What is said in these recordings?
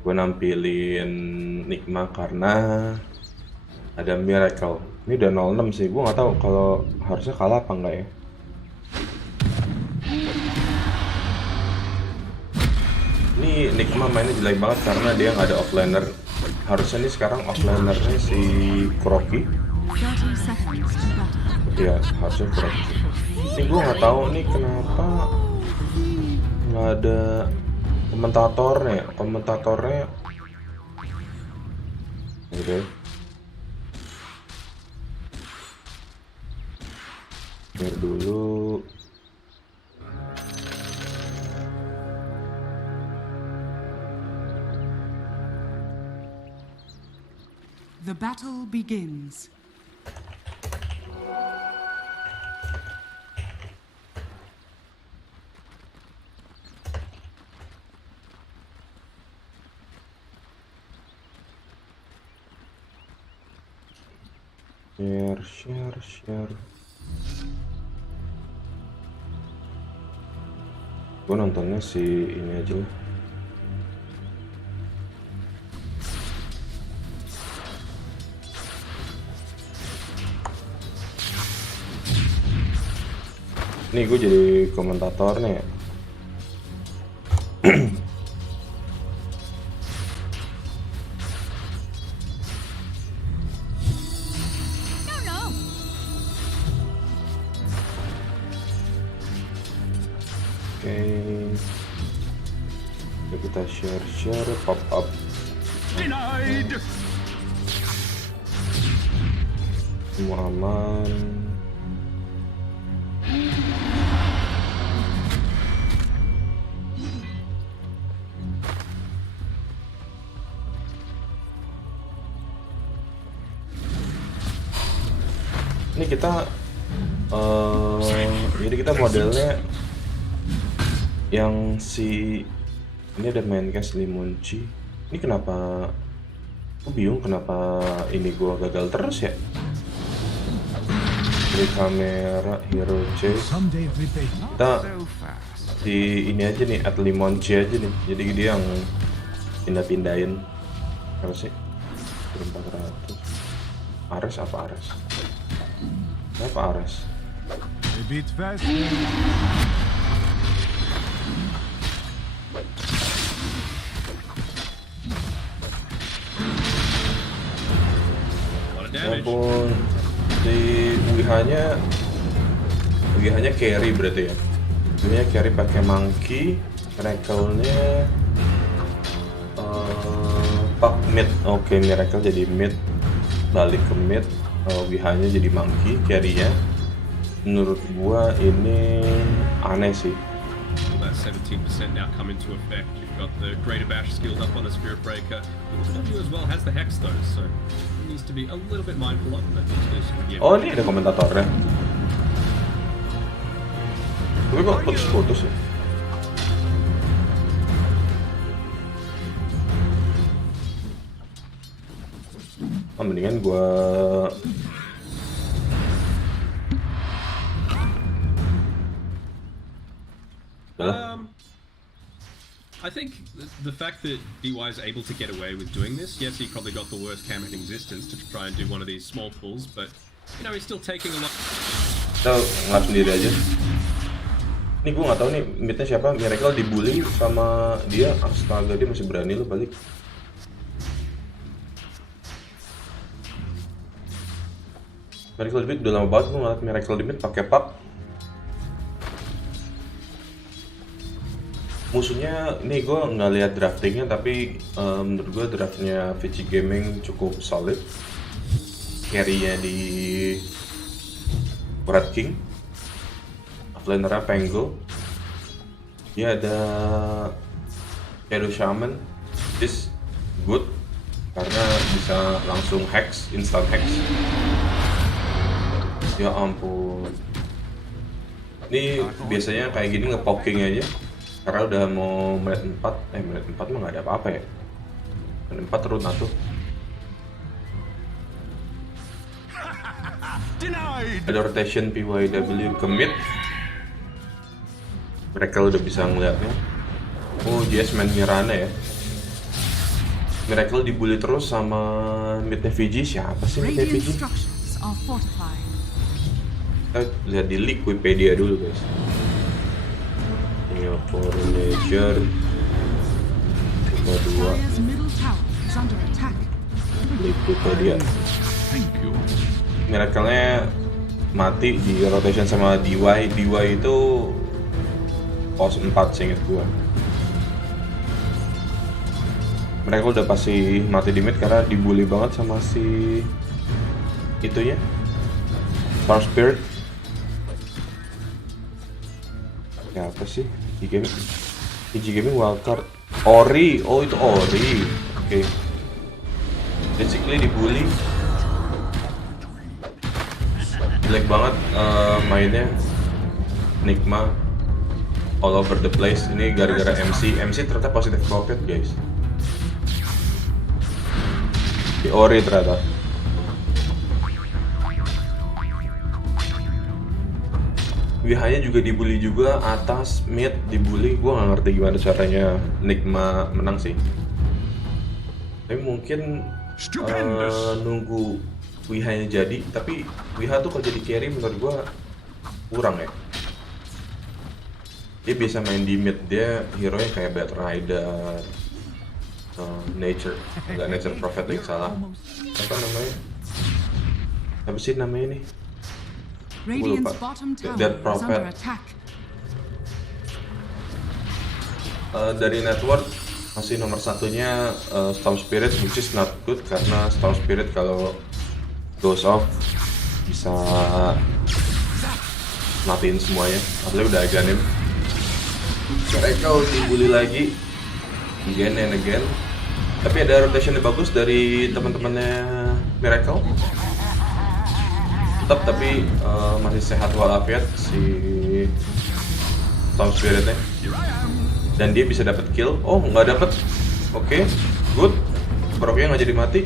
Gue nampilin Nikma karena ada Miracle. Ini udah 06 sih, gue nggak tahu kalau harusnya kalah apa enggak ya. Ini Nikma mainnya jelek banget karena dia nggak ada offlaner. Harusnya nih sekarang offlanernya si Kuroki. 30 seconds to battle. Ya harusnya Kuroki. Ini gue nggak tahu nih kenapa nggak ada komentatornya. Komentatornya, oke. Biar dulu. The battle begins. Share. Gue nontonnya si ini aja lah. Nih gue jadi komentatornya ya. Oke. Yuk kita share pop up. Denied. Semua aman. Ini kita jadi kita modelnya yang si ini ada main cast Limonci. Ini kenapa aku bingung kenapa ini gua gagal terus ya. Ini kamera hero chase. Kita di ini aja nih at Limonci aja nih. Jadi dia yang pindahin apa sih? 400. Ares apa Ares? Apa Ares? A bit fast. Walaupun di WH-nya carry berarti ya. Ini carry pakai monkey, miracle-nya pop mid. Oke, miracle jadi mid, balik ke mid. WH-nya jadi monkey, carry-nya. Menurut gua ini aneh sih. That 17% now come into effect. You've got the Greater Bash skilled up on the Spirit Breaker. The W as well has the Hex though, so it needs to be a little bit mindful of that. Oh, ini ada komentatornya. Tapi kok putus-putus ya? Mendingan gua I think the fact that DY is able to get away with doing this, yes, he probably got the worst cam in existence to try and do one of these small pulls, but you know he's still taking a lot. Kita ngelap sendiri aja. Ini gue nggak tahu nih midnya siapa. Miracle dibully sama dia. Astaga, dia masih berani lo balik. Miracle di mid udah lama banget gue ngeliat Miracle di mid pakai pub. Musuhnya, nih gue nggak lihat draftingnya, tapi menurut gue draftnya VG Gaming cukup solid. Carry-nya di Red King, offlaner Pengo. Dia ada Shadow Shaman, is good karena bisa langsung hex, instant hex. Ya ampun, ini biasanya kayak gini ngepoking aja. Karena udah mau menit 4, menit 4 mah gak ada apa-apa ya. Menit 4 run atuh. Ada rotation PYW ke mid. Mereka udah bisa ngeliatnya. Oh, JS main Mirana ya. Miracle dibully terus sama midnya VG. Siapa sih midnya Radiant VG? structures are fortified. Kita lihat di Wikipedia dulu guys. Singapore Ledger 52 Dire's middle tower is under attack. Wikipedia. Thank you. Miracle-nya mati di rotation sama DY. DY itu pos 4 seinget gua. Mereka udah pasti mati di mid karena dibully banget sama si itunya Star Spirit. Ya apa sih? PG Gaming wildcard Ori. Oh itu Ori. Oke. Basically dibully. Jelek banget mainnya. Enigma all over the place. Ini gara-gara MC ternyata positive profit guys. Di Ori ternyata. Wihanya juga dibully juga, atas mid dibully. Gua nggak ngerti gimana caranya Enigma menang sih. Tapi mungkin nunggu Wihanya jadi. Tapi Wiha tuh kalau jadi carry menurut gua kurang ya. Dia bisa main di mid, dia hero nya kayak Bat Rider, Nature, enggak Nature Prophet yang salah. Apa namanya? Apa sih namanya nih? Radiant's bottom tower Dead is Prophet. under attack. Dari network masih nomor satunya Storm Spirit, which is not good karena Storm Spirit kalau goes off bisa matiin semuanya. Apalagi udah Aganim. Mereka dibully lagi again and again. Tapi ada rotation yang bagus dari teman-temannya Miracle. Tetap tapi masih sehat walafiat si Storm Spiritnya. Dan dia bisa dapat kill. Oh nggak dapat. Oke, good. Broknya nggak jadi mati.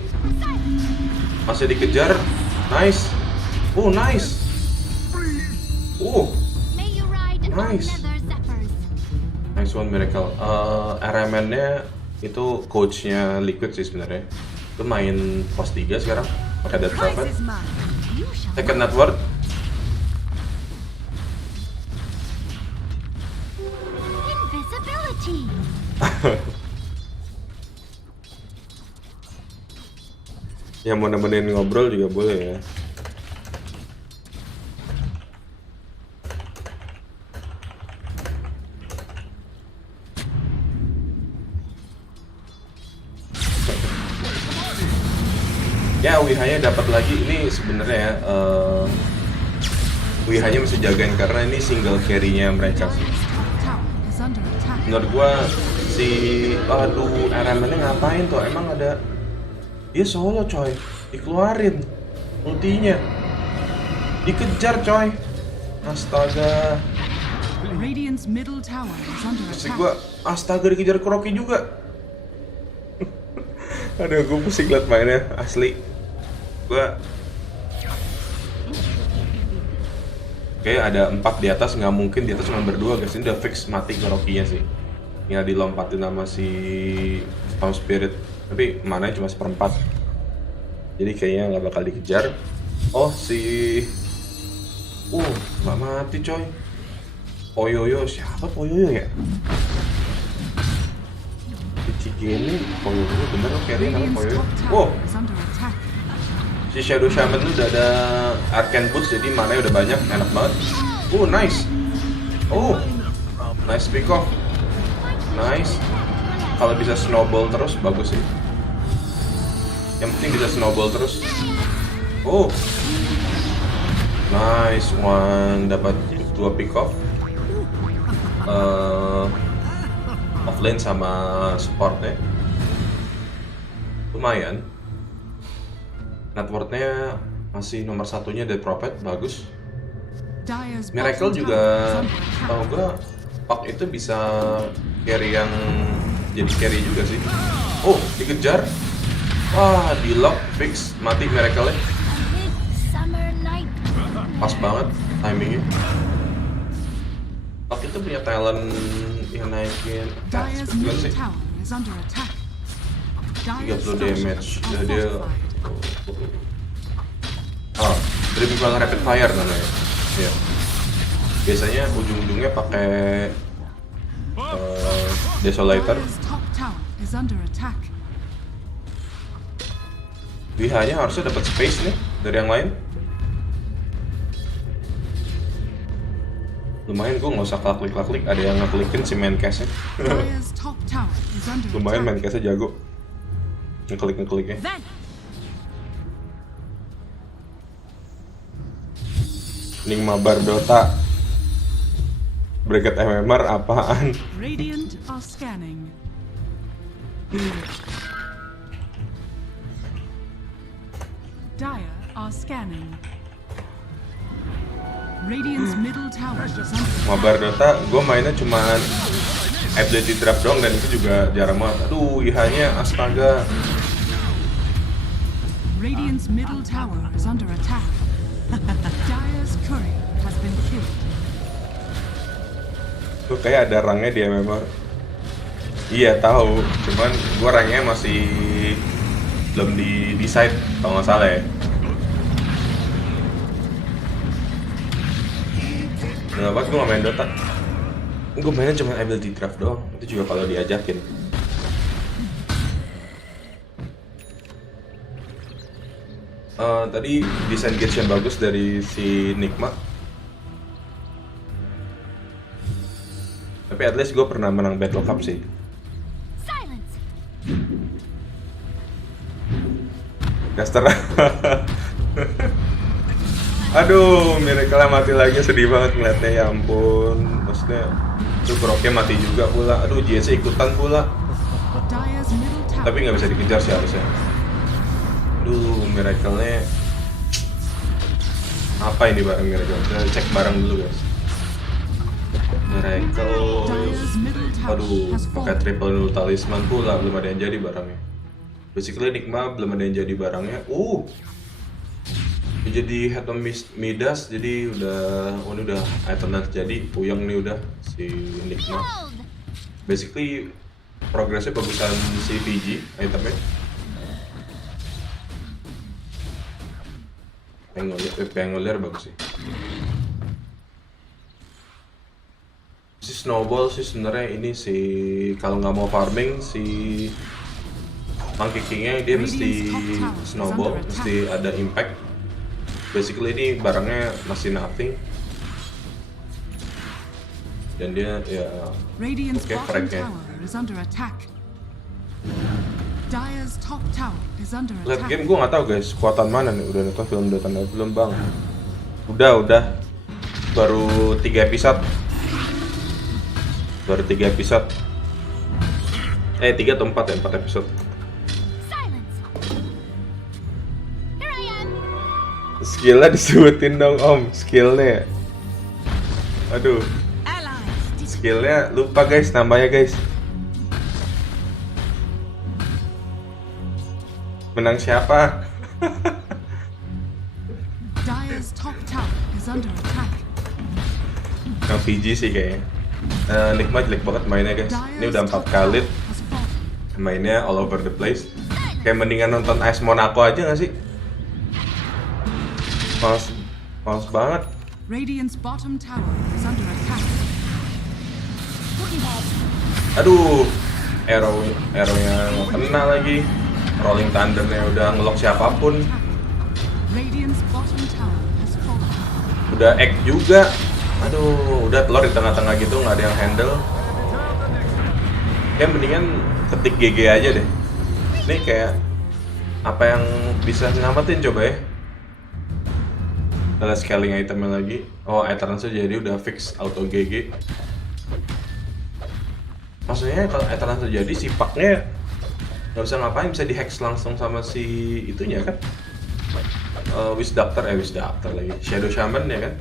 Masih dikejar. Nice. Oh nice. Nice. Nice one Miracle. RMN-nya itu coachnya Liquid sih sebenarnya. Itu main pos 3 sekarang pakai Dead Prophet. Second network. Yang mau nemenin ngobrol juga boleh ya. Ya Wihanya dapat lagi. Ini sebenarnya ya Wihanya mesti jagain karena ini single carry-nya mereka sih. Menurut gua si RMN-nya ngapain tuh? Emang ada dia solo coy, dikeluarin ultinya, dikejar coy, astaga. Radiant's middle tower is under Pusing attack. gua, astaga dikejar Kuroki juga. Aduh gua pusing liat mainnya asli. Gua oke, ada 4 di atas, nggak mungkin di atas cuma berdua guys. Ini udah fix mati Kurokinya sih. Tinggal dilompatin sama si Storm Spirit. Tapi mananya cuma 1/4. Jadi kayaknya nggak bakal dikejar. Oh si nggak mati coy. Poyoyo, siapa Poyoyo ya? Cigini, Poyoyo bener loh carry nama Radiant's Poyoyo. top Oh, tower is under attack. si Shadow Shaman tuh udah ada Arcane Boots jadi mananya udah banyak, enak banget. Nice. Nice pick off. Nice. Kalau bisa snowball terus bagus sih. Yang penting bisa snowball terus. Nice one, dapat 2 pick off. Offlane sama supportnya lumayan. Networknya masih nomor satunya Dead Prophet, bagus. Dire's Miracle bottom juga tower is under attack. tau gua Pak itu bisa carry yang jadi carry juga sih. Dikejar. Di lock fix mati Miracle-nya. Pas banget timingnya. Pak itu punya talent yang naikin Dire's bukan middle sih? tower is under attack. Dire's 30 damage. structures Jadi are dia fortified. triple rapid fire namanya. Ya. Biasanya ujung-ujungnya pakai Desolator. Dire's top tower is under attack. WH-nya harusnya dapat space nih dari yang lain. Lumayan, gue nggak usah klik-klik, ada yang ngeklikin si main cast-nya. Dire's top tower is under Lumayan main attack. cast-nya jago. Ngeklik-ngekliknya. Enigma bar Dota. Brigade MMR apaan? Radiant are scanning. Dire are scanning. Radiant's middle tower is under Mabar Dota, gue mainnya cuman ability trap doang dan itu juga jarang banget. Aduh, IH-nya astaga. Radiant's middle tower is under attack. Dire's courier has been killed. Tuh kayak ada rangnya di MMR. Iya tahu, cuman gue rangnya masih belum di decide kalau nggak salah ya. Kenapa gue nggak main Dota? Gue mainnya cuma ability draft doang. Itu juga kalau diajakin. Tadi disengage yang bagus dari si Enigma. Tapi at least gue pernah menang Battle Cup sih. Caster. Aduh, Miracle mati lagi, sedih banget ngeliatnya, ya ampun. Maksudnya, itu Broknya mati juga pula. Aduh, JC ikutan pula. Dire's middle tower. Tapi nggak bisa dikejar sih harusnya. Aduh, Miracle-nya apa ini barang Miracle? Kita cek barang dulu guys. Miracle. Dire's middle tower Aduh, has pakai fallen. triple talisman pula, belum ada yang jadi barangnya. Basically Enigma belum ada yang jadi barangnya. Jadi Head of Midas, jadi ini udah Eternal jadi puyeng nih udah si Enigma. Basically progresnya bagusan si PG itemnya. Pengolir bagus sih. Si Snowball sih sebenarnya ini si kalau nggak mau farming si Monkey King-nya dia mesti Snowball, mesti ada impact. Basically ini barangnya masih nothing. Dan dia ya Radiant's oke, bottom crack-nya. tower is under attack. Dire's top tower is under Late attack. game gue nggak tahu guys, kekuatan mana nih? Udah nonton film Dota belum bang? Udah. Baru 3 episode. 3 atau 4 ya, 4 episode. Skillnya disebutin dong om, skillnya. Aduh, skillnya lupa guys, namanya guys. Menang siapa? Dire's top tower is under attack. Yang PG sih kayaknya. Enigma jelek banget mainnya guys. Ini udah 4 kali Has fallen. mainnya all over the place. Kayak mendingan nonton Ice Monaco aja gak sih? Males banget. Radiant's bottom tower is under attack. Aduh, arrow-nya nggak kena lagi. Rolling Thunder-nya udah ngelok siapapun. Radiant's bottom tower has fallen. Udah egg juga. Aduh, udah telur di tengah-tengah gitu, nggak ada yang handle. Kayak mendingan ketik GG aja deh. Ini kayak apa yang bisa nyelamatin coba ya. Ada scaling itemnya lagi. Oh, Eternal jadi udah fix auto GG. Maksudnya kalau Eternal terjadi si Paknya nggak bisa ngapain, bisa dihack langsung sama si itunya kan. Wish Doctor lagi. Shadow Shaman ya kan.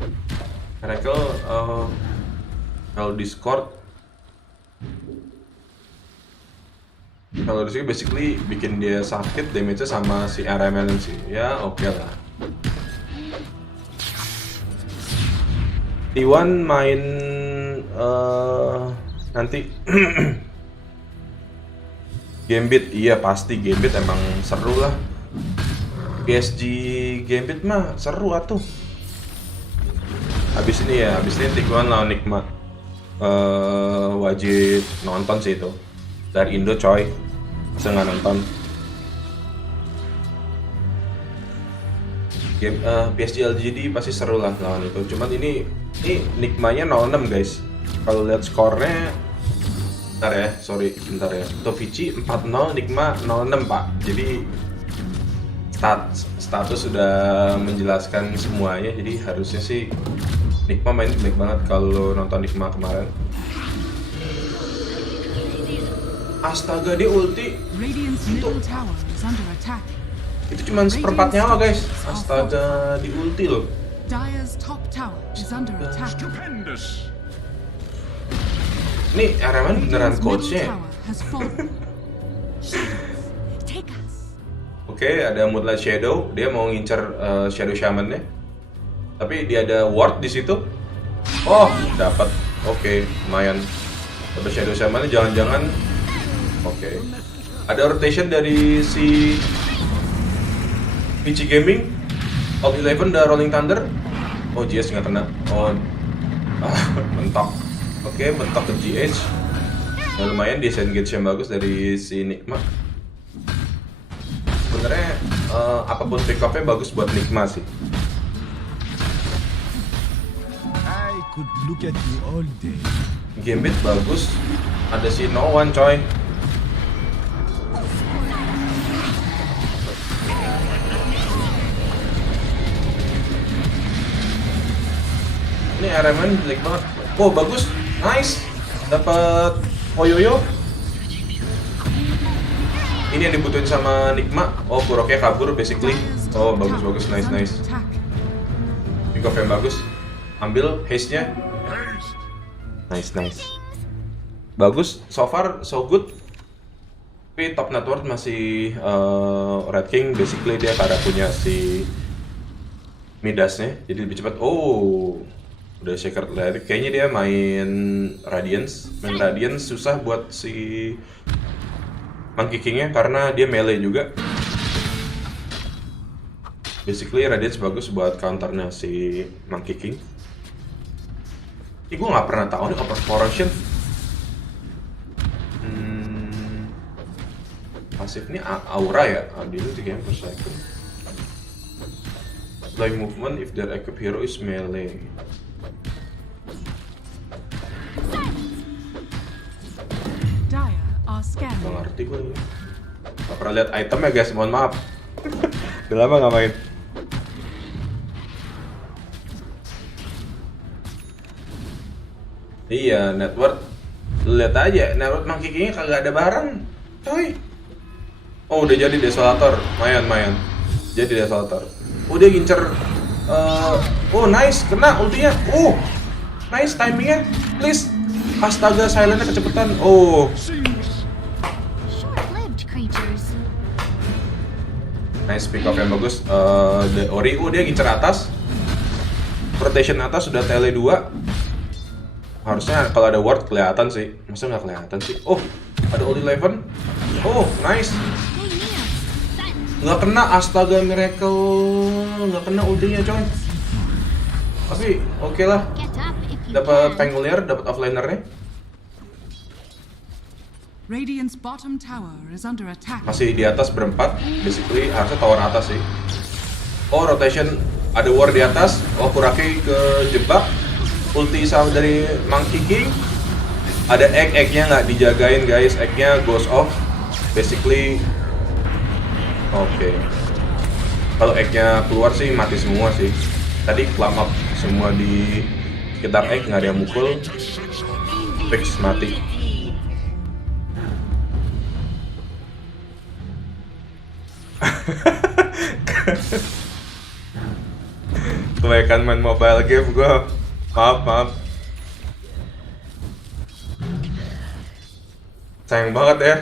Miracle kalau Discord basically bikin dia sakit, damage-nya sama si RML sih. Ya oke lah. T1 main nanti Gambit, iya pasti Gambit emang seru lah. PSG Gambit mah seru atuh. Habis ini Tiguan lawan Nikma. Wajib nonton sih itu. Dari Indo coy, bisa nggak nonton? Game PSG LGD pasti seru lah lawan itu. Cuman ini Nikmanya 06 guys. Kalau lihat skornya, bentar ya. Tofici 40, Nikma 06 pak. Jadi status sudah menjelaskan semuanya. Jadi harusnya sih Nikma main baik banget kalau nonton Nikma kemarin. Astaga, dia ulti. Radiant's middle tower is under attack. Itu cuma seperempat nyawa guys. Astaga, di ulti loh. Dire's top tower is under attack. Stupendous. Ini Araman beneran Radiant's middle coachnya. tower has fallen. Take us. Oke, ada Moonlight Shadow. Dia mau ngincer Shadow Shaman-nya. Tapi dia ada ward di situ. Oh, dapat. Oke, lumayan. Dapat Shadow Shaman-nya jangan-jangan. Oke. Ada rotation dari si PC Gaming. Alt 11 udah Rolling Thunder. Oh, GS nggak kena. Oh, mentok. Oke, mentok ke GH. Nah, lumayan disengage yang bagus dari si Nikma. Sebenarnya apapun pick up-nya bagus buat Nikma sih. I could look at you all day. Gambit bagus. Ada si No One coy. Ini RMN jelek banget. Oh bagus, nice. Dapat Oyoyo. Ini yang dibutuhin sama Nikma. Oh Kuroknya kabur basically. Oh bagus, nice. Pick off yang bagus. Ambil haste-nya. Nice. Bagus, so far so good. Tapi top net worth masih Red King. Basically dia karena punya si Midasnya, jadi lebih cepat. Oh, udah Shaker Lyric. Kayaknya dia main Radiance. Main Radiance susah buat si Monkey King-nya karena dia melee juga. Basically Radiance bagus buat counternya si Monkey King. Ini gue nggak pernah tahu nih Overporation. Pasifnya aura ya. Deal 3 per second. Flying movement if their equip hero is melee. Dire are Gak scanning. ngerti gue ini. Gak pernah lihat item ya guys, mohon maaf. Udah lama gak main. Iya, network. Lihat aja, network Monkey King-nya kagak ada barang. Coy. Oh, udah jadi Desolator. Mayan. Jadi Desolator. Oh, dia gincer. Oh, nice. Kena ultinya. Nice timingnya. Please. Astaga, silentnya kecepatan. Oh. Short-lived creatures. Nice pick up yang bagus. Ori, dia gincer atas. Rotation atas sudah tele 2. Harusnya kalau ada ward kelihatan sih. Masa nggak kelihatan sih? Oh, ada Ult 11. Oh, nice. Stay near. Set. Nggak kena, astaga miracle. Nggak kena ultinya coy. Tapi oke lah. Get up if you Dapat can. Pengulier, dapat offlaner-nya. Radiant's bottom tower is under attack. Masih di atas berempat. Basically harusnya tower atas sih. Oh, rotation. Ada ward di atas. Oh, Kurake kejebak. Ulti sama dari Monkey King. Ada egg-nya nggak dijagain guys. Egg-nya goes off. Basically oke. Kalau egg-nya keluar sih mati semua sih. Tadi clam up semua di sekitar egg, nggak ada yang mukul. Fix mati. Kebanyakan main mobile game gua. Maaf. Sayang banget ya.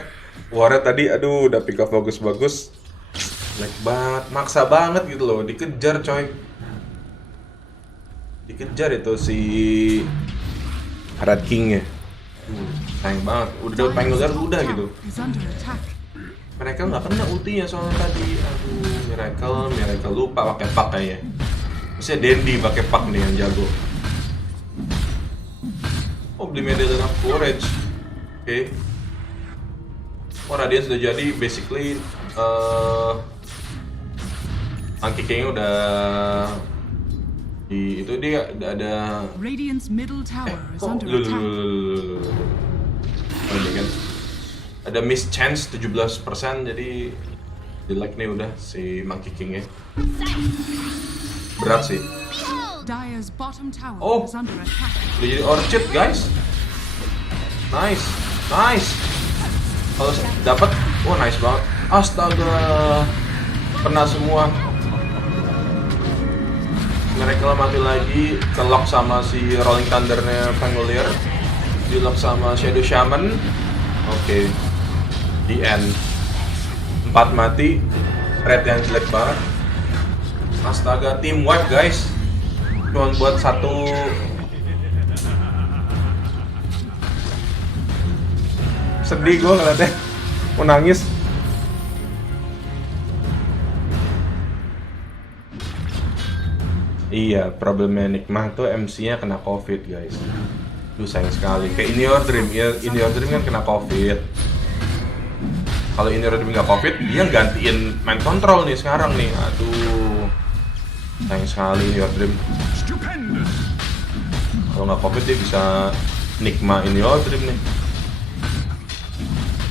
Warnya tadi aduh udah pick up bagus-bagus. Jelek banget, maksa banget gitu loh, dikejar coy. Dikejar itu si Red King-nya. Sayang banget, udah Pengulier udah gitu. Is under attack. Miracle nggak kena ultinya soalnya tadi. Aduh, Miracle lupa pakai pak kayaknya. Maksudnya Dendi pakai pak nih yang jago. Oh, beli Medallion of Courage. Oke. Oh, Radiant sudah jadi. Basically Monkey King udah di itu dia ada Radiant's middle tower is under Lul. attack. Oh, ini kan ada miss chance 17%, jadi jelek nih udah si Monkey King-nya. Berat sih. Dire's bottom tower Oh. is under attack. Udah jadi orchid guys. Nice. Kalau dapat, oh nice banget. Astaga, kena semua. Mereka mati lagi, ke-lock sama si Rolling Thunder-nya Pangolier, di-lock sama Shadow Shaman. Oke, the end. 4 mati, red yang jelek banget. Astaga, team wipe guys. Cuma buat satu. Sedih gue ngeliatnya, mau nangis. Iya, problemnya Enigma tuh MC-nya kena COVID guys. Duh sayang sekali. Kayak In Your Dream, In Your Dream kan kena COVID. Kalau In Your Dream nggak COVID, dia gantiin main control nih sekarang nih. Aduh, sayang sekali In Your Dream. Kalau nggak COVID dia bisa Enigma In Your Dream nih.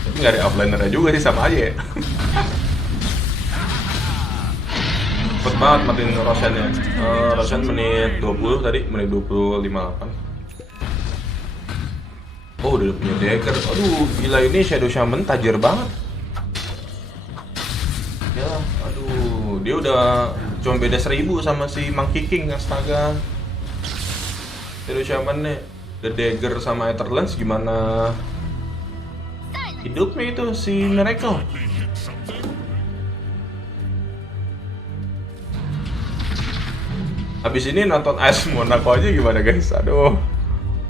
Tapi nggak ada offliner juga sih, sama aja ya. Cepet banget matiin Roshan-nya. Roshan menit 20 tadi, menit 25.8. Oh, udah punya dagger. Aduh, gila ini Shadow Shaman tajir banget. Ya, aduh, dia udah cuma beda 1000 sama si Monkey King, astaga. Shadow Shaman nih, the dagger sama Etherlands gimana hidupnya itu si Miracle. Habis ini nonton AS Monaco aja gimana guys? Aduh,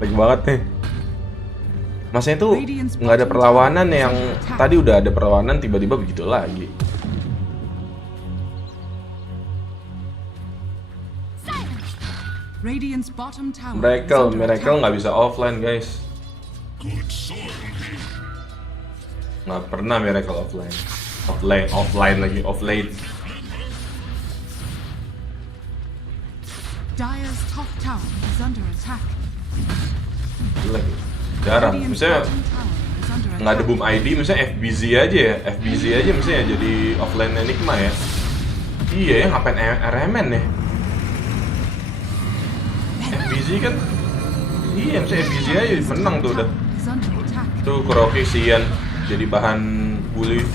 baik banget nih. Masanya tuh nggak ada perlawanan yang tadi udah ada perlawanan tiba-tiba begitu lagi. Radiant's bottom tower Miracle nggak bisa offline guys. Nggak pernah Miracle offline. Offline lagi, offlane. Dire's top tower is under attack. Lagi. Jarang, Radiant's misalnya bottom tower is under nggak ada attack. boom ID, misalnya FBZ aja ya, FBZ aja misalnya jadi offline Enigma ya. Iya ya, ngapain RMN ya? FBZ kan, iya misalnya FBZ aja menang tuh udah. Is under attack. Tuh Kuroki Sian jadi bahan bully.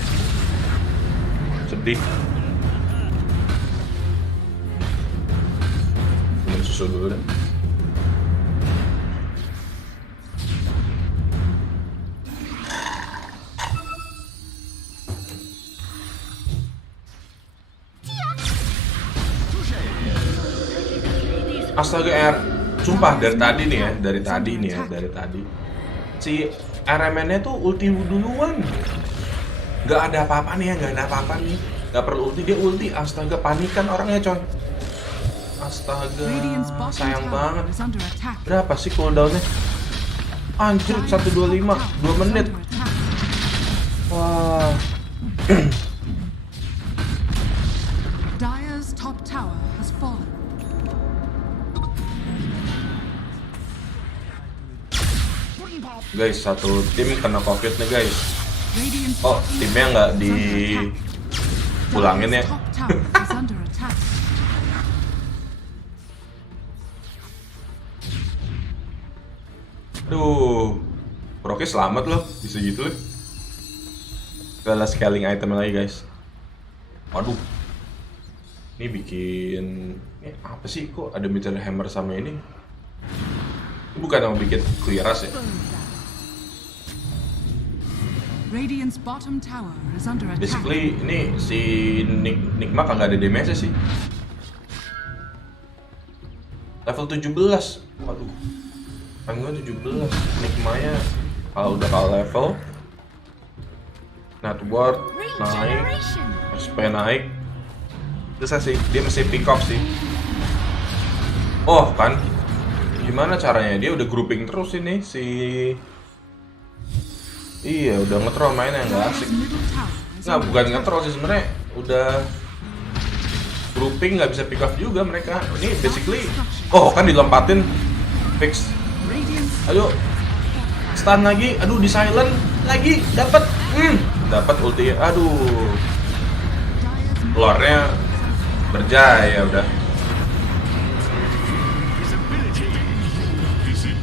Sedih. Minum susu dulu deh. Astaga, sumpah dari tadi nih ya, dari tadi si RMN-nya tuh ulti duluan. Gak ada apa-apa nih ya, gak perlu ulti, dia ulti. Astaga, panikan orangnya coy. Astaga, Radiant's bottom sayang tower banget. is under attack. Berapa sih cooldownnya? Anjir, 125, 2 menit. Wah. Dire's top tower has fallen. Guys, satu tim kena COVID nih guys. Radiant's Oh, bottom timnya tower nggak is under attack. dipulangin ya. Dire's top tower is under attack. Aduh, Rocky selamat loh, bisa gitu loh. Kita scaling item lagi guys. Waduh, ini bikin, ini apa sih kok ada Meteor Hammer sama ini? Ini bukan mau bikin clearance ya? Radiant's bottom tower is under attack. Basically ini si Nigma kagak ada damage sih. Level 17, waduh. Kan gue 17, Nigmanya kalau udah kalah level Network naik, Regeneration. SP naik. Bisa sih, dia mesti pick off sih. Oh kan, gimana caranya? Dia udah grouping terus ini si. Iya, udah nge-troll mainnya nggak asik. Dire's middle tower is Nggak, under bukan attack. nge-troll sih sebenarnya. Udah grouping nggak bisa pick off juga mereka. Ini basically, oh kan dilompatin, fix. Radiant's Ayo, stun lagi. Aduh, di silent lagi. Dapat, dapat ulti. Aduh, Dire's lore-nya berjaya udah.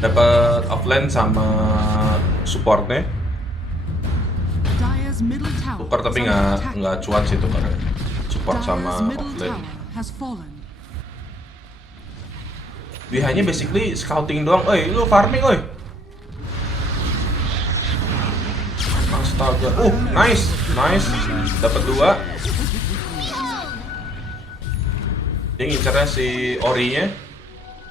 Dapat offline sama supportnya. Dire's middle tower Tukar tapi is under attack. nggak cuan sih tukarnya. Support sama Dire's middle offline. tower has fallen. Dia hanya basically scouting doang. Oi, lu farming oi. Astaga. Nice. Nice. Dapat 2. Dia ngincernya si Ori-nya.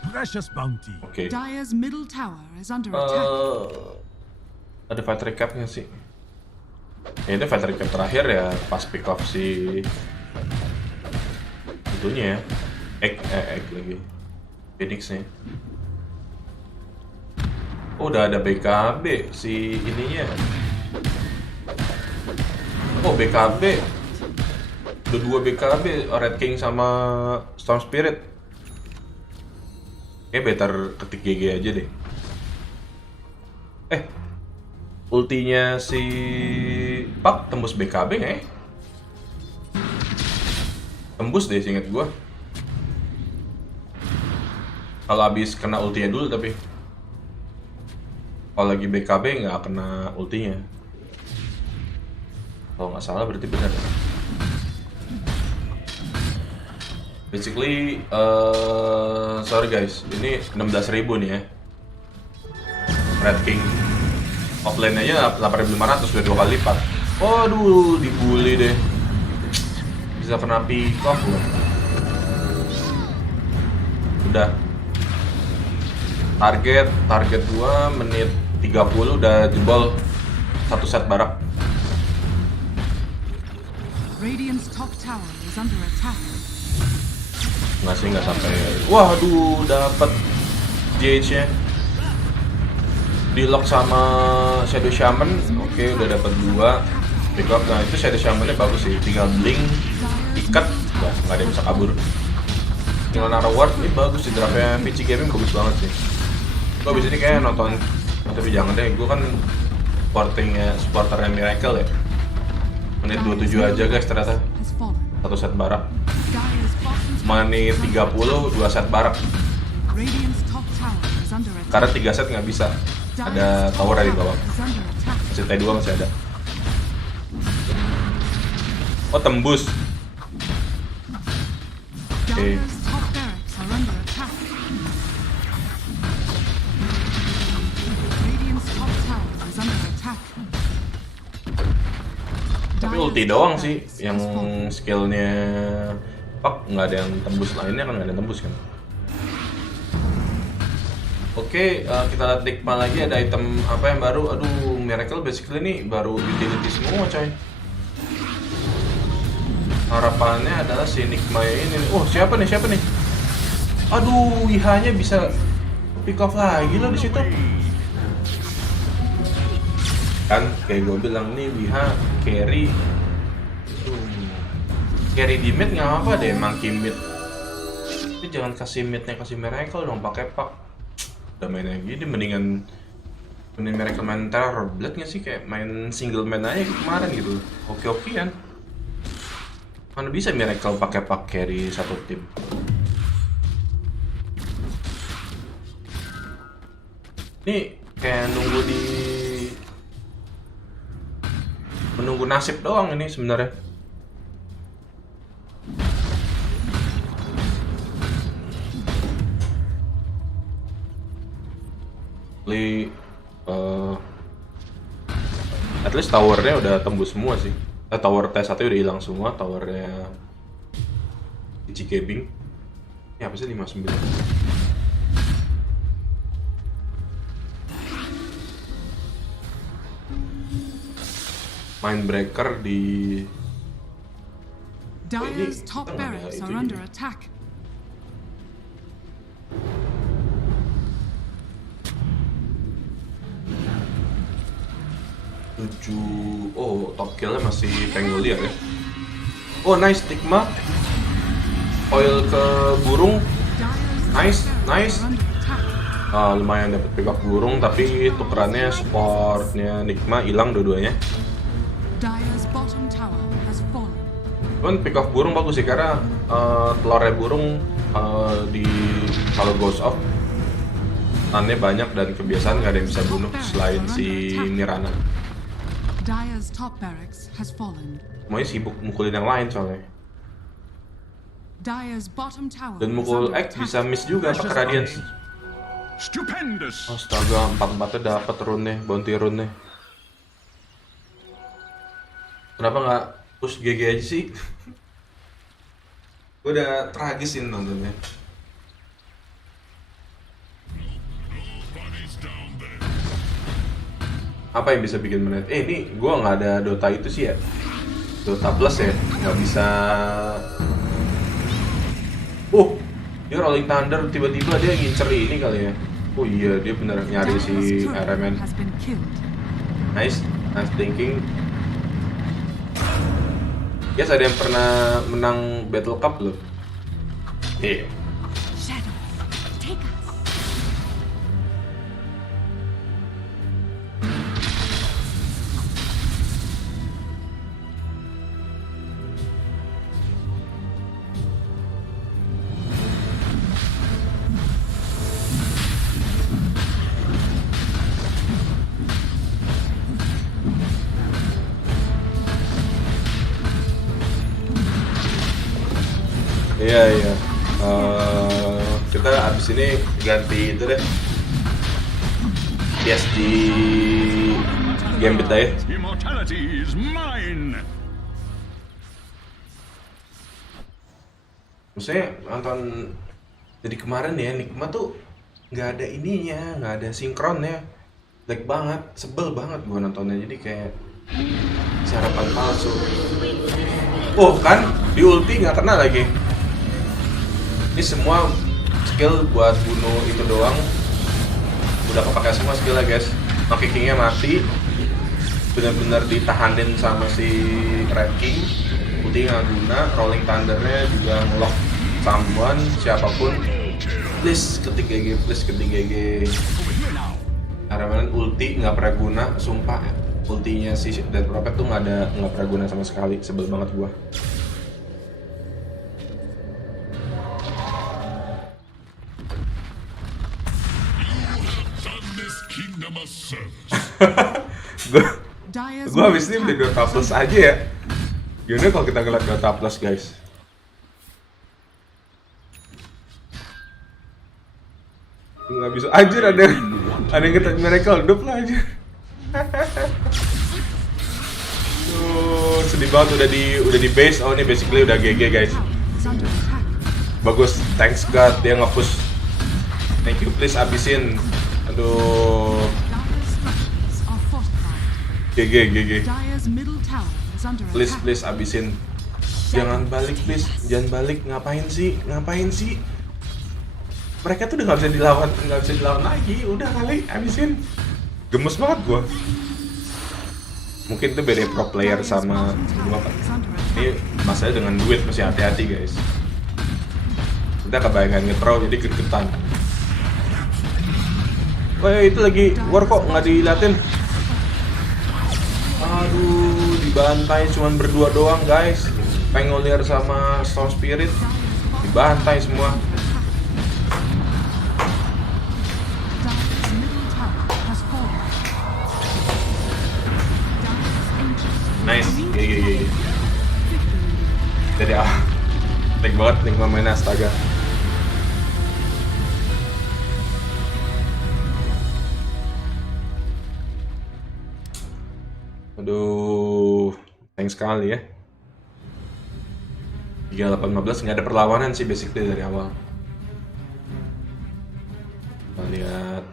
Precious bounty. Oke. Dire's middle tower is under attack. Ada fight recap nggak sih? Ya, ini fight recap terakhir ya pas pick off si itunya ya. Egg lagi. Phoenix-nya. Oh, udah ada BKB si ininya. Oh, BKB. Udah 2 BKB, Red King sama Storm Spirit. Kayak better ketik GG aja deh. Ultinya si Pak tembus BKB nggak ya? Tembus deh seinget gua. Kalau habis kena ultinya dulu tapi kalau lagi BKB nggak kena ultinya. Kalau nggak salah berarti benar. Basically, sorry guys, ini 16.000 nih ya. Red King offline aja 8.500, udah 2 kali lipat. Waduh, dibully deh. Bisa kena pick off loh. Udah. Target 2 menit 30 udah jebol 1 set barak. Radiant's top tower is under attack. Nggak sih, nggak sampai. Waduh, dapat GH-nya. Di lock sama Shadow Shaman. Oke, udah dapat 2 pick up. Nah, itu Shadow Shaman-nya bagus sih. Tinggal blink, ikat, udah nggak ada yang bisa kabur. Tinggal naruh ward, ini bagus sih. Draftnya PC Gaming bagus banget sih. Gue abis ini kayak nonton, tapi jangan deh, gue kan supporternya Miracle ya. Menit 27 aja guys ternyata. Has fallen. 1 set barak. Dire's bottom Menit 30, 2 set barak. Radiant's top tower is under attack. Karena 3 set nggak bisa. Ada tower di bawah. Is under attack. Masih T2 masih ada. Oh, tembus. Oke. Dire's top barracks are under attack. Radiant's top tower is under attack. Tapi Dire's ulti top doang sih barracks yang has fallen. skillnya Pak, nggak ada yang tembus, lainnya kan nggak ada yang tembus kan. Oke, kita lihat Digma lagi, ada item apa yang baru. Aduh, Miracle basically ini baru utility semua coy. Harapannya adalah si Nigma ini. Oh, siapa nih? Aduh, IH-nya bisa pick off lagi loh di situ. Kan kayak gue bilang nih, WH carry. Carry di mid nggak apa deh, monkey mid. Tapi jangan kasih midnya kasih Miracle dong, pakai pak. Udah mainnya gini, mendingan Miracle main Terror Blood nggak sih, kayak main single man aja kemarin gitu. Oke-okean. Mana bisa Miracle pakai pak carry satu tim. Ini kayak menunggu nasib doang ini sebenarnya. At least towernya udah tembus semua sih. Tower T1 udah hilang semua, towernya PC Gaming. Ini apa sih 59? Mindbreaker di Dire's ini top kita nggak ada barracks itu are ini. under attack. Oh, top killnya masih Pengolier ya. Oh, nice Stigma. Oil ke burung. Dire's Nice, barracks nice. are under attack. Lumayan dapat pick up burung, tapi tukerannya supportnya Nigma hilang dua-duanya. Dire's bottom tower has fallen. Cuman pick up burung bagus sih karena telurnya burung di kalau goes off tannya banyak dan kebiasaan nggak ada yang bisa bunuh selain si Nirana. Dire's top barracks has fallen. Semuanya sibuk mukulin yang lain soalnya. Dire's bottom tower Dan is mukul under X attack. bisa miss juga pakai Radiance. Stupendous. Astaga, 4-4-nya dapat rune-nya, bounty rune-nya. Kenapa nggak push GG aja sih? Gue udah tragisin nontonnya. Apa yang bisa bikin menit? Ini gue nggak ada Dota itu sih ya. Dota Plus ya, nggak bisa. Dia Rolling Thunder tiba-tiba dia ngincer ini kali ya. Oh iya, dia bener nyari si Dire's turret RMN. has been killed. Nice thinking. Guys, ada yang pernah menang Battle Cup loh. Iya. Shadow, take us. Iya. Kita abis ini ganti itu deh. Yes, di Gambit aja. Immortality is mine. Maksudnya nonton dari kemarin ya, Nikma tuh nggak ada ininya, nggak ada sinkronnya. Lag banget, sebel banget gua nontonnya. Jadi kayak harapan palsu. Oh kan, di ulti nggak kena lagi. Ini semua skill buat bunuh itu doang. Udah kepake semua skillnya guys. No kickingnya mati. Benar-benar ditahanin sama si Red King. Ulti nggak guna. Rolling Thundernya juga ngelock someone, siapapun. Please ketik GG, please ketik GG. Karena ulti nggak pernah guna, sumpah. Ultinya si Dead Prophet tuh nggak pernah guna sama sekali. Sebel banget gua. Gue habis ini beli Dota Plus aja ya. Gimana kalau kita ngeliat Dota Plus guys? Nggak bisa, anjir ada yang ngetek miracle hidup lah aja. Sedih banget udah di base. Oh ini basically udah GG guys. Is under attack. Bagus, thanks God dia nge-push. Thank you, please abisin. Aduh, Dire's structures are fortified. GG. Dire's middle tower is under Please attack. abisin. Jangan balik please, jangan balik. Ngapain sih? Mereka tuh udah nggak bisa dilawan lagi. Udah kali, abisin. Gemes banget gua. Mungkin itu beda pro player sama gua kan. Ini masalahnya dengan duit, masih hati-hati guys. Kita kebayangan nge-throw jadi gregetan. Wah itu lagi war kok nggak diliatin. Aduh, dibantai cuman berdua doang guys. Pengolier sama Storm Spirit dibantai semua. Dire's middle tower has fallen. Dire's ancient Nice, GG. victory. Jadi lag banget nih main astaga. Aduh, thanks sekali ya. 38-15 nggak ada perlawanan sih basically dari awal. Kita lihat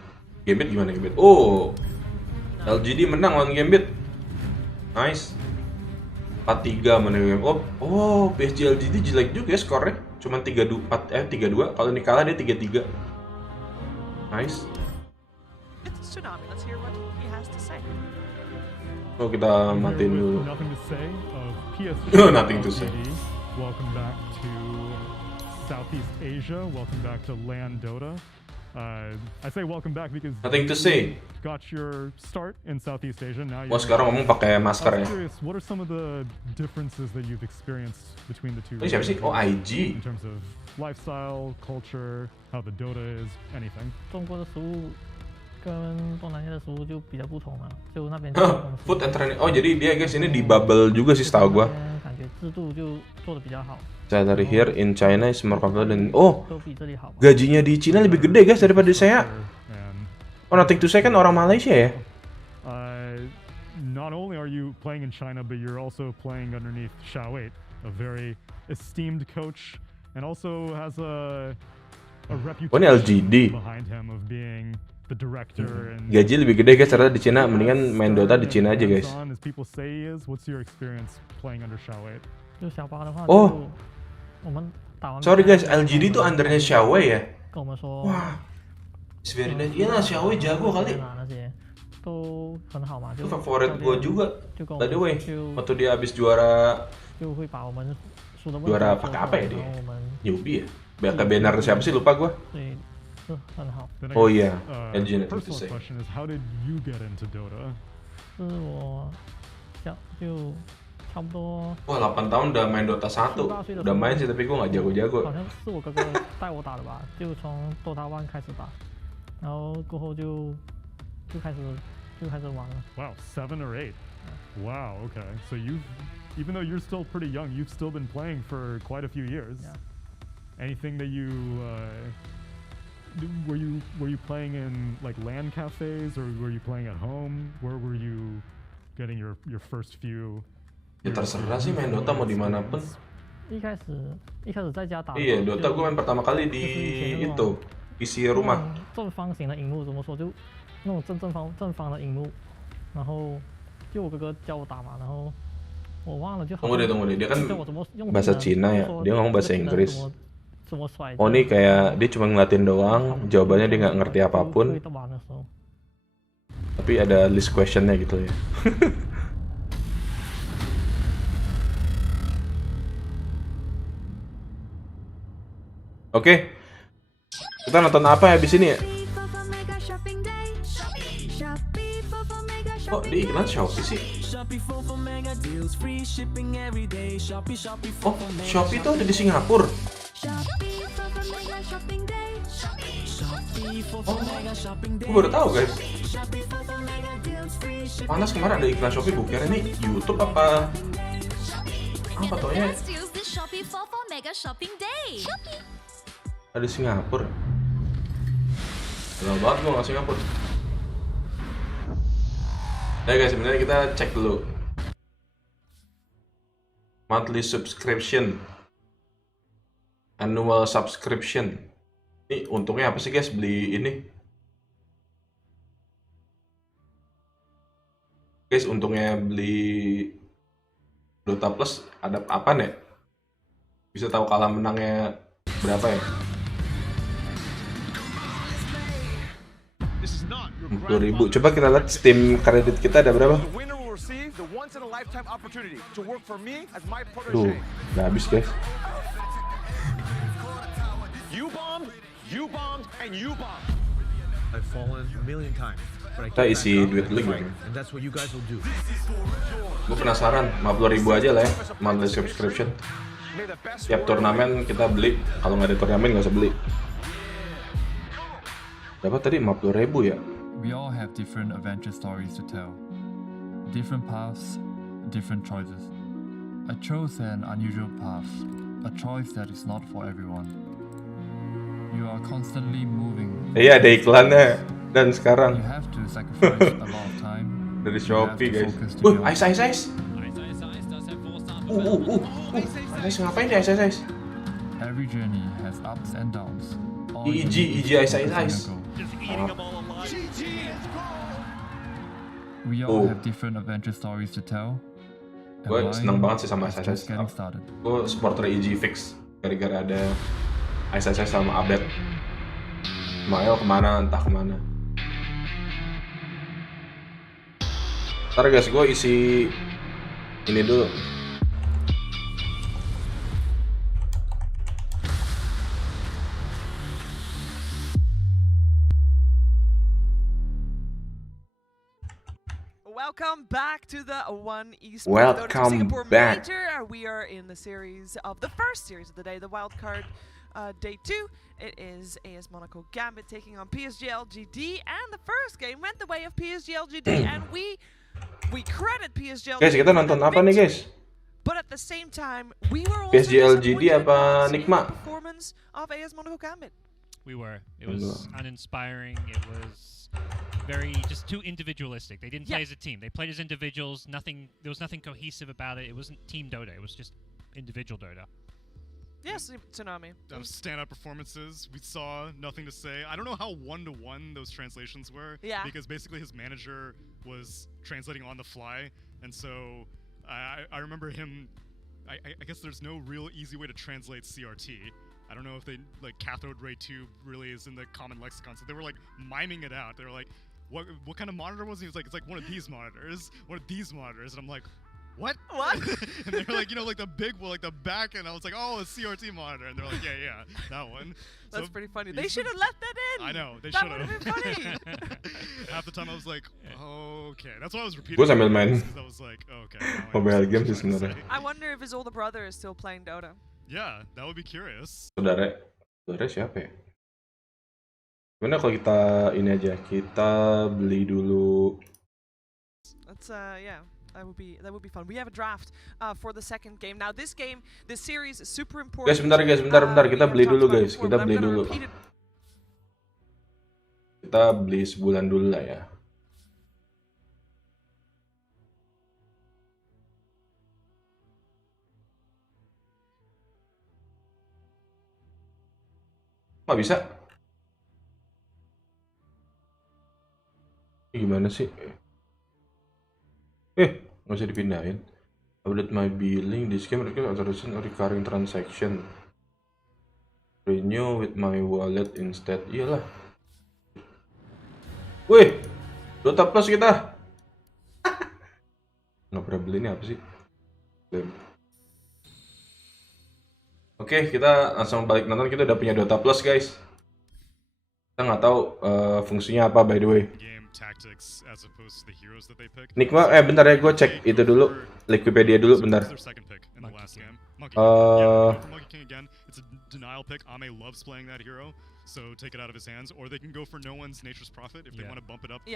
Gambit gimana Gambit. Oh, LGD menang lawan Gambit. Nice. 4-3 menurut. Oh, PSG LGD jelek juga ya skornya. Cuman 3-2. Kalau ini kalah dia 3-3. Nice. It's Tsunami. Let's hear what he has to say. Oh, kita matiin dulu. Nothing to say of PSG. Nothing to say. Welcome back to Southeast Asia. Welcome back to LAN Dota. I say welcome back because Nothing to say. got your start in Southeast Asia. Now Wah, you're sekarang ngomong pakai masker I ya. was curious, what are some of the differences that you've experienced between the two? Ini siapa sih? Oh, IG. In terms of lifestyle, culture, how the Dota is, anything. 中国的食物跟东南亚的食物就比较不同了，就那边就我们 Food and training. Oh, jadi dia guys ini di bubble juga sih setahu gua. 感觉制度就做的比较好， Salary here in China is more confident. Oh, 都比这里好吧。 gajinya di Cina lebih gede guys daripada di saya. And Oh, Nothing to say kan orang Malaysia ya? not only are you playing in China, but you're also playing underneath Xiao 8, a very esteemed coach, and also has a reputation Oh, ini LGD. behind him of being the director and Gaji lebih gede guys ternyata di Cina. Mendingan main Dota di Cina aja guys. As people say he is, what's your experience playing under Xiao 8? 就小巴的话，哦就我们打完 Sorry guys, LGD tuh undernya Xiaowei ya? 跟我们说， Wah, it's very nice. Iya lah, Xiaowei jago kali. 那些都很好嘛，就 Itu favorit gue juga. 就跟我 By the way, 们就 waktu dia habis juara 就会把我们输的问题 juara 说 pakai 出 apa 来 ya 然 dia? 后我们 Newbie ya? Pakai banner siapa sih lupa gue. 所以是很好。 Then I Oh, guess, yeah. LGD, nothing to personal say. question is, how did you get into Dota? 是我小就差不多 Wah, 8 tahun udah main Dota 1. Udah main sih tapi gue nggak jago-jago. 好像是我哥哥带我打的吧，就从 Dota 1开始打，然后过后就开始玩了。 Wow, 7 or 8. Wow, okay. So even though you're still pretty young, you've still been playing for quite a few years. Yeah. Anything that you were you playing in like LAN cafes or were you playing at home? Where were you getting your first few? Ya terserah sih main Dota mau dimanapun. 一开始在家打的话， Iya, Dota 就 gue main pertama kali di itu PC rumah. 正方形的荧幕怎么说？就那种正方的荧幕，然后就我哥哥教我打嘛，然后我忘了就好像 Tunggu deh, dia kan 教我怎么用 bahasa 技能 Cina ya, 就说 dia ngomong bahasa 这个技能 Inggris. 怎么甩。 Oh ini kayak dia cuma ngeliatin doang, jawabannya dia nggak ngerti 就 apapun. 会玩的时候， Tapi ada list questionnya gitu ya. Oke, kita nonton apa ya di sini ya? Kok di iklan Shopee sih? Oh, Shopee tuh ada di Singapura. Oh, gue baru tahu guys. Panas kemarin ada iklan Shopee, gue kira ini YouTube apa tuh ya? Ada di Singapura. Lama banget gue nggak Singapura. Nah guys, sebenarnya kita cek dulu monthly subscription, annual subscription. Ini untungnya apa sih guys beli ini? Guys, untungnya beli Dota Plus ada apa nih? Bisa tahu kalah menangnya berapa ya? 10.000. Coba kita lihat Steam kredit kita ada berapa? Duh, udah habis guys. I've fallen a million times, but I Kita keep isi back up duit dulu and fight, gitu. and that's what you guys will do. Gue penasaran, 50.000 aja lah ya monthly subscription. Tiap turnamen kita beli, kalau nggak ada turnamen nggak usah beli. Dapat tadi 50.000 ya? We all have different adventure stories to tell. Different paths, different choices. I chose an unusual path, a choice that is not for everyone. You are constantly moving. Iya, ada iklannya. Dan You sekarang have to sacrifice a lot of time. dari You have Shopee to guys. focus to Wah, build. ice. Ice ngapain nih ice? Every journey has ups and downs. All you EG, need is EG, to ice. focus on your goal. GG! 'Let's go! We all Oh. have different adventure stories to tell. Gue And seneng mine banget sih sama is SSS. just getting started. Gue supporter EG fix gara-gara ada SSS sama Abed. Mael kemana entah kemana. Ntar guys, gue isi ini dulu. Welcome back to the One Esports Welcome Dota Singapore back. Major. We are in the series of the first series of the day, the wildcard day 2. It is AS Monaco Gambit taking on PSG LGD, and the first game went the way of PSG LGD, and we credit PSG LGD. Guys, kita nonton apa nih guys? But at the same time, we were also PSG LGD disappointed apa not seeing Nikma? the performance of AS Monaco Gambit. We were. It was uninspiring. It was very just too individualistic. They didn't play as a team. They played as individuals. There was nothing cohesive about it. It wasn't team Dota. It was just individual Dota. Yes, Tsunami. Stand-up performances. We saw nothing to say. I don't know how one-to-one those translations were. Yeah. Because basically his manager was translating on the fly, and so I remember him. I guess there's no real easy way to translate CRT. I don't know if they like cathode ray tube really is in the common lexicon. So they were like miming it out. They were like, "What kind of monitor was it?" He was like, "It's like one of these monitors, one of these monitors." And I'm like, "What?" And they're like, like the big one, like the back. And I was like, "Oh, a CRT monitor." And they're like, "Yeah, that one." That's So pretty funny. They should have let that in. I know they That should would have. have been funny. Half the time I was like, "Okay," that's why I was repeating. Gue sambil main I was like, "Okay." now I mobile understand game what sih you're trying to sebenarnya. say. I wonder if his older brother is still playing Dota. Yeah, that would be curious. Saudara siapa ya? Gimana kalau kita ini aja, kita beli dulu. That's yeah, that would be fun. We have a draft for the second game. Now this series is super important. Guys, bentar, kita beli dulu guys, kita beli dulu. Repeat it. Kita beli sebulan dulu lah ya. Nggak bisa? Gimana sih? Nggak usah dipindahin. Update my billing. This game requires authorization or recurring transaction. Renew with my wallet instead. Iyalah. Wih, Dota Plus kita. Nggak pernah beli ini apa sih? Oke, kita langsung balik nonton. Kita udah punya Dota Plus guys. Kita nggak tahu fungsinya apa by the way. Nikma, bentar ya, gue cek itu dulu, Wikipedia dulu bentar.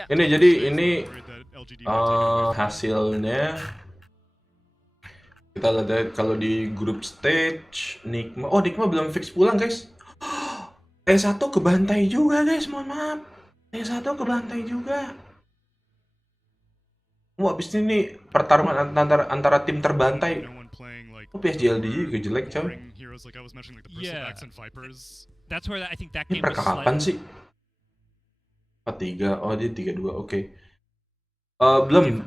Ini jadi ini hasilnya. Kita lihat kalau di group stage Nikma. Oh, Nikma belum fix pulang guys. T1 kebantai juga guys, mohon maaf. T1 kebantai juga. Wah, abis ini nih pertarungan antara tim terbantai. Oh, PSG LGD juga jelek coy. Yeah. That's where I think that Ini game was perkapan slightly sih? 4-3. Oh, dia 3-2. Oke.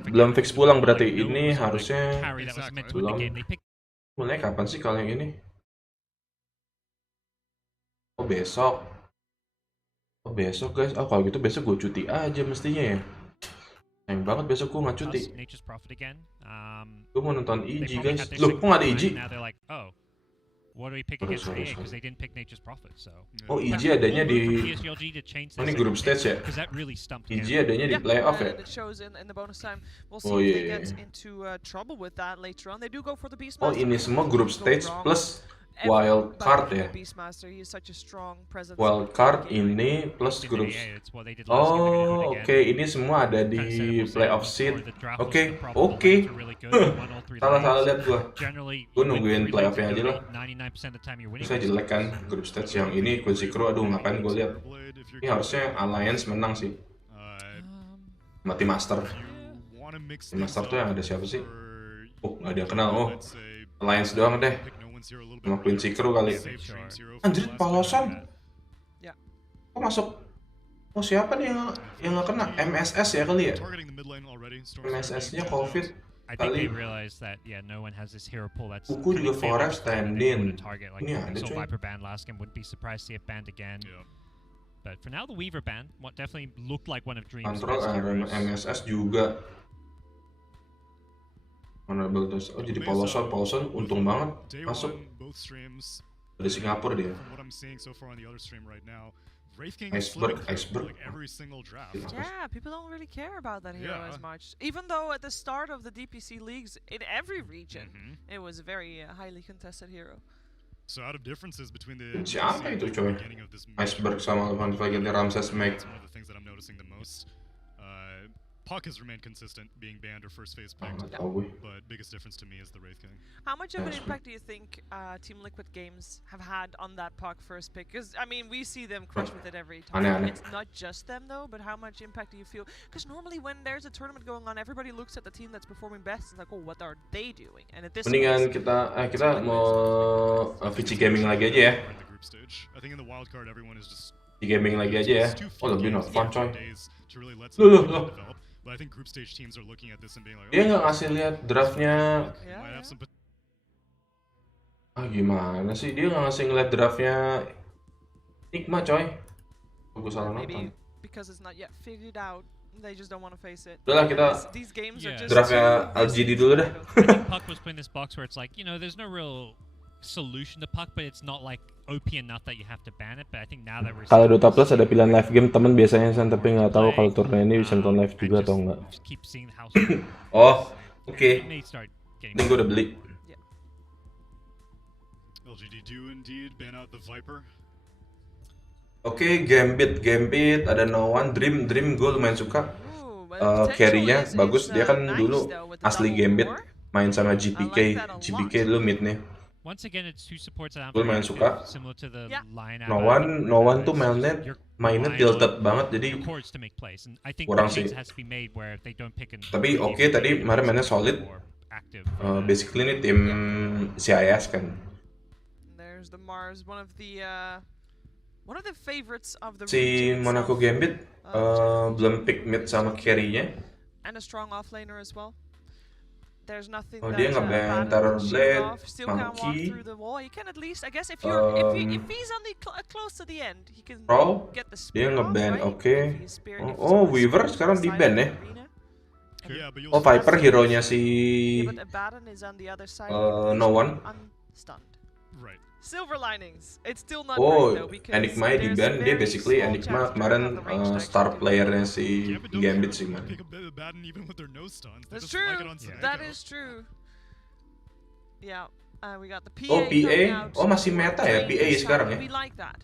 Belum fix pulang berarti. Ini harusnya carry that was meant to win the game. They picked mulai kapan sih kalau yang ini? Oh, besok. Oh, besok guys. Oh, kalau gitu besok gue cuti aja mestinya ya. Sayang banget besok gue nggak cuti. Nature's Prophet again. Gue mau nonton They EG probably guys. had their Loh, second kok nggak ada line, EG? Now they're like, oh, what do we pick Sorry, against sorry, AA? Because sorry. they didn't pick Nature's Prophet. So Oh, EG adanya di. PSGLG to change Oh, ini their group second stage pick, ya? because that really stumped EG Gambit. adanya di playoff ya? And it shows in the bonus time. We'll see Oh, if iya, they iya, get iya. into trouble with that later on. They do go for the Oh, Beastmaster. ini semua group stage Wrong. plus Everybody wild card picking ya? the Beastmaster. He is such a strong presence. Wild card ini plus In the group. AA, it's what they did last game, they're gonna do Oh, it oke. again. Ini semua ada di Kind of set up playoff before seed. the draft was Oke, the problem. The oke. lines are really good. They won all three Salah lanes. lihat gua. Generally, Gua you win nungguin three playoff-nya lanes aja in lah. 99% of the time you're winning. Saya jelek kan group stage yang ini Quizicro. Aduh, ngapain gue lihat? Ini harusnya Alliance menang sih. Mati Master. Tim Master tuh yang ada siapa sih? Oh, nggak ada yang kenal. Oh, Alliance doang deh. Sama Quincy Crew kali. Anjir, Palosan. Ya. Kok masuk? Oh, siapa nih yang nggak kena? MSS ya kali ya? MSS-nya COVID. I think they realized that no one has this hero pool that's Buku juga Forest standing. target. Like Ini we ada saw coy. Viper ban last game, wouldn't be surprised to see it banned again. Yeah. But for now, the Weaver ban, what definitely looked like one of Dream's Control best heroes. MSS juga. Honorable Toss. Oh jadi Paulson untung banget Day masuk. one, both streams. Dari Singapura dia. From what I'm seeing so far on the other stream right now, Wraith King Iceberg, is flipping Iceberg. like every single draft. Yeah, people don't really care about that hero Yeah. as much. Even though at the start of the DPC leagues in every region, it was a very highly contested hero. So out of differences between the Siapa itu coy? beginning of this Iceberg sama Van Ramses Meg. That's one of the things that I'm noticing the most. Puck has remained consistent, being banned or first phase picked. But biggest difference to me is the Wraith King. How much of an impact do you think Team Liquid Games have had on that Puck first pick? Because I mean, we see them crush with it every time. It's not just them though, but how much impact do you feel? Because normally when there's a tournament going on, everybody looks at the team that's performing best and like, oh, what are they doing? And at this Mendingan kita mau VC gaming lagi aja ya. I think in the wild card everyone is just Gaming lagi aja ya. Oh lebih not fun coy. Loh. But I think group stage teams are looking at this and being like, dia nggak ngasih lihat draftnya. Gimana sih dia nggak ngasih ngeliat draftnya Nikma coy. Gue salah nonton. Because it's not yet figured out, they just don't want to face it. Udah lah kita These games are just draftnya LGD dulu dah. Puck was playing this box where it's like, there's no real solution to Puck, but it's not like OP enough that you have to ban it. But I think now that we're kalau Dota Plus ada pilihan live game temen biasanya tapi nggak tahu kalau turnamen ini bisa nonton live juga atau enggak. Oh, oke. Ini gue udah beli. LGD do indeed ban out the Viper. Oke, Gambit ada No One, Dream gue lumayan suka. Carry-nya bagus, dia kan dulu asli Gambit main sama GPK dulu mid-nya. Once again, it's two supports that gue lumayan suka. Similar to the line No One tuh mainnya tilted banget jadi kurang sih. Tapi oke, tadi kemarin mainnya solid. Basically ini tim CIS kan. There's the Mars, one of the favorites of the si Monaco Gambit belum pick mid sama carry-nya. And a strong offlaner as well. There's nothing dia nge-ban Terror Blade, Monkey. He can at least, I guess, if he's on the close to the end, he can get the spear. Dia nge-ban, oke. Oh, Weaver sekarang di-ban ya. Oh, Viper hero-nya si No One. Silver linings. It's still not Enigma di-ban, dia basically Enigma kemarin star player-nya si Gambit sih man. That's true. That is true. Yeah, we got the PA. Oh, PA. Oh, masih meta ya PA sekarang ya. We like that.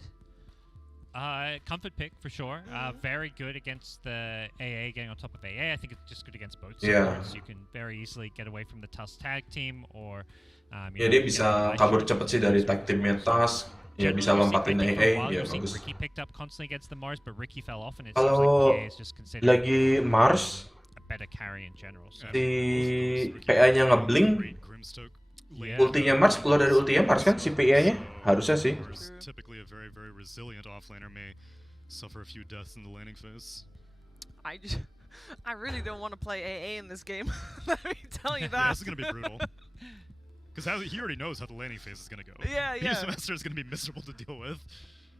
Comfort pick for sure. Very good against the AA, getting on top of AA. I think it's just good against both supports. You can very easily get away from the TUS tag team or ya dia bisa kabur cepet sih dari tag teamnya TUS. Ya bisa lompatin AA, ya bagus. Kalau lagi Mars, si PA-nya ngeblink, ultinya Mars keluar dari ultinya Mars kan si PA-nya harusnya sih. Typically a very very resilient offlaner may suffer a few deaths in the laning phase. I really don't want to play AA in this game. Let me tell you that. This is gonna be brutal. Because he already knows how the laning phase is gonna go. Yeah. Semester is gonna be miserable to deal with.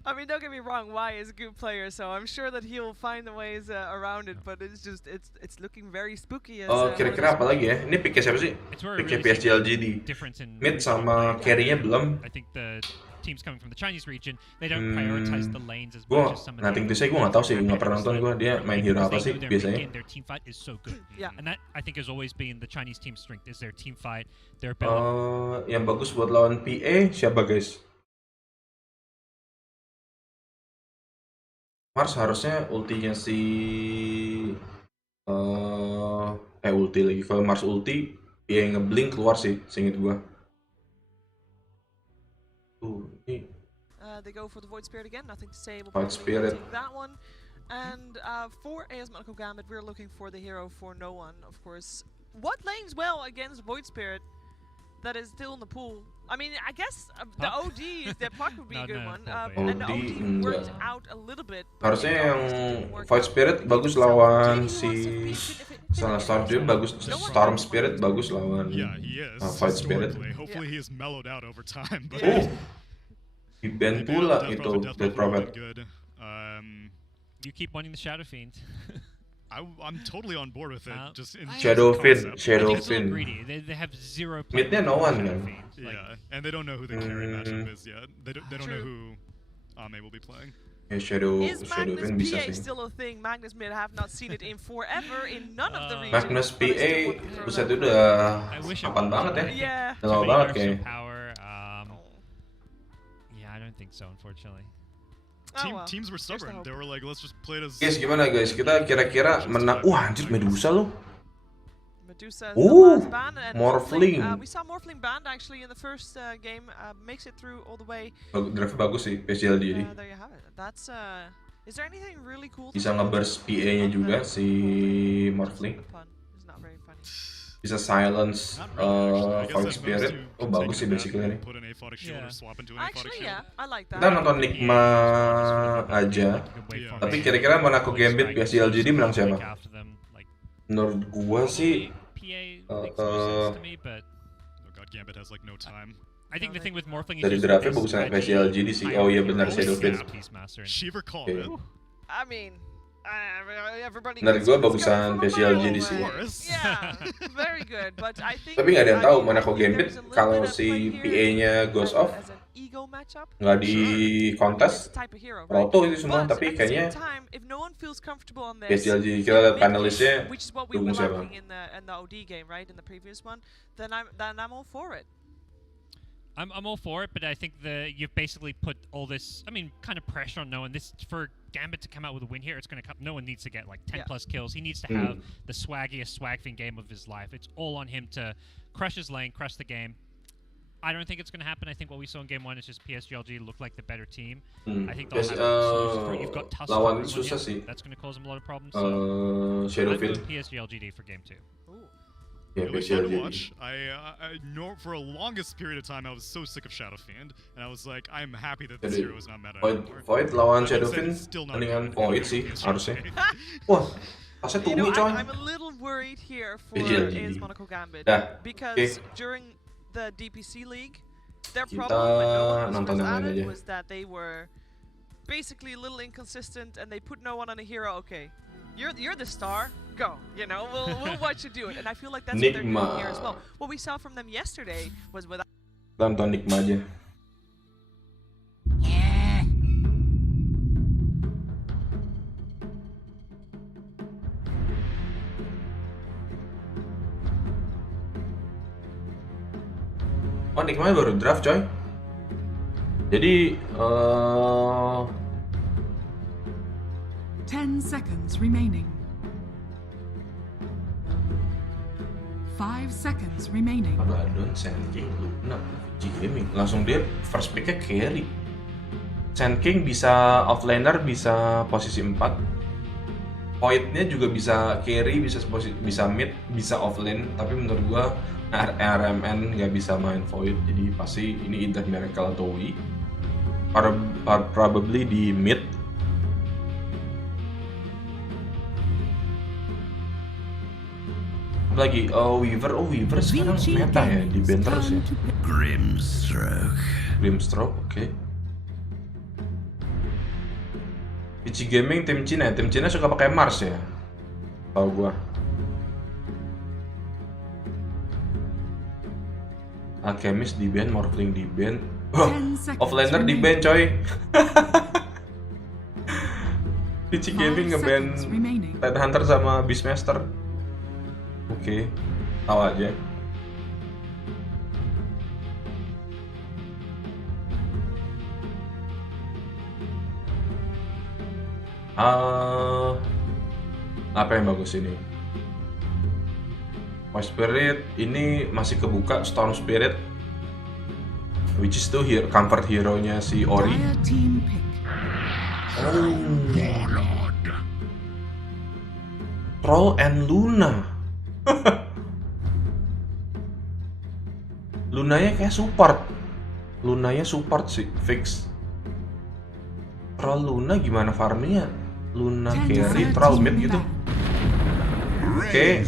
I mean, don't get me wrong. Y is a good player, so I'm sure that he'll find the ways around it. But it's just it's looking very spooky. Kira-kira apa lagi ya? Ini picknya siapa sih? Picknya PSG LGD. Mid sama carry-nya belum. I think the teams coming from the Chinese region, they don't prioritize the lanes as much as some of the nothing to say, gue nggak tahu sih, nggak pernah nonton gue dia main hero apa sih biasanya. Their team fight is so good. And that I think has always been the Chinese team strength is their team fight, their ability. Yang bagus buat lawan PA siapa guys? Mars harusnya ultinya si ulti lagi. Kalau Mars ulti, PA ngeblink keluar sih, seinget gue. They go for the Void Spirit again, nothing to say. Void Spirit. Take that one. And for AS Monaco Gambit, we're looking for the hero for No One, of course. What lanes well against Void Spirit? that is still in the pool. I mean, I guess the OD, the puck would be a good one. OD And the OD worked enggak. out a little bit. But Harusnya it yang obviously didn't work Void out. Spirit The bagus game itself, lawan JD si wants to be salah finished. Storm Spirit bagus. No one Storm can Spirit bagus lawan Yeah, he is. Void Spirit. Historically. Hopefully he has mellowed out over time. But Oh, di ban pula Death itu Prophet Death would Prophet. have been good. You keep wanting the Shadow Fiend. I'm totally on board with it. Just in Shadow concept. Fiend, Shadow I think it's a little Fiend. greedy. They have zero. Midnya no one kan. Yeah, and they don't know who the carry matchup is yet. They don't know who Ame will be playing. Ya Shadow Is Fiend Magnus bisa PA sih. still a thing? Magnus Mid have not seen it in forever in none of the regions. Magnus but I PA, still want to throw buset that udah I wish it kapan was, banget ya? but I think Yeah. Udah lama banget kayaknya. Power. Yeah, I don't think so, unfortunately. Teams were stubborn. They were like, let's just play it as. Guys, gimana guys? Kita kira-kira menang. Wah, anjir Medusa loh. Medusa is the last ban, and Morphling. we saw Morphling banned actually in the first game. Makes it through all the way. Draft bagus sih, PCLD ini. There you have it. That's is there anything really cool? Bisa nge-burst PA-nya juga si Morphling. It's not very funny. Bisa silence Void Spirit. Oh bagus sih basically ini. Actually, yeah, I like that. Kita nonton Nikma aja. Tapi kira-kira Monaco Gambit PCLGD menang siapa? Menurut gua sih Gambit has like no time. I think the thing with Morphling is dari draftnya bagusan PCLGD sih. Oh iya benar Shadow Fiend. Shiver called it. I mean, everybody. Menurut gua bagusan PCLGD sih. Yeah, very good. But I think. Tapi nggak ada yang tahu Monaco Gambit kalau si PA-nya goes off nggak di kontes Roto itu semua, tapi kayaknya PCLG kita lihat panelisnya dukung siapa. In the OD game, right? In the previous one, then I'm all for it. I'm all for it, but I think you've basically put all this, I mean, kind of pressure on Noah. This for Gambit to come out with a win here, it's going to come. No one needs to get like 10 plus kills. He needs to have the swaggiest swag-fin game of his life. It's all on him to crush his lane, crush the game. I don't think it's going to happen. I think what we saw in game 1 is just PSGLG looked like the better team. I think they'll have solutions for it. You've got Tusk. Lawan susah sih. That's going to cause them a lot of problems. Shadow Fiend. PSGLGD for game 2. Yeah, It was fun to PCLGD. watch. I know for a longest period of time I was so sick of Shadow Fiend, and I was like, I'm happy that this hero is not meta anymore. Void lawan But Shadow instead, Fiend it's still not mendingan good. Void sih harusnya. Wah, pasnya tumi coy. I'm a little worried here for PCLGD. AS Monaco Gambit Dah, because during the DPC League, their Kita problem when no one was nonton first yang lain added aja. was that they were basically a little inconsistent and they put no one on a hero. Okay, you're the star. Go. You know, we'll watch you do it. And I feel like that's what they're doing here as well. What we saw from them yesterday was without. Nonton Nikma aja. Oh, Nikma baru draft coy. Jadi 10 seconds remaining. 5 seconds remaining. Abaddon, Sand King, Luna, VG Gaming. Langsung dia first pick-nya carry. Sand King bisa offlaner, bisa posisi 4. Void-nya juga bisa carry, bisa mid, bisa offlane. Tapi menurut gua RMN nggak bisa main Void. Jadi pasti ini either Miracle atau Wii. Probably di mid. Lagi Weaver sekarang meta ya, di ban terus ya. Grimstroke, oke. VG Gaming tim Cina suka pakai Mars ya, tau gua. Alchemist di ban, Morphling di ban. Oh, offlaner di ban coy. VG Gaming nge-ban Tidehunter sama Beastmaster. Oke, tahu aja. Apa yang bagus ini? Void Spirit ini masih kebuka. Storm Spirit, which is tuh comfort hero-nya si Ori. Troll and Luna. Lunanya kayak support. Lunanya support sih, fix. Troll Luna gimana farmnya? Luna carry, troll mid gitu. Oke,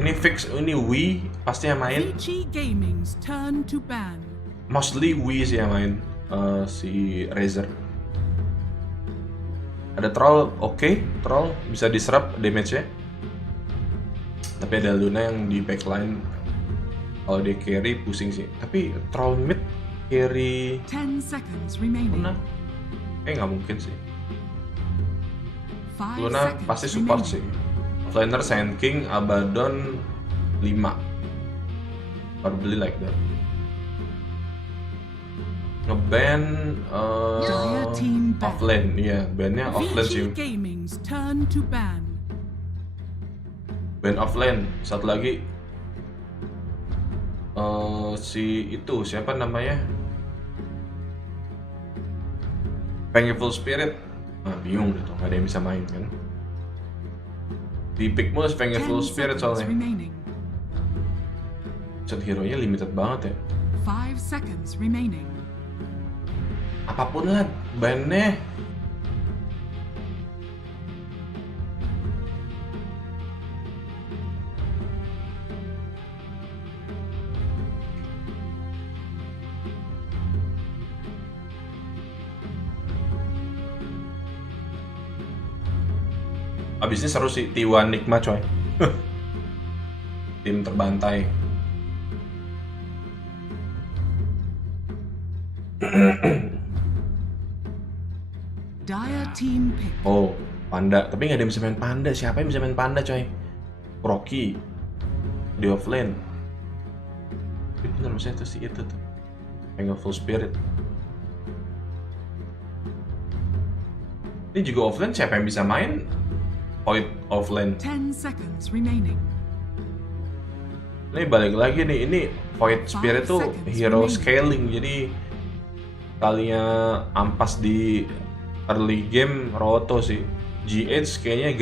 ini fix, ini Wii pasti yang main. VG Gaming's turn to ban. Mostly Wii sih yang main, si Razer. Ada troll, oke, troll bisa disrupt damage-nya. Tapi ada Luna yang di backline. Kalau dia carry pusing sih. Tapi troll mid carry 10 seconds remaining. Luna, nggak mungkin sih. 5 Luna seconds pasti support remaining. sih. Offlaner Sand King, Abaddon 5. Probably like that. Ngeban Dire team ban. offlane, iya, bannya offlane sih. VG Gaming's turn to ban. Ban offlane. Satu lagi si itu siapa namanya? Vengeful Spirit. Nah, bingung gitu, nggak ada yang bisa main kan. Di pick mulu Vengeful 10 Spirit seconds soalnya. remaining. Set hero-nya limited banget ya. 5 seconds remaining. Apapun lah bannya. Abis ini seru sih, T1 Nikma coy. Tim terbantai. Dire team pick. Oh, Panda. Tapi nggak ada yang bisa main Panda. Siapa yang bisa main Panda coy? Rocky. Di offlane. Itu bener maksudnya tuh si itu tuh. Vengeful Spirit. Ini juga offlane, siapa yang bisa main? Point offlane. 10 seconds remaining. Ini balik lagi nih, ini Void Spirit tuh hero scaling, jadi kalinya ampas di early game Roto sih. GH kayaknya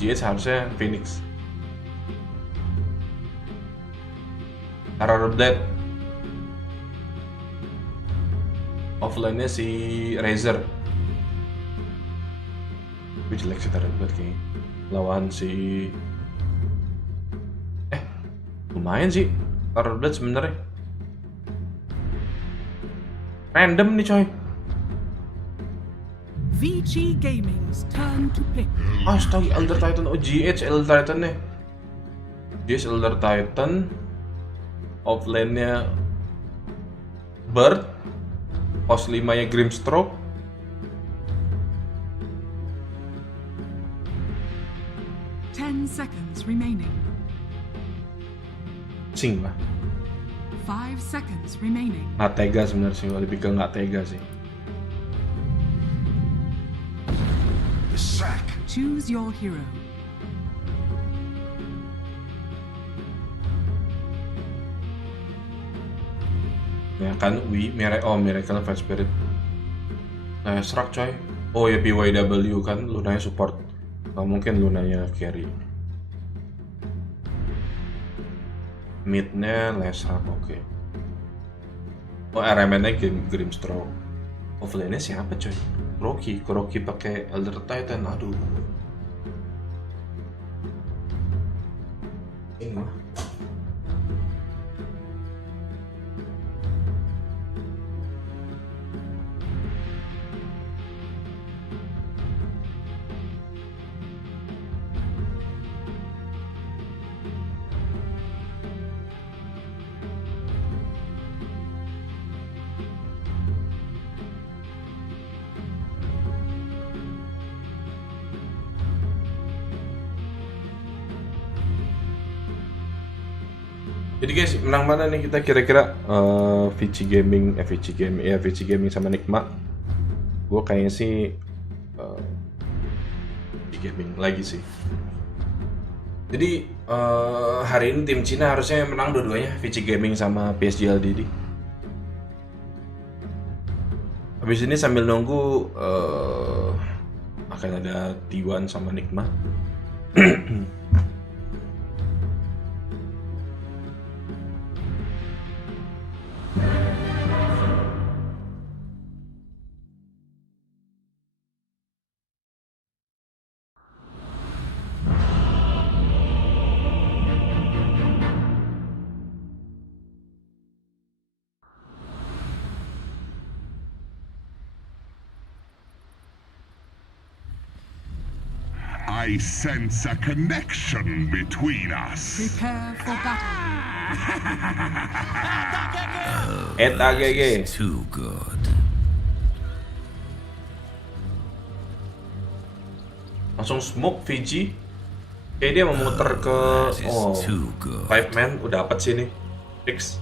GH harusnya Phoenix. Terror Blade offline-nya si Razer. Tapi jelek sih Terror Blade kayaknya. Lawan si lumayan sih Terror Blade sebenernya. Random nih coy. VG Gaming's turn to pick. Astaga, Elder Titan. Oh, GH Elder Titan nih. GH Elder Titan. Offlane-nya Bird. Pos 5-nya Grimstroke. Ten seconds remaining. Sing lah. 5 seconds remaining. Nggak tega sebenarnya sih, lebih ke nggak tega sih. Choose your hero. Ya kan, Miracle of Spirit. Nah, serak coy. Oh ya, PYW kan, Lunanya support. Nggak mungkin Lunanya carry. Mid-nya Lesrak, oke. Oh, RMN-nya Grimstroke. Offlane-nya siapa coy? Rocky pakai Elder Titan, aduh. Ini mah. Jadi guys, menang mana nih kita kira-kira? VG Gaming sama Nikma. Gue kayaknya sih VG Gaming lagi sih. Jadi hari ini tim Cina harusnya menang dua-duanya, VG Gaming sama PSG LDD. Habis ini sambil nunggu akan ada T1 sama Nikma. I sense a connection between us. Prepare for battle. AGG. Too good. Langsung smoke VG. Kayak dia memutar ke 5 man udah dapat sih nih. Fix.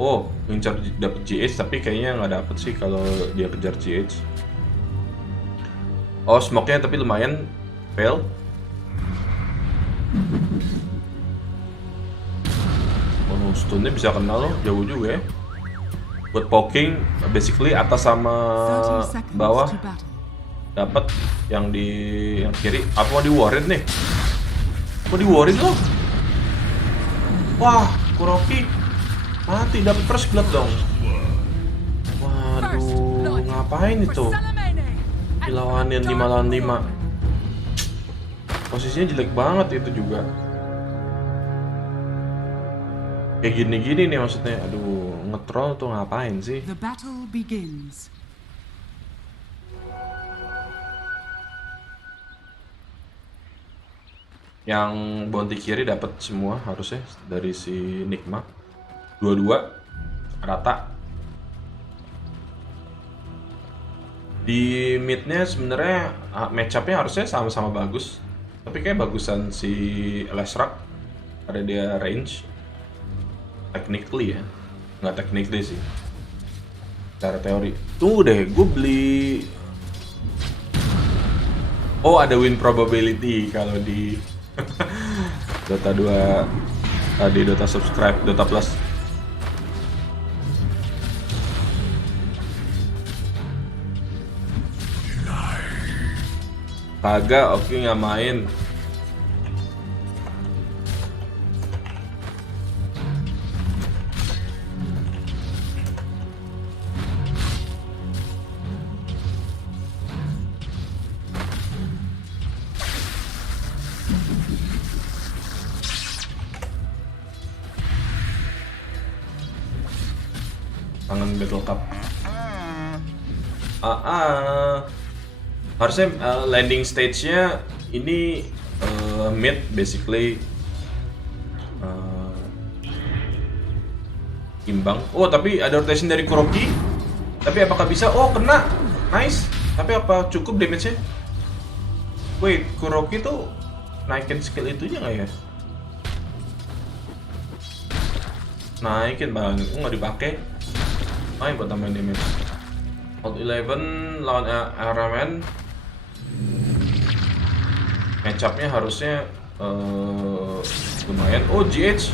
Oh, ngincar dapat GH tapi kayaknya nggak dapet sih kalau dia kejar GH. Oh, smoke-nya tapi lumayan fail. Oh, stun-nya bisa kena loh, jauh juga ya. Buat poking, basically atas sama 30 seconds bawah to battle. dapat yang di yang kiri. Apa mau di warrior nih? Mau di warrior loh? Wah, Kuroki mati, dapat first blood dong. Waduh, ngapain itu? Dilawanin 5 lawan 5. Posisinya jelek banget itu juga. Kayak gini-gini nih maksudnya. Aduh, nge-troll tuh ngapain sih? The battle begins. Yang bounty kiri dapat semua harusnya dari si Nigma. Dua-dua rata. Di midnya sebenarnya matchupnya harusnya sama-sama bagus, tapi kayak bagusan si Lesrak pada dia range. Technically ya, nggak technically sih. Secara teori. Tunggu deh, gue beli. Oh, ada win probability kalau di Dota 2, di Dota subscribe, Dota Plus. Kagak, oke nggak main. Tangan Battle Cup. Harusnya landing stage-nya ini mid basically imbang. Oh, tapi ada rotation dari Kuroki. Tapi apakah bisa? Oh, kena. Nice. Tapi apa cukup damage-nya? Wait, Kuroki tuh naikin skill itunya nggak ya? Naikin bang, nggak dipakai. Main buat tambahin damage. Alt 11 lawan Araman. Matchup-nya harusnya lumayan. Oh, GH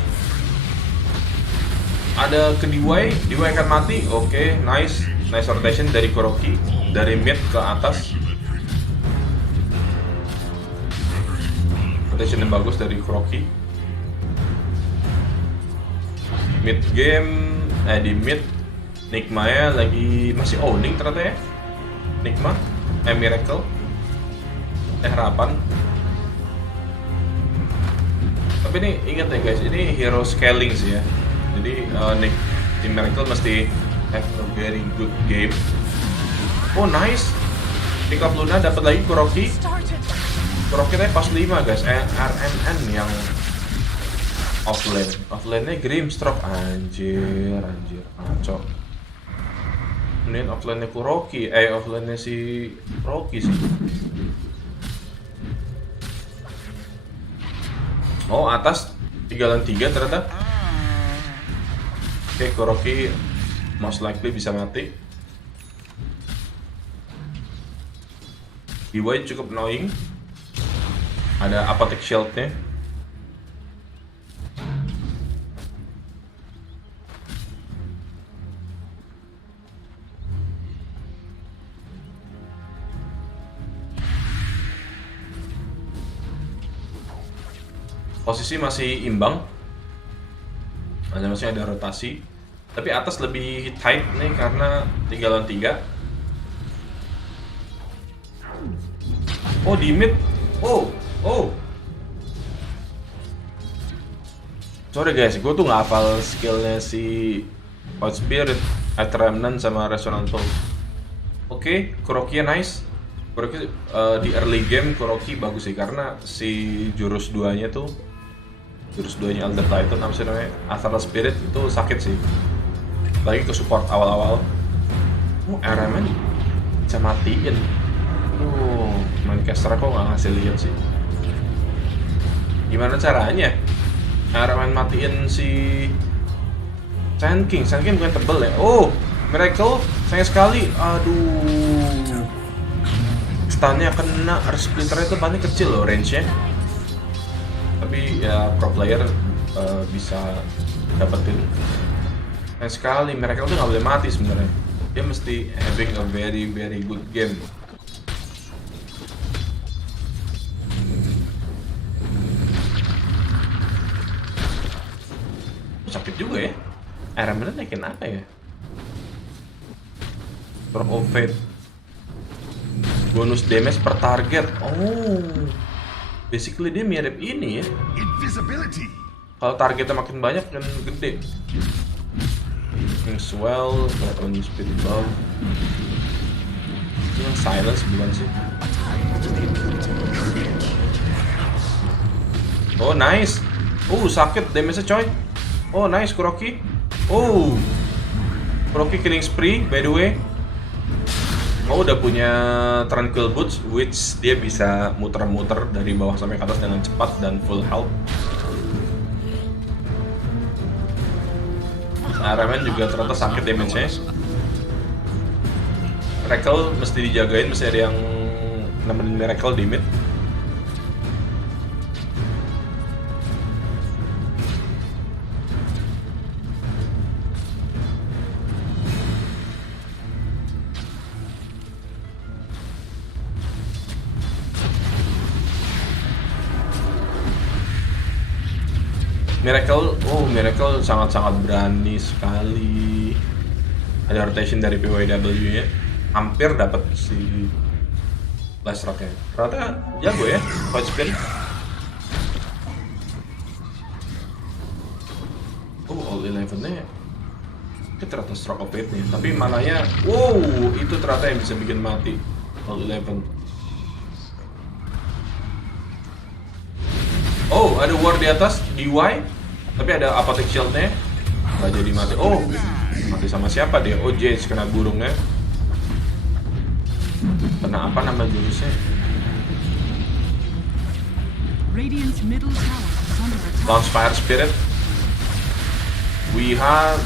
ada ke DY akan mati. Oke, nice rotation dari Kuroki dari mid ke atas. Rotation yang bagus dari Kuroki. Mid game di mid Nigma-nya lagi masih owning ternyata ya. Nigma, Miracle, harapan. Tapi ini ingat ya guys, ini hero scaling sih ya. Jadi Team Miracle mesti have a very good game. Oh nice, pick up Luna dapat lagi Kuroki. Kuroki tadi pas 5 guys, RNN yang offlane-nya Grimstroke. Anjir, ngaco. Ini offline-nya Kuroki, offline-nya si Kuroki sih. Oh, atas 3 lawan 3 ternyata. Oke, Kuroki most likely bisa mati. DY cukup annoying. Ada apotek shield-nya. Posisi masih imbang, masih ada rotasi, tapi atas lebih tight nih karena 3 lawan 3. Oh di mid, oh Sorry guys, gue tuh nggak hafal skillnya si Hot Spirit, Earth Remnant sama Resonant Pulse. Oke, Kuroki nice. Kuroki di early game Kuroki bagus sih karena si jurus 2-nya tuh, jurus 2-nya Elder Titan apa sih namanya, Astral Spirit itu sakit sih. Lagi ke support awal-awal. Remnant bisa matiin. Main caster kok nggak ngasih lihat sih. Gimana caranya? Remnant matiin si Sand King bukan tebel ya. Oh, Miracle sayang sekali. Aduh, stunnya kena. Splinternya itu paling kecil loh range-nya. Tapi ya pro player bisa dapetin. Sayang sekali, Miracle tuh nggak boleh mati sebenarnya. Dia mesti having a very good game. Sakit juga ya. Remnant naikin apa ya? Storm of Fate. Bonus damage per target. Oh, basically dia mirip ini ya. Invisibility. Kalau targetnya makin banyak kan gede. Yang swell, on spirit bomb. Yang silence bukan sih? Oh nice. Sakit damage-nya coy. Oh nice Kuroki. Kuroki killing spree by the way. Udah punya Tranquil Boots which dia bisa muter-muter dari bawah sampai ke atas dengan cepat dan full health. Ramen juga ternyata sakit damage-nya. Miracle mesti dijagain, mesti ada yang nemenin Miracle di mid. Miracle sangat-sangat berani sekali. Ada rotation dari PYW-nya. Hampir dapat si last rock-nya. Ternyata jago ya, Hot Spin. All 11-nya itu ternyata Stroke of Fate nih. Tapi mananya, itu ternyata yang bisa bikin mati All 11. Ada war di atas, DY. Tapi ada apotek shield-nya. Gak jadi mati. Mati sama siapa dia? Jage kena burungnya. Kena apa nama jurusnya? Radiant's middle tower is under attack. Launch Fire Spirit. Wiha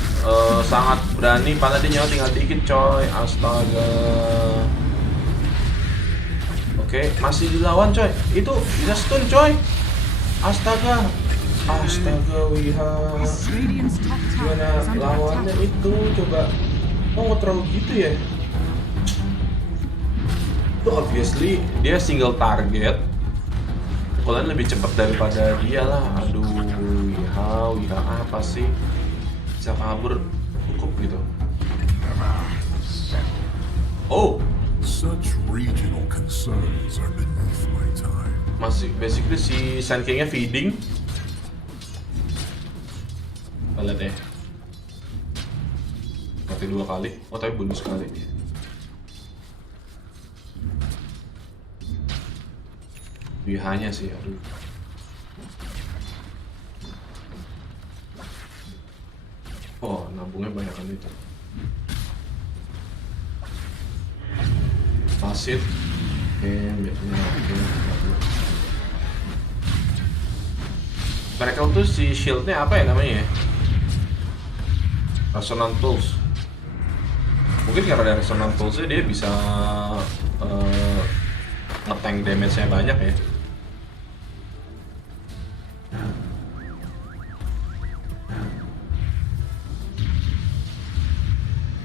sangat berani, padahal dia nyawa tinggal dikit coy. Astaga. Oke, masih dilawan coy. Itu bisa stun coy. Astaga, Wiha. Gimana lawannya itu? Coba. Nggak terlalu gitu ya? Itu obviously dia single target. Pukulan lebih cepat daripada dia lah. Aduh, Wiha apa sih? Bisa kabur cukup gitu. Such regional concerns are beneath my time. Masih basically si Sand King-nya feeding. Kita lihat ya. Mati 2 kali. Tapi bonus sekali. Wihanya sih, aduh. Nabungnya banyak kan itu. Pasit. Mereka tuh si shieldnya apa ya namanya ya? Resonant Pulse. Mungkin karena ada Resonant Pulse dia bisa nge-tank damage-nya banyak ya.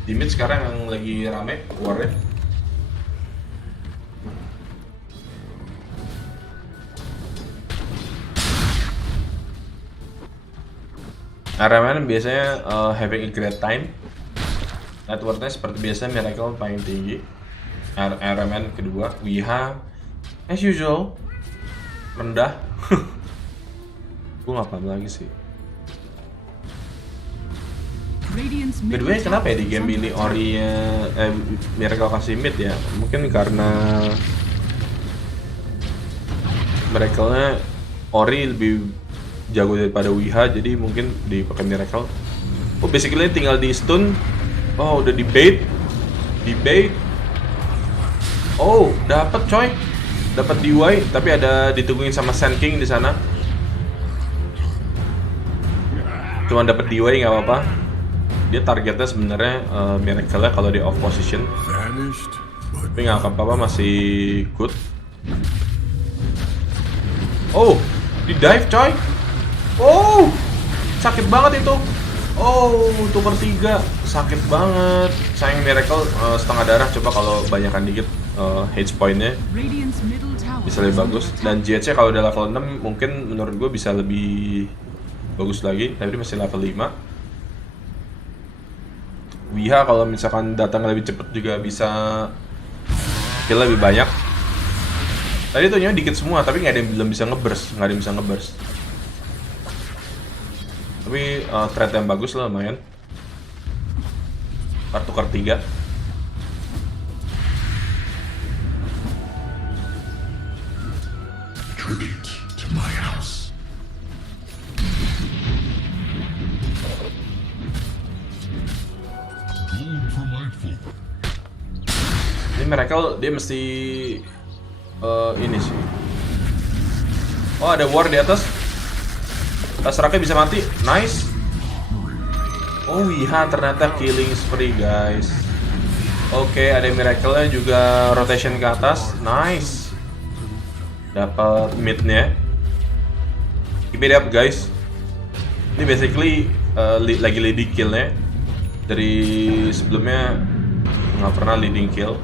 Di mid sekarang yang lagi rame war-nya. RMN biasanya having a great time. Net worth-nya seperti biasa Miracle paling tinggi. RMN kedua, Wiha as usual rendah. Gue nggak paham lagi sih. Radiant's By the middle way, kenapa ya tower di is game under ini attack. Ori-nya Miracle kasih mid ya? Mungkin karena Miracle-nya Ori lebih jago daripada Wiha, jadi mungkin dipakai Miracle. Oh, basically tinggal di stun. Oh, udah di bait. Oh, dapat coy. Dapat DY, tapi ada ditungguin sama Sand King di sana. Cuma dapat DY nggak apa-apa. Dia targetnya sebenarnya Miracle-nya kalau di off position. Tapi nggak apa-apa, masih good. Oh, di dive coy. Oh, sakit banget itu. Oh, tuker 3, sakit banget. Sayang Miracle setengah darah. Coba kalau banyakan dikit HP point-nya Radiant's middle tower bisa lebih is under bagus. attack. Dan GC kalau udah level 6 mungkin menurut gue bisa lebih bagus lagi. Tapi dia masih level 5. Wiha kalau misalkan datang lebih cepet juga bisa kill lebih banyak. Tadi tuh dikit semua, tapi nggak ada yang belum bisa ngeburst, Tapi trade yang bagus lah, lumayan. Tukar 3. Tribute to my house. Gold for my folk. Ini Miracle dia mesti ini sih. Oh, ada war di atas. Seraknya bisa mati. Nice. Oh iya, ternyata killing spree guys. Oke, ada Miracle-nya juga rotation ke atas. Nice. Dapat mid-nya. Keep it up guys. Ini basically lagi leading kill-nya. Dari sebelumnya nggak pernah leading kill.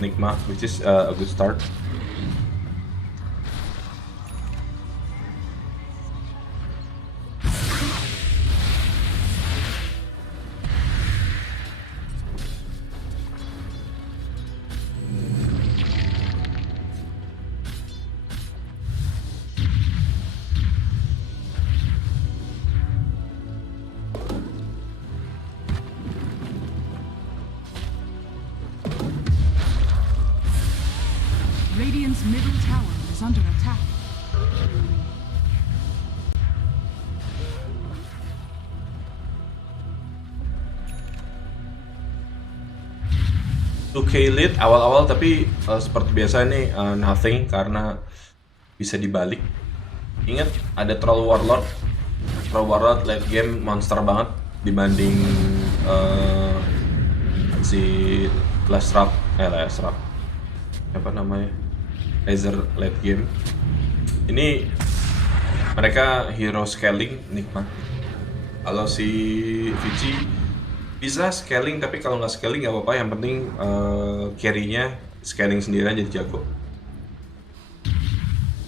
Enigma, which is a good start. Radiant's middle tower is under attack. K lead awal-awal, tapi seperti biasa ini nothing karena bisa dibalik. Ingat ada Troll Warlord late game monster banget dibanding si Last Rock apa namanya, Laser late game. Ini mereka hero scaling nikmat. Kalau si Vici bisa scaling, tapi kalau nggak scaling nggak apa-apa, yang penting carry-nya scaling sendiri aja jago.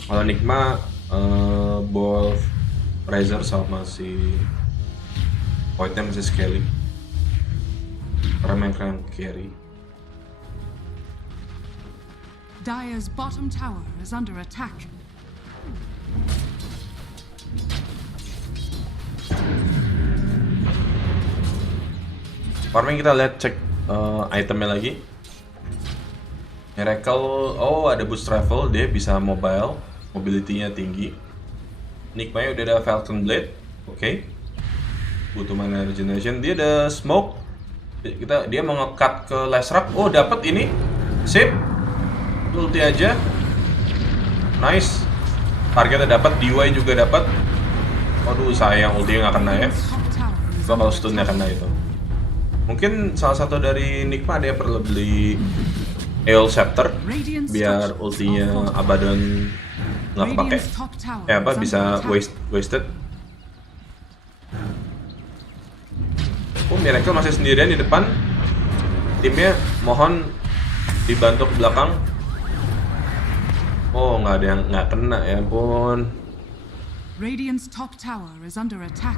Kalau Nigma both Razor sama si Voidnya masih scaling karena mereka yang carry. Dire's bottom tower is under attack. Farming kita lihat cek itemnya lagi. Miracle, oh ada boost travel, dia bisa mobile, mobility-nya tinggi. Nigma udah ada Falcon Blade, oke. Butuh mana regeneration, dia ada smoke. Dia mau nge-cut ke last rock, oh dapat ini, sip. Ulti aja, nice. Targetnya dapat, DY juga dapat. Aduh sayang ultinya nggak kena ya. Coba kalau stunnya kena itu. Mungkin salah satu dari Nigma dia perlu beli Eol Scepter biar ultinya Abaddon nggak kepake. Bisa wasted. Oh, Miracle masih sendirian di depan. Timnya mohon dibantu ke belakang. Oh, nggak ada yang nggak kena, ya ampun. Radiant's top tower is under attack.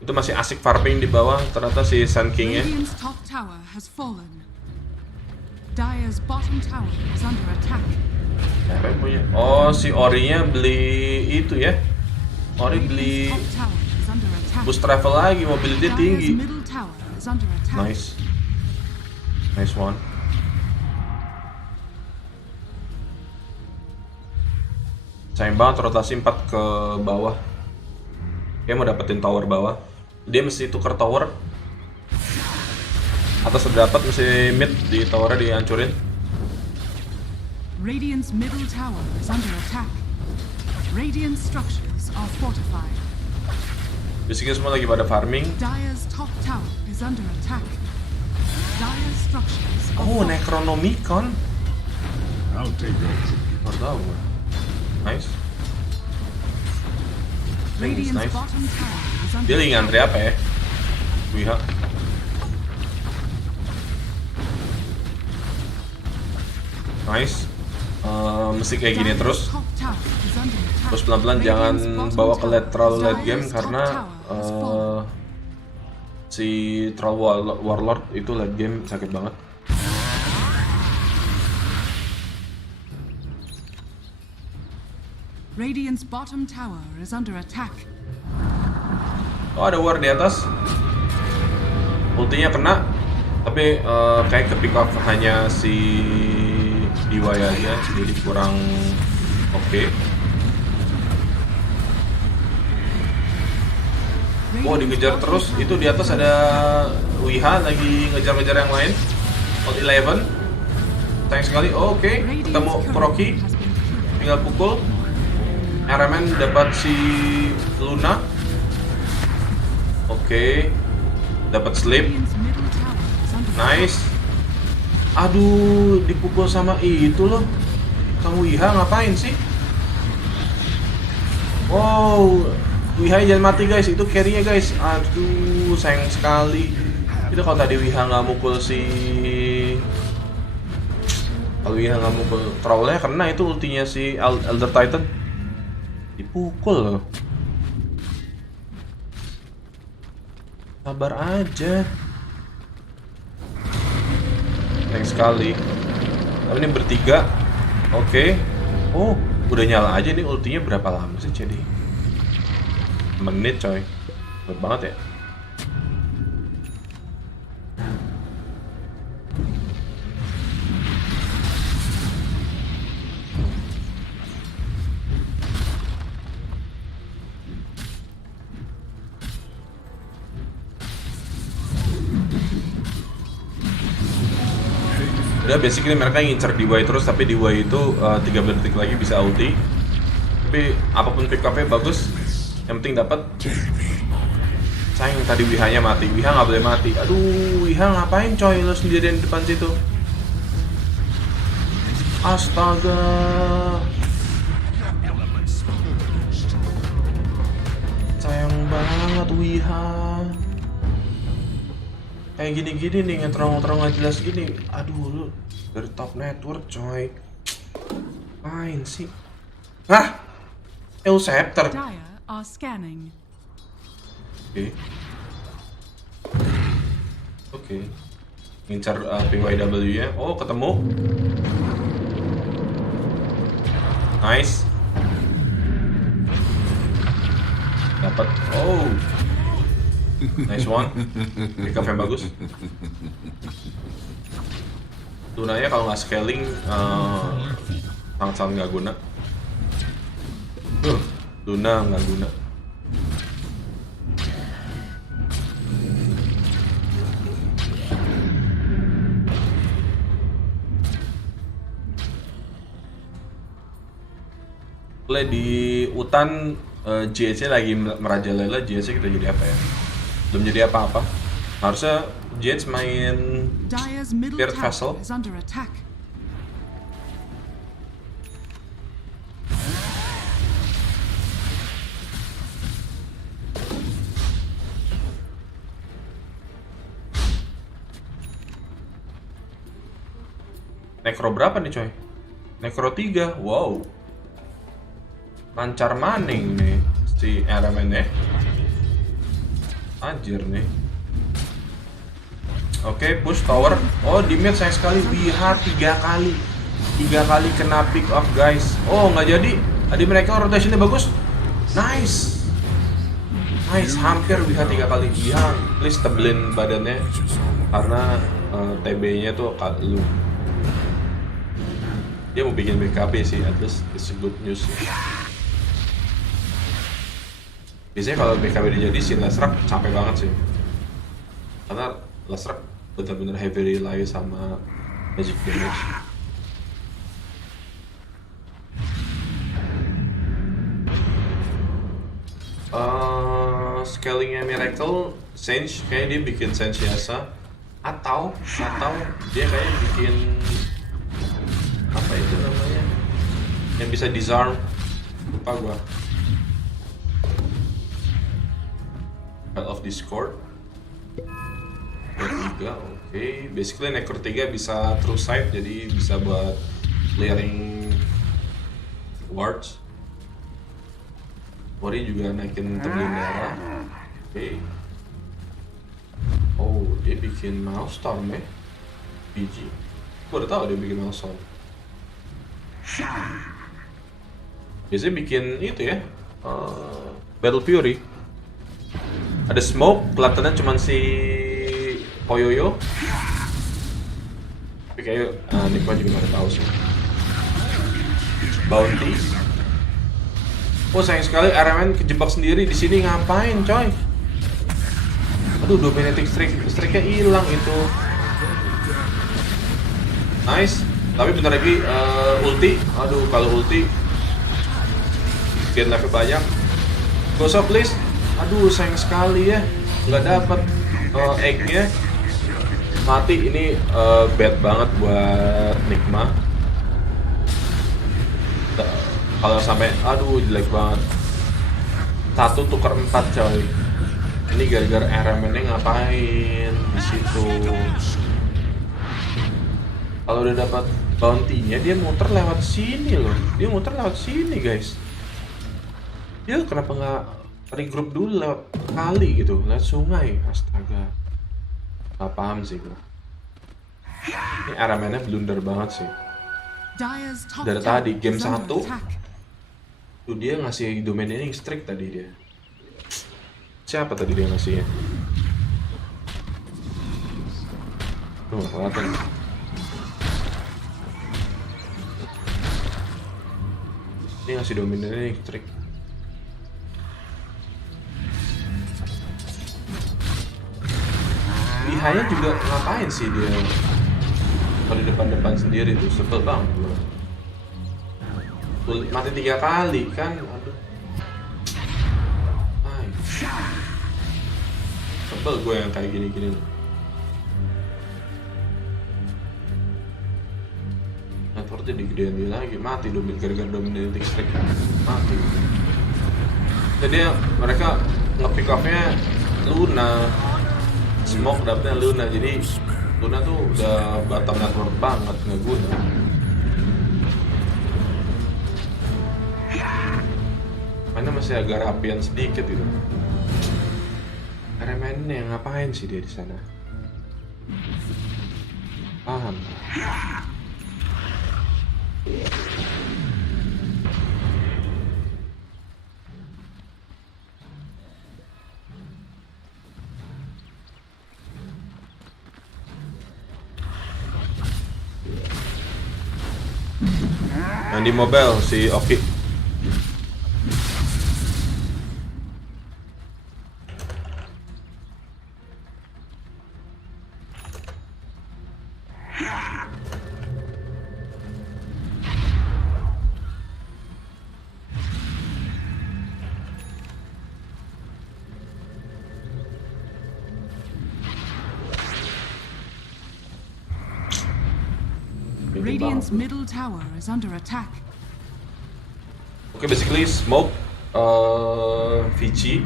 Itu masih asik farming di bawah, ternyata si Sun King-nya. Radiant's top tower has fallen. Dire's bottom tower is under attack. Siapa yang punya? Oh, si Ori-nya beli itu ya. Ori beli boost travel lagi, mobility Dire's tinggi. middle tower is under attack. Nice. Nice one. Sayang banget rotasi 4 ke bawah. Dia mau dapetin tower bawah. Dia mesti tuker tower. Atas udah dapat, mesti mid di towernya dihancurin. Radiant's middle tower is under attack. Radiant structures are fortified. Basically semua lagi pada farming. Dire's top tower is under attack. Dire's structures are Oh, fortified. Necronomicon. I'll take that. Baru tahu gue. Nice. Radiant's Nice. bottom tower is under Dia lagi ngantri apa ya? Wiha. Nice. Mesti kayak gini terus. Top tower is under attack. Terus pelan-pelan jangan bawa ke terlalu late game karena si Troll Warlord itu late game sakit banget. Radiant's bottom tower is under attack. Oh, ada war di atas. Ultinya kena, tapi kayak ke pick off hanya si DY aja, jadi kurang oke. Oh, dikejar terus. Itu di atas ada Wiha lagi ngejar-ngejar yang lain. Out 11. Sayang sekali. Oh, oke. Ketemu Proki. Tinggal pukul. RMN dapat si Luna. Oke. Dapat sleep. Nice. Aduh, dipukul sama itu loh. Kamu Wiha ngapain sih? Wow. Wiha jangan mati guys, itu carry-nya guys. Aduh, sayang sekali. Itu kalau tadi Wiha nggak mukul si... Kalau Wiha nggak mukul trollnya, karena itu ultinya si Elder Titan. Dipukul loh. Sabar aja. Sayang sekali. Tapi ini bertiga. Oke. Oh, udah nyala aja nih ultinya. Berapa lama sih jadi? Menit coy, cepet banget ya. Udah basically mereka ngincer DY terus, tapi DY itu 13 detik lagi bisa ulti. Tapi apapun pick up-nya bagus. Yang penting dapat. Sayang tadi Wiha-nya mati. Wiha nggak boleh mati. Aduh, Wiha ngapain coy lo sendirian di depan situ? Astaga. Sayang banget Wiha. Kayak gini-gini nih, ngeterong-ngeterong nggak jelas gini. Aduh, lu dari top network coy. Main sih. Hah? Scepter. Dire are scanning. Oke. Ngincar PYW-nya. Oh, ketemu. Nice. Dapat. Oh. Nice one. Pick up yang bagus. Lunanya kalau nggak scaling sangat-sangat nggak guna. Luna nggak guna. Di hutan GSC lagi merajalela. GSC kita jadi apa ya? Belum jadi apa-apa. Harusnya GS main Dire's middle Spirit tower Vessel. is under attack. Necro berapa nih coy? Necro 3. Wow. Lancar maning nih si RMN ya. Anjir nih. Oke, push tower. Oh, di mid sayang sekali. Wiha 3 kali. 3 kali kena pick off guys. Oh, nggak jadi. Tadi mereka rotationnya bagus. Nice. Nice, hampir bisa 3 kali. Iya, please tebelin badannya karena TB-nya tuh lu. Dia mau bikin BKB sih, at least it's a good news. Biasanya kalau BKB udah jadi si Lesrak capek banget sih, karena Lesrak benar-benar heavy rely sama magic damage. Scalingnya Miracle, Sense kayaknya dia bikin Sense biasa, atau dia kayak bikin apa itu namanya yang bisa disarm, lupa gua. Battle of Discord Necro 3, oke. Basically Necro 3 bisa true sight, jadi bisa buat clearing wards. Mori juga naikin tebelin darah, oke. Oh, dia bikin Maelstrom ya, PG. Gua udah tahu dia bikin Maelstrom. Biasanya bikin itu ya, Battle Fury. Ada smoke, kelihatannya cuma si Poyoyo. Tapi kayak Nikma juga nggak tahu sih. Bounty. Oh sayang sekali RMN kejebak sendiri di sini, ngapain coy? Aduh, dominating streak-nya hilang itu. Nice. Tapi bentar lagi ulti. Aduh, kalau ulti gain level banyak. Go so please. Aduh, sayang sekali ya, nggak dapat egg-nya. Mati ini, bad banget buat Nikma. Kalau sampai, aduh jelek banget. 1 tukar 4 coy. Ini gara-gara RMN-nya ngapain di situ? Kalau udah dapat bounty-nya, dia muter lewat sini loh. Dia muter lewat sini guys. Dia kenapa nggak regroup dulu lewat kali gitu, lewat sungai? Astaga, nggak paham sih gue. Ini RMN-nya blunder banget sih. Dari tadi game 1 tuh dia ngasih dominating streak tadi dia. Siapa tadi dia ngasihnya? Tuh nggak kelihatan. Dia ngasih dominating streak. Lihanya juga ngapain sih dia kalau di depan-depan sendiri tuh, sebel banget gue. Mati 3 kali kan, aduh. Sebel gue yang kayak gini-gini loh. Networknya digedein dia lagi, mati gara-gara dominating streak, mati. Jadi mereka nge-pick off-nya Luna. Smoke dapetnya Luna, jadi Luna tuh udah bottom network banget, nggak guna. Mainnya masih agak rapian sedikit gitu. RMN-nya ngapain sih dia di sana? Paham? Yang di mobile si Oki. Radiant's middle tower is under attack. Oke, basically smoke Vici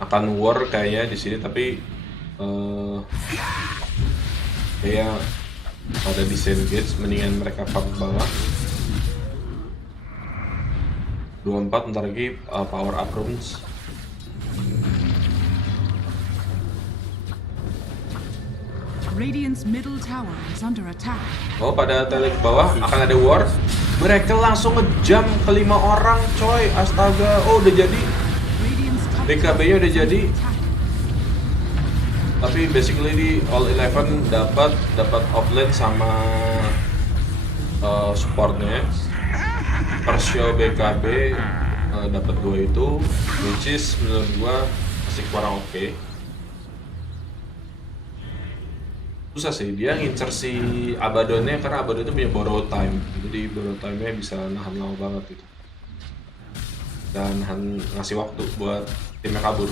akan war kayaknya di sini, tapi kayak ada disengage, mendingan mereka farm bawah. 24 bentar lagi power up runes. Radiant's middle tower is under attack. Oh, pada tele ke bawah akan ada war. Mereka langsung ngejam ke 5 orang, coy. Astaga. Oh, udah jadi. BKB-nya udah jadi. Tapi basically di All 11 dapat offlane sama supportnya. Persio BKB dapat 2 itu, which is menurut gua masih kurang oke. Susah sih dia ngincer si Abaddonnya karena Abaddon itu punya borrow time, jadi borrow time-nya bisa nahan lama banget gitu dan ngasih waktu buat timnya kabur.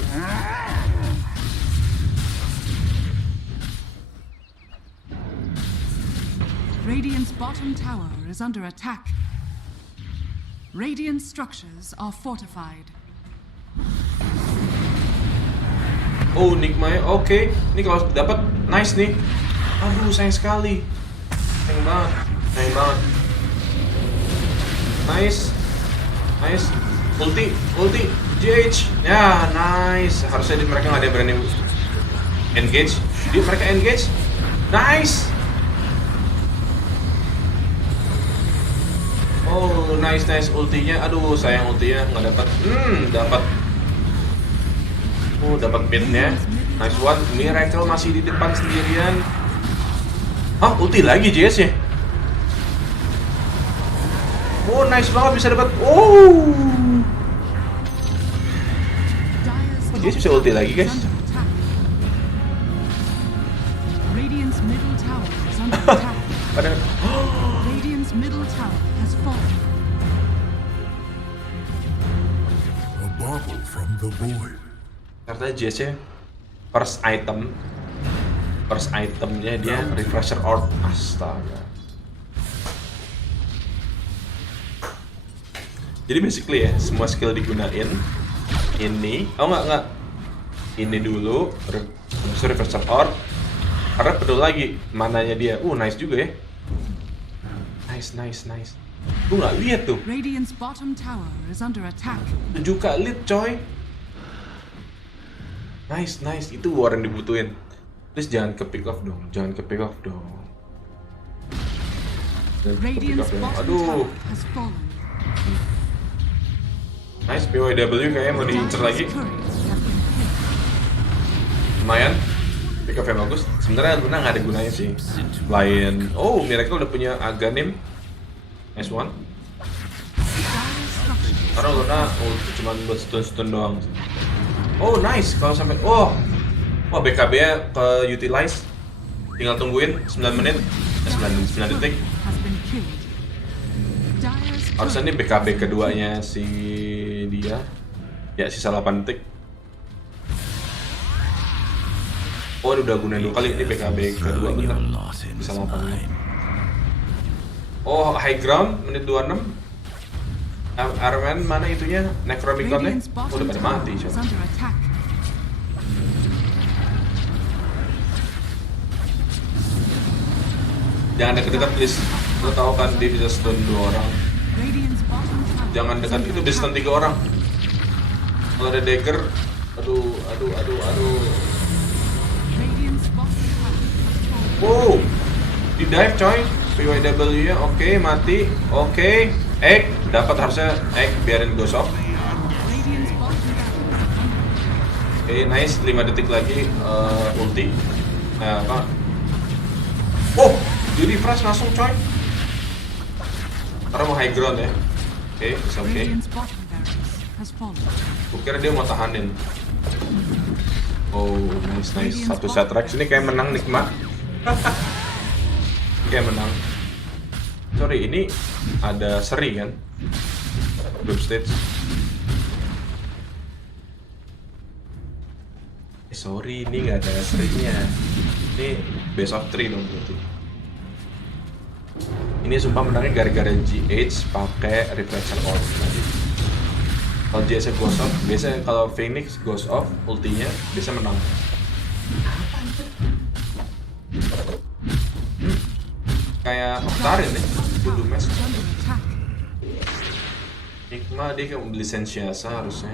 Radiant's bottom tower is under attack. Radiant structures are fortified. Oh, Nikmanya oke. Ini kalau dapat nice nih. Aduh, sayang sekali. Sayang banget. Nice. Ulti, GH. Ya, nice. Harusnya mereka nggak ada yang berani engage. Mereka engage. Nice. Oh, nice ultinya. Aduh, sayang ultinya nggak dapat. Dapat. Oh, dapat mid-nya. Nice one. Miracle masih di depan sendirian. Hah, ulti lagi JS-nya. Oh, nice banget bisa dapat. Oh, JS bisa ulti lagi, guys. Radiant's middle tower is under attack. Radiant's middle tower has fallen. A bauble from the void. Ternyata JS-nya first itemnya dia refresher orb. Astaga. Jadi basically ya semua skill digunain. Ini enggak ini dulu refresher orb karena perlu lagi mananya dia. Nice juga ya. Nice. Gue nggak lihat tuh. Radiant's bottom tower is under attack. 7 kali coy. Nice. Itu war yang dibutuhin. Please jangan ke pick off dong. Radiant's bottom tower has fallen. Nice, PYW kayaknya mau diincer lagi. Lumayan. Pick off yang bagus. Sebenarnya Luna nggak ada gunanya sih. Lain. Oh, Miracle udah punya Aghanim. Nice one. Karena Luna cuma buat stun doang. Oh, nice. Kalau sampai BKB-nya ke utilize. Tinggal tungguin 9 menit. 9 detik. Harusnya ini BKB keduanya si dia. Ya, sisa 8 detik. Oh, udah gunain 2 kali. Ini BKB kedua bentar. Bisa 8 menit. Oh, high ground menit 26. Arman mana itunya? Necromiconnya? Udah pada mati coba. Jangan dekat-dekat please. Lo tau kan dia bisa stun 2 orang. Jangan dekat, itu bisa stun 3 orang. Kalau ada dagger, aduh. Wow, di dive coy. PYW-nya oke, mati. Oke. Egg, dapat harusnya egg, biarin ghost off. Oke, nice, 5 detik lagi ulti. Oh, di refresh langsung coy. Karena mau high ground ya. Oke, bisa oke. Kukira dia mau tahanin. Oh, nice. Satu set Rex ini kayak menang nikmat. Kayak menang. Sorry, ini ada seri kan? Group stage. Sorry, ini nggak ada serinya. Ini best of 3 dong berarti. Ini sumpah menangnya gara-gara GH pakai reflection orb. Kalau GH ghost off, biasanya kalau Phoenix ghost off ultinya bisa menang. Kayak Octarian nih, Voodoo Mask. Nikma dia kayak beli Sensiasa harusnya.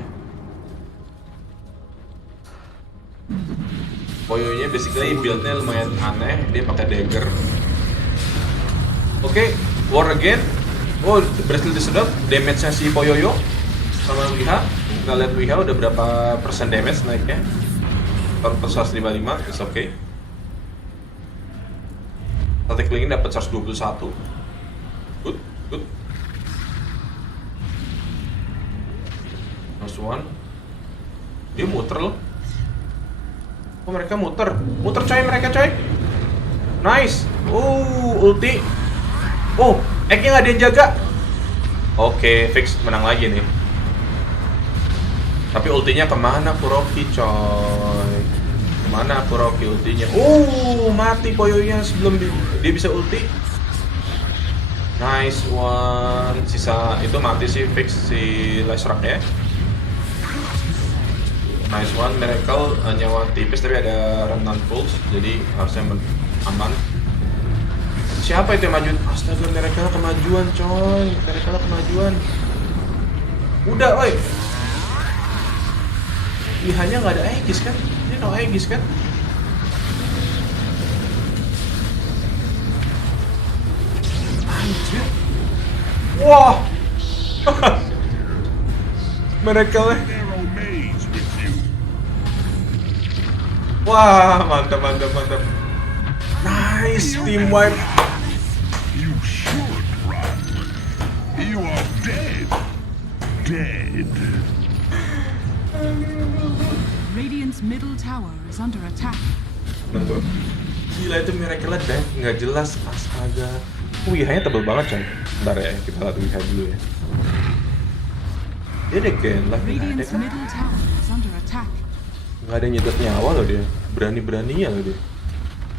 Poyonya basically build-nya lumayan aneh, dia pakai dagger. Oke, war again. Oh, berhasil disedot damage-nya si Poyoyo sama Wiha. Kita lihat Wiha udah berapa persen damage naiknya. Per 155, it's okay. Static link dapat 121. Good, good. Last one. Dia muter loh. Oh, mereka muter. Muter coy, mereka coy. Nice. Ulti. Oh, egg-nya nggak ada yang jaga. Oke, fix menang lagi nih. Tapi ultinya kemana Kuroki coy? Kemana Kuroki ultinya? Mati Poyonya sebelum dia bisa ulti. Nice one. Sisa itu mati sih, fix si Lashrak-nya. Nice one. Miracle nyawa tipis tapi ada Remnant Pulse, jadi harusnya aman. Siapa itu yang maju? Astaga, Miracle kemajuan coy. Miracle kemajuan. Udah, oi. Lihannya nggak ada Aegis kan? Ini no Aegis kan? Anjir. Wah. Miracle. Wah, mantap. Nice, team wipe. You should run. You are dead. Dead. Radiant's middle tower is under attack. Betul. Gila itu Miracle dive nggak jelas, astaga. Wiha-nya tebel banget coy. Bentar ya, kita lihat Wiha dulu ya. Dia deh kan, lagi nggak ada kan? Middle tower is under attack. Nggak ada nyedot nyawa loh dia. Berani-beraninya loh dia.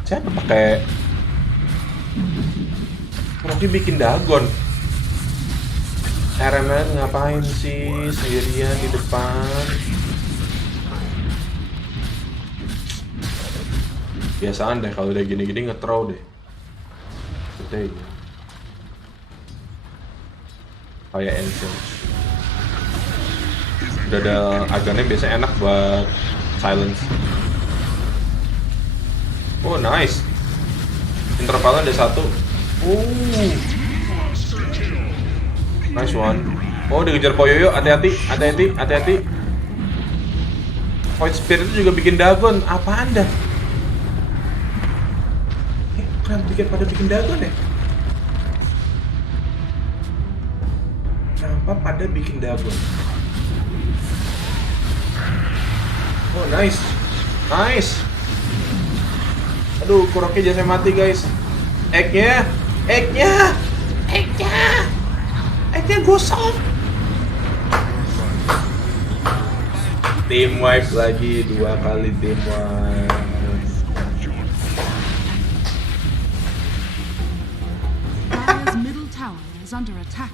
Siapa pakai? Rocky bikin Dagon. RMN ngapain sih sendirian di depan? Biasaan deh kalau udah gini-gini nge-throw deh. Betul ya. Kayak Enchant. Udah ada agannya biasanya enak buat silence. Oh nice. Intervalnya ada 1. Nice one. Oh dikejar Poyoyo, hati-hati. Void Spirit itu juga bikin Dagon. Apaan dah? Kenapa pada bikin Dagon ya? Kenapa pada bikin Dagon? Oh nice. Aduh, Kuroki jangan mati guys. Egg-nya gosong. Team wipe lagi 2 kali team wipe. Dire's middle tower is under attack.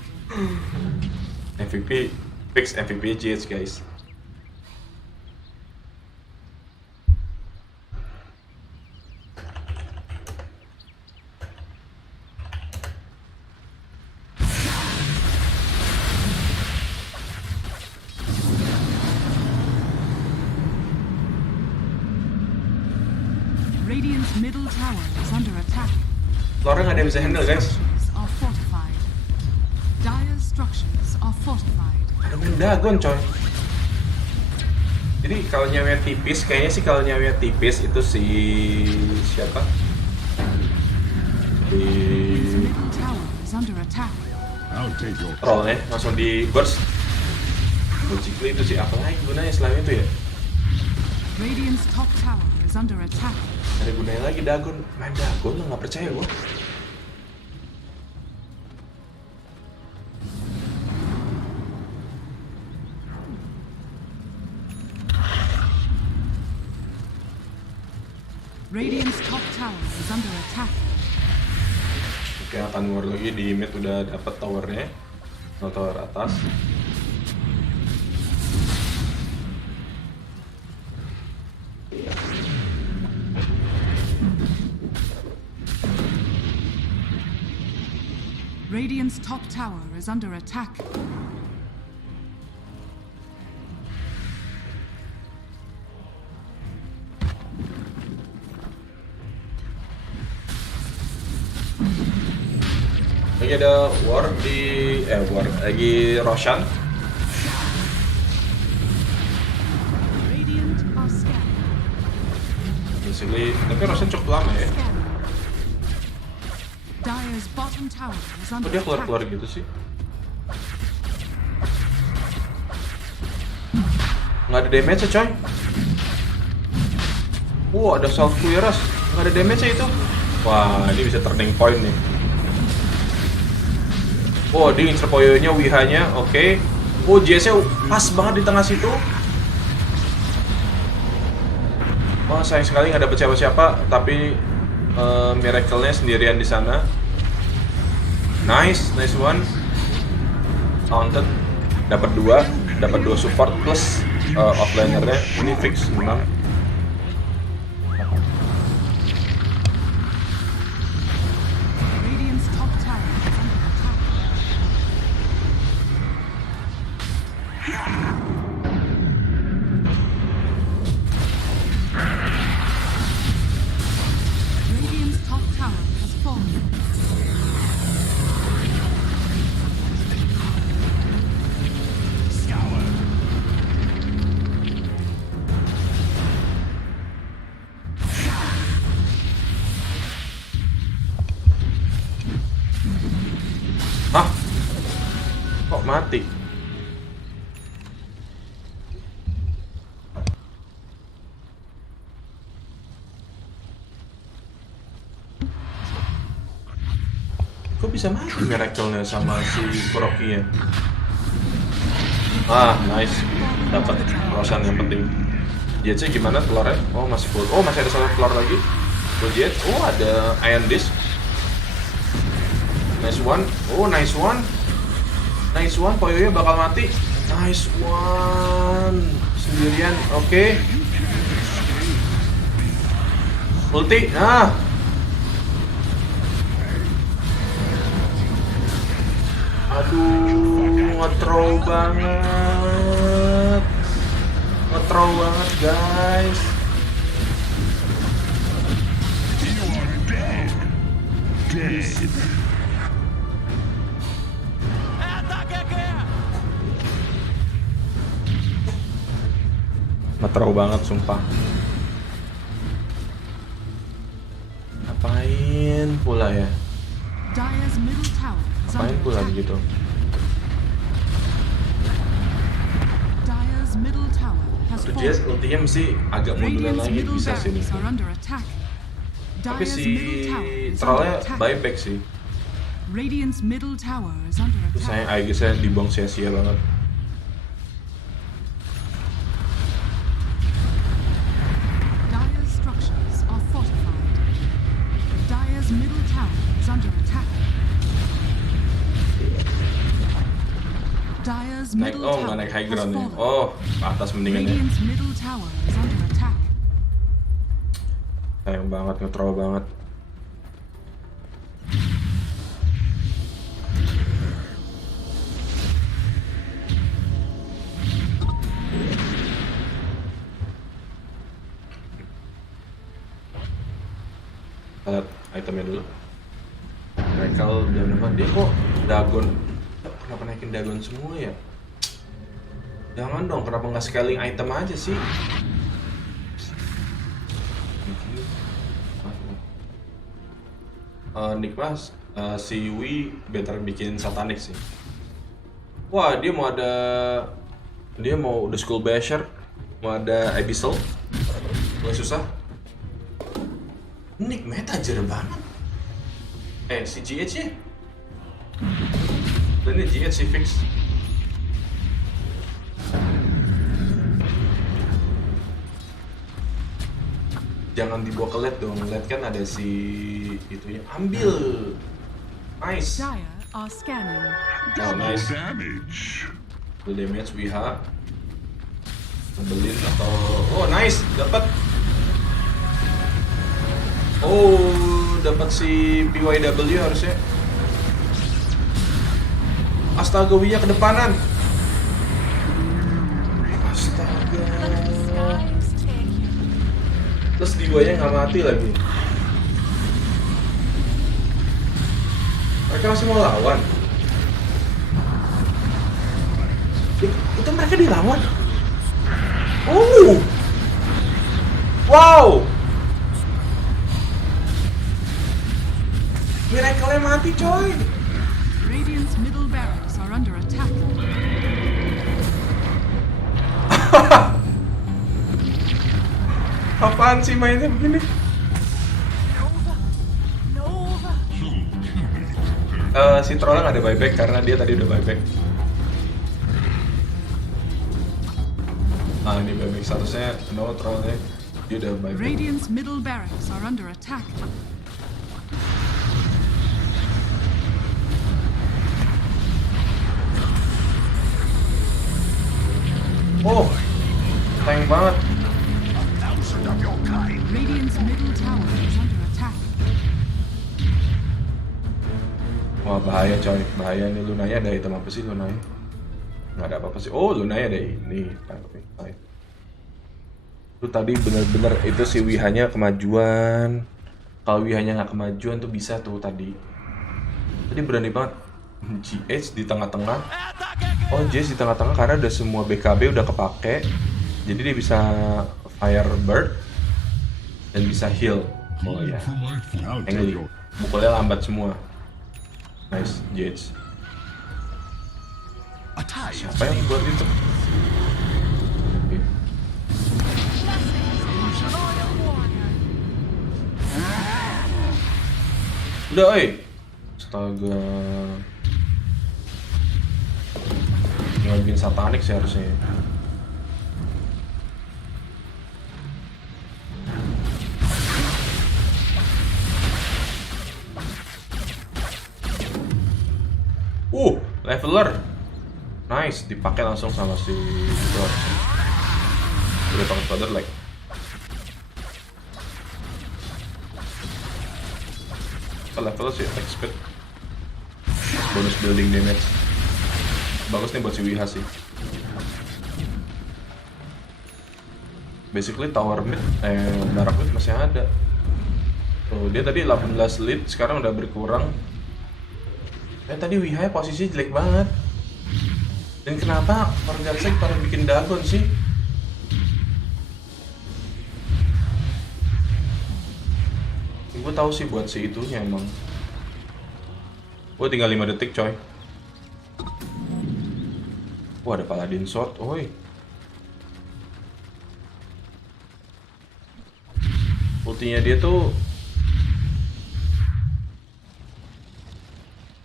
MVP, fix MVP GH guys. Radiant's middle tower is under attack. Lore nggak ada yang bisa handle guys. Are fortified. Dire's structures are fortified. Ada main Dagon coy. Jadi kalau nyawanya tipis, kayaknya sih kalau nyawanya tipis itu si siapa? Di Middle tower is under attack. trollnya langsung di burst. Logically itu sih apa lagi gunanya selain itu ya? Radiant's top tower is under attack. Ada gunanya lagi Dagon, main Dagon lo nggak percaya gua. Radiant's top tower is under attack. Oke, akan war lagi di mid udah dapat towernya, tower atas. Radiant's top tower is under attack. Lagi ada war lagi Roshan. Radiant are scanning. Basically, tapi Roshan cukup lama ya. Dire's bottom tower is Kok under dia attack. keluar-keluar gitu sih? Nggak ada damage ya coy. Ada self clearance. Nggak ada damage ya itu. Wah, ini bisa turning point nih. Dia ngincer poyonya, Wiha-nya, oke. JS-nya pas banget di tengah situ. Sayang sekali nggak dapet siapa-siapa, tapi Miracle-nya sendirian di sana. Nice one. Taunted. Dapat dua support plus offlaner-nya. Ini fix menang. Radiant's top tower is under attack. Radiant's top tower has fallen. Hah? Kok mati? Kok bisa mati Miracle-nya sama si Kuroki-nya? Nice. Dapat Roshan yang penting. Jetsnya gimana telurnya? Masih full. Masih ada satu telur lagi. Full Jet. Ada Iron Disc. Nice one. Nice one. Poyoyo bakal mati. Nice one. Sendirian. Oke. Ulti. Aduh, nge-throw banget. Nge-throw banget, guys. Dead. Nge-throw banget, sumpah. Ngapain pula ya? Dire's middle tower is Ngapain under pula attack. begitu? Dire's middle tower has Dia fallen. ultinya mesti agak munduran Radiant's lagi middle bisa sih nih. barracks are under attack. Tapi Dire's si middle tower is under trollnya attack. buyback sih. Radiant's middle tower is under Terus attack. saya saya dibuang sia-sia banget. Dire's structures are fortified. Dire's middle tower is under attack. Dire's Naik, middle nggak tower naik high has ground ya. fallen. Ke atas mendingan ya. Radiant's middle tower is under attack. Sayang banget, nge-throw banget. Kita lihat itemnya dulu. Michael dan dia kok Dagon. Kenapa naikin Dagon semua ya? Jangan dong, kenapa nggak scaling item aja sih? Nikmas, si Yui better bikin satanik sih. Wah, dia mau The School Basher, mau ada Abyssal. Gak susah. Nick meta aja banget. Si GH ya? Dan ini GH sih fix. Jangan dibawa ke LED dong. LED kan ada si itunya. Ambil. Nice. Dire are scanning. Nice. Damage. Full damage WH. Ngebelin atau nice, dapat. Dapat si PYW harusnya. Astaga, Wia kedepanan. Astaga. Terus Diwanya nggak mati lagi. Mereka masih mau lawan. Itu mereka dilawan. Wow. Miracle-nya mati, coy. Radiant's middle barracks are under attack. Apaan sih mainnya begini? Si trollnya nggak ada buyback karena dia tadi udah buyback. Ini buyback seharusnya no trollnya dia udah buyback. Radiant's middle barracks are under attack. Oh, tank banget. Radiant's middle tower is under attack. Wah bahaya coy, bahaya nih. Lunanya ada item apa sih Lunanya? Nggak ada apa-apa sih. Oh Lunanya ada ini. Itu tadi bener-bener itu si Wihanya kemajuan. Kalau Wihanya nggak kemajuan tuh bisa tuh tadi. Tadi berani banget. GH di tengah-tengah. Oh GH di tengah-tengah karena udah semua BKB udah kepake. Jadi dia bisa Firebird dan bisa heal. Oh ya. Angry. Mukulnya lambat semua. Nice, Jades. Siapa yang buat itu? Udah, oi. Astaga. Tinggal bikin satanik sih harusnya. Leveler. Nice, dipakai langsung sama si itu. Udah pakai father like. Level sih attack speed. Bonus building damage. Bagus nih buat si Wiha sih. Basically tower mid, dark mid masih ada. Tuh, dia tadi 18 lead, sekarang udah berkurang. Tadi Wiha posisinya jelek banget. Dan kenapa Organsek pada bikin Dagon sih? Gue tahu sih buat si itunya emang. Gue tinggal 5 detik coy. Wah ada Paladin Sword, oi. Ultinya dia tuh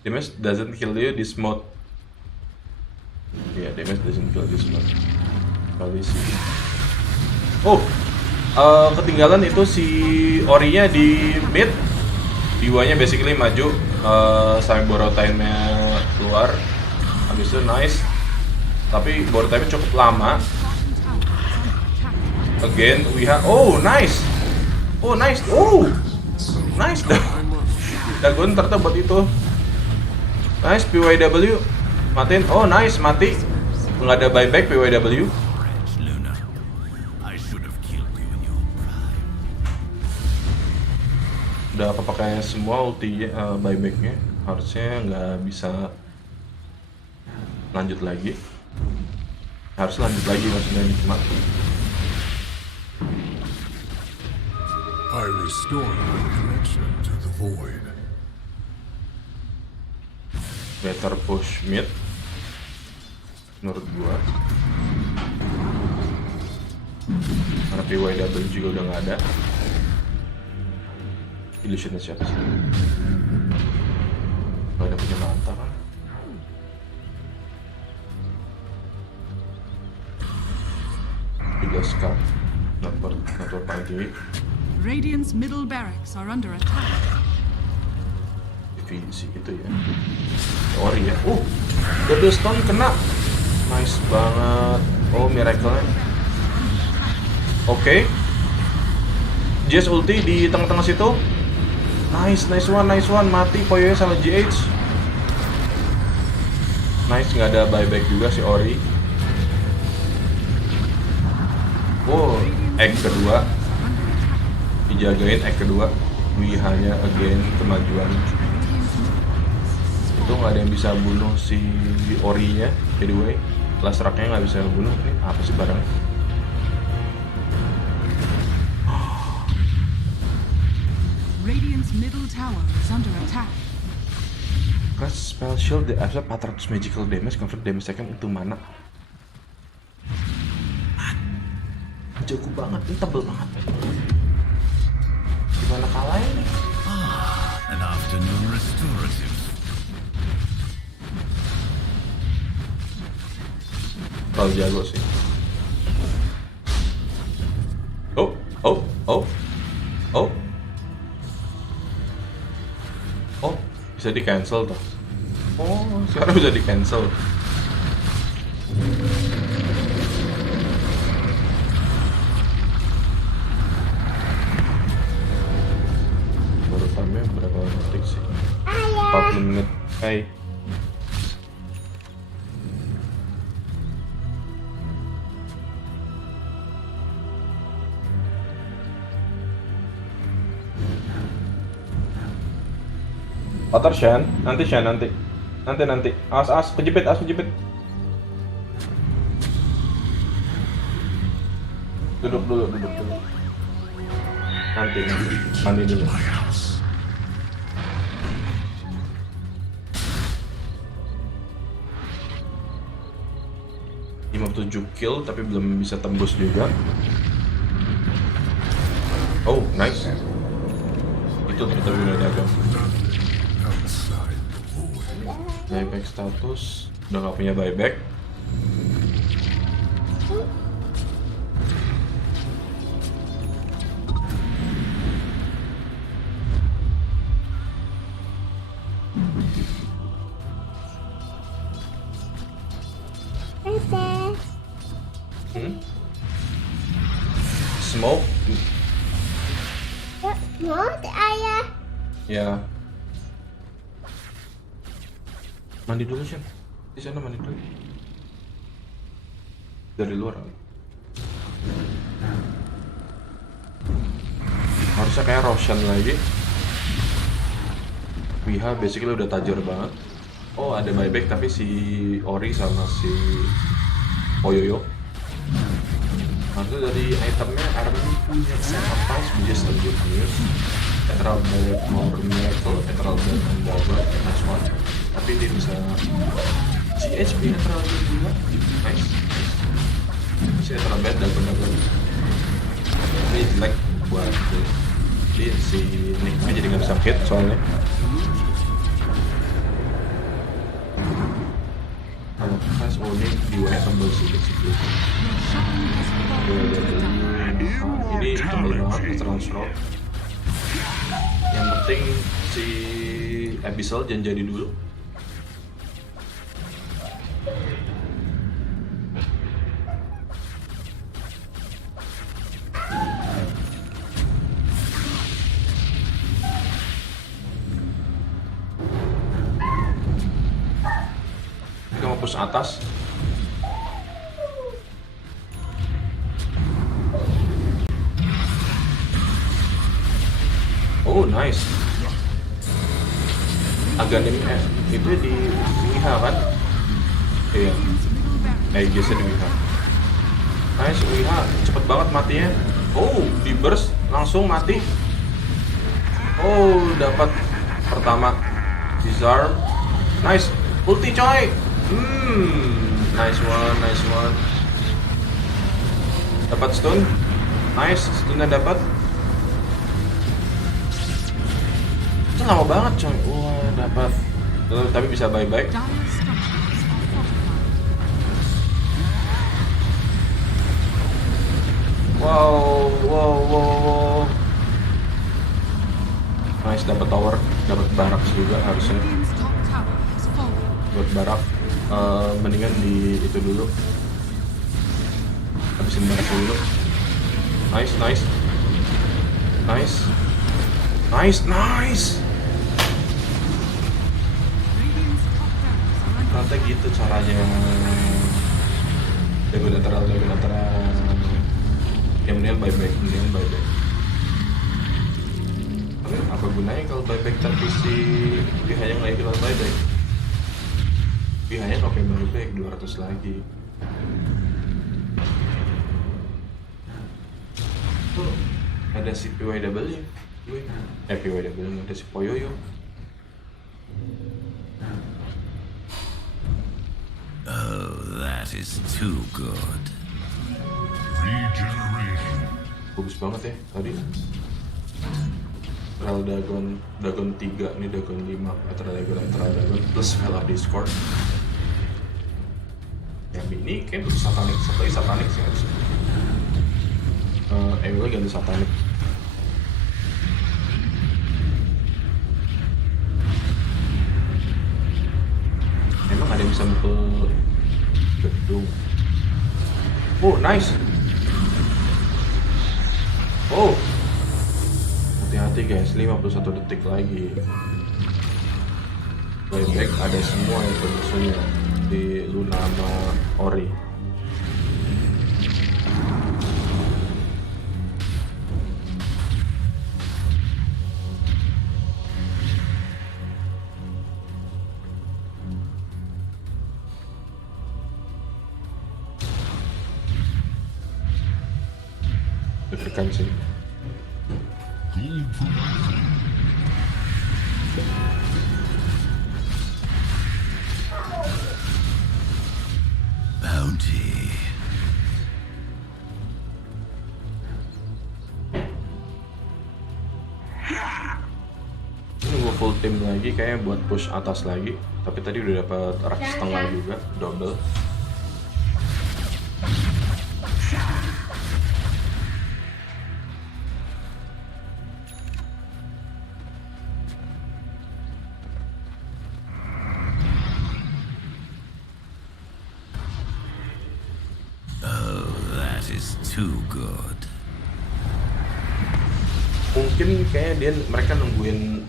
damage doesn't kill you this mode. Ya, damage doesn't kill this mode. Kali sih. Oh, ketinggalan itu si Ori-nya di mid. Diwanya basically maju sampai borrow time-nya keluar. Habis itu nice. Tapi borrow time-nya cukup lama. Again, oh nice. Oh nice. Oh nice. Dagon ternyata buat itu. Nice, PYW matiin. Oh nice, mati. Nggak ada buyback PYW. Udah pakai semua ulti buybacknya. Harusnya nggak bisa lanjut lagi. Harus lanjut lagi maksudnya nikmat. I restore your connection to the void. Better push mid menurut gua karena PYW juga udah nggak ada. Illusionnya siapa sih? Nggak ada punya mata kan? Tiga skar network pagi. Radiant's middle barracks are under attack. Divisi itu ya. Ori ya. Double stone kena. Nice banget. Oh, miracle. Oke. Jazz ulti di tengah-tengah situ. Nice one. Mati Poyonya sama GH. Nice, nggak ada buyback juga si Ori. Oh, egg kedua. Dijagain egg kedua. Wihanya again kemajuan. nggak ada yang bisa bunuh si Ori-nya. By the way, last rock-nya nggak bisa bunuh. Ini apa sih barangnya? Radiant's middle tower is under attack. Cast spell shield after 400 magical damage convert damage taken into mana. Jago banget, ini tebel banget. Gimana kalahnya nih? An afternoon restorative. Terlalu jago sih. Oh. Oh, bisa di cancel tuh. Oh, sekarang bisa di cancel. Baru time-nya berapa detik sih? 40 menit. Hai. Otter Shen, nanti. Awas, kejepit. Duduk dulu. Nanti, mandi dulu. 57 kill tapi belum bisa tembus juga. Oh, nice. Itu ternyata udah dagang. Buyback status, udah gak punya buyback. Smoke? Smoke, ayah. Ya. Mandi dulu sih, di sana mandi dulu. Dari luar. Harusnya kayak Roshan lagi. Wiha basically udah tajir banget. Oh, ada buyback tapi si Ori sama si Oyoyo. Harusnya dari itemnya Army punya sacrifice just a good news. Ethereal Blade more miracle, Ethereal Blade and Bobber, nice one. Tapi dia bisa GHP Ethereal Blade juga, nice. Si Ethereal Blade double. Ini jelek buat jadi si Nicknya jadi nggak bisa hit soalnya. Kalau pas Oni di weapable sih basically. Ini tebel banget Ethereal Shroud. Yang penting si Abyssal jangan jadi dulu. Kita mau push atas. Oh, nice. Aganimnya itu di Wiha kan? Iya. Biasa di Wiha. Nice, Wiha cepet banget matinya. Oh, di burst langsung mati. Oh, dapat pertama disarm. Nice, ulti coy. Nice one. Dapat stun. Nice, stunnya dapat. Itu lama banget coy. Wah, dapat. Tapi bisa buyback. Wow. Nice, dapat tower, dapat barak juga harusnya. Buat barak, mendingan di itu dulu. Habisin barak dulu. Nice. Ternyata gitu caranya. Jago lateral. Yang mendingan buyback. Oke, apa gunanya kalau buyback tapi si pihaknya nggak ikut buyback? Biayanya oke baik 200 lagi. Tuh ada si PYW, ada si Poyoyo. Oh, that is too good. Regeneration. Bagus banget ya tadi. Real Dagon 3 nih, Dagon 5, Etra Dagon plus Veil of Discord. Yang ini kayak butuh satanik, satu satanik sih harusnya. Ewell ganti satanik. Emang ada yang bisa mukul gedung? Oh, nice. Oh, hati-hati guys, 51 detik lagi. Buyback ada semua itu musuhnya di Luna sama Ori. Deg-degan sih. Bounty. Nunggu full tim lagi kayaknya buat push atas lagi. Tapi tadi udah dapat rak setengah juga, double. Too good. Mungkin kayaknya mereka nungguin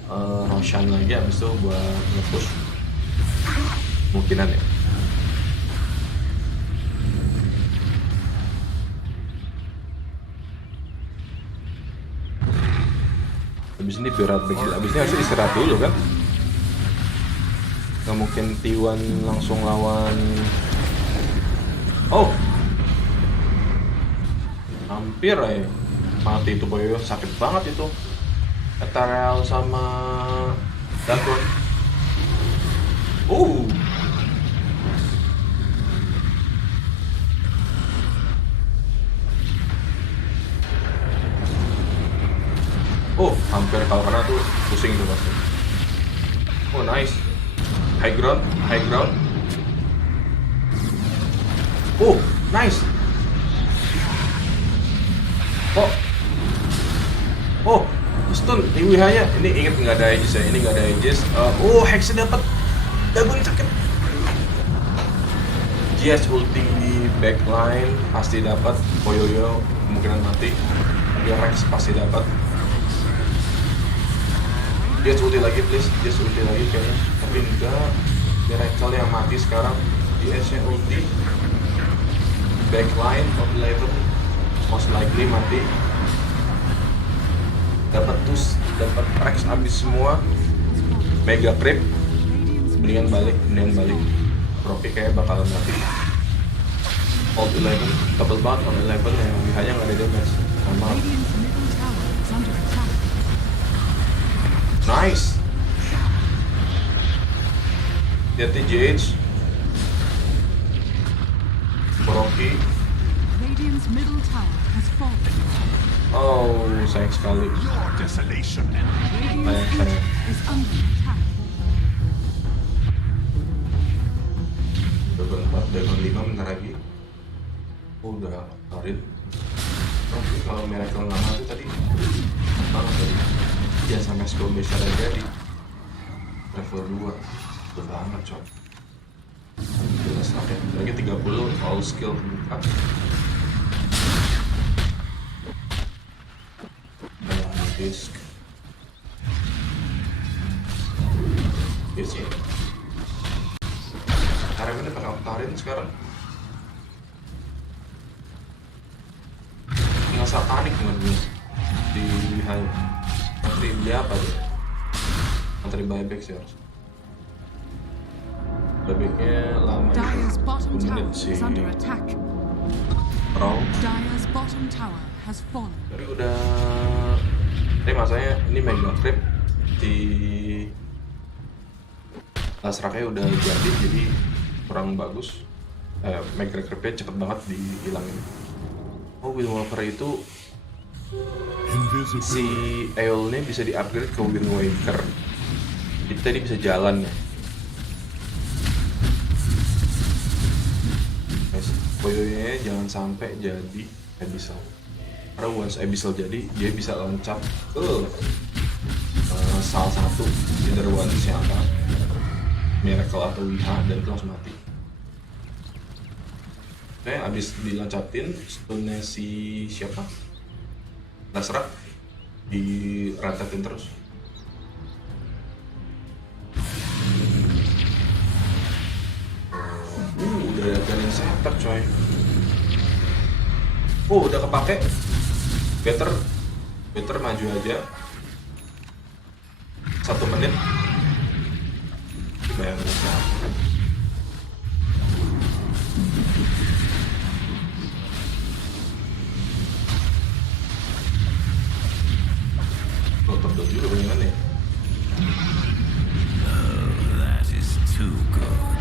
Roshan lagi abis itu buat nge-push. Mungkinan ya. Abis ini berat begitu. Abis ini harusnya istirahat dulu kan. Gak mungkin T1 langsung lawan. Oh, hampir aja mati itu Boyo, sakit banget itu. Ethereal sama Dagon. Hampir kalau kena tuh pusing itu pasti. Oh nice, high ground. Oh nice. Oh, stun Iwihaya. Ini inget nggak ada Aegis ya? Ini nggak ada Aegis. Hex dapat. Dagon sakit. GS ulti di backline pasti dapat. Poyoyo kemungkinan mati. Dia Rex pasti dapat. GS ulti lagi please. GS ulti lagi kayaknya. Tapi enggak. Miracle yang mati sekarang. GS-nya ulti. Backline of 11 most likely mati. Dapat Rex abis semua. Mega creep. Mendingan balik. Propi kayak bakalan mati. Ult 11, double banget on 11 yang hanya nggak ada damage. Sama. Nice. Lihat GH. Propi. Radiant's middle tower has fallen. Oh, sayang sekali. Desolation. Radiant's turret is under attack. Dagon 4, Dagon 5 bentar lagi. Udah tarik. Tapi kalau Miracle nggak mati tadi banget tadi. Dia sampai skill base aja di level 2. Udah banget coy. Jelas oke. Lagi 30 all skill buka. Disk. Yes ya. Karena ini pakai Octarin sekarang. Nggak usah panik dengan gue. Di high. Menteri beli apa tuh? Menteri buyback sih harus. Bebeknya lama. Dire's bottom 1 tower menit sih. is under attack. Roll. Dire's bottom tower has fallen. Tapi udah. Masanya ini mega creep di Lasraknya udah jadi kurang bagus. Mega creepnya cepet banget dihilangin. Oh, Windwalker itu si Eolnya bisa di-upgrade ke Wind Waker. Jadi tadi bisa jalan ya. Poyonya jangan sampai jadi Abyssal. Karena once Abyssal jadi, dia bisa loncat ke salah satu Nether One siapa, Miracle atau Wiha, dan itu langsung mati. Oke, abis diloncatin, stunnya si siapa? Lasrak diratetin terus. Udah ada yang setup coy. Udah kepake. Better maju aja. 1 menit. Bayangin siapa. Terdot juga bagaimana ya? That is too good.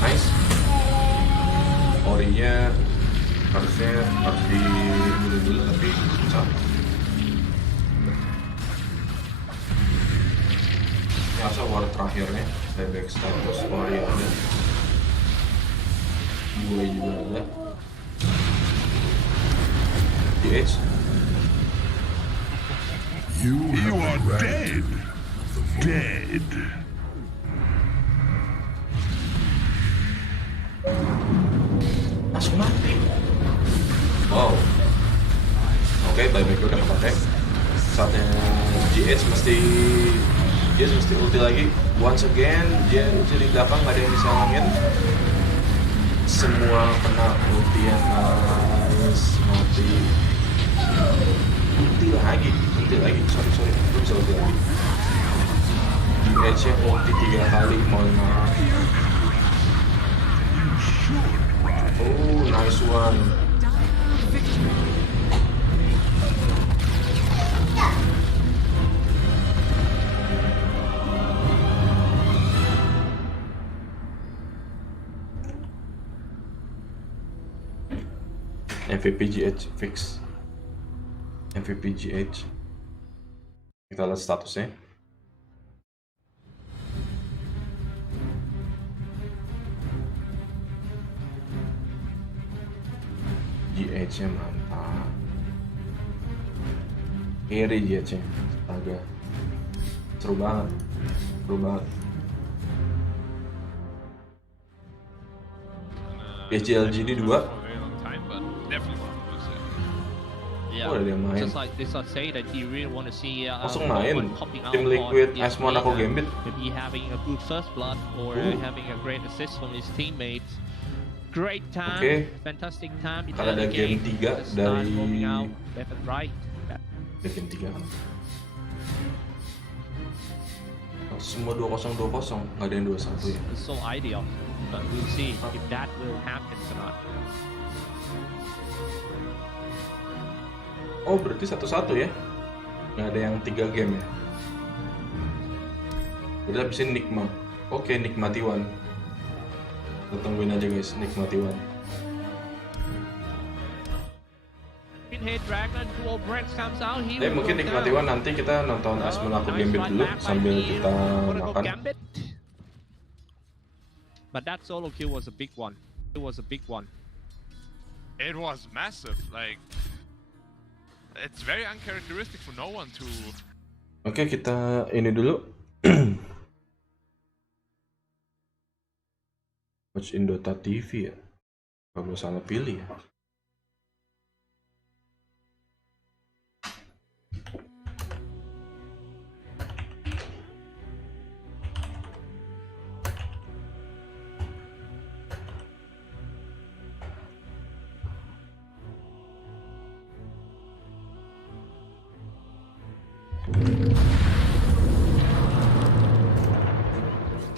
Nice. Orinya harus dibeli dulu tapi susah. Ini harusnya war terakhirnya buyback status Ori ada, gue juga ada. DH. You are dead. Dead. Langsung mati. Wow. Oke, buyback udah kepake. Saatnya GH mesti ulti lagi. Once again, dia ulti di belakang, nggak ada yang bisa ngangin. Semua kena ultian. Nice, mati. Ulti lagi. Sorry, belum bisa ulti lagi. GH-nya ulti 3 kali, mohon maaf. Oh, nice one. MVP GH fix. MVP GH. Kita lihat statusnya. GH-nya mantap. Carry GH-nya. Astaga. Seru banget. PCLGD 2. Yeah, ada yang main. just like this, I say that you really want to see Langsung no main. one popping out Tim on Liquid, this Ice Monaco play, Gambit. maybe having a good first blood or having a great assist from his teammates. Great time, fantastic time. Karena ada game 3 dari left and right. game 3 kan. Semua 2-0, nggak ada yang 2-1 ya. It's so ideal, but we'll see if that will happen or not. Oh, berarti 1-1 ya? Nggak ada yang 3 game ya? Berarti habisin Nikma. Oke, Nikmati One. Kita tungguin aja guys, Nikmati One. Mungkin Nikmati One nanti kita nonton Ice Monaco Gambit dulu sambil kita makan. But that solo kill was a big one. It was massive, like it's very uncharacteristic for no one to. Oke, kita ini dulu. Watch in Dota TV ya. Kalau salah pilih ya.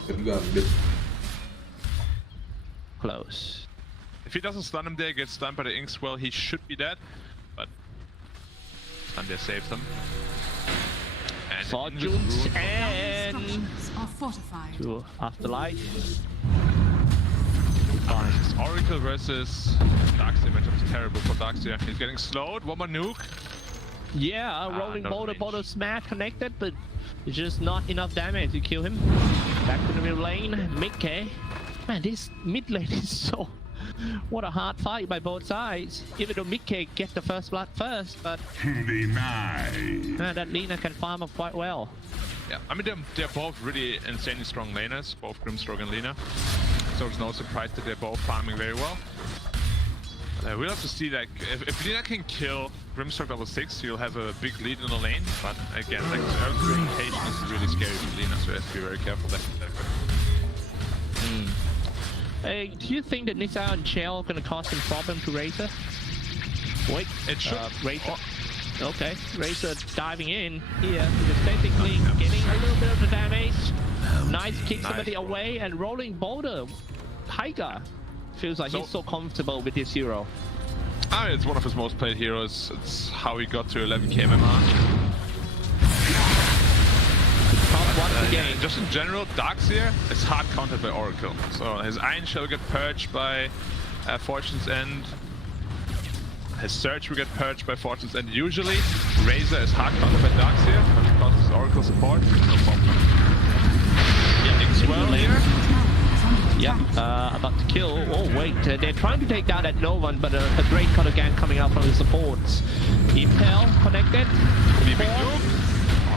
Good gambit. Close. If he doesn't stun him there, gets stunned by the Inkswell, he should be dead. But stun there saves them. And Fortunes and Are fortified. to Afterlife. It's Oracle versus Darkseer. Matchup's terrible for Darkseer. He's getting slowed. One more nuke. Yeah, rolling no boulder, range. boulder smash connected, but it's just not enough damage to kill him. Back to the mid lane, Mickey. Man, this mid lane is so... What a hard fight by both sides. Even though Mickey get the first blood first, but... that Lina can farm up quite well. Yeah, I mean, they're both really insanely strong laners, both Grimstroke and Lina. So it's no surprise that they're both farming very well. We'll have to see, like, if Lina can kill Grimstroke level 6, he'll have a big lead in the lane. But again, like, the Earth's reputation is really scary for Lina, so he has to be very careful there. Hey, do you think that Nissa and Shell are gonna cause some problem to Razor? Wait, it should. Razor. Okay, Razor diving in here, basically getting a little bit of the damage. Nice kick somebody away and rolling boulder. Tiger feels like he's so comfortable with this hero. I mean, it's one of his most played heroes. It's how he got to 11k MMR. Once again, just in general, Darkseer is hard countered by Oracle. So his Iron Shell will get purged by Fortune's End. His Surge will get purged by Fortune's End. Usually, Razor is hard countered by Darkseer, but because it's Oracle support, no problem. Yeah, Inkswell here. Yeah, about to kill. Oh wait, they're trying to take down that no one, but a great color gang coming out from the supports. Impel connected. Leaving nuke.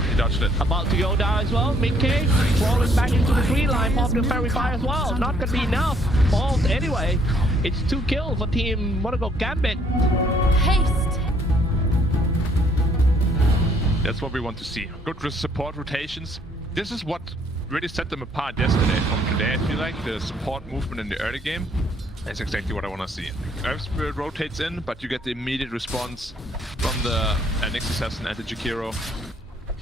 He dodged it. About to go down as well. Mid-K rolling back into the green line. Pop the Fairy Fire as well. Not gonna be enough. Falls anyway. It's 2 kills for team Monaco Gambit. Haste. That's what we want to see. Good support rotations. This is what really set them apart yesterday from today. I feel like the support movement in the early game. That's exactly what I want to see. Earth Spirit rotates in, but you get the immediate response from the Nyx Assassin and the Jakiro.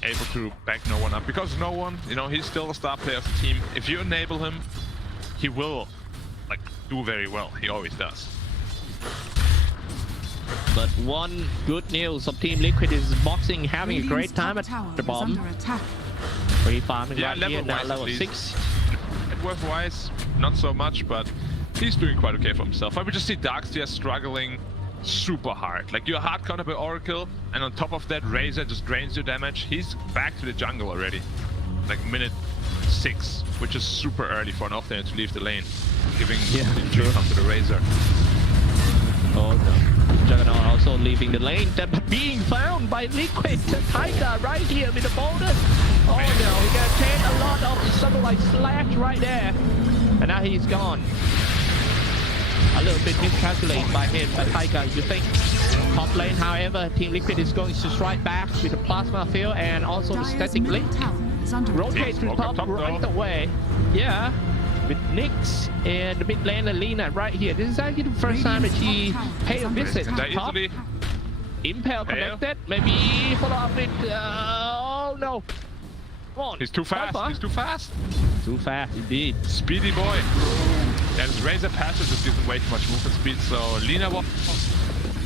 Able to back no one up, because no one, you know, he's still a star player of the team. If you enable him, he will, like, do very well. He always does. But one good news of Team Liquid is Boxing having a great time at the bomb. Free farming right here, now level 6. Network-wise, not so much, but he's doing quite okay for himself. I would just see Darkseer struggling super hard. Like, you're hard countered by Oracle, and on top of that, Razor just drains your damage. He's back to the jungle already. Like minute 6, which is super early for an offlaner to leave the lane. Giving the come to the Razor. Oh no. Juggernaut also leaving the lane, but being found by Liquid. Tiger right here with the boulder. Oh no, he gonna take a lot of Samurai Slash right there. And now he's gone. A little bit miscalculated by him, but Tiger, you think top lane, however, Team Liquid is going to strike back with the Plasma Field and also the Static Link. Rotate to top right away. Yeah, with Nyx and the mid lane Lina right here. This is actually the first time that she paid a visit to top. Impel connected, maybe follow up with, oh no. Come on. He's too fast, he's too fast. Too fast indeed. Speedy boy. And his Razor passive just gives him way too much movement speed, so Lina was...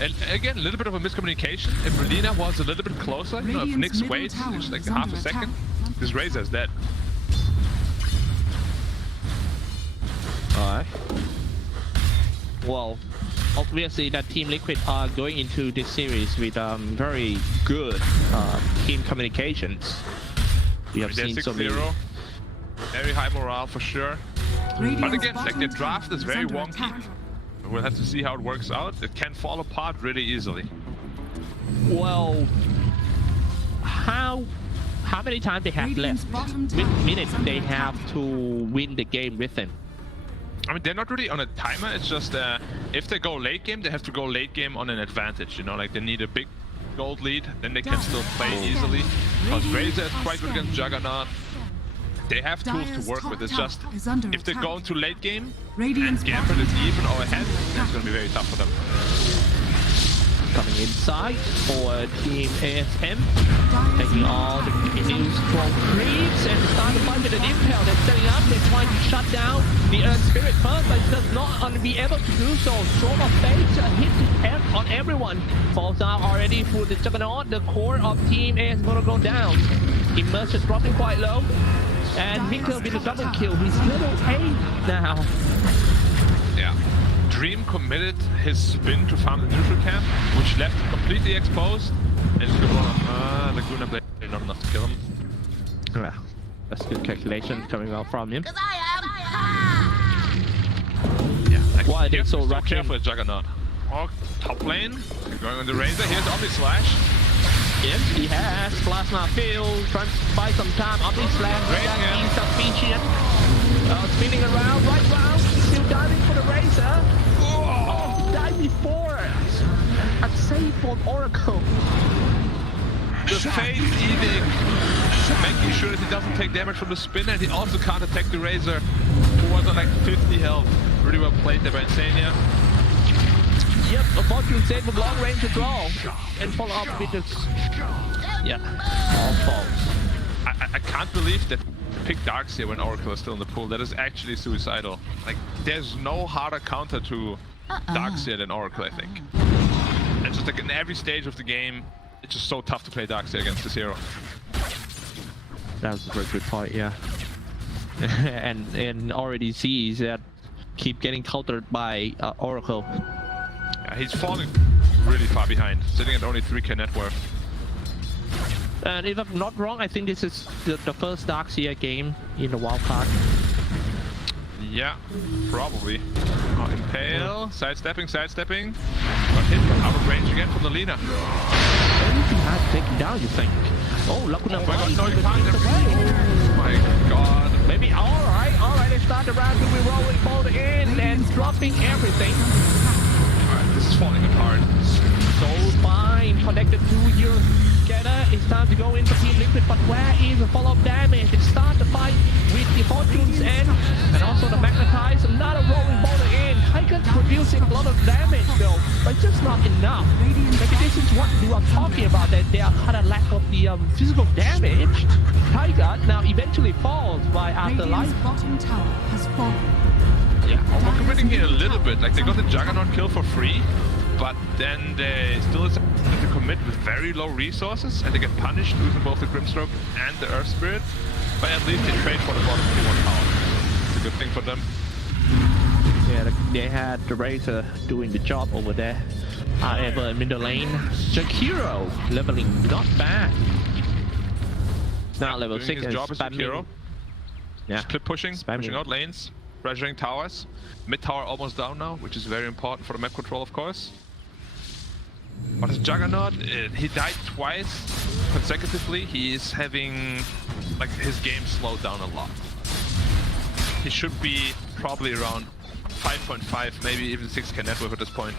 And again, a little bit of a miscommunication. If Lina was a little bit closer, you know, if Nyx waits just like half a second, this Razor is dead. Alright. Well, obviously that Team Liquid are going into this series with very good team communications. We have seen so many... Very high morale for sure. But again, like, the draft is very wonky. We'll have to see how it works out. It can fall apart really easily. Well, how many times they have left? Which minute they have to win the game with them? I mean, they're not really on a timer. It's just if they go late game, they have to go late game on an advantage. You know, like they need a big gold lead, then they can still play easily. Because Razor is quite good against Juggernaut. They have tools to work with. It's just if they go into late game and Gambit is even or ahead, that's going to be very tough for them. Coming inside for Team ASM, taking all the is from creeps and start to fight with an impel. They're setting up, they're trying to shut down the Earth Spirit first, but does not going to be able to do so. Short of fate, a hit on everyone. Falls out already for the Juggernaut. The core of Team A is going to go down. Immerse is dropping quite low. And Mikkel with a double kill. He's level 8 now. Yeah. Dream committed his spin to farm the neutral camp, which left him completely exposed. And he's going to Laguna Blade, not enough to kill him. Yeah, that's good calculation coming out from him. Yeah, like, why are they so careful with Juggernaut? Oh, top lane, going on the Razor. Here's Omni Slash. Yes, he has Plasma Field, trying to buy some time. Omni Slash is sufficient. Spinning around, right round, still diving for the Razor. Oh, died before. A save from Oracle. The Fate Edict, making sure that he doesn't take damage from the spin, and he also can't attack the Razor, who was on like 50 health. Really well played there by Insania. Yep, a fortune save with long range as well. And follow up with this. Yeah, all false. I can't believe that pick Darkseer when Oracle is still in the pool. That is actually suicidal. Like, there's no harder counter to Darkseer than Oracle, I think. And just like in every stage of the game, it's just so tough to play Darkseer against this hero. That was a very good point, yeah. and already sees that keep getting countered by Oracle. Yeah, he's falling really far behind, sitting at only 3k net worth. And if I'm not wrong, I think this is the first Darkseer game in the wildcard. Yeah, probably. Oh, Impale, sidestepping. Got hit out of range again from the Lina. Anything hard to take him down, you think? Oh, Laguna Blade. Oh my god, no, you can't. Oh my god. Maybe, alright, they start the round to be rolling boulder in and dropping everything. Alright, this is falling apart. So fine, connected to your together. It's time to go into Team Liquid, but where is the follow-up damage? It starts the fight with the Fortune's End and also the Magnetize. Another rolling boulder in. Tiger's producing a lot of damage though, but just not enough. Maybe this is what you are talking about, that they are kind of lack of the physical damage. Tiger now eventually falls by Afterlife. Bottom tower has fallen. Yeah, overcommitting here a little bit. Like, they got the Juggernaut kill for free, but then they still have to commit with very low resources, and they get punished losing both the Grimstroke and the Earth Spirit. But at least they trade for the bottom T1 tower. It's a good thing for them. Yeah, they had the Razor doing the job over there. However, in middle lane, Jakiro leveling not bad. Now level 6 his job is Jakiro. Yeah. Split pushing out lanes, pressuring towers. Mid tower almost down now, which is very important for the map control, of course. But his Juggernaut, he died twice consecutively. He is having, like, his game slowed down a lot. He should be probably around 5.5, maybe even 6k net worth at this point.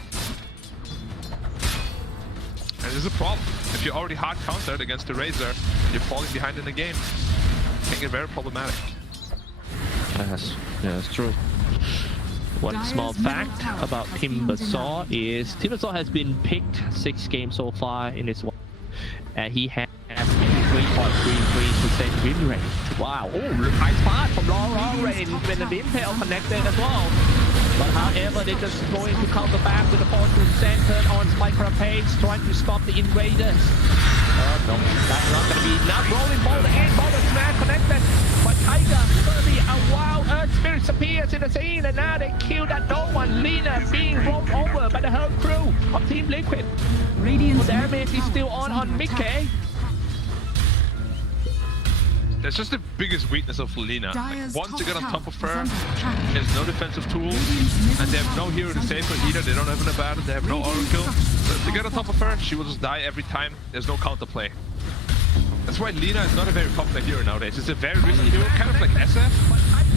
And this is a problem. If you're already hard countered against the Razor, you're falling behind in the game. It can get very problematic. Yes, yeah, that's true. One small fact about Timbersaw is Timbersaw has been picked 6 games so far in this one, and he has 3.33% win rate. Wow! Oh, nice part from long range when the Impale connected as well. But however, they're just going to counter back with the Fortune Center on Spike Rampage, trying to stop the Invaders. No, that's not going to be enough. Rolling boulder in, boulder smash connected. But Tiger, going to be a wild Earth Spirit appears in the scene, and now they kill that no one. Lina being rolled over by the whole crew of Team Liquid. Radiant's the damage is still on Mickey. That's just the biggest weakness of Lina. Like, once you get on top of her, there's no defensive tools, and they have no hero to save her either. They don't have an Abaddon, they have no Oracle. So if they get on top of her, she will just die every time. There's no counterplay. That's why Lina is not a very popular hero nowadays. It's a very risky hero, kind of like SF,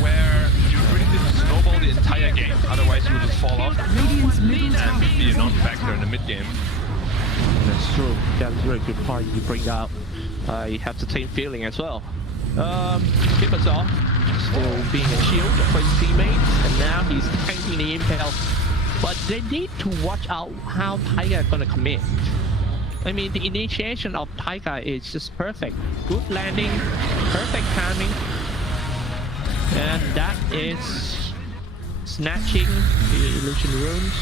where you really need to snowball the entire game. Otherwise, you will just fall off and be a non-factor in the mid-game. That's true. That's a very good point you bring up. You have the same feeling as well. Timbersaw still being a shield for his teammates, and now he's tanking the Impale. But they need to watch out how Tiger is gonna commit. I mean, the initiation of Taiga is just perfect. Good landing, perfect timing, and that is snatching the illusion runes.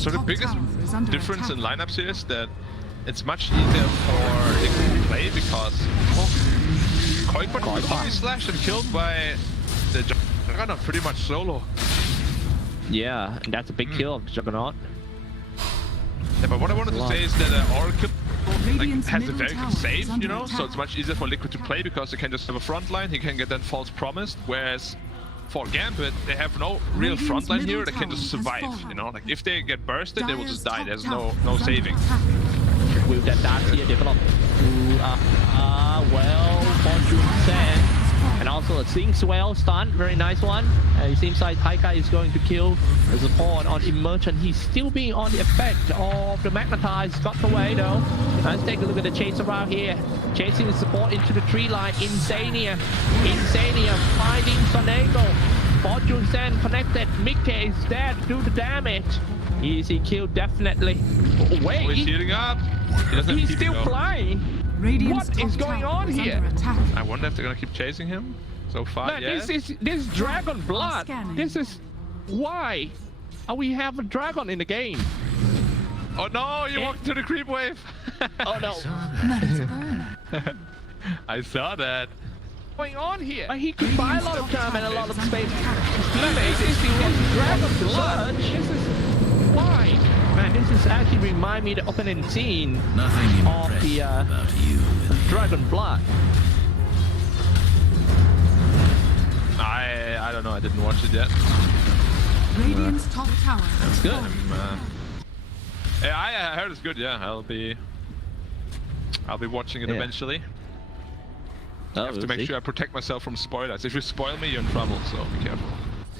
So the biggest difference in lineups here is that it's much easier for Liquid to play because Kuiper was only slashed and killed by the Juggernaut pretty much solo. Yeah, and that's a big kill of the Juggernaut. Yeah, but what I wanted to say is that Oracle has a very good save, you know, so it's much easier for Liquid to play because they can just have a front line, he can get that false promised, whereas for Gambit, they have no real front line here, they can just survive, you know, like if they get bursted, they will just die, there's no saving. Will that Darkseer develop to, well, Fortune Sand, and also a Sing Swell stun, very nice one. It seems like Taiga is going to kill the support on Immersion. He's still being on the effect of the Magnetize. Got away though. Let's take a look at the chase around here. Chasing the support into the tree line. Insania finding Sonego. Fortune Sand connected. Mickey is there to do the damage. Easy kill, definitely. Oh, wait. Oh, he's healing up. He's still flying. What is going on here? I wonder if they're gonna keep chasing him. So far, man, yeah. This is Dragon Blood. This is why we have a dragon in the game. Oh no! You walked into the creep wave. Oh no! I saw that. What's going on here? He could buy a lot of time and a lot of space. This is Dragon Blood. This is why. Man, this is actually remind me the opening scene of the Dragon Blood. I don't know. I didn't watch it yet. Radiant's top tower. That's good. Yeah, I heard it's good. Yeah, I'll be watching it eventually. I have to make sure I protect myself from spoilers. If you spoil me, you're in trouble. So be careful.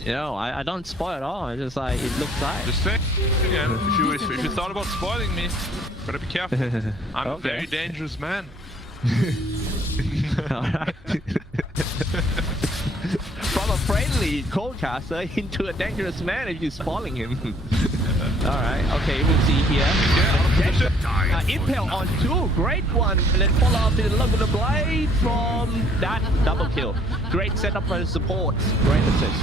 You know, I don't spoil at all. It's just like, it looks like. Just saying, yeah, if you thought about spoiling me, better be careful. I'm a very dangerous man. Alright. From a friendly coldcaster into a dangerous man if you're spoiling him. Alright, okay, we'll see here. Impel on 2, great one. And then follow up with a look of the blade from that double kill. Great setup for the support. Great assist.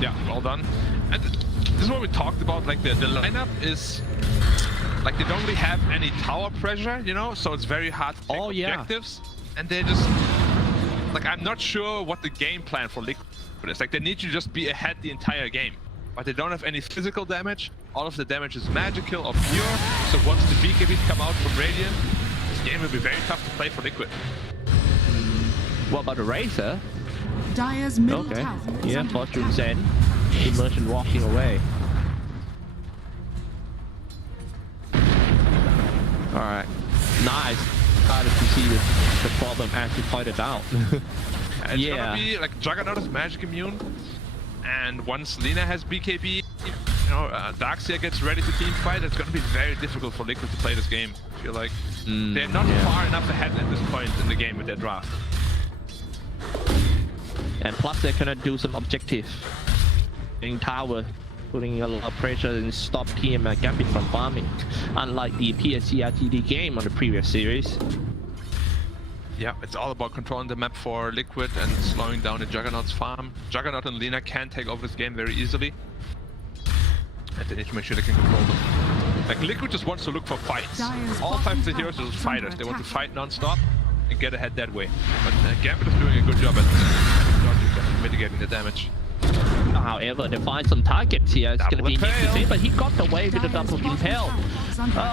Yeah, well done. And this is what we talked about, like the lineup is like they don't really have any tower pressure, you know, so it's very hard to take objectives. And they're just like, I'm not sure what the game plan for Liquid is. Like they need to just be ahead the entire game. But they don't have any physical damage. All of the damage is magical or pure. So once the BKBs come out from Radiant, this game will be very tough to play for Liquid. What about the Razor? Dire's middle tower. Yeah, Fortune Sand. Immersion walking away. Alright. Nice. Started to see the problem as you pointed out. It's gonna be like Juggernaut is magic immune. And once Lina has BKB, you know, Darkseer gets ready to team fight, it's gonna be very difficult for Liquid to play this game. I feel like they're not far enough ahead at this point in the game with their draft. And plus they cannot do some objective in tower, putting a lot of pressure and stop team Gambit from farming, unlike the PSG RTD game on the previous series. Yeah, it's all about controlling the map for Liquid and slowing down the Juggernaut's farm. Juggernaut and Lina can take over this game very easily. And they need to make sure they can control them. Like Liquid just wants to look for fights. All 5 of the heroes are just fighters. They want to fight non-stop and get ahead that way. But Gambit is doing a good job at mitigating the damage. However, they find some targets here. It's going to be interesting, but he got away with the double impel.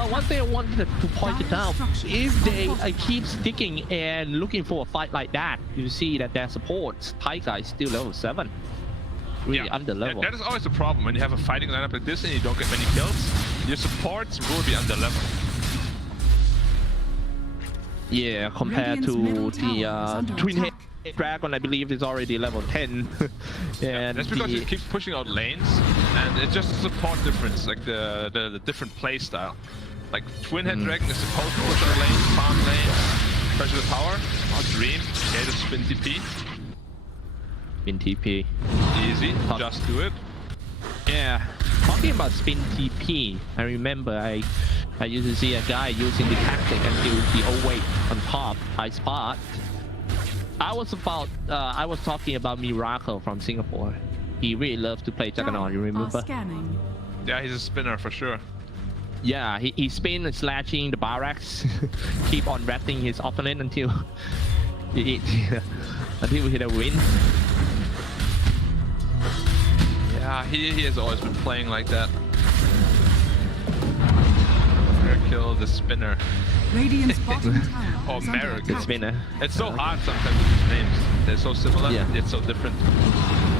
One thing I wanted to point it out, if they keep sticking and looking for a fight like that, you see that their supports, Taiga is still level 7. Really under level. That is always a problem when you have a fighting lineup like this and you don't get many kills. Your supports will be under level. Yeah, compared to the Twin Head Dragon, I believe is already level 10. And that's because it keeps pushing out lanes, and it's just a support difference, like the different play style. Like Twin Head Dragon is supposed to push out lanes, farm lanes, pressure the tower. Oh, Dream, okay, the spin TP. Spin TP. Easy, just do it. Yeah, talking about spin TP, I remember I I used to see a guy using the tactic until the overweight on top, high spot. I was talking about Miracle from Singapore. He really loves to play Juggernaut, you remember? Yeah, he's a spinner for sure. Yeah, he spin and slashing the barracks, keep on ratting his opponent until he hit a win. Yeah, he has always been playing like that. Kill the spinner. Radiant's bottom tower or is under Merrick. The spinner. It's so hard sometimes with these names. They're so similar, yet so different.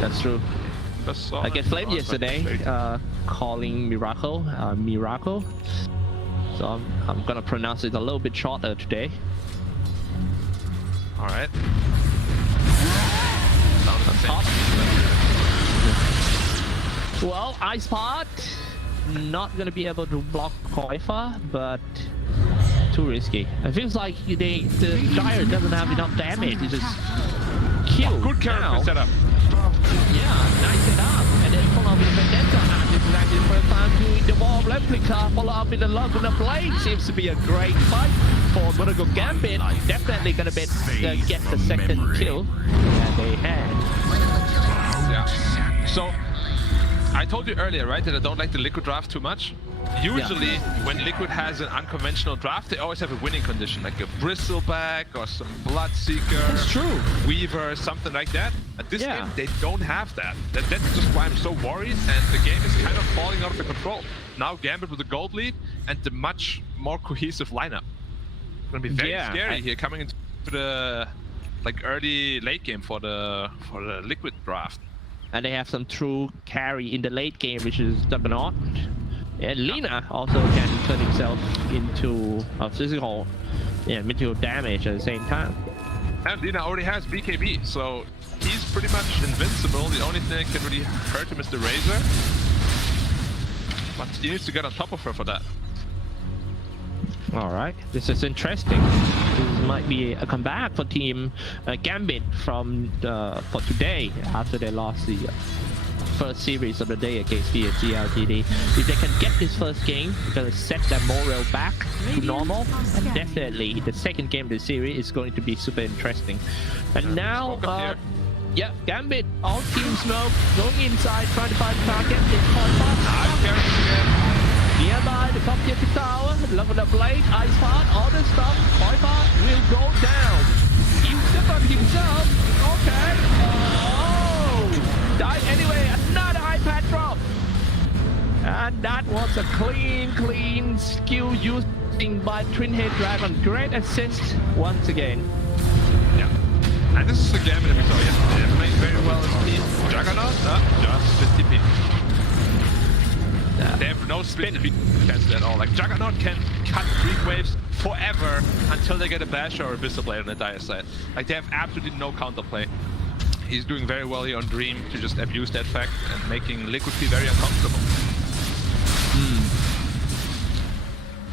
That's true. I get flamed yesterday calling Miracle, Miracle. So I'm gonna pronounce it a little bit shorter today. Alright. Top. Well, Ice Pot, not gonna be able to block Koifa, but too risky. It feels like the Gyre doesn't have enough damage. It's just kill. Good character setup. Yeah, nice setup. And then follow up with the Vendetta. And this is actually the first time doing the Wall Replica. Follow up with the Laguna Blade. Seems to be a great fight for Monaco Gambit. Definitely gonna get the second kill. And they had. Yeah. So, I told you earlier, right, that I don't like the Liquid draft too much. Usually, when Liquid has an unconventional draft, they always have a winning condition, like a Bristleback or some Bloodseeker. That's true. Weaver, something like that. At this game, they don't have that. That's just why I'm so worried, and the game is kind of falling out of control. Now Gambit with a gold lead and the much more cohesive lineup. It's gonna be very scary here coming into the early late game for the Liquid draft. And they have some true carry in the late game, which is Juggernaut. And Lina also can turn himself into a physical material damage at the same time. And Lina already has BKB, so he's pretty much invincible. The only thing that can really hurt him is the Razor. But he needs to get on top of her for that. Alright, this is interesting. This might be a comeback for Team Gambit for today after they lost the first series of the day against PSG LGD. If they can get this first game, it's going to set their morale back to normal, and definitely the second game of the series is going to be super interesting. And now, Gambit, all team smoke, going inside, trying to find target. Nearby the top tier tower, Laguna Blade, Ice Part, all this stuff, Koifa will go down. You step on himself, okay. Died anyway, another iPad drop. And that was a clean skill using by Twin Head Dragon. Great assist once again. Yeah. And this is the Gambit that we saw yesterday. They're playing very well as a team. Juggernaut, just the TP. They have no spin defense at all. Like, Juggernaut can cut creep waves forever until they get a Basher or a Abyssal Blade on the dire side. Like, they have absolutely no counterplay. He's doing very well here on Dream to just abuse that fact and making Liquid feel very uncomfortable.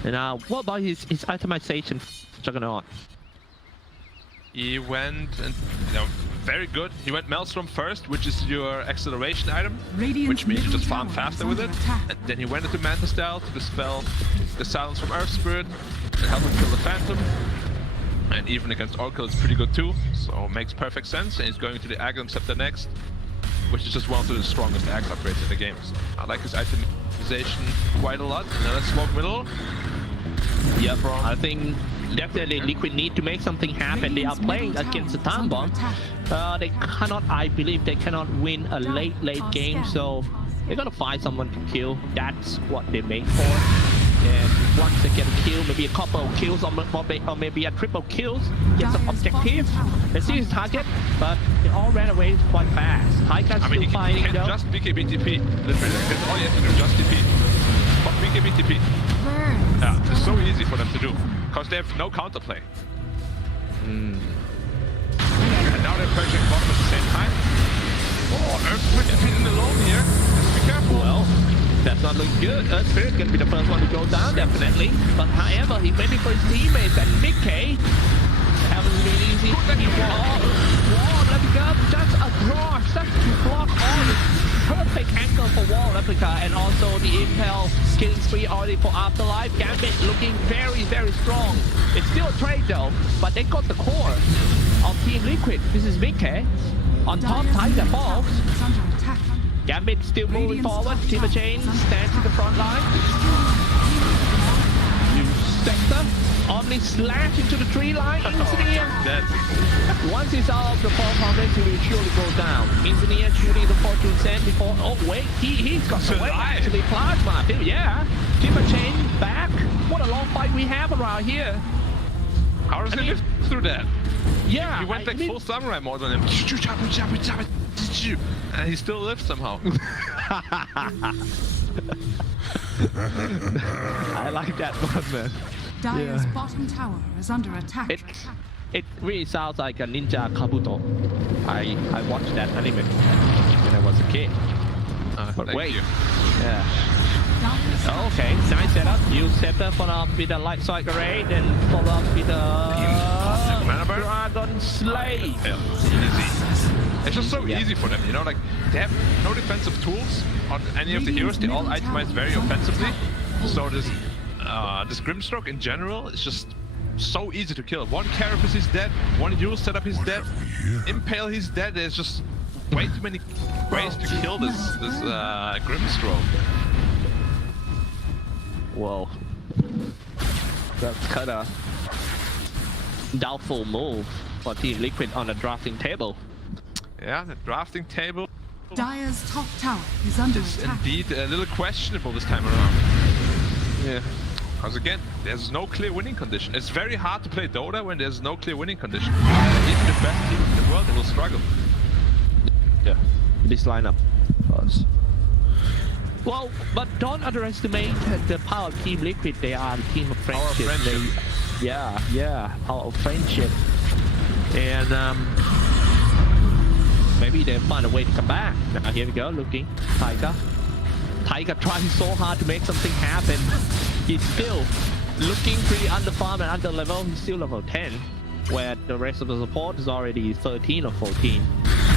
And what about his itemization, Juggernaut? He went, and very good. He went Maelstrom first, which is your acceleration item, which means you just farm faster with it. And then he went into Manta Style to dispel the silence from Earth Spirit and help him kill the Phantom. And even against Oracle, it's pretty good too, so it makes perfect sense. And he's going to the Aghanim Scepter next, which is just one of the strongest Axe upgrades in the game. So I like his itemization quite a lot. Now let's smoke middle. Yep, I think definitely Liquid need to make something happen. They are playing against the time bomb. They cannot, I believe they cannot win a late game, so they're gonna find someone to kill. That's what they make for. And once they get a kill, maybe a couple of kills or maybe a triple kills, get some objective. They see his target, but they all ran away quite fast. Taika's still fighting though. Just BKB TP. That's all you have to do, just TP. But BKB TP. Yeah, it's so easy for them to do, because they have no counterplay. And now they're pressuring bottom at the same time. Oh, Earth Spirit defeating alone here. Just be careful. Well, that's not looking good. Earth Spirit gonna be the first one to go down, definitely. But however, he's waiting for his teammates, and Nikkei haven't been easy. Wall, let me go. Just across, just to block all the perfect angle powerful wall replica and also the Impel killing spree already for Afterlife. Gambit looking very, very strong. It's still a trade though, but they got the core of Team Liquid. This is Mickey. On top, Tiger falls. Gambit still moving forward. Timber Chain stands in the front line. New sector. Omni slash into the tree line. Engineer. Once he's out of the fall comment, he will surely go down. Engineer shooting the Fortune Sand before. Oh wait, he's got some way actually. Plasma. Yeah. Timber Chain back. What a long fight we have around here. How does he live through that? Yeah. He went like full samurai mode on him. And he still lives somehow. I like that one, man. Dire's bottom tower is under attack. It really sounds like a Ninja Kabuto. I watched that anime when I was a kid. But wait. Yeah. Okay, nice setup. You set up with a light strike array, then follow up with a Dragon Slay. It's just so easy for them, you know, like they have no defensive tools on any of the heroes. They all itemize very offensively. So this Grimstroke in general is just so easy to kill. One Carapace is dead, one Yule setup is dead, Impale he's dead. There's just way too many ways to kill this Grimstroke. Whoa. That's kind of doubtful move for Team Liquid on the drafting table. Yeah, the drafting table. Dire's top tower is under attack. Indeed a little questionable this time around. Yeah. Because again, there's no clear winning condition. It's very hard to play Dota when there's no clear winning condition. Even the best teams in the world will struggle. Yeah, this lineup. Well, but don't underestimate the power of Team Liquid. They are a team of friendship. Power of friendship. And maybe they find a way to come back. Now here we go, looking. Tiger trying so hard to make something happen. He's still looking pretty underfarmed and under level. He's still level 10, where the rest of the support is already 13 or 14.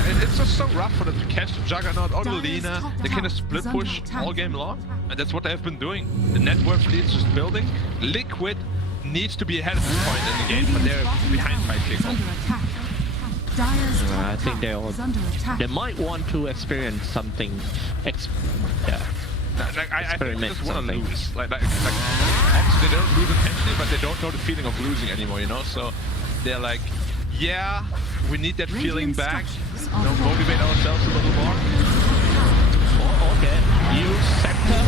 It's just so rough for them to catch the Juggernaut or the Lina. They can split push all game long, and that's what they've been doing. The network fleet is just building. Liquid needs to be ahead at this point in the game, but they're behind by kickoff. I think they might want to experience something. I think they just want to lose. Like obviously they don't lose intentionally, but they don't know the feeling of losing anymore, you know? So they're like, yeah, we need that feeling back. You know, motivate ourselves a little more. Oh, okay. Use sector.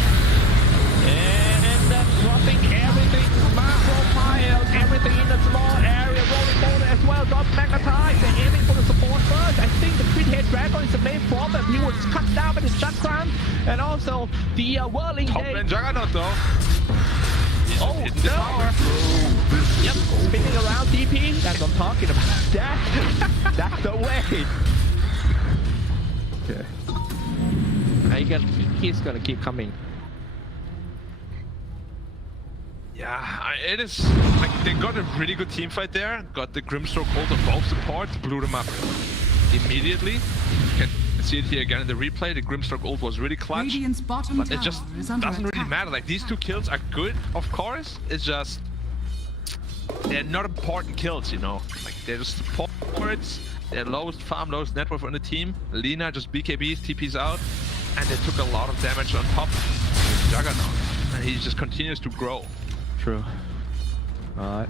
And dropping everything. Macro piles, everything in the small area. Rolling boulder as well. Drop magnetize. They're aiming for the support first. I think the Crit Head Dragon is the main problem. He was cut down by the shutdown. And also the Whirling Top lane Juggernaut though. Oh, no! Yep, spinning around DP. That's what I'm talking about. That's the way. Okay. He's gonna keep coming. Yeah, it is like they got a really good team fight there. Got the Grimstroke ult on both supports, blew them up immediately. You can see it here again in the replay. The Grimstroke ult was really clutch, but it just doesn't really matter. Like these two kills are good, of course. It's just they're not important kills, you know. Like they're just supports. They're lowest farm, lowest net worth on the team. Lina just BKBs, TPs out, and they took a lot of damage on top with Juggernaut, and he just continues to grow. True. Alright.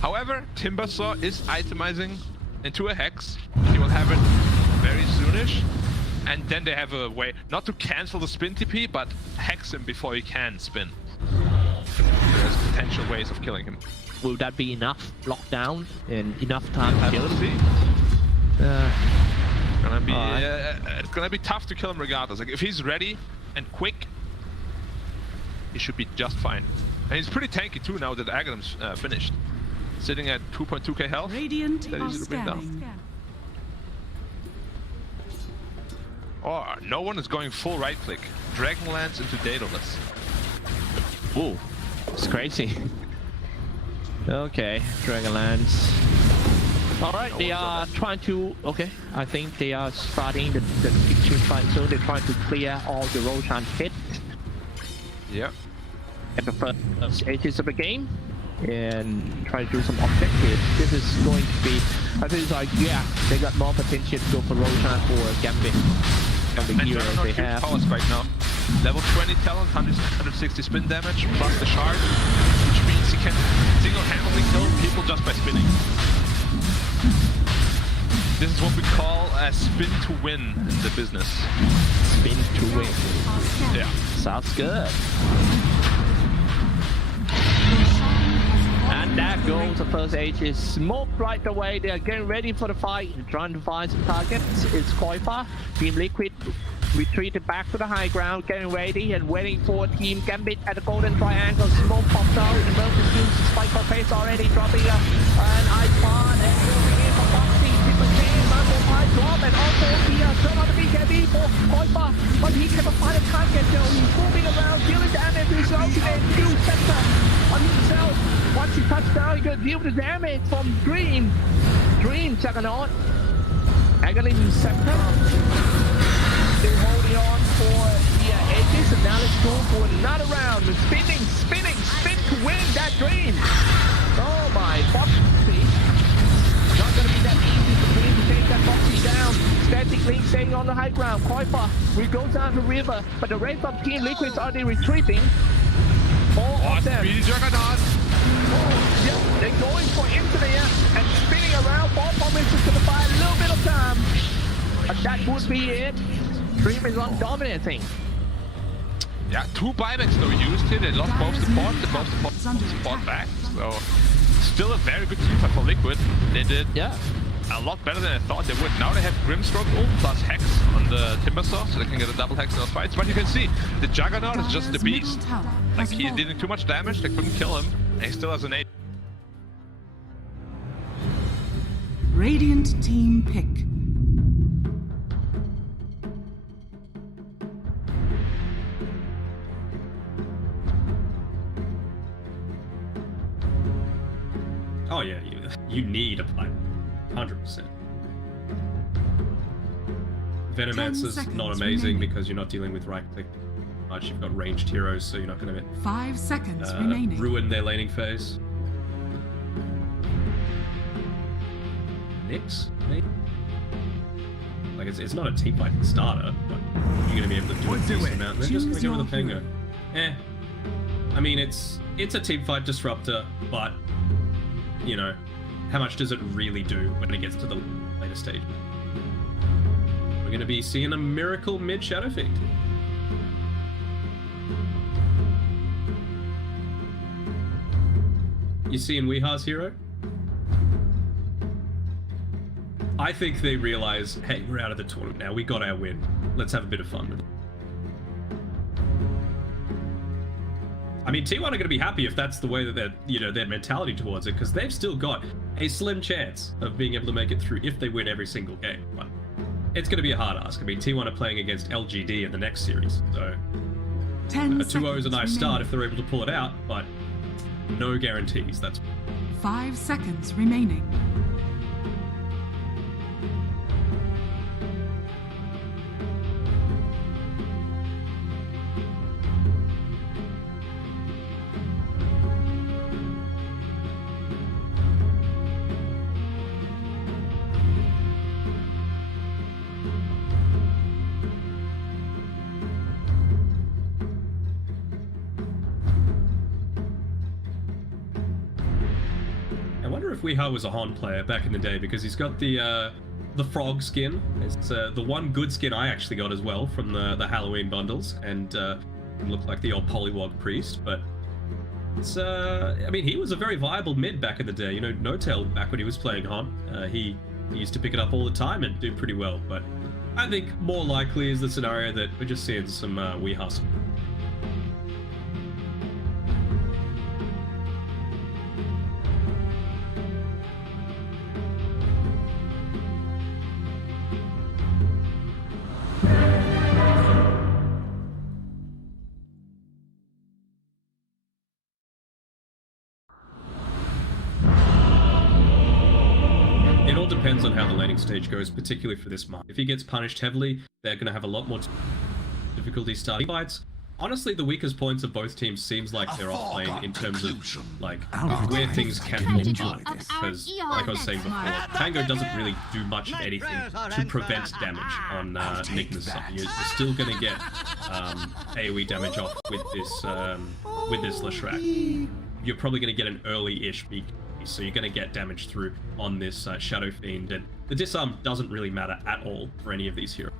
However, Timbersaw is itemizing into a Hex. He will have it very soonish. And then they have a way, not to cancel the spin TP, but Hex him before he can spin. There's potential ways of killing him. Will that be enough lockdown and enough time to kill him? It's gonna be tough to kill him regardless. Like if he's ready and quick, he should be just fine. And he's pretty tanky too now that Aghanim's finished. Sitting at 2.2k health. Radiant that easy to bring down. Oh, no one is going full right click. Dragonlance into Daedalus. Ooh, it's crazy. Okay, Dragonlance. All right, they are trying to. Okay, I think they are starting the team fight soon. They're trying to clear all the Roshan hits. Yeah. At the first edges of the game, and try to do some objectives. This is going to be. I think it's like, yeah, they got more potential to go for Roshan or Gambit. And the heroes they have. Power spike now. Level 20 talent, 160 spin damage plus the shard, which means he can single-handedly kill people just by spinning. This is what we call a spin to win in the business. Spin to win. Yeah. Sounds good. And that goes the first Aegis. Smoke right away. They are getting ready for the fight. Trying to find some targets. It's Koifa. Team Liquid retreated back to the high ground, getting ready and waiting for Team Gambit at the golden triangle. Smoke pops out. Emergency use spike for face already dropping an ice pod and moving in for Foxy. Triple J, Marco high drop, and also here turn on the BKB for Koifa, but he cannot find a target. So he's moving around, dealing damage to his ultimate. New center on himself. Once he touched down, he can deal with the damage from Dream. Dream Juggernaut. Aghanim Scepter. Still holding on for the edges, and now let's go for another round. Spinning, spin to win that Dream. Oh my, Foxy. Not gonna be that easy for Dream to take that Foxy down. Static Link staying on the high ground. Koifa will go down the river, but the rest of Team Liquid's already retreating. All of them. Juggernaut. Yeah, they're going for into the air and spinning around. Ball formation is going to buy a little bit of time. But that would be it. Dream is on dominating. Yeah, 2 buybacks though used here. They lost both support, they both support back. So still a very good team fight for Liquid. They did a lot better than I thought they would. Now they have Grimstroke ult plus Hex on the Timbersaw, so they can get a double Hex in those fights. But you can see, the Juggernaut is just a beast. Like, he's dealing too much damage, they couldn't kill him, and he still has an 8. Radiant team pick. Oh yeah, you need a pipe. 100%. Venomancer's not amazing because you're not dealing with right click much. You've got ranged heroes, so you're not going to 5 seconds remaining. Ruin their laning phase. Nyx, maybe? Like, it's not a team fight starter, but you're going to be able to do a decent amount. They're just going to go with a Pengo. I mean, it's a team fight disruptor, but, you know, how much does it really do when it gets to the later stage? We're going to be seeing a miracle mid Shadow Fiend. You seeing Weeha's hero? I think they realize, hey, we're out of the tournament now. We got our win. Let's have a bit of fun with it. I mean, T1 are going to be happy if that's the way that their mentality towards it, because they've still got a slim chance of being able to make it through if they win every single game. But it's going to be a hard ask. I mean, T1 are playing against LGD in the next series, so a 2-0 is a nice start if they're able to pull it out, but no guarantees. That's 5 seconds remaining. Weeha was a Han player back in the day because he's got the frog skin. It's the one good skin I actually got as well from the Halloween bundles, and it looked like the old Polywog priest. But it's I mean, he was a very viable mid back in the day. You know, No-Tail back when he was playing Han, he used to pick it up all the time and do pretty well. But I think more likely is the scenario that we're just seeing some Weeha. all depends on how the laning stage goes, particularly for this Mark. If he gets punished heavily, they're going to have a lot more difficulty starting fights. Honestly, the weakest points of both teams seems like they're off lane in terms of like where things can fall apart. Because, like I was saying before, Tango doesn't really do much of anything to prevent damage on Nigma's side. You're still going to get AoE damage off with this Leshrac. You're probably going to get an early-ish beak, so you're going to get damage through on this Shadow Fiend, and the disarm doesn't really matter at all for any of these heroes.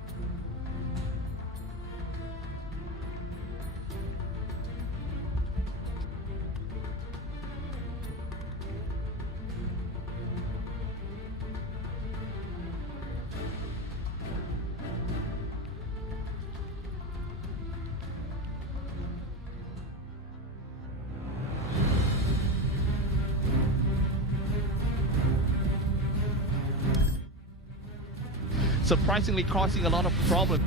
Surprisingly causing a lot of problems.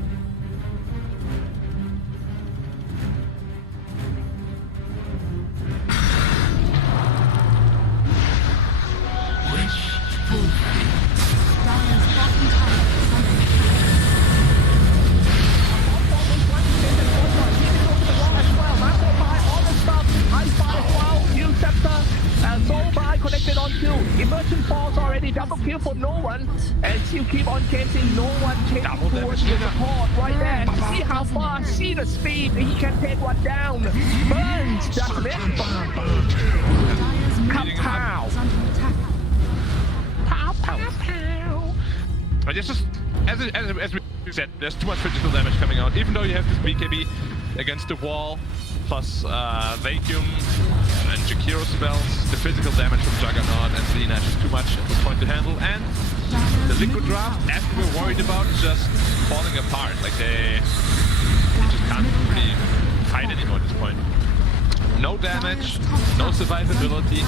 Connected on kill. Immersion falls already. Double kill for no one. And still keep on chasing. No one chasing towards the support right there. See how far. See the speed. He can take one down. Burns. Doesn't it? Pow. Pow, pow, pow. Just as we said, there's too much physical damage coming out. Even though you have this BKB against the wall, plus Vacuum and Jakiro spells, the physical damage from Juggernaut and Zinash is too much at this point to handle, and the liquid draft, as we were worried about, is just falling apart. Like they just can't really fight anymore at this point. No damage, no survivability.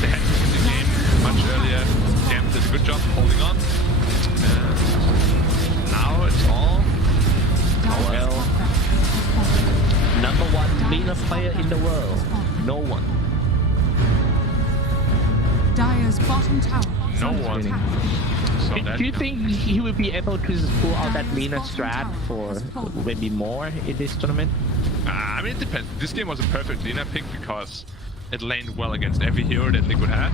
They had to win the game much earlier. Gambit did a good job holding on. Now it's all well. Number one Venus player in the world. No one. Dire's bottom tower. No one. So do you think he will be able to pull out that Lina strat for maybe more in this tournament? I mean, it depends. This game was a perfect Lina pick because it laned well against every hero that Liquid had.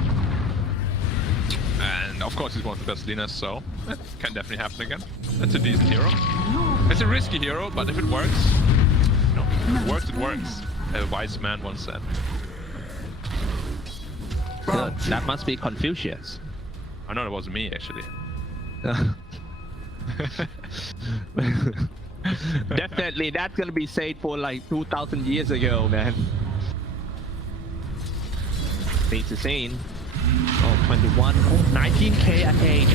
And of course he's one of the best Linas, so it can definitely happen again. That's a decent hero. It's a risky hero, but if it works, if it works, it works. A wise man once said. That must be Confucius. I know it wasn't me, actually. Definitely, that's gonna be said for like 2,000 years ago, man. Need to see. Oh, 21, 19k at age.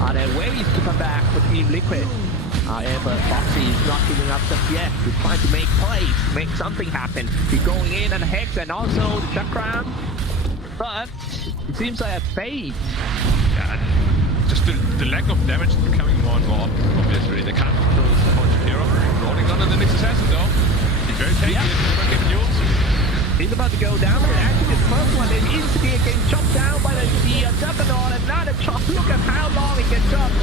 Are there ways to come back for Team Liquid? However, Foxy is not giving up just yet. He's trying to make plays, make something happen. He's going in and Hex and also the Chakram. But it seems like a fade. Yeah, just the lack of damage is becoming more and more obvious, really. They can't control the point of hero. Rolling on the next assassin, though. He's very tanky, he's not getting used. He's about to go down, but actually the first one is instantly getting chopped down by the Juggernaut, and now the chop. Look at how long it gets chopped.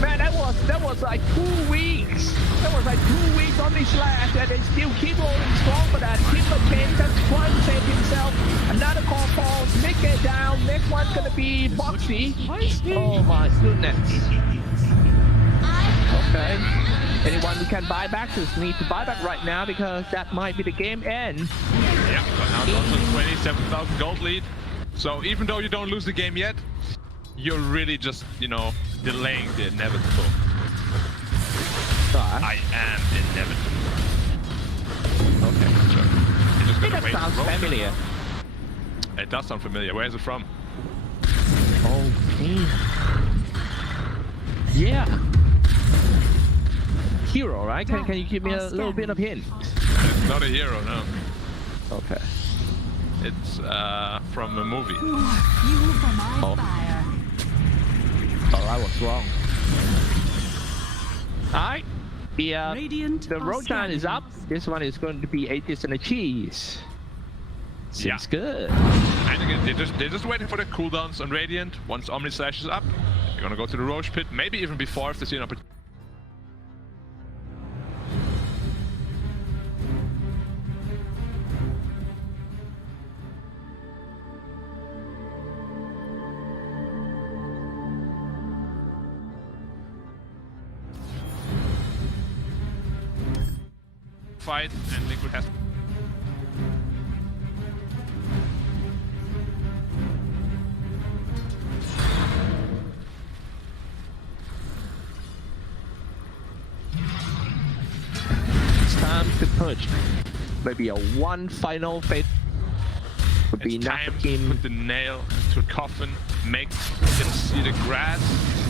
Man, that was like 2 weeks. That was like 2 weeks on this slash, and they still keep rolling strong for that. Timber King just trying to save himself. Another call falls. Nick get down. Next one's gonna be Foxy. Oh my goodness. Okay. Anyone who can buy back just need to buy back right now because that might be the game end. Yeah, but now it's also 27,000 gold lead. So even though you don't lose the game yet, you're really just, you know, delaying the inevitable. I am inevitable. Okay, sure. You're just gonna wait. That sounds familiar. It does sound familiar. Where is it from? Okay. Yeah. Hero, right? Can you give me a little bit of hint? It's not a hero, no. Okay. It's from a movie. Oh, I was wrong. Alright. The Rojan is up. This one is going to be 80s and a cheese. Seems good. And again, they're just waiting for the cooldowns on Radiant. Once Omni Slash is up, they're gonna go to the Roche Pit, maybe even before if they see an opportunity. Fight, and Liquid has. It's time to push. Maybe a one final phase would be enough for team. Put the nail into a coffin, make them see the grass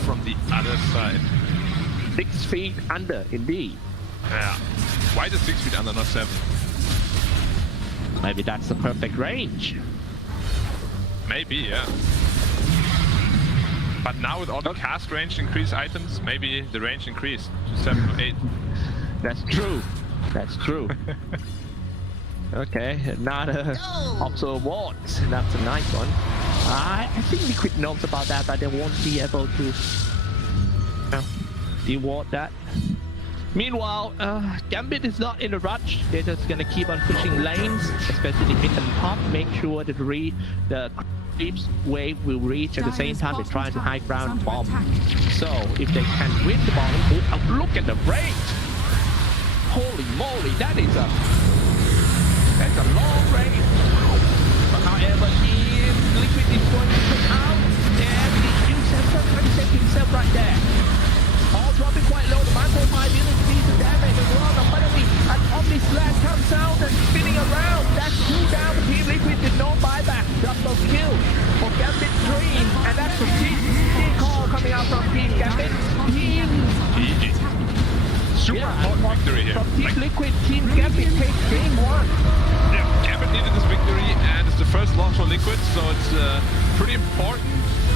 from the other side. 6 feet under, indeed. Yeah. Why the 6 feet under, not 7? Maybe that's the perfect range. Maybe, yeah. But now with all the cast range increased items, maybe the range increased to 7 or 8. That's true. That's true. Okay, another also awards. That's a nice one. I think Liquid knows about that, but they won't be able to reward that. Meanwhile, Gambit is not in a rush. They're just gonna keep on pushing lanes, especially mid and top. Make sure that the creeps wave will reach at the same time. They're trying to high ground bomb. So if they can win the bottom, look at the range. Holy moly, that's a long range. But however, Liquid is going to put out, and he uses himself right there. All dropping quite low. The micro 5 units need to damage as well. Now finally, an Omni Slash comes out and spinning around. That's 2 down for Team Liquid with no buyback. Double kill for Gambit Dream, and that's from Team call coming out from Team Gambit. GG. Super important victory here. From Team Liquid, Team Gambit takes game 1. Yeah, Gambit needed this victory, and it's the first loss for Liquid, so it's pretty important,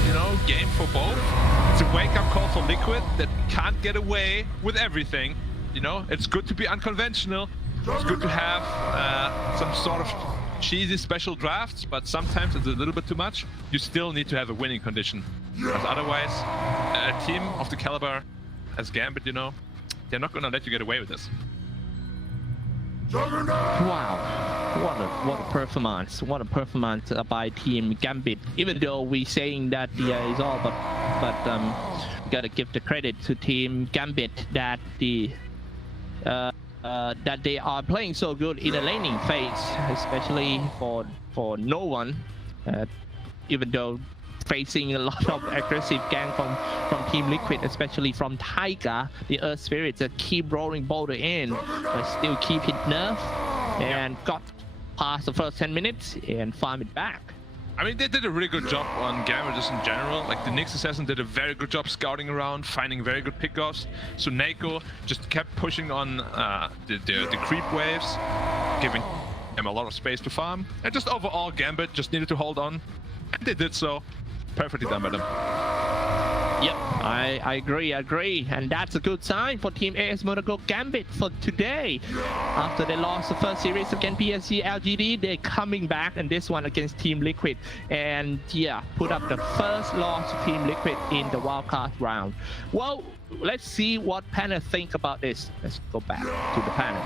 you know, game for both. It's a wake-up call for Liquid that can't get away with everything. You know, it's good to be unconventional. It's good to have some sort of cheesy special drafts, but sometimes it's a little bit too much. You still need to have a winning condition, because otherwise, a team of the caliber as Gambit, you know, they're not gonna let you get away with this. Wow, what a performance! What a performance by Team Gambit. Even though we're saying that it's all, but gotta give the credit to Team Gambit that that they are playing so good in the laning phase, especially for no one. Even though facing a lot of aggressive gang from Team Liquid, especially from Taiga, the Earth Spirits that keep rolling boulder in, but still keep it nerf and got past the first 10 minutes and farm it back. I mean, they did a really good job on Gamma just in general. Like, the Nyx Assassin did a very good job scouting around, finding very good pickoffs. So Neiko just kept pushing on the creep waves, giving them a lot of space to farm. And just overall, Gambit just needed to hold on. And they did so. Perfectly done by them. Yep, I agree, and that's a good sign for Team AS Monaco Gambit for today. After they lost the first series against PSG LGD, they're coming back, and this one against Team Liquid, and yeah, put up the first loss to Team Liquid in the wildcard round. Well, let's see what panel think about this. Let's go back to the panel.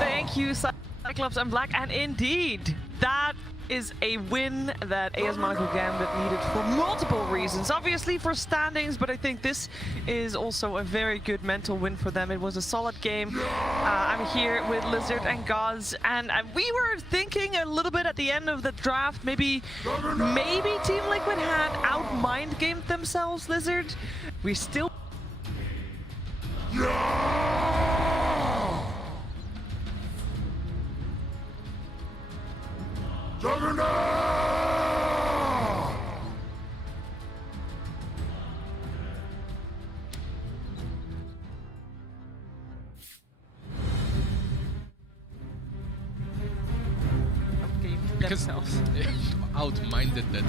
Thank you, Cyclops and Black, and indeed, that is a win that AS Monaco Gambit needed for multiple reasons. Obviously for standings, but I think this is also a very good mental win for them. It was a solid game. I'm here with Lizard and Gauze, and we were thinking a little bit at the end of the draft, maybe Team Liquid had out-mind gamed themselves, Lizard. We still... Because out-minded that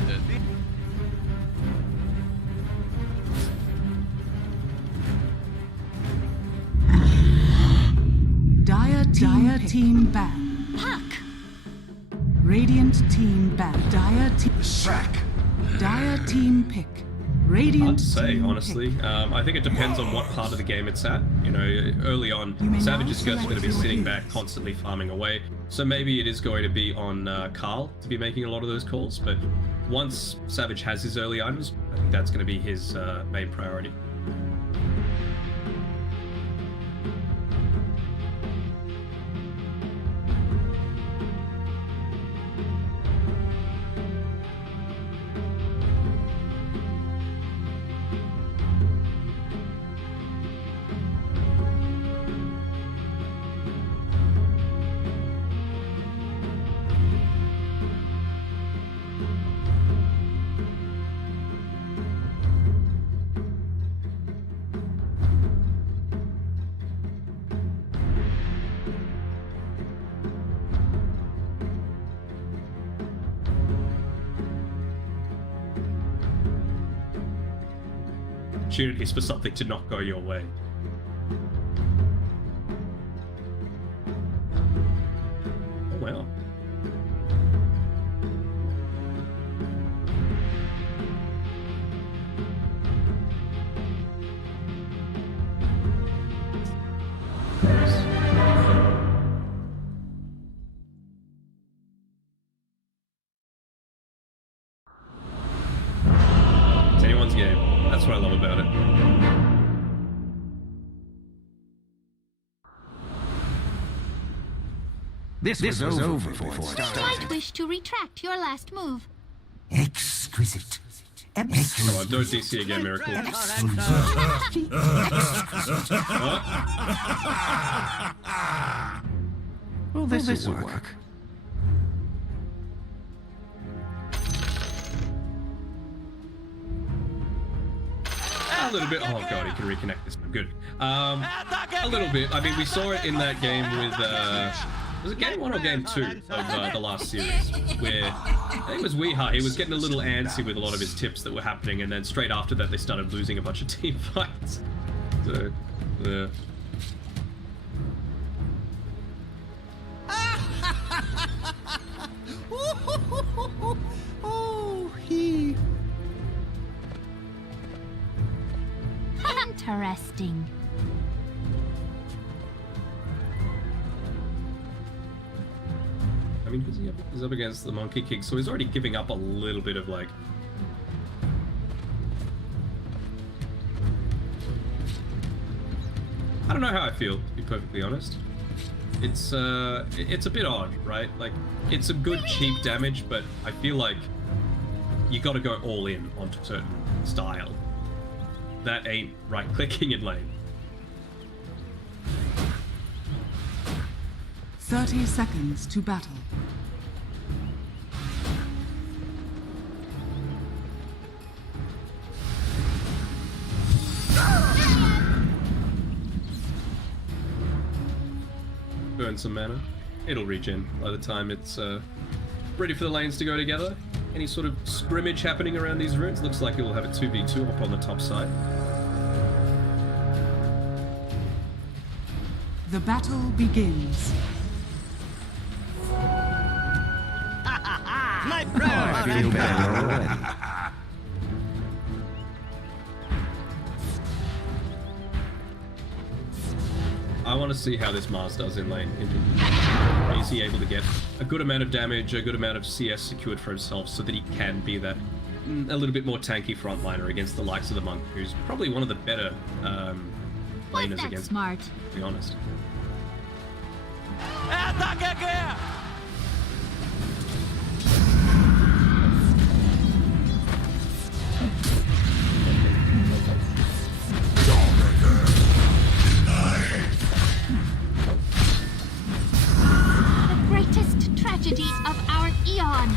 Dire team ban. Puck. Radiant team back. Dire team. Dire team pick. Radiant Hard to say, team honestly. I think it depends on what part of the game it's at. You know, early on, Savage is just going to be sitting back, constantly farming away. So maybe it is going to be on Carl to be making a lot of those calls. But once Savage has his early items, I think that's going to be his main priority. Opportunities for something to not go your way. Oh wow. It's anyone's game. That's what I love about it. This was over before it You started. might wish to retract your last move. Exquisite. Come on, don't DC again, Miracle. Well, this will work. A little bit. Oh god, he can reconnect this. Good. A little bit. I mean, we saw it in that game with. Was it game 1 or game 2 of the last series? Where I think it was Weeha. He was getting a little antsy with a lot of his tips that were happening, and then straight after that, they started losing a bunch of team fights. So, yeah. Oh, he. Interesting. I mean, he's up against the Monkey King, so he's already giving up a little bit of like. I don't know how I feel, to be perfectly honest. It's a bit odd, right? Like, it's a good cheap damage, but I feel like you got to go all in onto a certain style. That ain't right-clicking in lane. 30 seconds to battle. Burn some mana. It'll regen by the time it's ready for the lanes to go together. Any sort of scrimmage happening around these runes? Looks like it will have a 2v2 up on the top side. The battle begins. My I feel better already. I want to see how this Mars does in lane. Is he able to get a good amount of damage, a good amount of CS secured for himself so that he can be that a little bit more tanky frontliner against the likes of the Monk, who's probably one of the better laners against, smart. to be honest. The greatest tragedy of our eon.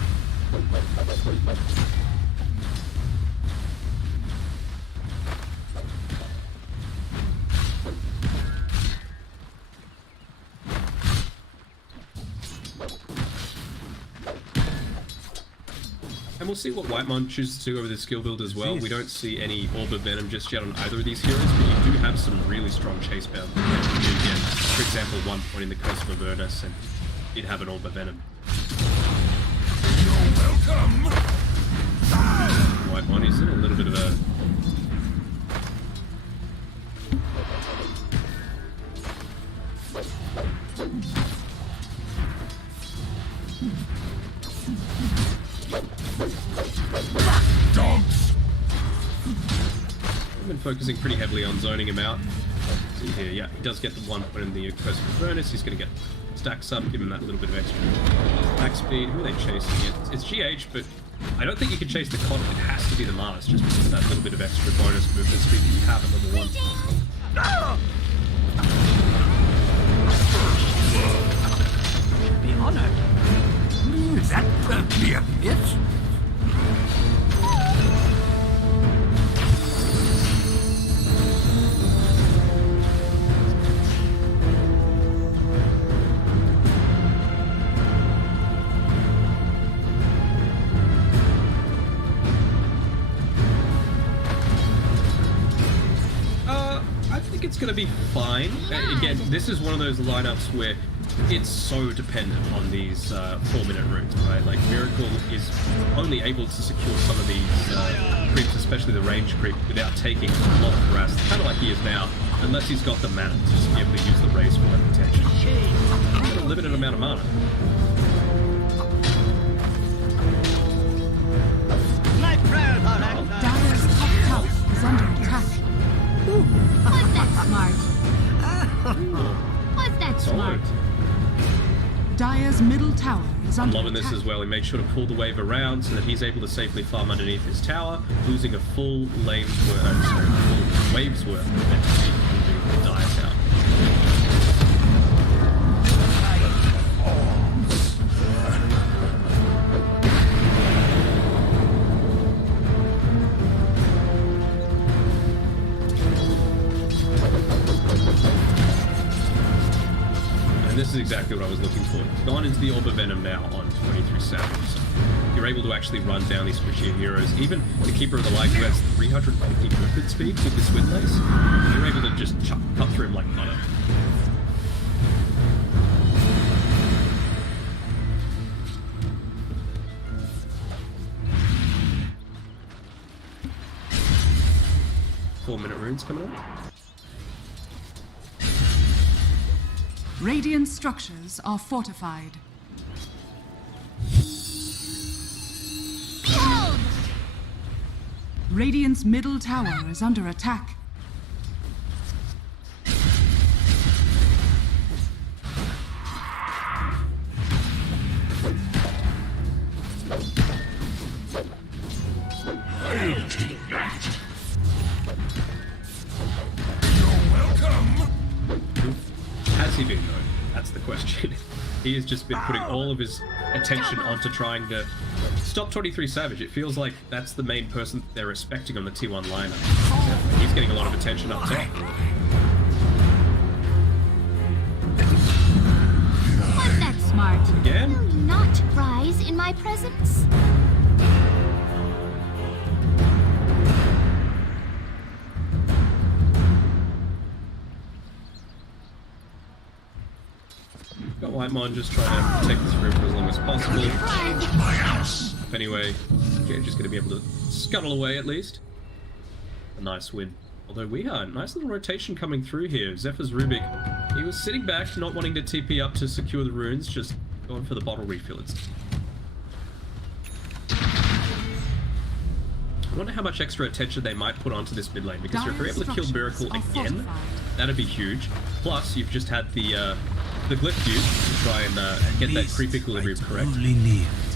And we'll see what Whitemon chooses to go with his skill build as well. We don't see any Orb of Venom just yet on either of these heroes, but you do have some really strong chase bound. Again, for example, one point in the Curse of Avernus, and he'd have an Orb of Venom. White one, he's in a little bit of a... I've been focusing pretty heavily on zoning him out. See here, yeah, he does get the 1 point in the aggressive bonus. He's going to get stacks up, give him that little bit of extra attack speed. Who are they chasing? It's GH, but I don't think you can chase the Cotton. It has to be the Mars, just because of that little bit of extra bonus movement speed that you have at level 1. Be honored. That won't be a bit. It's going to be fine. Again, this is one of those lineups where it's so dependent on these 4-minute routes, right? Like, Miracle is only able to secure some of these creeps, especially the range creep, without taking a lot of harass, kind of like he is now, unless he's got the mana to just be able to use the raise for that protection. He's got a limited amount of mana. Dyer's top tower is under attack. Was that smart? Was that smart? Dyer's middle tower is I'm under loving attack. this as well. He made sure to pull the wave around so that he's able to safely farm underneath his tower, losing a full lane's worth, full wave's worth of energy moving the Dire tower. And this is exactly what I was looking for. Gone into the Orb of Venom now on 23 Savage. So you're able to actually run down these squishier heroes. Even the Keeper of the Light, who has 350 movement speed with this Windlace, you're able to just cut through him like butter. Four-minute runes coming up. Radiant structures are fortified. Radiant's middle tower is under attack. I'll take that. Has he been though? That's the question. He has just been putting all of his attention onto trying to stop 23 Savage. It feels like that's the main person they're respecting on the T1 lineup. He's getting a lot of attention up top. Was that smart? Again? Will you not rise in my presence? Got Whitemon just trying to protect this room for as long as possible. Anyway, okay, just going to be able to scuttle away at least. A nice win. Although we are, nice little rotation coming through here. Zephyr's Rubik, he was sitting back, not wanting to TP up to secure the runes, just going for the bottle refill. I wonder how much extra attention they might put onto this mid lane, because if you're able to kill Miracle again, that'd be huge. Plus, you've just had the glyph used to try and get that creep equilibrium correct.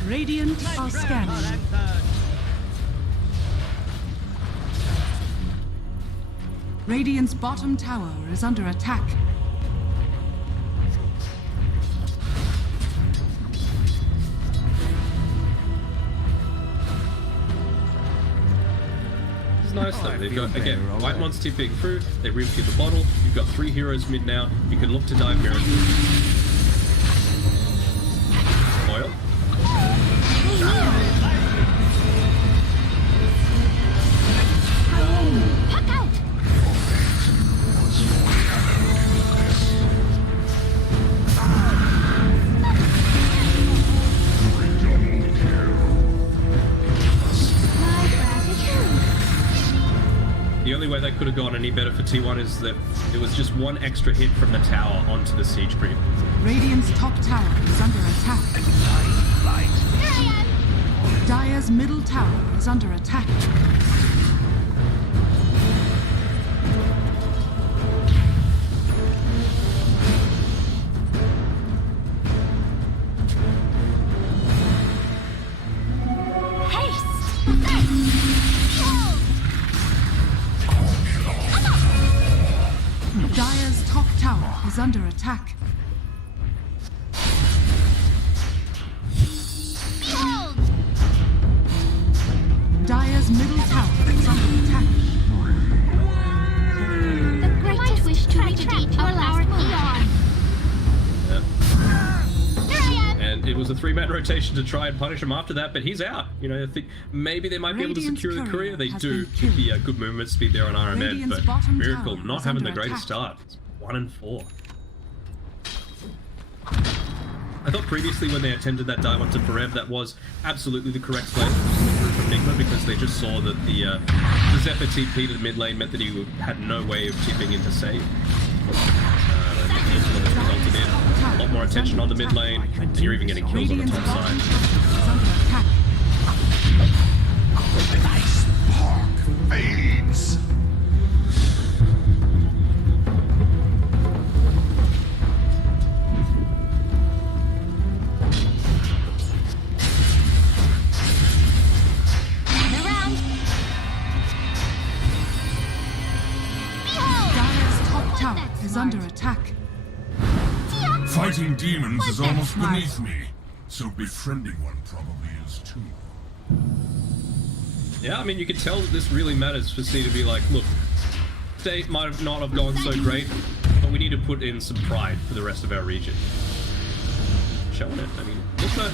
Radiant are scanning. Radiant's bottom tower is under attack. It's nice though. They've got, again, Whitemon's TPing through, they re-feed the bottle, you've got 3 heroes mid now, you can look to dive Miracle. Oil. Puck out! The only way they could have gone any better for T1 is that it was just one extra hit from the tower onto the siege creep. Radiant's top tower is under attack. Dire's middle tower is under attack. Dire's top tower is under attack. Dire's middle tower is under attack. The greatest wish tragedy of our eon. And it was a 3-man rotation to try and punish him after that, but he's out. You know, I think maybe they might be able to secure the courier. They do keep the good movement speed there on RMN, but Miracle not having the greatest start. It's 1-4. I thought previously when they attempted that dive onto Forev, that was absolutely the correct play from Enigma, because they just saw that the Zephyr TP to the mid lane meant that he had no way of chipping into save. And that's what it's resulted in. A lot more attention on the mid lane, and you're even getting kills on the top side. My spark fades. Is under attack. Fighting demons is almost beneath me, so befriending one probably is too. Yeah, I mean, you could tell that this really matters for C to be like, look, state might not have gone so great, but we need to put in some pride for the rest of our region. Showing it. I mean, also,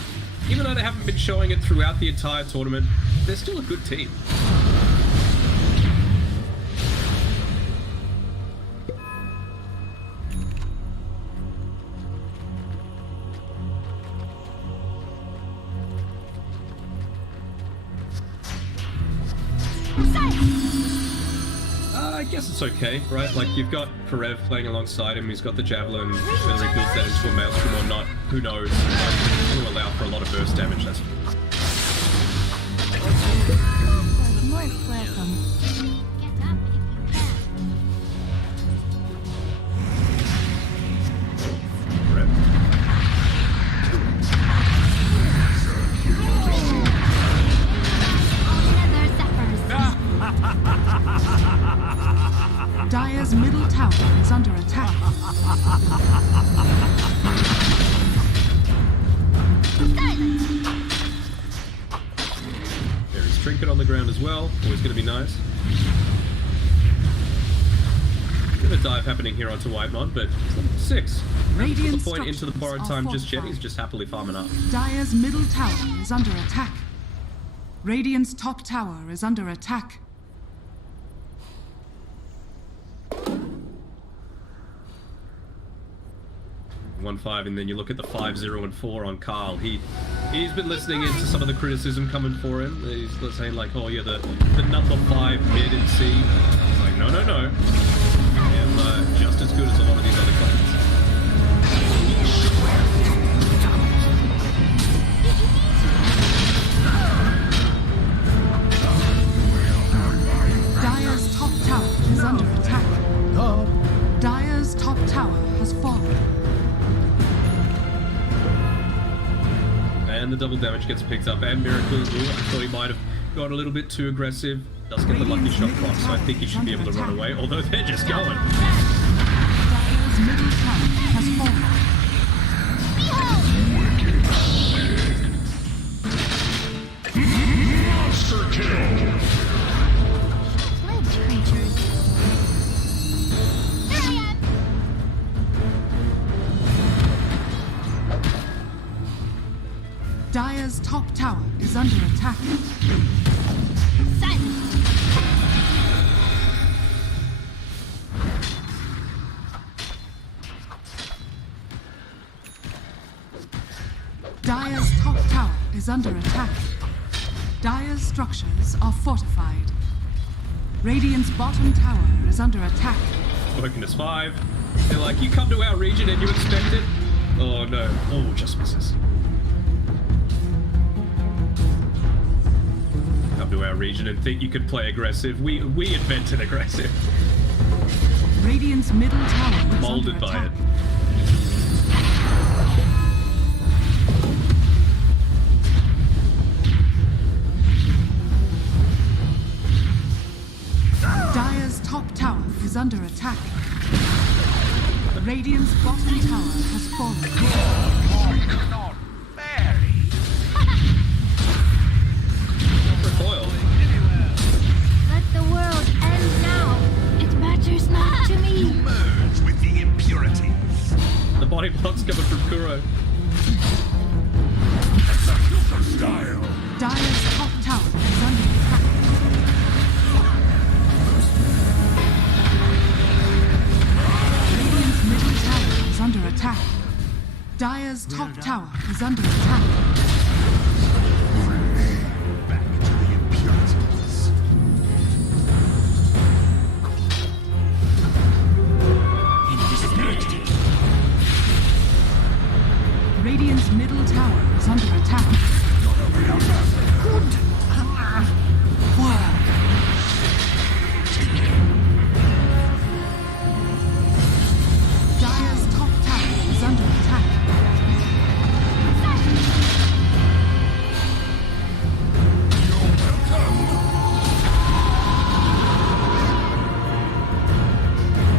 even though they haven't been showing it throughout the entire tournament, they're still a good team. I guess it's okay, right? Like, you've got Karev playing alongside him, he's got the Javelin, whether he builds that into a Maelstrom or not, who knows? It's going to allow for a lot of burst damage, that's Most welcome. Dire's middle tower is under attack. There is Trinket on the ground as well, always going to be nice. Bit of a dive happening here onto Whitemon, but 6. Radiant the point into the borrowed time just yet, he's just happily farming up. Dire's middle tower is under attack. Radiant's top tower is under attack. 1-5, and then you look at the 5-0 and 4 on Carl. He's been listening into some of the criticism coming for him. He's saying like, oh yeah, the number 5 mid in C. It's like, no. I am just as good as a lot of these other clans. Dire's top tower is under attack. Dire's top tower has fallen. And the double damage gets picked up, and Miracle, I thought he might have gone a little bit too aggressive. Does get the lucky shot clock, so I think he should be able to run away, although they're just going. Dire's middle tower has fallen. Monster kill! Fledged creatures. There I am! Dire's top tower is under attack. Silence! Dire's top tower is under attack. Dire's structures are fortified. Radiant's bottom tower is under attack. Woken is 5. They're like, you come to our region and you expect it? Oh no. Oh, just misses. Come to our region and think you could play aggressive. We invented aggressive. Radiant's middle tower is Molded under by attack. it. Dire's top tower is under attack. Radiant's bottom tower has fallen. Recoil. Let the world end now. It matters not to me. Merge with the impurities. The body block's coming from Kuro. Style. Dire's top tower is under attack. Radiant's middle tower is under attack. Dire's top tower is under attack. Back to the impurities. Invisibility. Radiant's middle tower is under attack. Dire's top tower is under attack.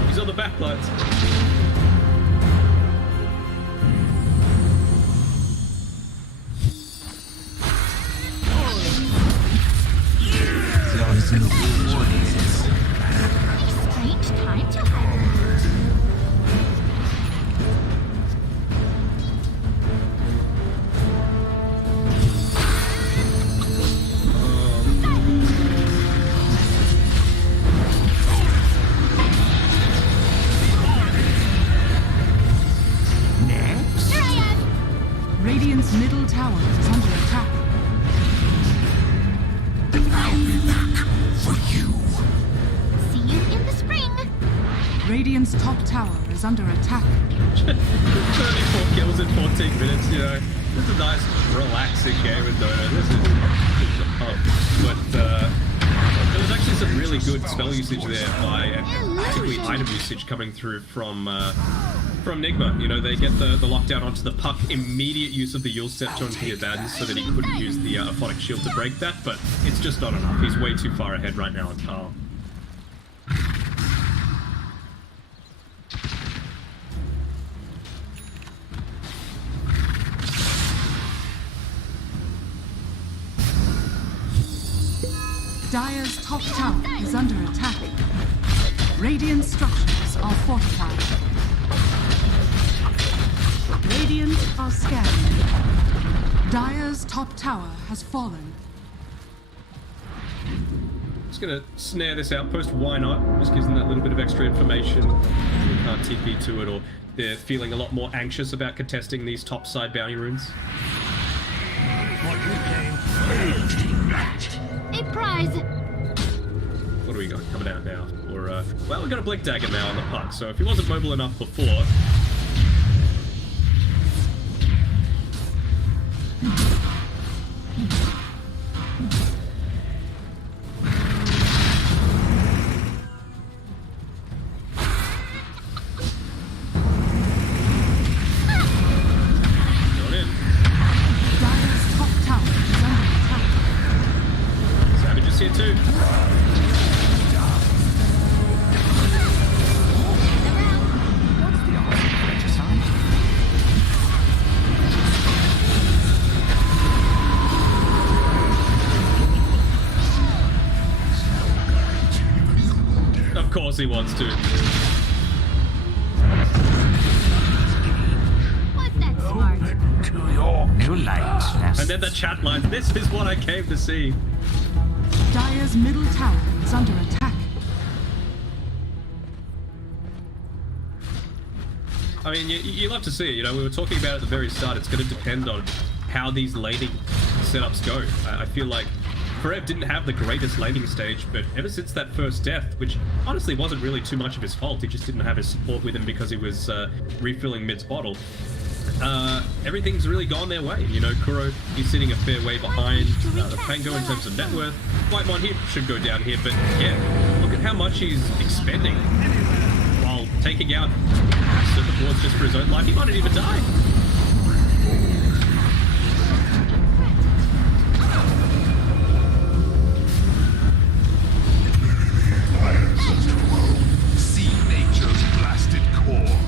He's on the backlines. Strange time to hire. Radiant's middle tower is under attack. I'll be back for you. See you in the spring. Radiant's top tower is under attack. 34 kills in 14 minutes, you know. This is a nice, relaxing game in Dota. This is a pump. But there was actually some really good spell usage there by, and particularly item usage coming through from Nigma. You know, they get the lockdown onto the puck, immediate use of the Yule Scepter onto the Abaddon so that he couldn't use the Aphotic Shield to break that, but it's just not enough. He's way too far ahead right now on Carl. Dire's top tower is under attack. Radiant structures are fortified. Radiant are scanning. Dire's top tower has fallen. Just gonna snare this outpost, why not? Just gives them that little bit of extra information. We can't TP to it, or they're feeling a lot more anxious about contesting these topside bounty runes. A prize. What do we got coming out now? Or, well, we've got a Blink Dagger now on the puck, so if he wasn't mobile enough before... Going in. Dire's top tower is under attack. Savage is here too. Of course he wants to. Was that smart? To your new light. And then the chat lines, this is what I came to see. Dire's middle tower is under attack. I mean, you love to see it. You know, we were talking about at the very start, it's going to depend on how these laning setups go. I feel like Karev didn't have the greatest laning stage, but ever since that first death, which honestly wasn't really too much of his fault, he just didn't have his support with him because he was refilling mid's bottle, everything's really gone their way. You know, Kuro is sitting a fair way behind the Pango in terms of net worth. Whitemon here should go down here, but yeah, look at how much he's expending while taking out certain boards just for his own life. He might not even die. See nature's blasted core.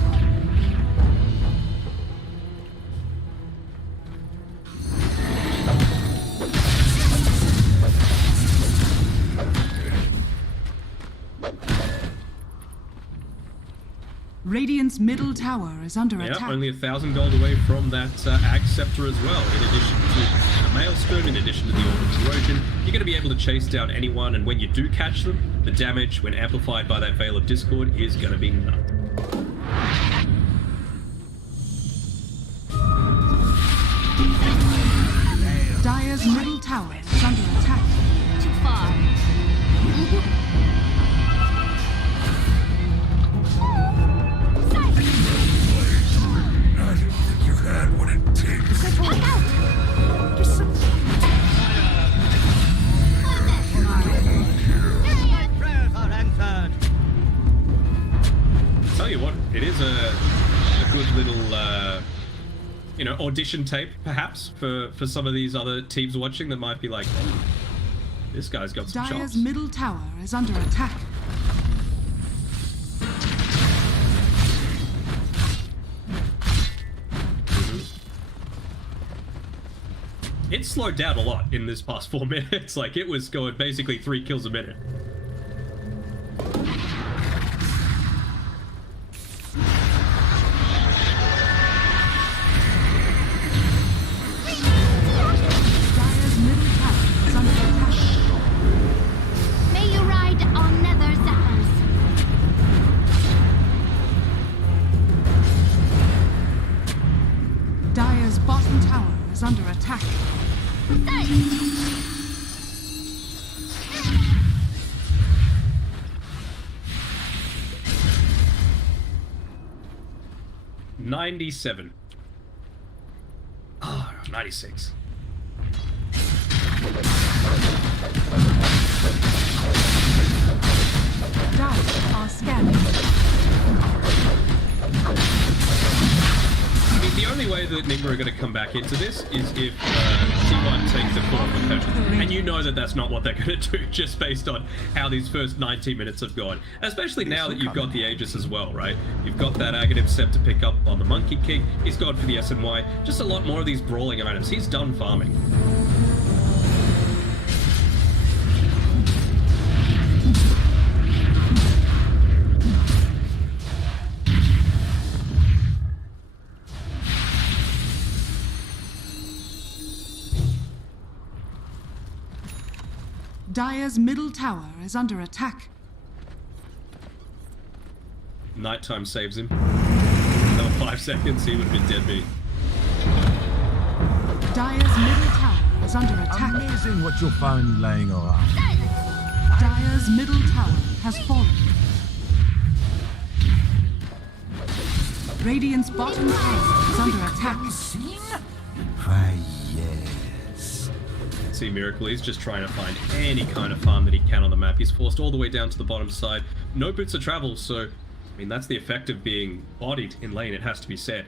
Radiant's middle tower is under Yeah, attack. only 1,000 gold away from that Ag Scepter as well. In addition to the Maelstrom, in addition to the Orb of Corrosion, you're going to be able to chase down anyone, and when you do catch them, the damage, when amplified by that Veil of Discord, is going to be nuts. Dire's middle tower is under attack. Too far. I didn't think you had what it takes. Tell you what, it is a good little, you know, audition tape, perhaps, for some of these other teams watching that might be like, oh, this guy's got some Dire's chops. middle tower is under attack. It slowed down a lot in this past 4 minutes. Like, it was going basically 3 kills a minute. Dire's middle tower is under attack. May you ride on nether zappers. Dire's bottom tower is under attack. Thanks. 97. Ah, 96. Dire are scanning. I mean, the only way that Nigma are going to come back into this is if T1 takes the foot off the pedal. And you know that that's not what they're going to do, just based on how these first 19 minutes have gone. Especially now that you've got the Aegis as well, right? You've got that Aghanim Sep to pick up on the Monkey King. He's gone for the SNY. Just a lot more of these brawling items. He's done farming. Dire's middle tower is under attack. Nighttime saves him. Another 5 seconds, he would have been dead beat. Dire's middle tower is under attack. Amazing what you'll find lying around. Dire's middle tower has fallen. Radiant's bottom tower is under attack. Why, yes. See Miracle, he's just trying to find any kind of farm that he can on the map. He's forced all the way down to the bottom side. No boots of travel, so, I mean, that's the effect of being bodied in lane, it has to be said.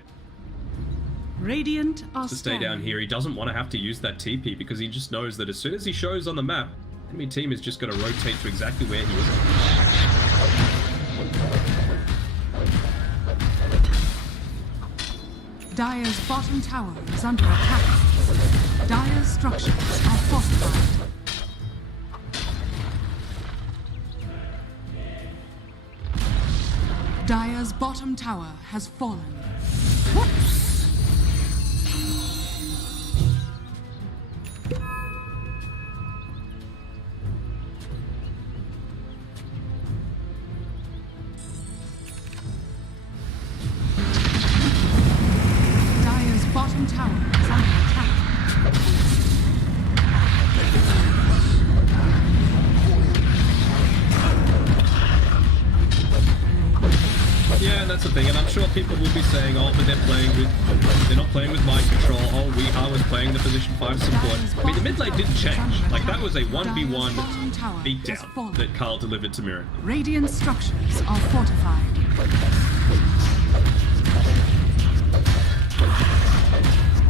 Radiant are To stay down here, he doesn't want to have to use that TP because he just knows that as soon as he shows on the map, the enemy team is just going to rotate to exactly where he is. Dire's bottom tower is under attack. Dire's structures are fortified. Dire's bottom tower has fallen. Dire's bottom tower is under attack. that's the thing, and I'm sure people will be saying, oh, but they're not playing with mind control. Oh, I was playing the position 5 support. I mean, the mid lane didn't change. Like, that was a 1v1 beatdown that Carl delivered to Mirror. Radiant structures are fortified.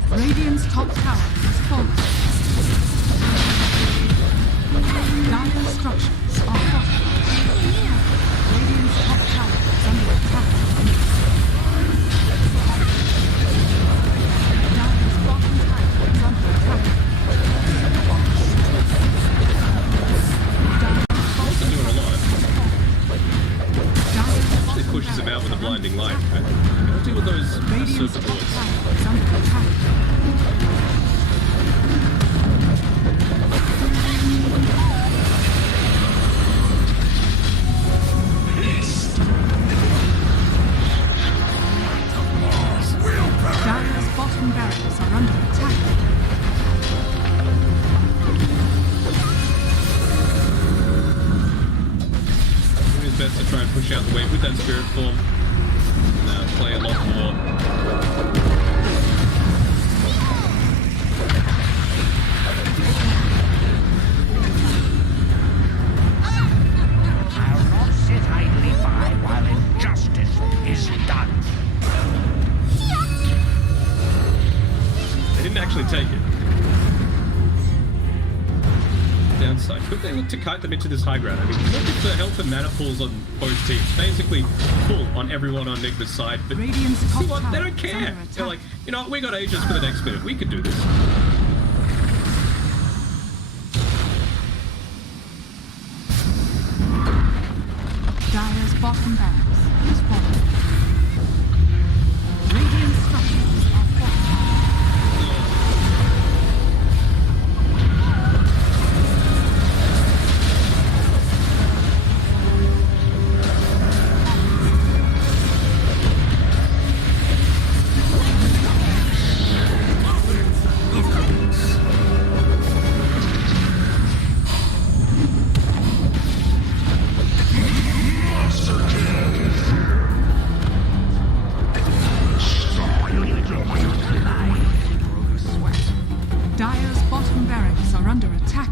Radiant's top tower is fallen. Dire structures are fortified. Radiant's top tower is under attack. Dire's bottom tower is under attack. They're doing a lot. It pushes him out with a blinding light. But I'll deal with those serpent lords. Dire's bottom barracks are under attack. Doing his best to try and push out the wave with that spirit form. Play a lot more. I'll not sit idly by while injustice is done. They didn't actually take it. Downside. Could they look to kite them into this high ground? I mean, look at the health and mana pools on both teams. Basically, full on everyone on Nigma's side. But you see what? They don't care. They're like, you know what? We got Aegis for the next minute. We could do this. Dire's bottom barracks is fallen. Radiant structures are fortified. Dire's bottom barracks are under attack.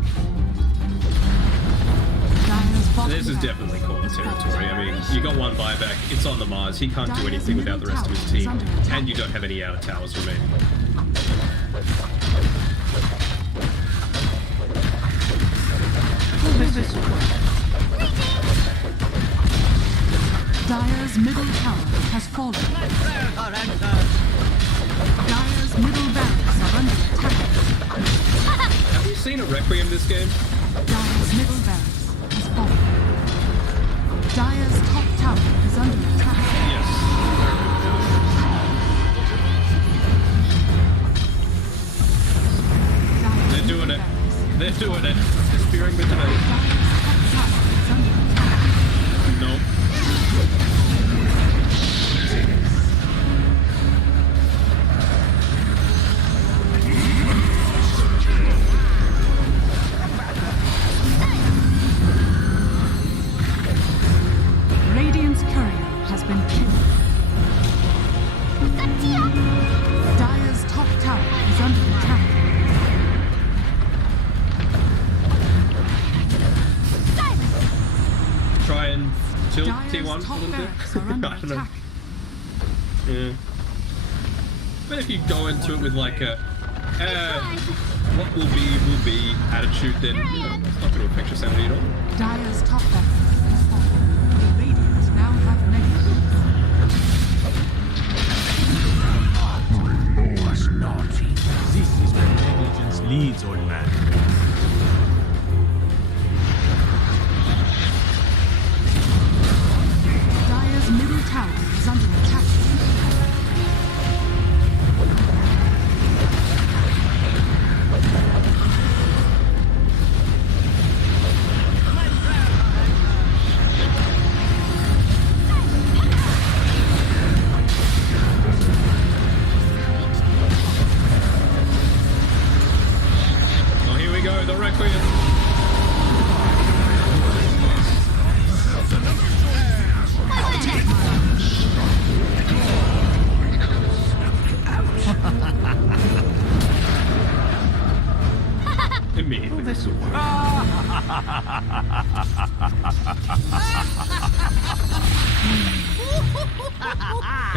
Dire's bottom This is definitely corner territory. I mean, you got one buyback. It's on the Mars. He can't do anything without the rest of his team. And you don't have any outer towers remaining. Dire's middle tower has fallen. Dire's middle barracks are under attack. Have you seen a Requiem this game? Dire's middle barracks has fallen. Dire's top tower is under attack. Yes. They're doing it. They're doing it. They're spearing with the base. No. Radiant's courier has been killed. Dire's top tower is under attack. Try and tilt Dire's T1 a top little bit. barracks are under I don't know. attack. Yeah. But if you go into it with like a what will be attitude, then it's not going to affect your sanity at all. Dire's top barracks has fallen. The Radiant now have negative. Was naughty. This is where negligence leads, old man. Dire's middle tower is under attack.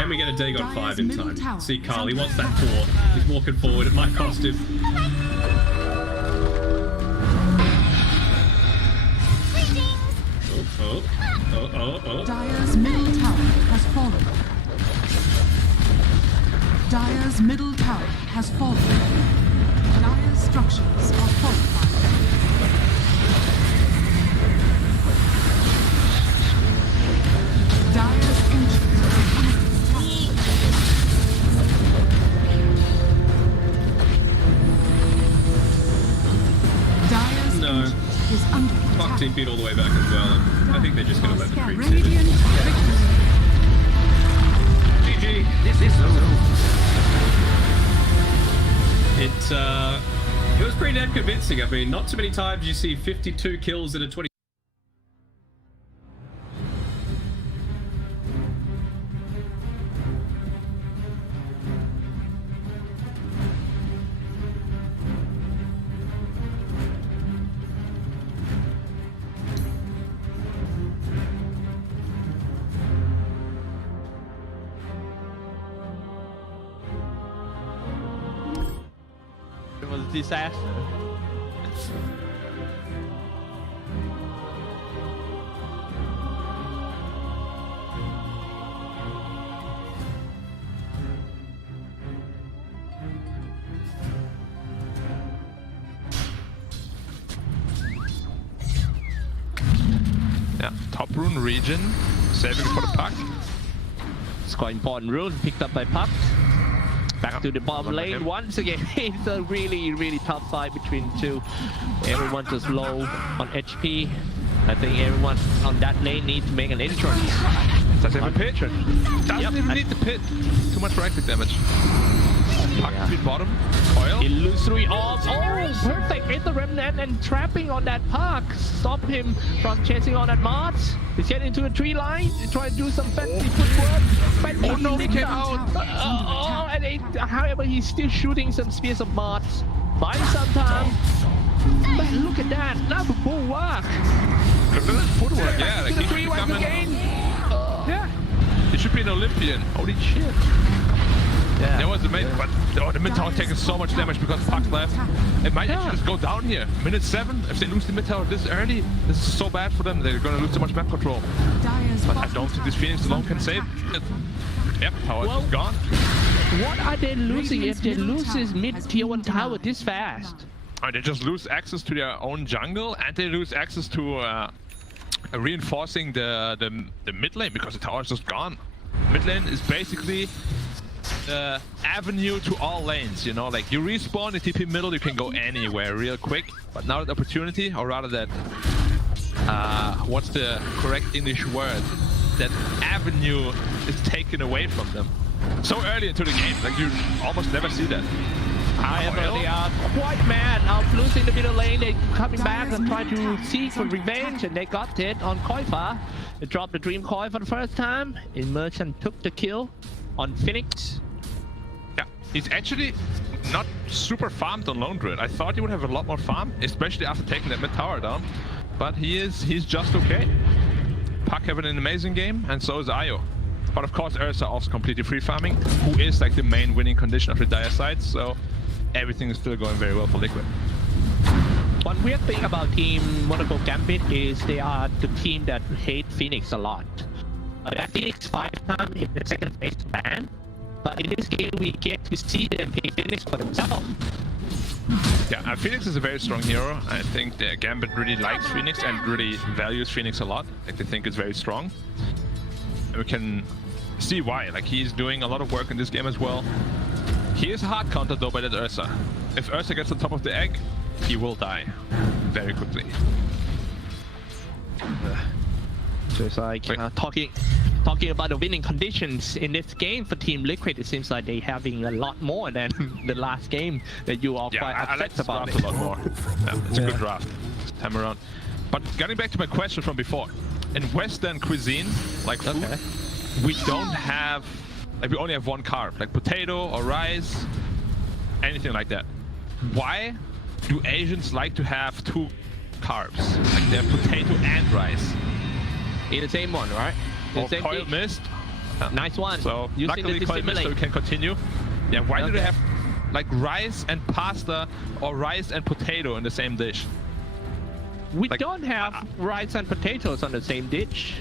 Can we get a Dagon 5 in time? See, Carl, he wants that 4. He's walking forward. It might cost him. Oh. Dire's middle tower has fallen. Dire's middle tower has fallen. Dire's structures are fortified. Dire's ancients are under attack. Dire's ancient is under attack. Fuck TP'd all the way back as well. And I think they're just going to let the creeps in. Radiant victory. GG. This is over. It was pretty damn convincing. I mean, not too many times you see 52 kills in a 20. It was a disaster. Yeah, top rune region, saving for the puck. It's quite important rune picked up by Puck. Back to the bottom lane once again. It's a really tough fight between the two. Everyone just low on HP. I think everyone on that lane needs to make an entrance. Does he have a pit? Doesn't even need the pit. Too much right click damage. Puck between bottom. Coil. Illusory off. Oh, perfect. Hit the remnant and trapping on that Puck. Stop him from chasing on that Mars. He's getting into a tree line. Try to do some fancy footwork. But oh no, he came out. However, he's still shooting some spears of Mars. Buy some time. But look at that. Now the bulwark. Look at that footwork. Yeah, like he should come in. Yeah. He should be an Olympian. Holy shit. Yeah. That was the main, but the mid tower taking so much damage because Puck left. It might actually just go down here. Minute 7. If they lose the mid tower this early, this is so bad for them. They're gonna lose so much map control. But I don't think this Phoenix alone can save it. Yep, power is gone. What are they losing if they lose this mid-tier 1 tower this fast? They just lose access to their own jungle, and they lose access to reinforcing the mid lane because the tower is just gone. Mid lane is basically the avenue to all lanes, you know, like you respawn in TP middle, you can go anywhere real quick, but now the opportunity, or rather that, what's the correct English word? That avenue is taken away from them. So early into the game, like you almost never see that. However, they are quite mad of losing the middle lane. They're coming back and trying to seek for revenge, and they got it on Koifa. They dropped the Dream Coil for the first time. Immersion took the kill on Phoenix. Yeah, he's actually not super farmed on Lone Druid. I thought he would have a lot more farm, especially after taking that mid tower down. But he's just okay. Puck having an amazing game, and so is Io. But of course, Ursa also completely free farming, who is like the main winning condition of the Dire side. So everything is still going very well for Liquid. One weird thing about Team Monaco Gambit is they are the team that hate Phoenix a lot. Phoenix 5 times in the second phase ban, but in this game we get to see them hate Phoenix for themselves. Yeah, Phoenix is a very strong hero. I think the Gambit really likes Phoenix and really values Phoenix a lot. Like they think it's very strong. And we can see why. Like he's doing a lot of work in this game as well. He is a hard counter though by that Ursa. If Ursa gets on top of the egg, he will die very quickly. So it's like talking about the winning conditions in this game for Team Liquid. It seems like they're having a lot more than the last game that you are quite upset about. A lot more. Yeah, it's a good draft this time around. But getting back to my question from before, in Western cuisine, like food, we don't have, like we only have one carb, like potato or rice, anything like that. Why do Asians like to have 2 carbs? Like they have potato and rice. In the same one, right? Or coiled mist, Nice one. So Using luckily the Coil missed, so we can continue. Yeah, why do they have like rice and pasta or rice and potato in the same dish? We don't have rice and potatoes on the same dish.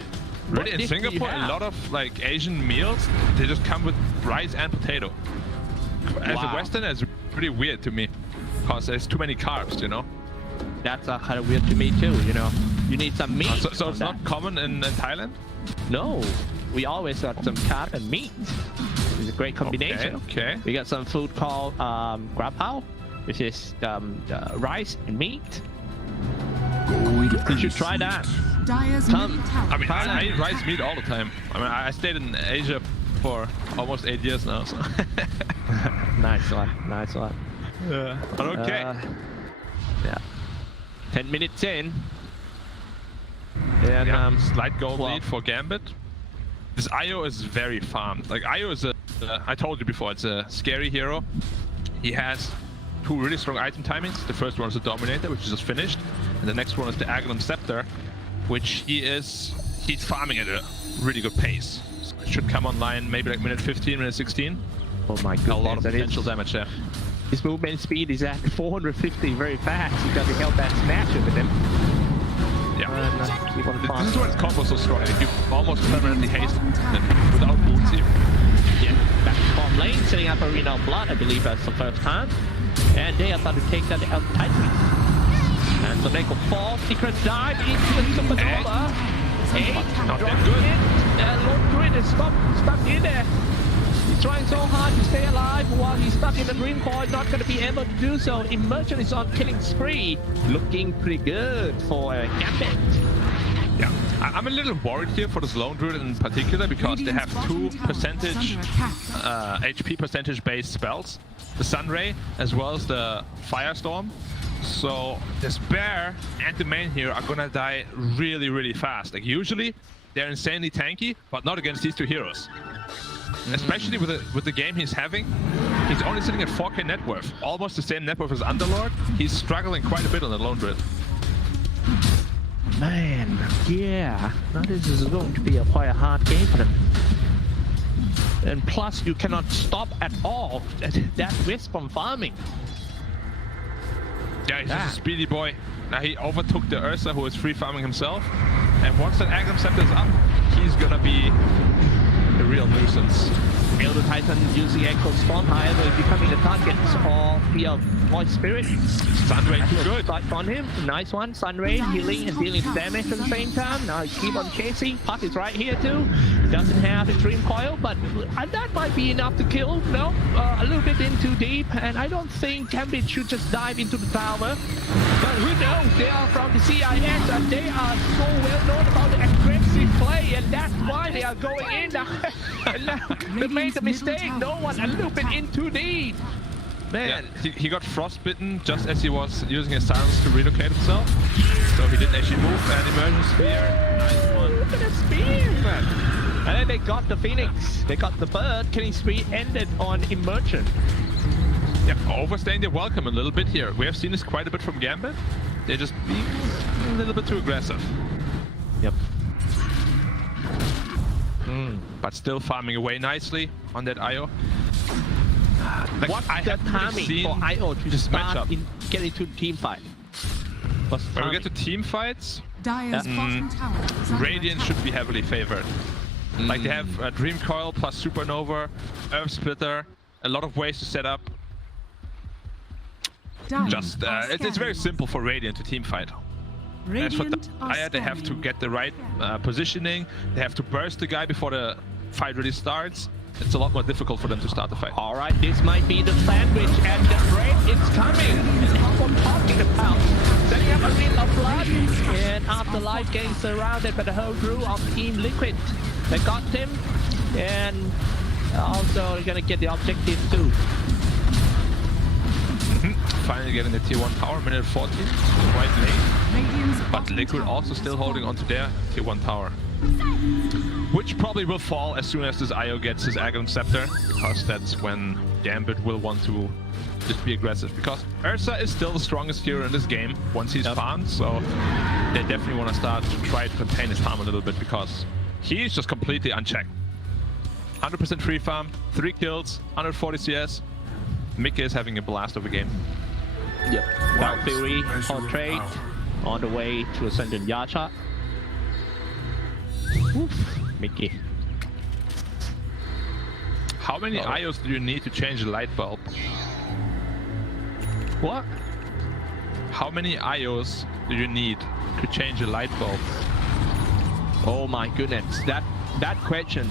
Really, in Singapore, a lot of like Asian meals, they just come with rice and potato. As a Westerner, it's pretty weird to me, because there's too many carbs, you know? That's kind of weird to me too, you know? You need some meat. So it's not common in Thailand? No, we always got some carb and meat. It's a great combination. Okay. We got some food called grapao, which is rice and meat. You should try that. I mean, I eat rice meat all the time. I mean, I stayed in Asia for almost 8 years now, so. Nice one, nice one. Yeah. But okay. Yeah. 10 minutes in. And slight goal lead for Gambit. This Io is very farmed. Like, Io is I told you before, it's a scary hero. He has 2 really strong item timings. The first one is the Dominator, which is just finished. And the next one is the Aghanim Scepter, which he's farming at a really good pace. So it should come online maybe like minute 15, minute 16. Oh my god. A lot of potential damage there. His movement speed is at 450, very fast. You got to help that smasher with him. Yeah. This is why its combo is so strong. You almost permanently haste it without boots here. Yeah, back to bottom lane, setting up Arena of Blood, I believe that's the first time. And they are about to take that out tightly. And so they go fall, secret dive into the Supernova. Not that good. And Lord Druid is stuck in there. He's trying so hard to stay alive while he's stuck in the Dream Coil, not going to be able to do so. Immersion is on killing spree. Looking pretty good for Gambit. Yeah, I'm a little worried here for this Lone Druid in particular because they have 2 HP percentage based spells. The Sunray as well as the Firestorm. So this bear and the main here are gonna die really, really fast. Like usually they're insanely tanky, but not against these 2 heroes. Especially with the game he's having. He's only sitting at 4k net worth, almost the same net worth as Underlord. He's struggling quite a bit on the Lone Druid. Man, yeah, now this is going to be quite a hard game for them. And plus, you cannot stop at all that risk from farming. Yeah, he's just a speedy boy. Now he overtook the Ursa, who is free farming himself. And once that Aghanim Scepter is up, he's gonna be a real nuisance. Elder Titan using Echo Storm, however, becoming the target for the Void Spirit. Sunray too good. On him. Nice one. Sunray healing and dealing damage at the same time. Now he keep on chasing. Puck is right here too. Doesn't have a Dream Coil, but that might be enough to kill. No, a little bit in too deep, and I don't think Gambit should just dive into the tower. But who knows? They are from the CIS, and they are so well known about the aggressive play, and that's why they are going in. They made the mistake. No one a little bit in too deep. Man, yeah, he got frostbitten just as he was using his silence to relocate himself. So he didn't actually move. And Immersion Spear, nice one. Look at the spear, man. And then they got the Phoenix. They got the bird. Killing spree ended on Immersion. Yeah, overstaying their welcome a little bit here. We have seen this quite a bit from Gambit. They're just being a little bit too aggressive. Yep. But still farming away nicely on that IO. Like, What's the timing for IO to start get into team fight? When we get to team fights, Radiant should be heavily favored. Like they have a Dream Coil plus Supernova, Earth Splitter, a lot of ways to set up. Just it's very simple for Radiant to team fight. As for Daya, they have to get the right positioning. They have to burst the guy before the fight really starts. It's a lot more difficult for them to start the fight. All right, this might be the sandwich, and the break is coming. And that's what I'm talking about. Setting up a Arena of Blood, and Afterlife getting surrounded by the whole crew of Team Liquid. They got him, and also they're gonna get the objective too. Finally getting the tier 1 tower, minute 14, quite late. But Liquid also still holding on to their tier 1 tower. Which probably will fall as soon as this IO gets his Aghanim Scepter, because that's when Gambit will want to just be aggressive. Because Ursa is still the strongest hero in this game once he's farmed, so they definitely want to start to try to contain his farm a little bit, because he's just completely unchecked. 100% free farm, 3 kills, 140 CS. Mickey is having a blast of a game. Yep. Wild Fury, hot trade, on the way to Ascendant Yacha. Oof, Mickey. How many IOs do you need to change a light bulb? What? How many IOs do you need to change a light bulb? Oh my goodness, that question.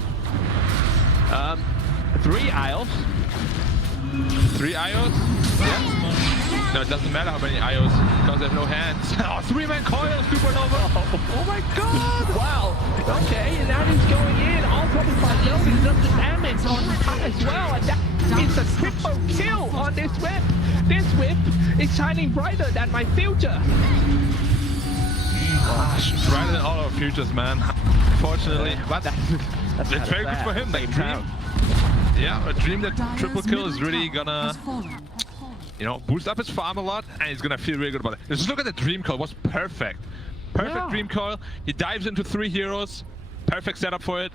3 IOs. 3 IOs? Yeah. No, it doesn't matter how many IOs because they have no hands. Oh, 3-man coil, supernova. Oh my god! Wow. Okay, and that is going in. All 25 kills does the damage on top as well, and that is a triple kill on this whip. This whip is shining brighter than my future. Gosh, brighter than all our futures, man. Fortunately, but that's it's very good for him. That dream, yeah, a dream that triple kill is really gonna, you know, boost up his farm a lot, and he's gonna feel really good about it. Just look at the dream coil. It was perfect. Perfect dream coil. He dives into 3 heroes. Perfect setup for it.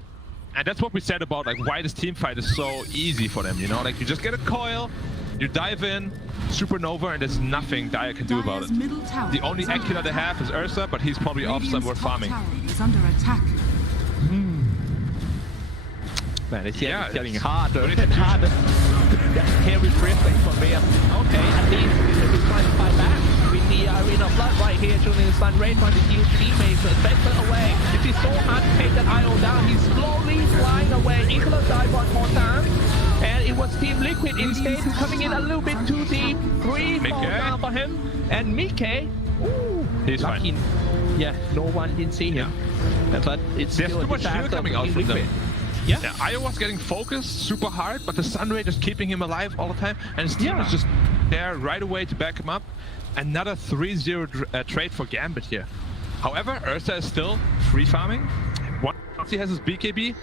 And that's what we said about like why this team fight is so easy for them. You know, like you just get a coil, you dive in, supernova, and there's nothing Dire can do about it. The only Akila they have is Ursa, but he's probably off somewhere farming. Under attack. Man, it's getting harder and harder. Heavy pressing for me. Okay, at least we're trying to fight back. With the Arena Flood right here, showing the Sun Ray trying to use teammates, better away. It is so hard to take that IO down. He's slowly flying away. Nicholas died one more time. And it was Team Liquid instead coming in a little bit to the 3 fall down for him. And Mickey, ooh, he's lucky. Fine. Yeah, no one didn't see him. But it's there's still too much shield coming out from them. Yeah. Io was getting focused super hard, but the Sunray just keeping him alive all the time, and his team was just there right away to back him up. Another 3-0 trade for Gambit here. However, Ursa is still free farming. Once he has his BKB,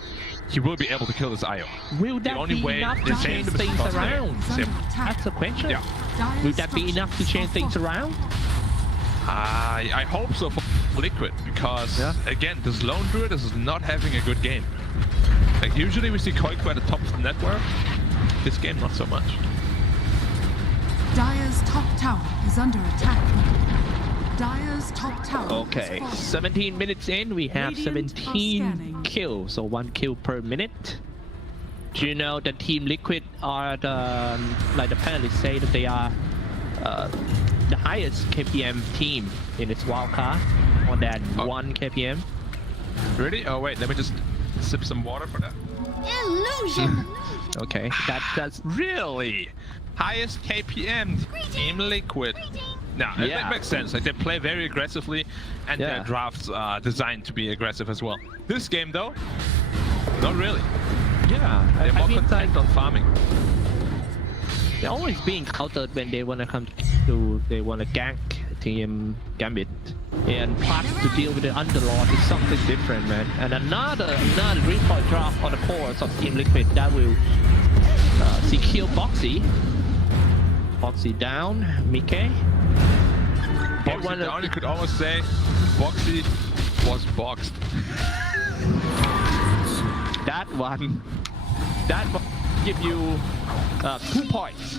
he will be able to kill this Io. Will that be enough to change things around? That's the question. Yeah. Will that be enough to change things around? I hope so for Liquid, because again, this Lone Druid is not having a good game. Like usually we see Koiku at the top of the network. This game, not so much. Dire's top tower is under attack. Dire's top tower. Okay, 17 minutes in, we have 17 kills, so 1 kill per minute. Do you know that Team Liquid are the, like the panelists say that they are the highest KPM team in its wildcard on that 1 KPM? Really? Oh wait, let me just sip some water for that. Illusion! Okay, that's really highest KPM Team Liquid. Now, it makes sense. Like they play very aggressively, and their drafts are designed to be aggressive as well. This game, though, not really. Yeah, they're more content on farming. They're always being countered when they wanna come to, they wanna gank Team Gambit. And plus to deal with the Underlord is something different, man. And another recoil draft on the course of Team Liquid that will secure Boxy. Boxy down, Mickey. Boxy down, you could almost say Boxy was boxed. That one give you 2 points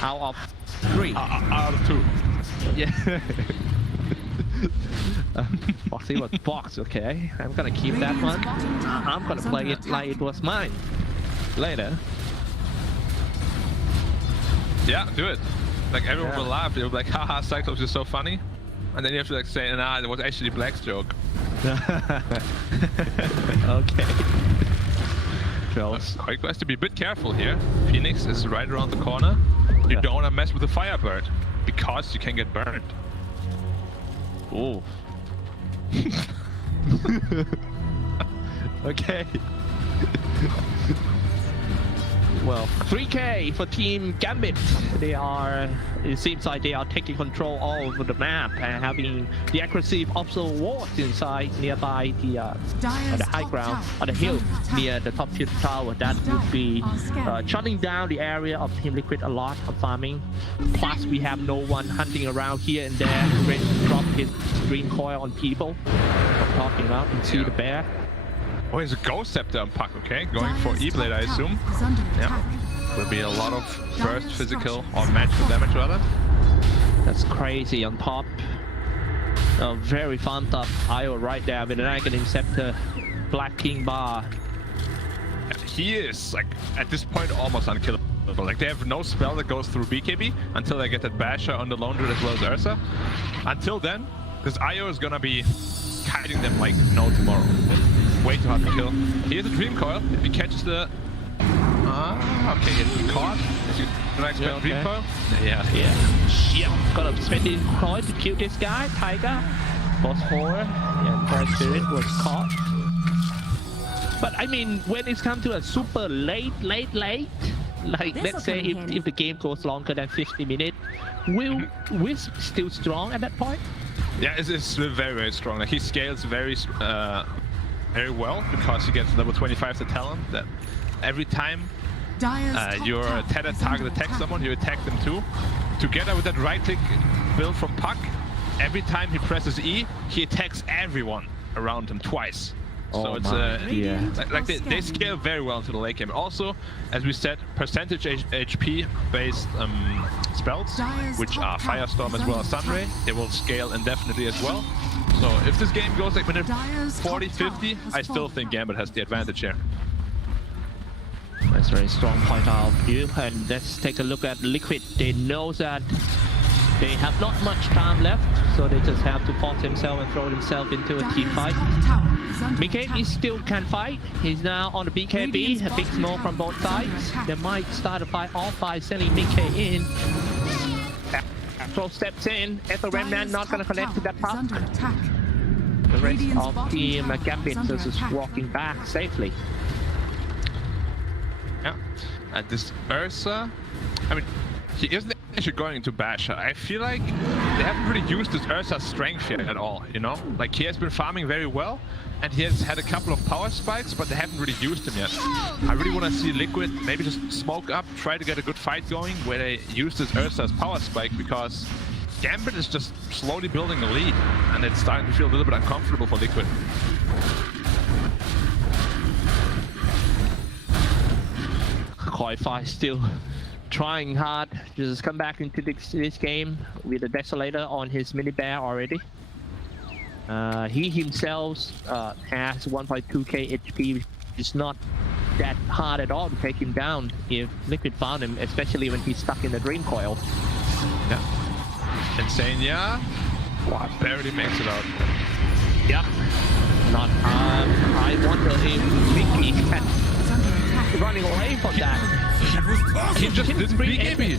out of 3. Out of 2. Yeah. Boxy was boxed, okay. I'm gonna keep that one. I'm gonna play it like it was mine later. Yeah, do it. Like everyone will laugh. They'll be like, haha, Cyclops is so funny. And then you have to like say, nah, it was actually Black's joke. Okay. Koiku has to be a bit careful here. Phoenix is right around the corner. You don't want to mess with the Firebird, because you can get burned. Oh. Okay. Well, 3K for Team Gambit. They are, it seems like they are taking control all over the map and having the aggressive obstacle walls inside nearby the high ground on the hill near the top tier tower. That would be shutting down the area of Team Liquid a lot of farming. Plus, we have no one hunting around here and there ready to drop his green coil on people. I'm talking about, you see the bear. Oh, it's a Ghost Scepter on Puck, okay? Going for E-Blade, I assume. Yeah. Will be a lot of burst physical or magical damage rather. That's crazy on top. A very farmed up IO right there with an Aghanim Scepter, Black King Bar. He is, like, at this point, almost unkillable. Like, they have no spell that goes through BKB until they get that Basher on the Lone Druid as well as Ursa. Until then, this IO is gonna be kiting them like no tomorrow. Way too hard to kill. Here's a Dream Coil. If he catches the... okay, he's been caught. As you can expect, Dream Coil. Yeah, gotta spend in coin to kill this guy, Tiger. Boss 4, and Coin Spirit was caught. But I mean, when it's come to a super late, like let's say if the game goes longer than 50 minutes, will Wisp still strong at that point? Yeah, it's very, very strong. Like, he scales very well because he gets level 25 to Talon. That every time your tethered target attacks someone, you attack them too. Together with that right-click build from Puck, every time he presses E, he attacks everyone around him twice. So it's like they scale very well into the late game. Also, as we said, percentage HP based spells, which are Firestorm as well as Sunray, they will scale indefinitely as well. So if this game goes like minute 40, 50, I still think Gambit has the advantage here. That's a very strong point of view. And let's take a look at Liquid. They know that they have not much time left, so they just have to force themselves and throw themselves into a team fight. BKB still can fight. He's now on the BKB, a big smoke from both sides. They might start a fight off by sending BK in. Astro steps in. Ether Remnant not going to connect to that puck. The rest of Team Gambit is just walking back safely. Yeah, and this Ursa, I mean, he isn't actually going into Basher. I feel like they haven't really used this Ursa's strength yet at all, you know? Like, he has been farming very well, and he has had a couple of power spikes, but they haven't really used him yet. I really want to see Liquid maybe just smoke up, try to get a good fight going, where they use this Ursa's power spike, because Gambit is just slowly building a lead, and it's starting to feel a little bit uncomfortable for Liquid. Koi still trying hard to just come back into this game with a Desolator on his mini bear already. He himself has 1.2k HP, which is not that hard at all to take him down if Liquid found him, especially when he's stuck in the Dream Coil. Yeah. Insane, yeah. Wow, barely makes it out. Yeah. Not. I wonder if Mickey can running away from that. He just didn't BKB.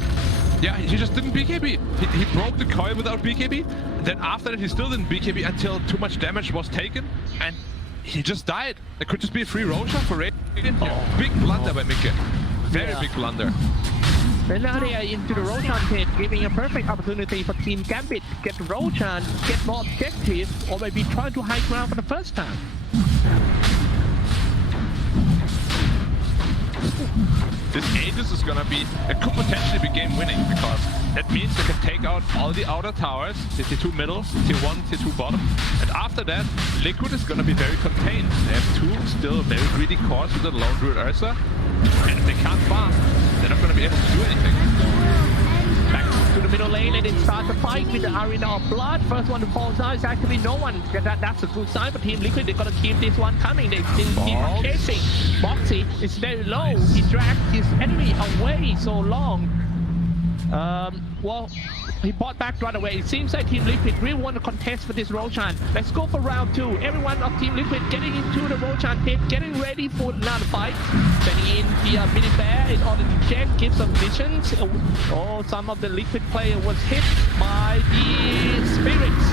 Yeah, he just didn't BKB. He broke the coil without BKB. Then after that, he still didn't BKB until too much damage was taken, and he just died. There could just be a free Roshan for Radiant. Big blunder by Mikke. Very big blunder. And now they are into the Roshan pit, giving a perfect opportunity for Team Gambit to get Roshan, get more objectives, or maybe try to high ground for the first time. This Aegis is gonna be, it could potentially be game winning, because that means they can take out all the outer towers, tier 2 middle, tier 1, tier 2 bottom, and after that, Liquid is gonna be very contained. They have two still very greedy cores with the Lone Druid Ursa, and if they can't farm, they're not gonna be able to do anything. Back to the middle lane and it starts a fight with the Arena of Blood. First one to fall down is actually no one. That's a good sign for Team Liquid. They're gonna keep this one coming. They still keep chasing. Boxy is very low. He dragged his enemy away so long. Well, he bought back right away. It seems like Team Liquid really want to contest for this Roshan. Let's go for round 2. Everyone of Team Liquid getting into the Roshan pit, getting ready for another fight. Sending in via mini bear in order to check, give some visions. Oh, some of the Liquid player was hit by the spirits.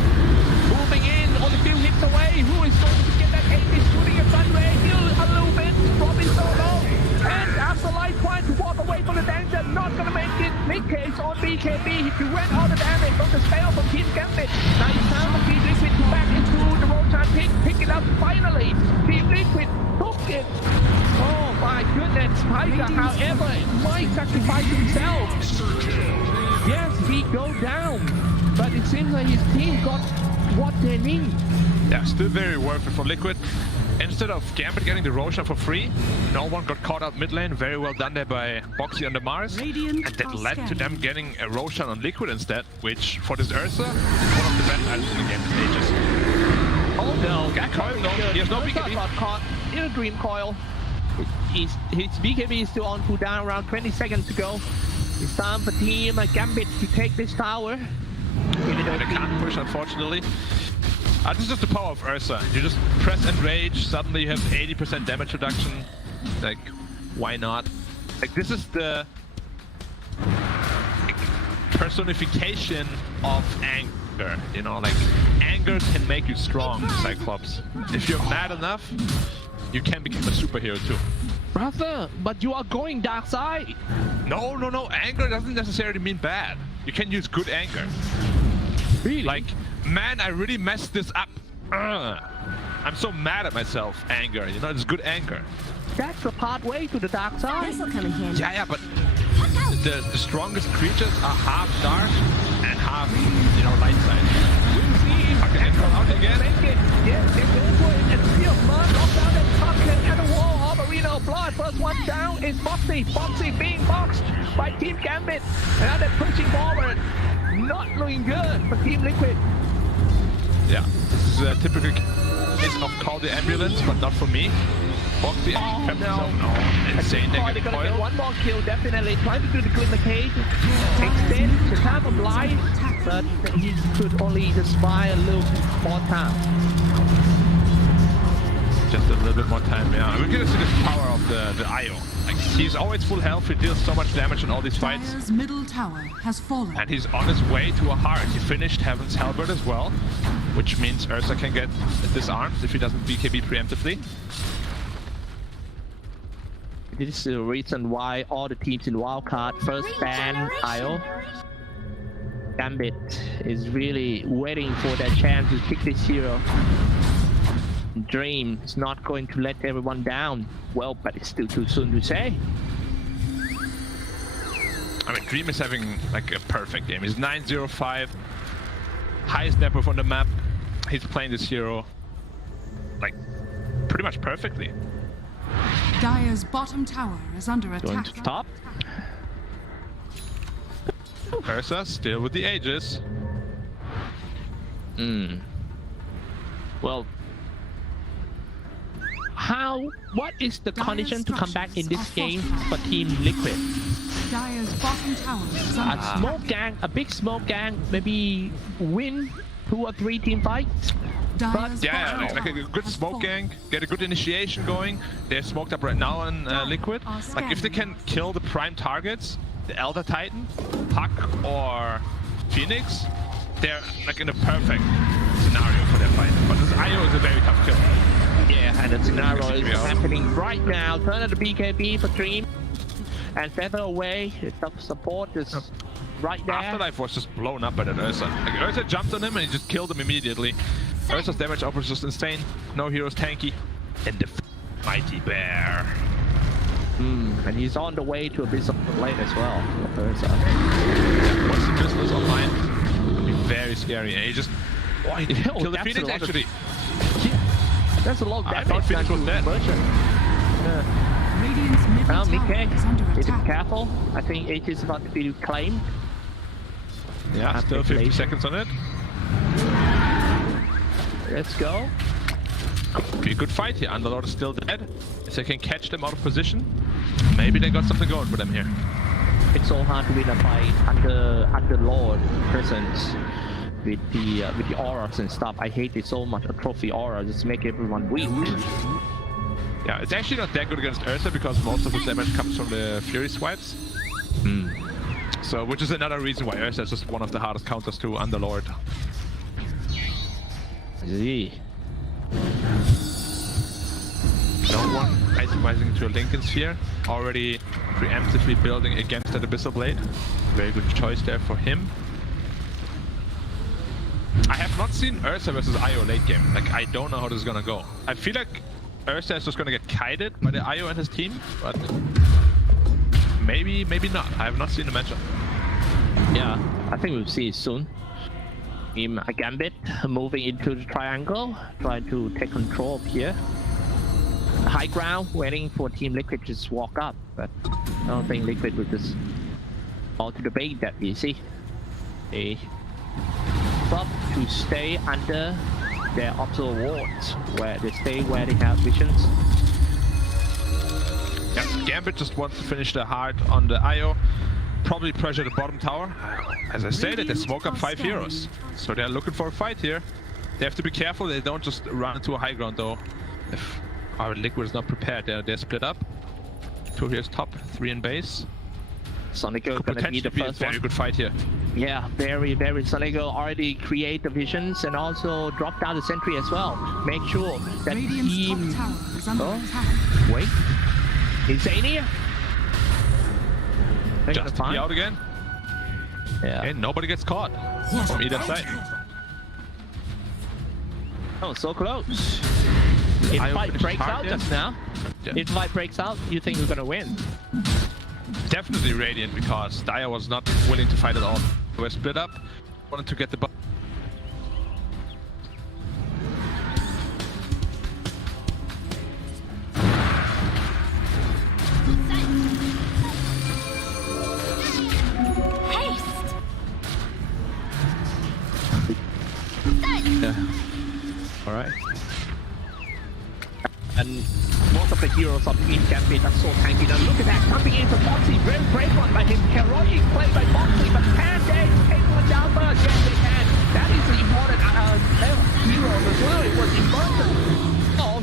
Moving in, only a few hits away. Who is going to get that ace? Shooting a Sunray, heal a little bit, Robin solo. And Afterlife trying to walk away from the danger, not gonna make it. Mikke is on BKB, he went all the damage from the spell from Team Gambit. Nice time for Team Liquid to back into the Roshan pick, pick it up finally. Team Liquid took it. Oh my goodness, Tiger, however, might sacrifice himself. Yes, he go down, but it seems like his team got what they need. Yeah, still very worth it for Liquid. instead of Gambit getting the Roshan for free, no one got caught out mid lane. Very well done there by Boxy on the Mars. And that led to them getting a Roshan on Liquid instead, which for this Ursa is one of the best items in the game these ages. Oh no, Got coil though. He has no BKB. Got caught in a dream coil. His BKB is still on cooldown, around 20 seconds to go. It's time for Team Gambit to take this tower. They can't push, unfortunately. This is just the power of Ursa. You just press Enrage, suddenly you have 80% damage reduction. Like, why not? Like, this is the personification of anger, you know? Like, anger can make you strong, Cyclops. If you're mad enough, you can become a superhero too. Brother, but you are going dark side. No. Anger doesn't necessarily mean bad. You can use good anger. Really? Like, man, I really messed this up. I'm so mad at myself. Anger, you know, it's good anger. That's the pathway to the dark side. This'll come in handy. Yeah, but the strongest creatures are half dark and half, you know, light side. Okay, out again. Yes, they go for it and feel blood off down the pocket and the wall of Arena of Blood. First one down is Boxy. Boxy being boxed by Team Gambit. And now they're pushing forward. Not looking good for Team Liquid. Yeah, this is a typical case of call the ambulance, but not for me. Boxy actually kept himself insane negative They're gonna coil. get one more kill, definitely. Trying to do the Glimmer Cage. Extend the time of life, but he could only just buy a little more time. Just a little bit more time, yeah. We're gonna see the power of the IO. Like, he's always full health, he deals so much damage in all these fights. Dire's middle tower has fallen. And he's on his way to a heart. He finished Heaven's Halberd as well, which means Ursa can get disarmed if he doesn't BKB preemptively. This is the reason why all the teams in Wildcard first ban IO. Gambit is really waiting for their chance to pick this hero. Dream is not going to let everyone down. Well, but it's still too soon to say. I mean, Dream is having like a perfect game. He's 9-0-5, highest net worth on the map. He's playing this hero like pretty much perfectly. Dire's bottom tower is under Going attack. to top. Ursa still with the Aegis. Well, what is the condition to come back in this game for Team Liquid? Dire's bottom tower is under A smoke gang, a big smoke gang, maybe win 2 or 3 team fights. Dire's Yeah, bottom like a tower good has smoke fallen. gang, get a good initiation going. They're smoked up right now on Liquid. Like, if they can kill the prime targets, the Elder Titan, Puck, or Phoenix, they're like in a perfect scenario for their fight. But this IO is a very tough kill. Yeah, and the scenario is happening right now. Turn on the BKB for Dream. And feather away, the support is right there. Afterlife was just blown up by that Ursa. Like, Ursa jumped on him and he just killed him immediately. Ursa's damage output is just insane. No heroes tanky. And the mighty bear. And he's on the way to Abyss of the Lane as well. Ursa. Once the business online, it'll be very scary. And he just he killed the Phoenix actually. That's a lot of damage. I thought Phoenix was dead. Radiant's middle Well, tower Mickey, is under be attack. careful. I think it is about to be claimed. Yeah, still 50 seconds on it. Let's go. Could be a good fight here. Underlord is still dead. If they can catch them out of position, maybe they got something going for them here. It's so hard to win a fight under Lord presence with the auras and stuff. I hate it so much. A trophy aura just make everyone weak. Yeah, it's actually not that good against Ursa because most of the damage comes from the Fury swipes. So, which is another reason why Ursa is just one of the hardest counters to Underlord. No one itemizing into a Lincoln Sphere. Already preemptively building against that Abyssal Blade. Very good choice there for him. I have not seen Ursa versus IO late game. Like, I don't know how this is gonna go. I feel like Ursa is just gonna get kited by the IO and his team, but maybe not. I have not seen the matchup. Yeah, I think we'll see it soon. Team Gambit moving into the triangle, trying to take control of here. high ground, waiting for Team Liquid to just walk up. But I don't think Liquid would just fall to the bait that easy. They stop to stay under their observer wards, where they stay where they have visions. Yeah, Gambit just wants to finish the hard on the IO. Probably pressure the bottom tower. As I stated, they smoke up 5 heroes. So they're looking for a fight here. They have to be careful they don't just run into a high ground though. If our Liquid is not prepared, they're split up. 2 heroes top, 3 in base. Sonico Could gonna be the potentially first a very one. good fight here. Yeah, very. Sonico already create the visions and also drop down the sentry as well. Make sure that Radiant's team... top tower is under attack. Wait. Insania? Just to be out again. Yeah. And nobody gets caught from either side. Oh, so close. If fight breaks out just now, if fight breaks out, you think we're gonna win? Definitely Radiant, because Dire was not willing to fight at all. They were split up, wanted to get the Yeah. Alright. And most of the heroes of Team Gambit are so tanky. Now look at that, coming in for Foxy. Very brave one by him. Heroic play by Foxy, but can they take one down first? Yes, they can. That is an important hero as well. It was important. Oh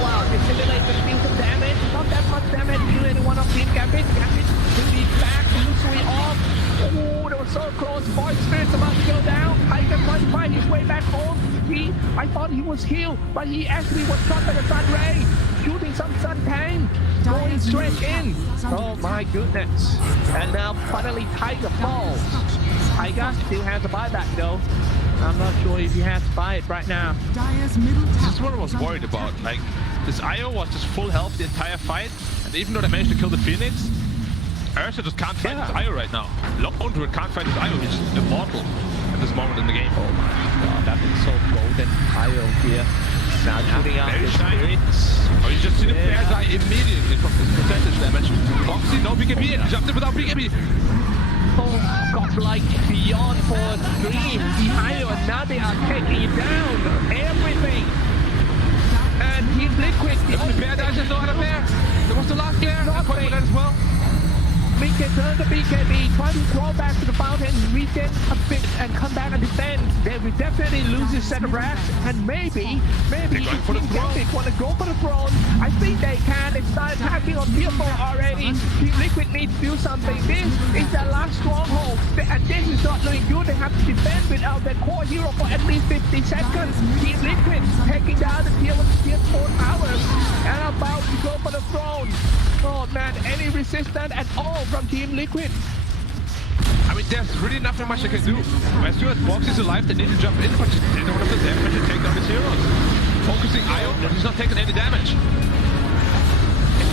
wow, Dissimulate will deal some damage. Not that much damage to anyone of Team Gambit. Gambit will be back, usually off. Oh, they were so close. Void Spirit's about to go down. Tiger must find his way back home. I thought he was healed, but he actually was shot by the sun ray. Shooting some sun pain. Going straight in. Oh my goodness. And now finally Tiger falls. Tiger still has a buyback though. I'm not sure if he has to buy it right now. Dire's middle tower. This is what I was worried about. Like, this IO was just full health the entire fight. And even though they managed to kill the Phoenix, Ursa just can't fight his IO right now. Lone Druid can't fight his IO, he's just immortal at this moment in the game. Oh my god, that is so golden IO here. Now shooting out very the shiny. spirits. Oh, you just see the bear die immediately from his percentage damage. Foxy, no BKB, he jumped in without BKB. Oh, godlike beyond for Dream. The IO, and now they are taking it down. Everything. And Team Liquid. The bear dies and no other bear. There was the last bear. I put that as well. Mickey turn the BKB, try to crawl back to the fountain, regen a bit and come back and defend. They will definitely lose this set of racks, and maybe if Team Gambit want to go for the throne, I think they can. They start attacking on tier 4 already. Team Liquid needs to do something. This is their last stronghold, and this is not looking good. They have to defend without their core hero for at least 50 seconds. Team Liquid taking down the tier 4 towers and about to go for the throne. Oh man, any resistance at all from Team Liquid? I mean, there's really nothing much they can do. As soon as Box is alive, they need to jump in, but they don't have the damage to take down his heroes. Focusing IO, but he's not taking any damage. And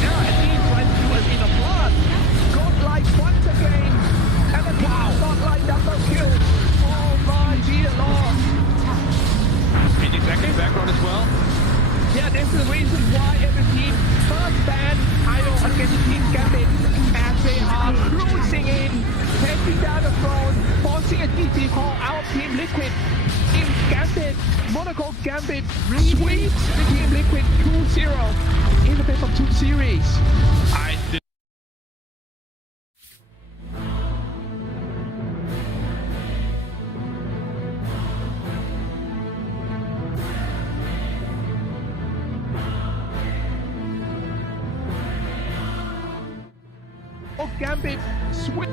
now at least trying to do a bit of blood. Godlike once again. And then Godlike double kill. Oh my dear lord. Phoenix actually background as well. Yeah, this is the reason why every team first ban IO against Team Gambit, as they are cruising in, taking down the throne, forcing a TP call out Team Liquid. Team Gambit, Monaco Gambit sweeps Team Liquid 2-0 in the best of 2 series. I did. Gambit sweep.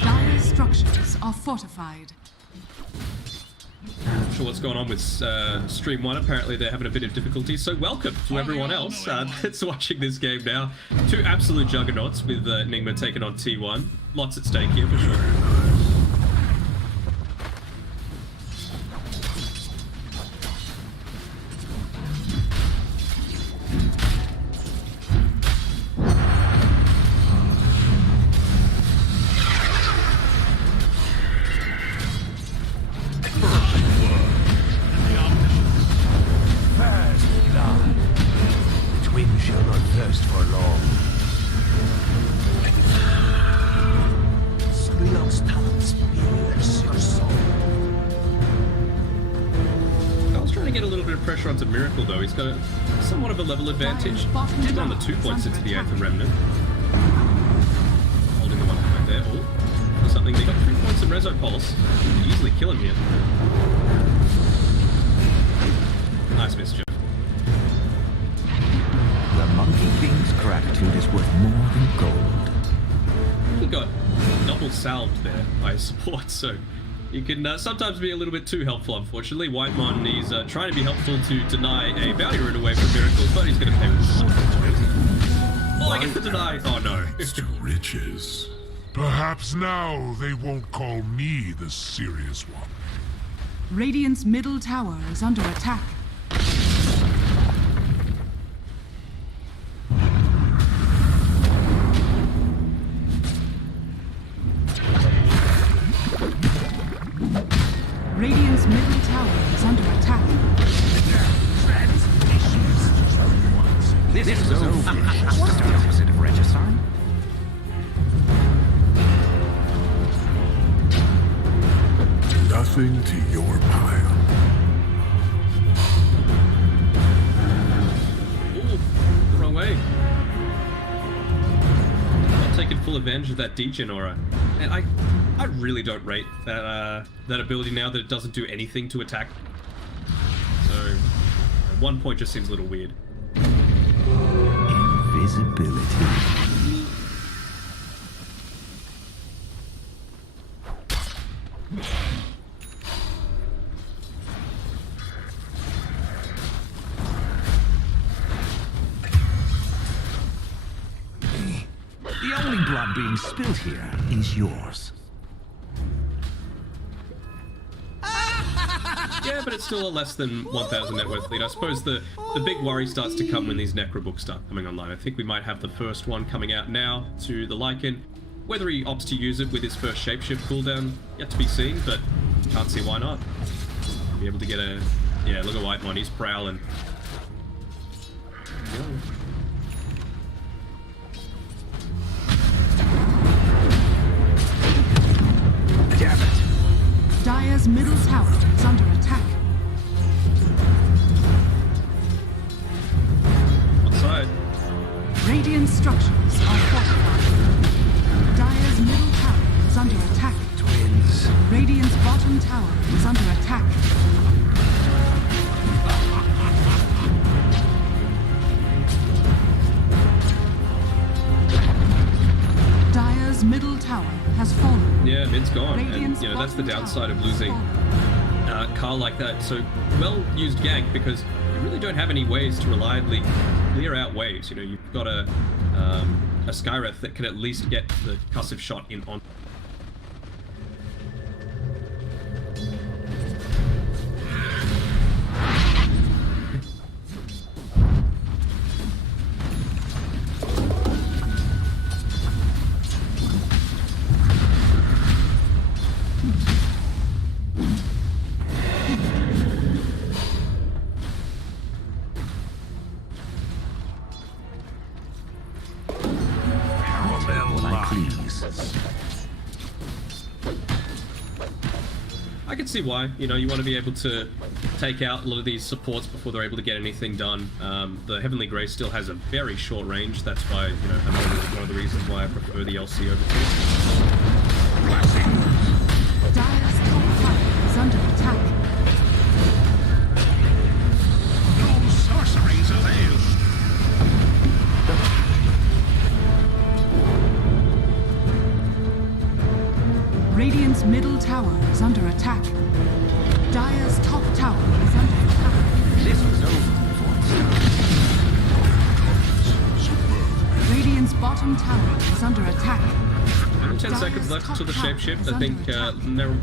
Dire structures are fortified. Not sure what's going on with Stream 1. Apparently they're having a bit of difficulty. So welcome to everyone else that's watching this game now. 2 absolute juggernauts with Nigma taking on T1. Lots at stake here for sure. pressure onto Miracle, though. He's got a, somewhat of a level advantage. Did on the 2 points into the Aether Remnant. Holding the 1 point there. Oh, or something. They got 3 points in Rezo Pulse. Easily kill him here. Nice miss, Joe. The Monkey King's gratitude is worth more than gold. He got double salved there by support, so he can sometimes be a little bit too helpful, unfortunately. Whitemon, he's trying to be helpful to deny a bounty rune away from Miracle, but he's going to pay with the Oh, I get the deny. Oh, no. To riches. Perhaps now they won't call me the serious one. Radiant's middle tower is under attack. Radiant's middle tower is under attack. This is over. What's the opposite of regicide? Nothing to your pile. Ooh, wrong way. Not taking full advantage of that degen aura. And I really don't rate that that ability now that it doesn't do anything to attack. So 1 point just seems a little weird. Invisibility. The only blood being spilled here is yours. Yeah, but it's still a less than 1,000 net worth lead. I suppose the big worry starts to come when these Necro books start coming online. I think we might have the first one coming out now to the Lycan. Whether he opts to use it with his first shapeshift cooldown, yet to be seen, but can't see why not. Be able to get a... Yeah, look at Whitemon, he's prowling. Damn it. Dire's middle tower is under attack. What side? Radiant structures are fortified. Dire's middle tower is under attack. Twins. Radiant's bottom tower is under attack. Dire's middle tower has fallen. Yeah, mid's gone, Radiant's and that's the bottom downside of losing Carl like that. So well-used gank, because you really don't have any ways to reliably clear out waves. You know, you've got a Skyreth that can at least get the cussive shot in on. I can see why. You know, you want to be able to take out a lot of these supports before they're able to get anything done. The Heavenly Grace still has a very short range. That's why, you know, one of the reasons why I prefer the LC over two. Dire's top tower is under attack. No sorceries avail. Radiant's middle tower is under attack. Dire's top tower is under attack. This was over before. Radiant's bottom tower is under attack. 10 seconds left until the shapeshift. I think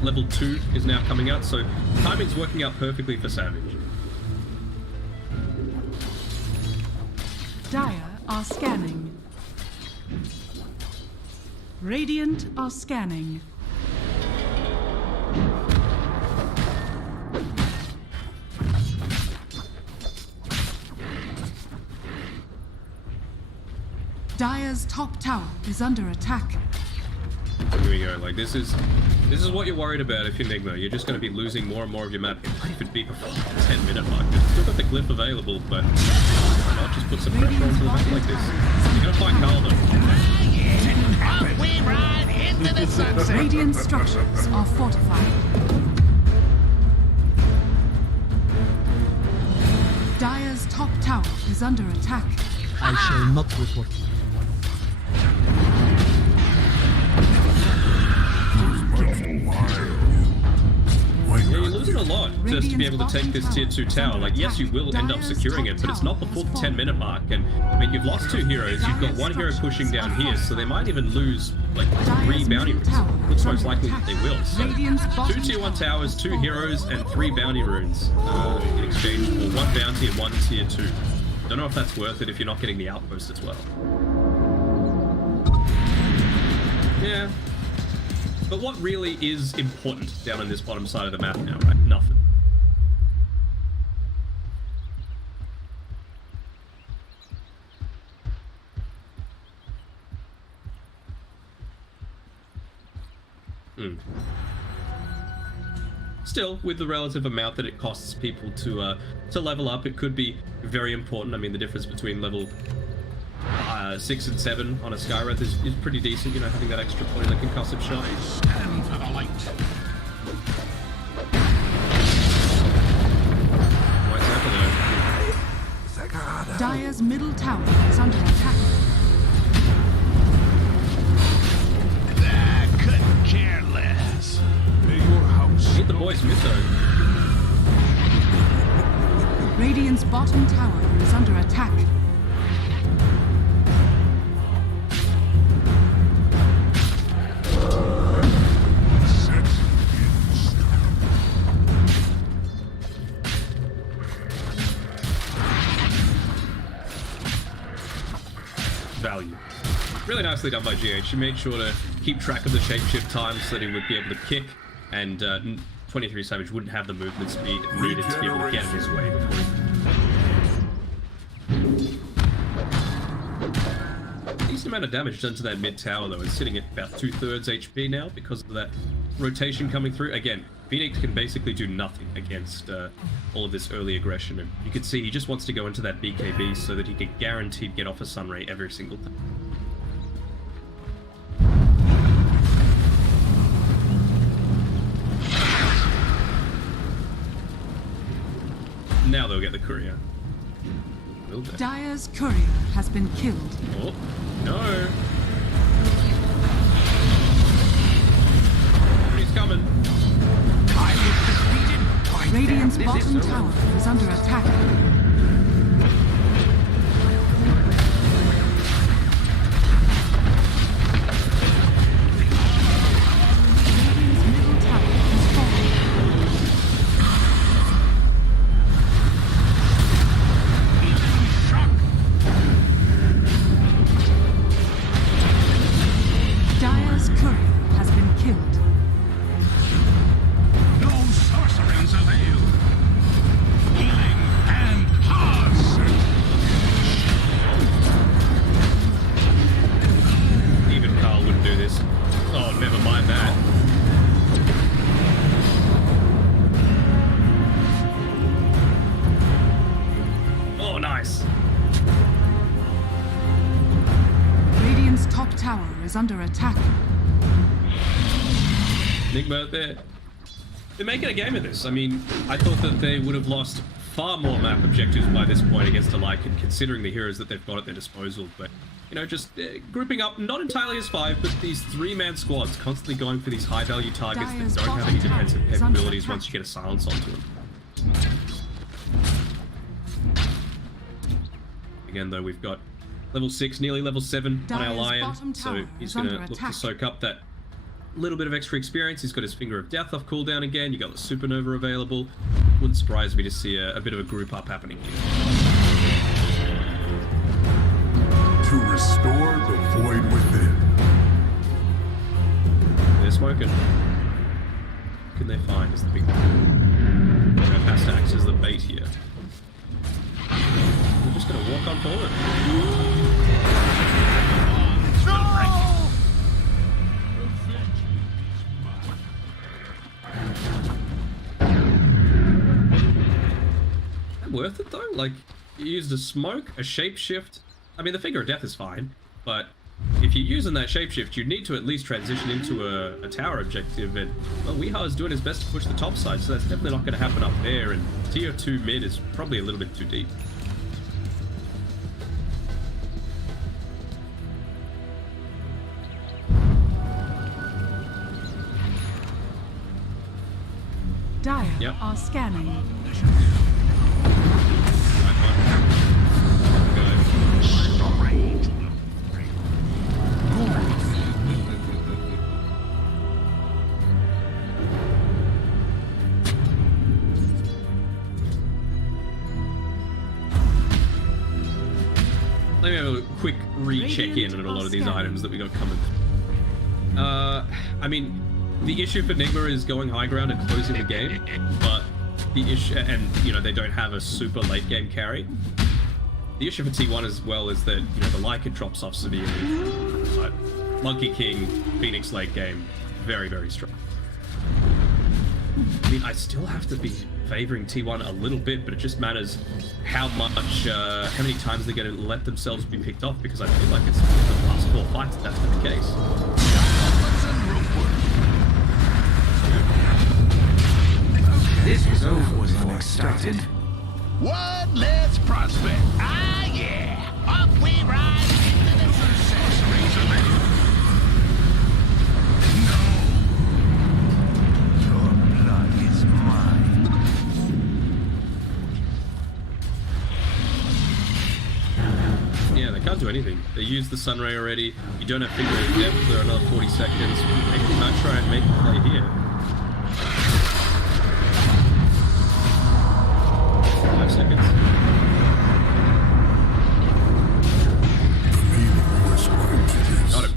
level 2 is now coming out, so timing's working out perfectly for Savage. Dire are scanning. Radiant are scanning. Dire's top tower is under attack. Here we go. Like, this is This is what you're worried about if you're Nigma. You're just going to be losing more and more of your map. It might even be before the 10-minute mark. You've still got the glyph available, but why not just put some pressure onto the map like this? You're going to find Carl though. We ride into the sunset. Radiant structures are fortified. Dire's top tower is under attack. I shall not report you. Yeah, you're losing a lot just to be able to take this tier 2 tower. Like, yes, you will end up securing it, but it's not before the 10-minute mark. And, I mean, you've lost 2 heroes. You've got 1 hero pushing down here, so they might even lose, like, 3 bounty runes. Looks most likely that they will. So, 2 tier 1 towers, 2 heroes, and 3 bounty runes in exchange for 1 bounty and 1 tier 2. Don't know if that's worth it if you're not getting the outpost as well. Yeah. But what really is important down on this bottom side of the map now, right? Nothing. Still, with the relative amount that it costs people to level up, it could be very important. I mean, the difference between level 6 and 7 on a Skywrath is pretty decent, you know, having that extra point in the concussive shot. Stand for the light. White Zapper though. Dire's middle tower is under attack. I couldn't care less. May your house. Hit the boys mid though. Radiant's bottom tower is under attack. Value. Really nicely done by GH. He made sure to keep track of the shapeshift time so that he would be able to kick, and 23 Savage wouldn't have the movement speed needed to be able to get in his way before he... Decent amount of damage done to that mid tower though. It's sitting at about 2/3 HP now because of that rotation coming through. Again, Phoenix can basically do nothing against all of this early aggression, and you can see he just wants to go into that BKB so that he can guaranteed get off a Sunray every single time. Now they'll get the courier. Will they? Dire's courier has been killed. Oh, no. He's coming. Radiant's bottom tower is under attack. Radiant's middle tower is falling. Dire's courier has been killed. No sorcerers avail. Healing and pause. Even Carl wouldn't do this. Oh, never mind that. Oh, nice. Radiant's top tower is under attack. Enigma, they're making a game of this. I mean, I thought that they would have lost far more map objectives by this point against Lycan, considering the heroes that they've got at their disposal. But, you know, just grouping up, not entirely as 5, but these 3-man squads constantly going for these high-value targets that don't have any defensive capabilities once you get a silence onto them. Again, though, we've got level 6, nearly level 7 on our Lion, so he's going to look to soak up that little bit of extra experience. He's got his Finger of Death off cooldown again. You got the Supernova available. Wouldn't surprise me to see a bit of a group up happening here. To restore the void within. They're smoking. What can they find is the big thing. Pastax is the bait here. We're just going to walk on forward. worth it though? Like, you used a smoke, a shapeshift. I mean, the Finger of Death is fine, but if you're using that shapeshift, you need to at least transition into a tower objective, and well, Weehaw is doing his best to push the top side, so that's definitely not going to happen up there, and tier 2 mid is probably a little bit too deep. Dire are scanning. Let me have a quick recheck in on a lot of these items that we got coming. I mean, the issue for Nigma is going high ground and closing the game, but the issue, and you know, they don't have a super late game carry. The issue for T1 as well is that, you know, the Lyca drops off severely, but Monkey King, Phoenix late game, very, very strong. I mean, I still have to be favoring T1 a little bit, but it just matters how much, how many times they're going to let themselves be picked off, because I feel like it's the last 4 fights that's been the case. This was over as unexpected. One less prospect. Ah, yeah. Up we ride into the sunset. No. Your blood is mine. Yeah, they can't do anything. They used the Sunray already. You don't have Finger of Death for another 40 seconds. Maybe they might try and make a play here. 5 seconds. Got him.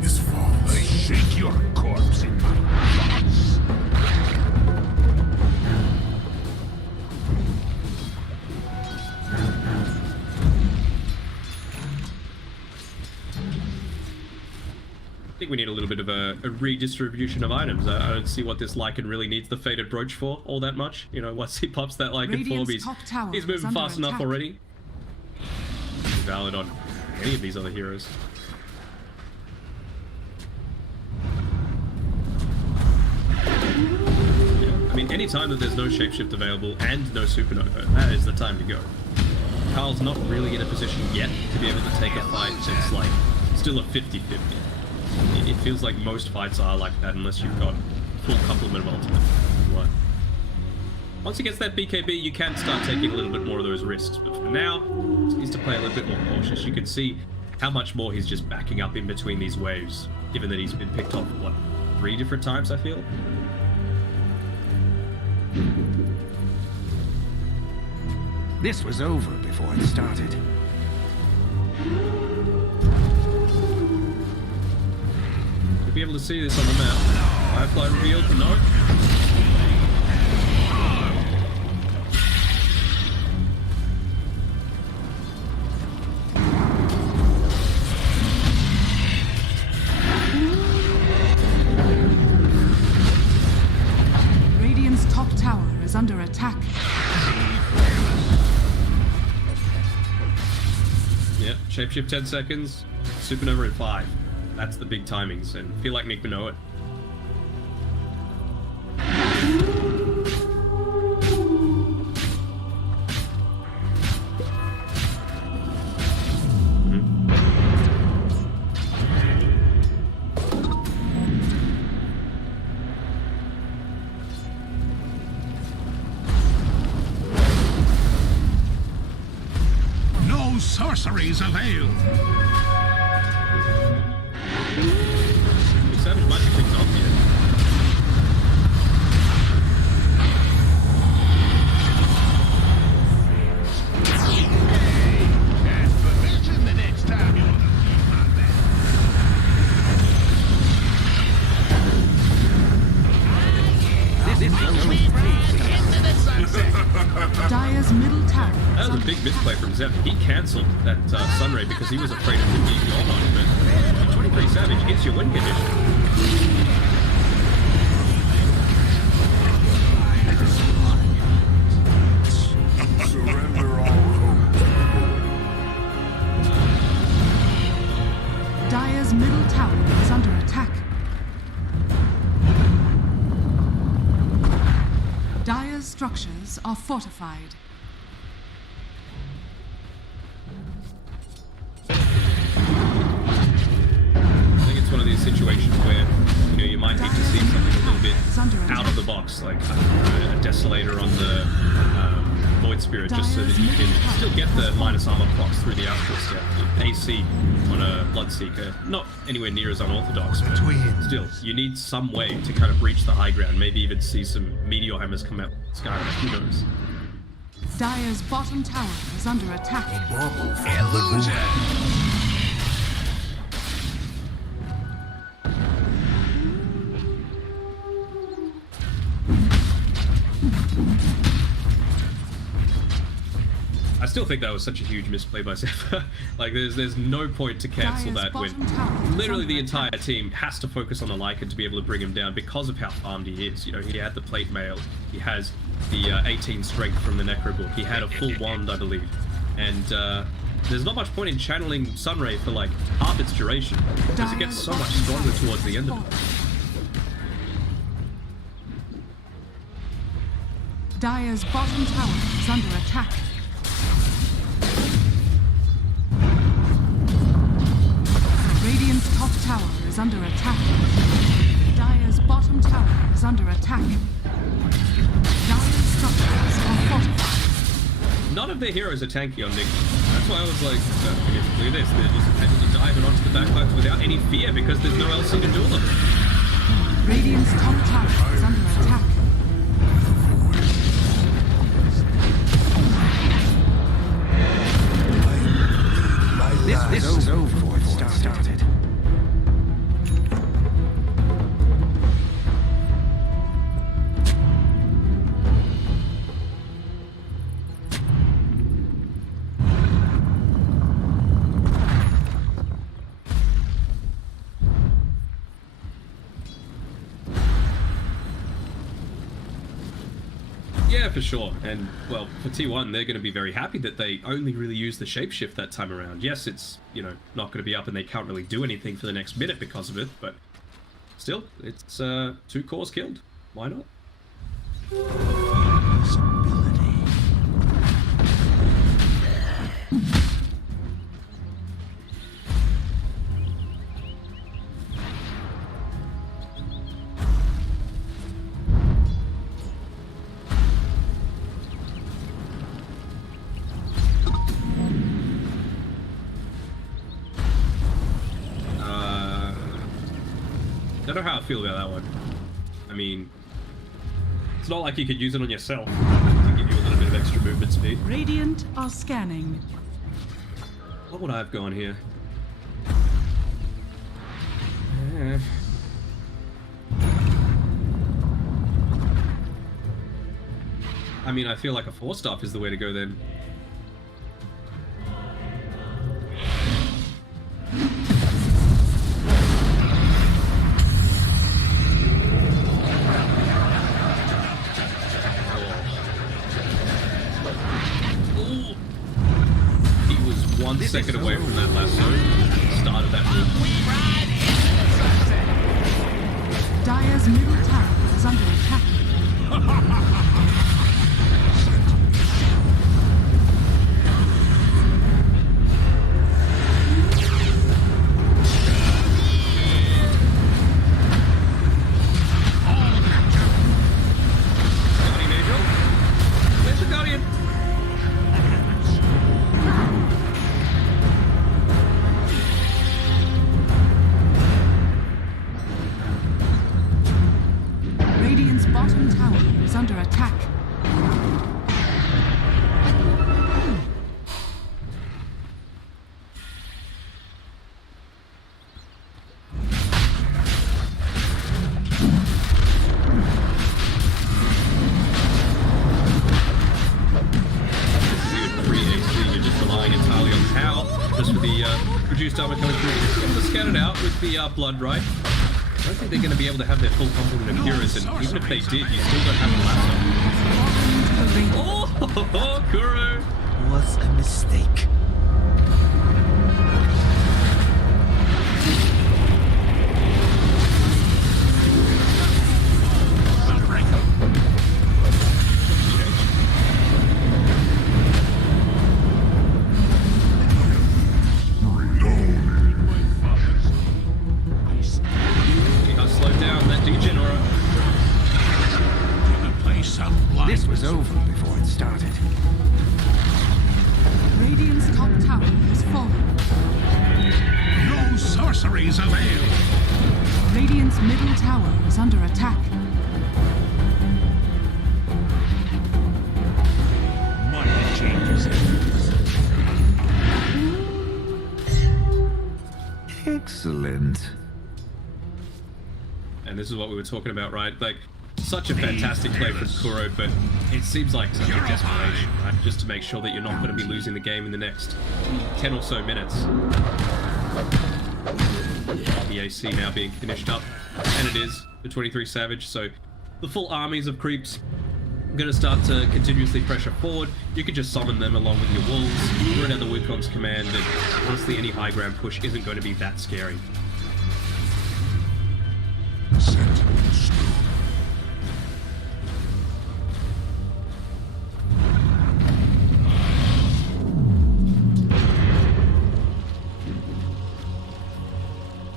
This fall, I shake your corpse in my thoughts. I think we need a little bit of a redistribution of items. I don't see what this Lycan really needs the Faded Brooch for all that much. You know, once he pops that Lycan form, he's moving fast enough already. Valid on any of these other heroes. Yeah, I mean, any time that there's no Shapeshift available and no Supernova, that is the time to go. Carl's not really in a position yet to be able to take a fight that's like still a 50-50. It feels like most fights are like that unless you've got full complement of ultimate. What? Once he gets that BKB, you can start taking a little bit more of those risks, but for now, he needs to play a little bit more cautious. You can see how much more he's just backing up in between these waves, given that he's been picked off, what, 3 different times, I feel? This was over before it started. Be able to see this on the map. Firefly revealed, no. Radiant's top tower is under attack. Yeah, shapeshift 10 seconds, supernova in 5. That's the big timings, and I feel like Nick would know it. No sorceries avail. Savage might be things off here. The next time you want to feel my back. Dire's middle tower. That was a big misplay from Zep. He cancelled that Sunray because he was afraid of the being gone on him, but 23 Savage hits your win condition. Surrender. structures are fortified. I think it's one of these situations where, you know, you might need to see something a little bit out of the box, like a Desolator on the Void Spirit, just so that you can still get the minus armor procs through the output step. AC on a Bloodseeker, not anywhere near as unorthodox, but still, you need some way to kind of breach the high ground, maybe even see some Meteor Hammers come out of the sky, who knows. Dire's bottom tower is under attack. Illusion! I still think that was such a huge misplay by Zephyr. Like, there's no point to cancel that when literally the entire team has to focus on the Lycan to be able to bring him down because of how farmed he is. You know, he had the plate mail, he has the 18 strength from the Necro book, he had a full wand, I believe, and there's not much point in channeling Sunray for like half its duration because it gets so much stronger towards the end of it. Dire's bottom tower is under attack. Radiant's top tower is under attack. Dire's bottom tower is under attack. Dire's structures are fortified. None of their heroes are tanky on Nick. That's why I was like, look at this, they're just able to dive in onto the backlines without any fear because there's no LC to duel them. Radiant's top tower is under attack. This is over before it started. Yeah, for sure. And, well, for T1, they're going to be very happy that they only really use the shapeshift that time around. Yes, it's, you know, not going to be up and they can't really do anything for the next minute because of it, but still, it's 2 cores killed. Why not? I don't know how I feel about that one. I mean, it's not like you could use it on yourself to give you a little bit of extra movement speed. Radiant are scanning. What would I have gone here? I mean, I feel like a 4-staff is the way to go then. Second away from that lasso. Start of that move. Dire's middle tower is under attack. Guardian Angel? Where's the Guardian? Radiant's bottom tower is under attack. You're just relying entirely on power, just with the reduced armor coming through. Just able to scan it out with the blood, right? I don't think they're going to be able to have their full complement of heroes, and even if they did, you still don't have a lasso. Oh, Kuro! Was a mistake. This was over before it started. Radiant's top tower has fallen. No sorceries avail. Radiant's middle tower is under attack. Mighty changes. Excellent. And this is what we were talking about, right? Like, such a fantastic play from Kuro, but it seems like such a desperation, right? Just to make sure that you're not going to be losing the game in the next 10 or so minutes. The AC now being finished up, and it is the 23 Savage, so the full armies of creeps are going to start to continuously pressure forward. You can just summon them along with your wolves, throw down the Wukong's command, and honestly any high ground push isn't going to be that scary.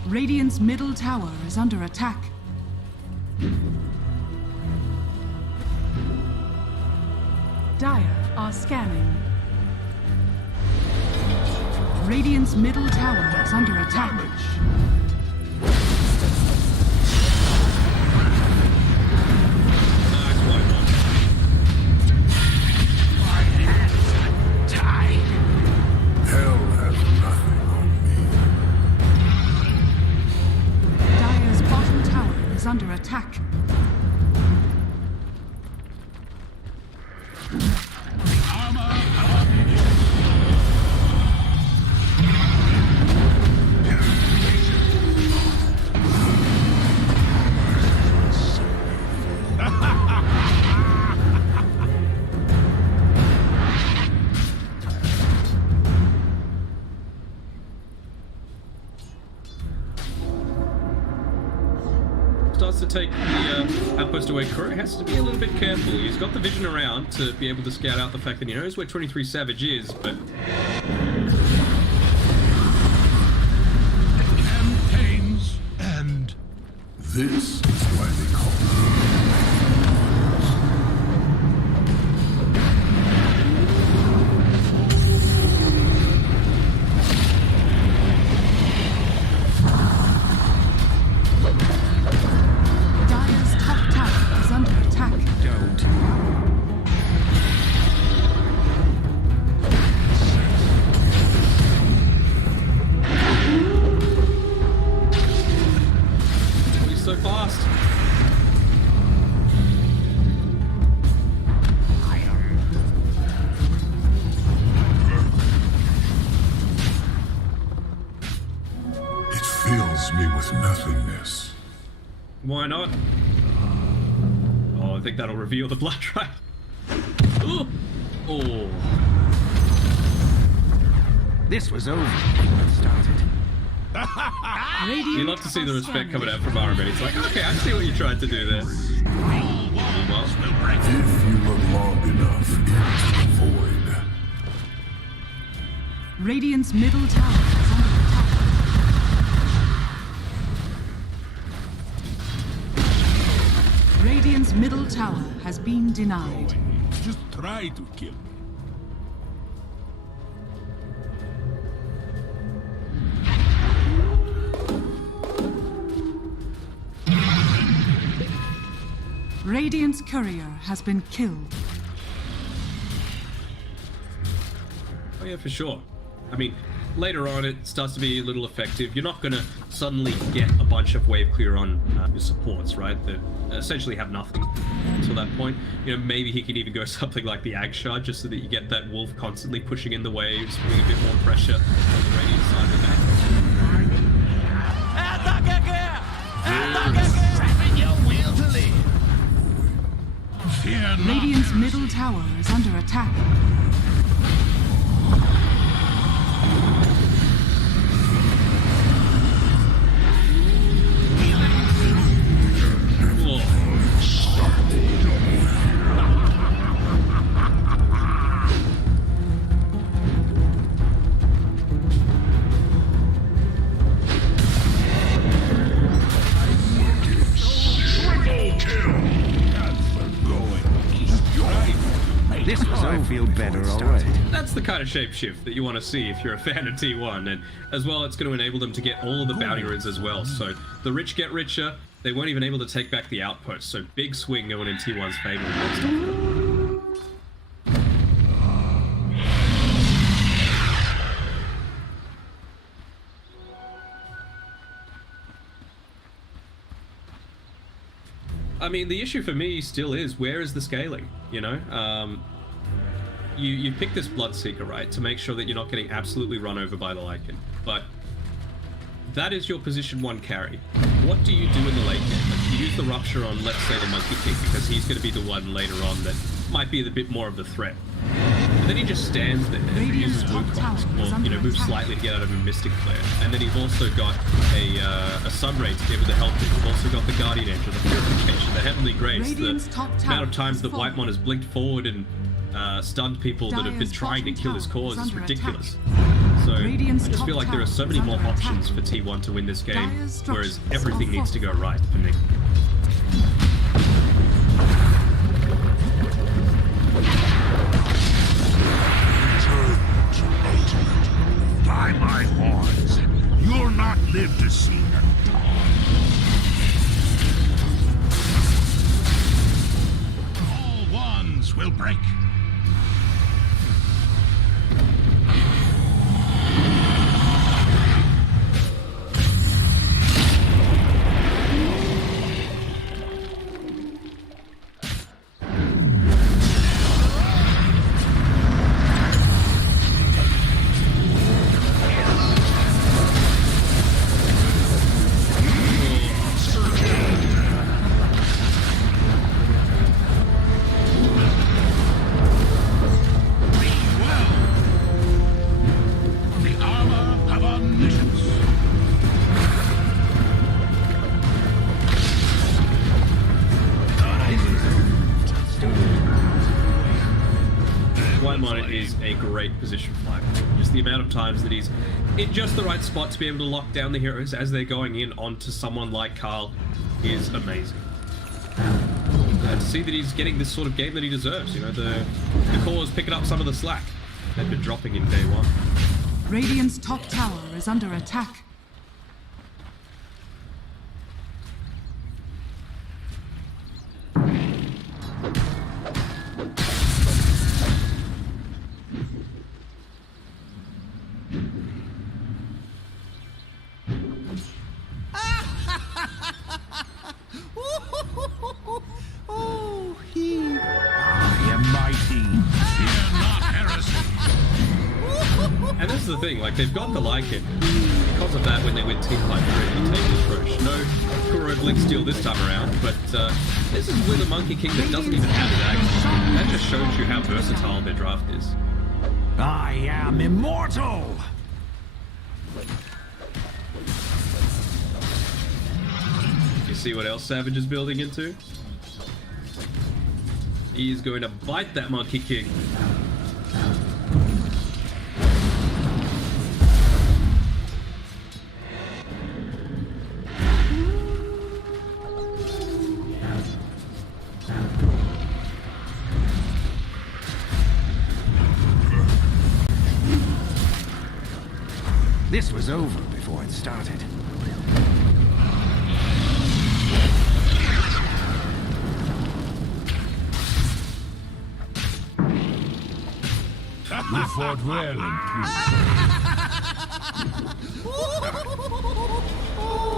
Radiant's middle tower is under attack. Dire are scanning. Radiant's middle tower is under attack. My hands are tied. Hell has nothing on me. Dire's bottom tower is under attack. Starts to take the outpost away. Kuro has to be a little bit careful. He's got the vision around to be able to scout out the fact that he knows where 23 Savage is, but... Campaigns, and this is why they call Dire's top tower is under attack. Don't. He's so fast. It fills me with nothingness. Why not? Oh, I think that'll reveal the blood right. Ooh. Oh. This was over before it started. You love to see the respect coming out from Aramin. It's like, okay, I see what you tried to do there. Meanwhile, If you look long enough into the void, Radiant's middle tower is under attack. Radiant's middle tower has been denied. just try to kill me. Radiant's courier has been killed. oh yeah, for sure. I mean, later on it starts to be a little effective. You're not going to suddenly get a bunch of wave clear on your supports, right? That essentially have nothing until that point. You know, maybe he can even go something like the Ag Shard just so that you get that wolf constantly pushing in the waves, putting a bit more pressure on the radiant side of the map. Trapping your will to live. Fear not. Radiant's middle tower is under attack. I feel better already. That's the kind of shapeshift that you want to see if you're a fan of T1, and as well it's going to enable them to get all of the bounty runes as well. So the rich get richer, they weren't even able to take back the outpost, so big swing going in T1's favor. I mean, the issue for me still is, where is the scaling, you know? You pick this Bloodseeker, right, to make sure that you're not getting absolutely run over by the Lycan, but that is your position 1 carry. What do you do in the late game? Like, you use the Rupture on, let's say, the Monkey King, because he's going to be the one later on that might be a bit more of the threat. And then he just stands there and uses Wukong, or, you know, moves slightly to get out of a Mystic Flare. And then you've also got a Sunray to be able to help him. You've also got the Guardian Angel, the Purification, the Heavenly Grace, the amount of times that Whitemon has blinked forward and stunned people that have been trying to kill his cause is ridiculous. So I just feel like there are so many more options for T1 to win this game, whereas everything needs to go right for me. By my horns, you'll not live to see the dawn. All wands will break. Is a great position flag. Just the amount of times that he's in just the right spot to be able to lock down the heroes as they're going in onto someone like Carl is amazing. And to see that he's getting this sort of game that he deserves, you know, the cores picking up some of the slack they've been dropping in day 1. Radiant's top tower is under attack. And this is the thing, like, they've got the Lycan. Because of that, when they win team fight, they're able to take this Roche. No Kuro Blink Steel this time around, but this is with a Monkey King that doesn't even have his axe. That just shows you how versatile their draft is. I am immortal! You see what else Savage is building into? He is going to bite that Monkey King. This was over before it started. You fought well and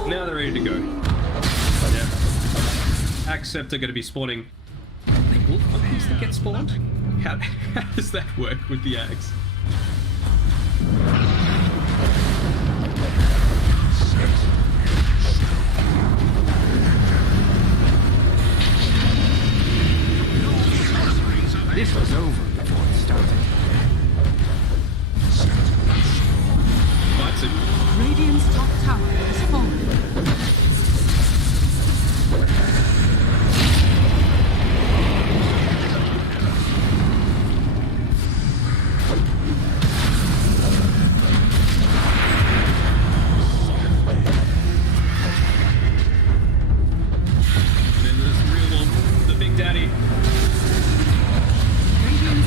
Now they're ready to go. Yeah. Axe Scepter going to be spawning. Wolf monkeys that get spawned? How does that work with the axe? This was over before it started. Bites it. Radiant's top tower is falling. Then there's the real one, the Big Daddy. Radiant's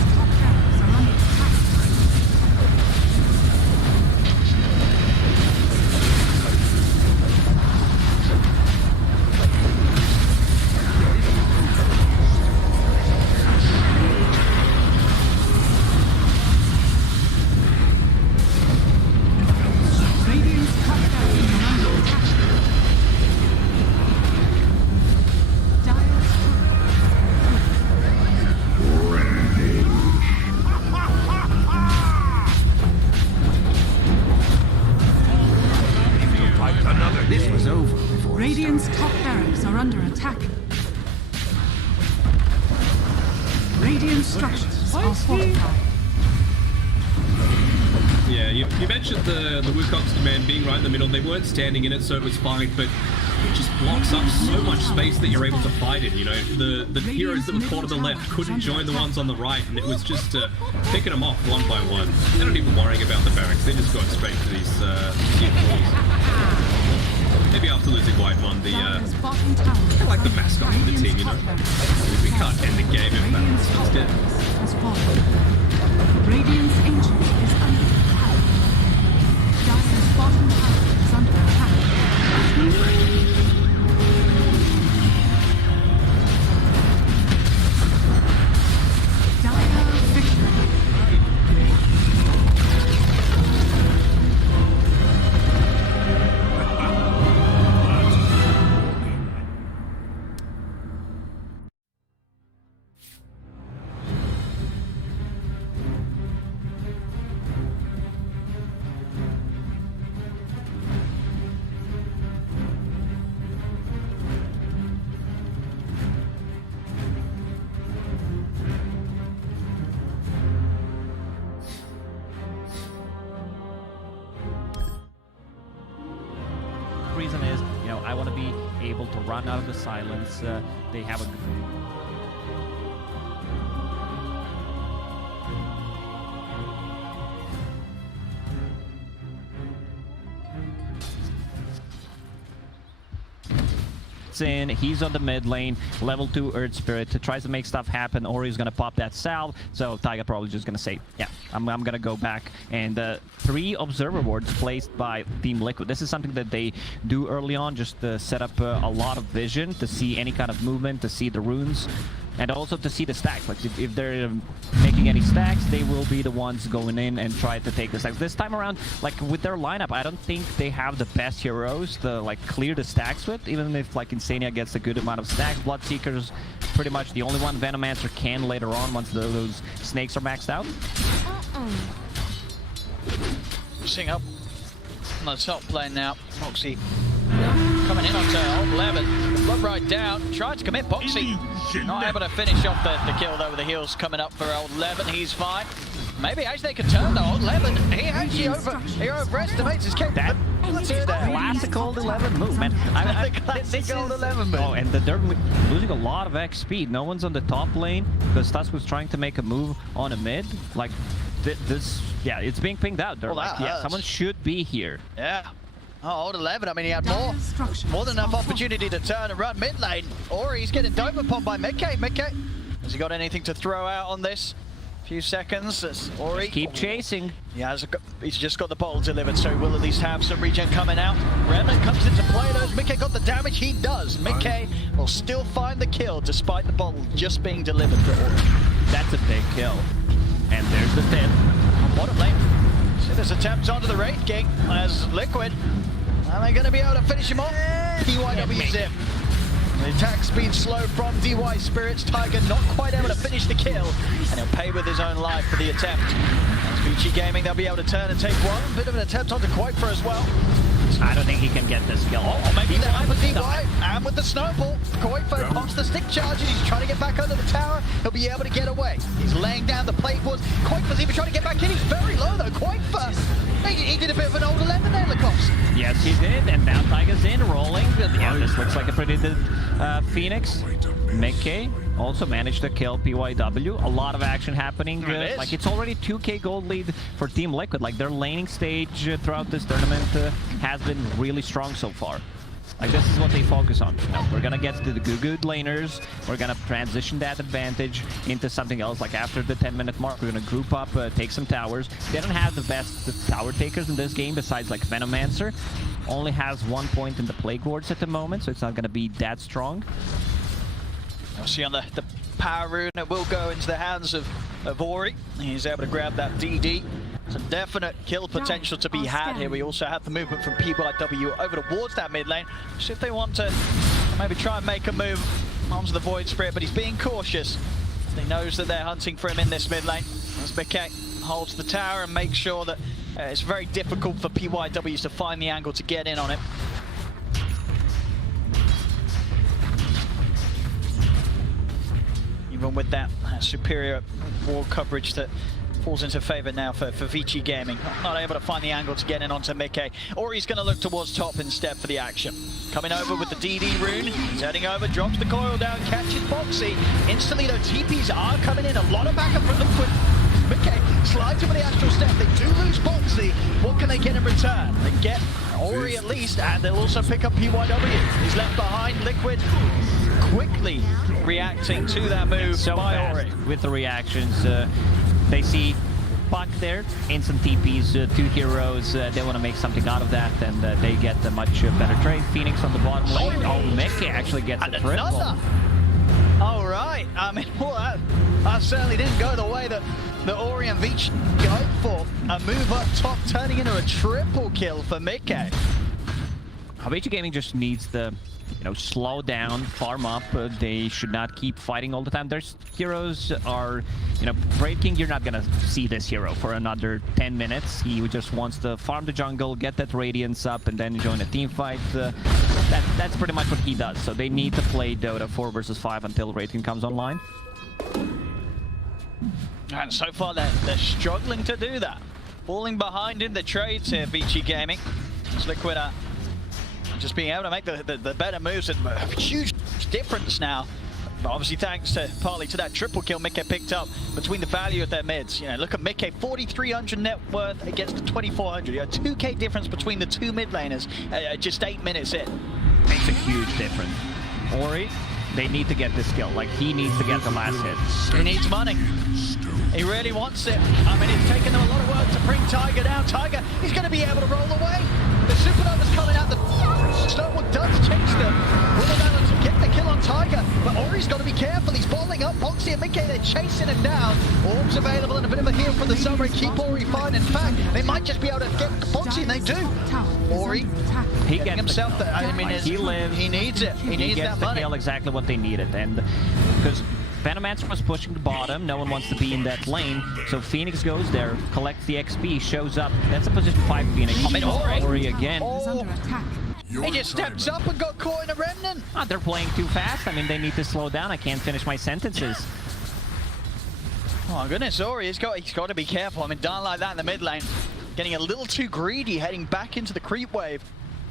Radiant structures are fortified. Yeah, you mentioned the Wukong's command being right in the middle. They weren't standing in it, so it was fine, but it just blocks up so much space that you're able to fight in, you know? The heroes that were caught on the left couldn't join the ones on the right, and it was just picking them off one by one. They're not even worrying about the barracks, they're just going straight for these few balls. Maybe after losing Whitemon, like the mascot of the team, you know? We can't end the game if that's dead. Radiant's ancient is under attack. Dire's bottom tower is under attack. Dire victory. Reason is, you know, I want to be able to run out of the silence. They have a in, he's on the mid lane, level 2 Earth Spirit, tries to make stuff happen, or he's gonna pop that salve, so Taiga probably just gonna say, yeah, I'm gonna go back. And 3 observer wards placed by Team Liquid. This is something that they do early on, just to set up a lot of vision, to see any kind of movement, to see the runes, and also to see the stacks. Like if they're making any stacks, they will be the ones going in and try to take the stacks. This time around, like with their lineup, I don't think they have the best heroes to like clear the stacks with, even if like Insania gets a good amount of stacks. Bloodseeker's pretty much the only one. Venomancer can later on once those snakes are maxed out. Pushing up on the top lane now. Moxie coming in on tail. 11. Blood right down. Tried to commit Boxy. Not able to finish off the kill though with the heals coming up for old 11. He's fine. Maybe actually they can turn though. Old 11. He actually overestimates his kick. That's the classical 11 move, man. The classical 11 move. Oh, and they're losing a lot of XP. No one's on the top lane because Tusk was trying to make a move on a mid. Like this, yeah, it's being pinged out. They're like, yeah, someone should be here. Yeah. Oh, old 11, I mean, he had more than enough opportunity to turn and run mid lane. Or he's getting dove upon by Midkay. Midkay, has he got anything to throw out on this? Few seconds, Ori. Just keep chasing. Yeah, he's just got the bottle delivered, so we'll at least have some regen coming out. Remnant comes into play, though. Midkay got the damage, he does. Midkay will still find the kill, despite the bottle just being delivered for Ori. That's a big kill. And there's the pin. Bottom lane. See this attempt onto the Wraith King as Liquid. Are they going to be able to finish him off? DYW's in. The attack speed slow from DY Spirits. Tiger not quite able to finish the kill, and he'll pay with his own life for the attempt. As Gucci Gaming, they'll be able to turn and take one. Bit of an attempt onto Quakefer as well. I don't think he can get this kill. Oh, maybe they have with DY, and with the snowball. Quakefer pops the stick charges. He's trying to get back under the tower. He'll be able to get away. He's laying down the plate boards. Quakefer's even trying to get back in. He's very low though. Quakefer, he did a bit of an old 11 there, Lacoste. Yes, he did, and now Tiger's in, rolling. Yeah, this looks like a pretty good Phoenix. Midkay also managed to kill PYW. A lot of action happening. Like it's already 2k gold lead for Team Liquid. Like their laning stage throughout this tournament has been really strong so far. Like this is what they focus on. You know, we're gonna get to the good laners. We're gonna transition that advantage into something else. Like after the 10-minute mark, we're gonna group up, take some towers. They don't have the best tower takers in this game besides like Venomancer. Only has 1 point in the Plague Wards at the moment, so it's not gonna be that strong. You'll see on the power rune, it will go into the hands of Ori. He's able to grab that DD. Some definite kill potential to be had here. We also have the movement from PYW over towards that mid lane. So if they want to maybe try and make a move onto the Void Spirit, but he's being cautious. He knows that they're hunting for him in this mid lane. As Midkay holds the tower and makes sure that it's very difficult for PYWs to find the angle to get in on it. even with that superior wall coverage that falls into favor now for Vici Gaming. Not able to find the angle to get in onto Mickey. Or he's going to look towards top instead for the action. Coming over with the DD rune. He's heading over, drops the coil down, catches Boxy. Instantly, though, TPs are coming in. A lot of backup from Liquid. Mickey slides over the Astral Step. They do lose Boxy. What can they get in return? They get Ori at least, and they'll also pick up PYW. He's left behind. Liquid quickly reacting to that move so by fast Ori. with the reactions. They see Puck there, instant TPs, 2 heroes, they want to make something out of that, and they get a much better trade. Phoenix on the bottom lane. Oh, Mickey actually gets a triple. All right. I mean, well, that certainly didn't go the way that Ori and Vici go for. A move up top, turning into a triple kill for Mickey. Vici Gaming just needs the, slow down, farm up. They should not keep fighting all the time. Their heroes are, Great King, you're not gonna see this hero for another 10 minutes. He just wants to farm the jungle, get that Radiance up, and then join a team fight. That's pretty much what he does. So they need to play Dota 4 versus 5 until Great King comes online. And so far, they're struggling to do that. Falling behind in the trades here, Vici Gaming. It's Liquid just being able to make the better moves, and a huge difference now. But obviously thanks partly to that triple kill Mickey picked up between the value of their mids. Look at Mickey, 4,300 net worth against the 2,400. You got 2k difference between the 2 mid laners just 8 minutes in. Makes a huge difference. Ori, they need to get this kill. Like, he needs to get the last hit. He needs money. He really wants it. I mean, it's taken them a lot of work to bring Tiger down. Tiger, he's going to be able to roll away. The Supernova's coming out. The Snowball does chase them. Will they be able to get the kill on Tiger? But Ori's got to be careful. He's bottling up Boxy and Mickey. They're chasing him down. Orbs available and a bit of a heal from the Summer. Keep Ori fine. In fact, they might just be able to get Boxy, and they do. Ori, he gets himself. I mean, he lives. He needs it. He needs that money. He gets exactly what they needed, and because Venomancer was pushing the bottom, no one wants to be in that lane, so Phoenix goes there, collects the XP, shows up. That's a position 5 Phoenix. I mean, Ori again. He just steps up and got caught in a remnant. They're playing too fast. I mean, they need to slow down. I can't finish my sentences. Oh my goodness, Ori, he's got to be careful. I mean, down like that in the mid lane, getting a little too greedy, heading back into the creep wave.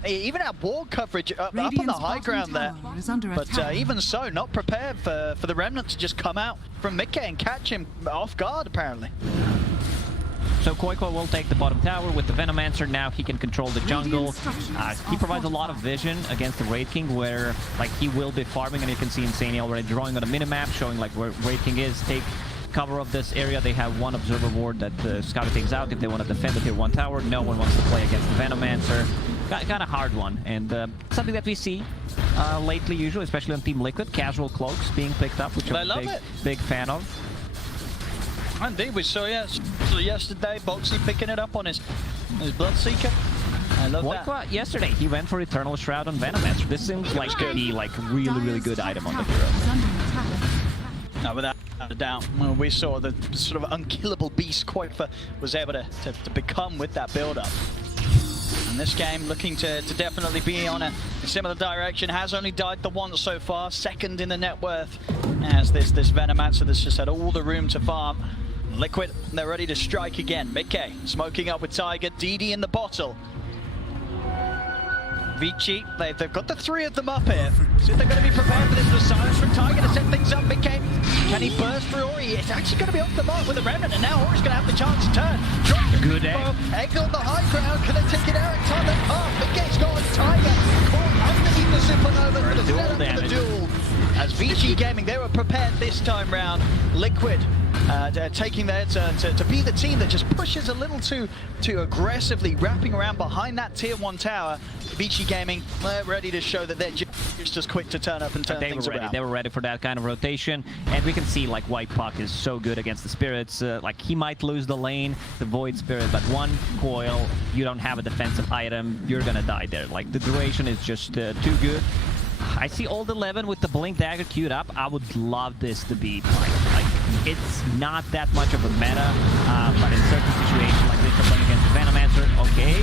He even had wall coverage up on the high ground there. But even so, not prepared for the remnant to just come out from Mickey and catch him off guard, apparently. So Koiko will take the bottom tower with the Venomancer. Now he can control the jungle. He provides a lot of vision against the Wraith King, where he will be farming, and you can see Insania already drawing on a minimap, showing where Wraith King is. Take cover of this area. They have one observer ward that scouted things out if they want to defend the tier 1 tower. No one wants to play against the Venomancer. Kind of hard one, and something that we see lately, usually, especially on Team Liquid, casual cloaks being picked up, which I'm a big fan of. Indeed, we saw yesterday Boxy picking it up on his Bloodseeker. I love that. Yesterday, he went for Eternal Shroud on Venomancer. This seems like to be really good item on the hero. No, without a doubt. Well, we saw the sort of unkillable beast Koifa was able to become with that build-up. And this game looking to definitely be on a similar direction. Has only died the once so far, second in the net worth, as this Venomancer that's just had all the room to farm. Liquid, they're ready to strike again. Mickey smoking up with Tiger, DD in the bottle. Vici, they've got the 3 of them up here. So they're going to be prepared for this. The silence from Tiger to set things up. Mickey, can he burst through Ori? It's actually going to be off the mark with the remnant, and now Ori's going to have the chance to turn. Drop the good egg. Egg on the high ground. Can they take it out in time? They can't. Mickey's got Tiger caught underneath the Supernova to set up for the duel. As Vici Gaming, they were prepared this time round. Liquid taking their turn to be the team that just pushes a little too aggressively, wrapping around behind that tier 1 tower. Vici Gaming, they're ready to show that they're just as quick to turn up and turn things around. They were ready for that kind of rotation, and we can see White Puck is so good against the spirits. He might lose the lane, the Void Spirit, but one coil, you don't have a defensive item, you're gonna die there. The duration is just too good. I see Old 11 with the Blink Dagger queued up. I would love this to be it's not that much of a meta, but in certain situations like this, you're playing against Venomancer, okay,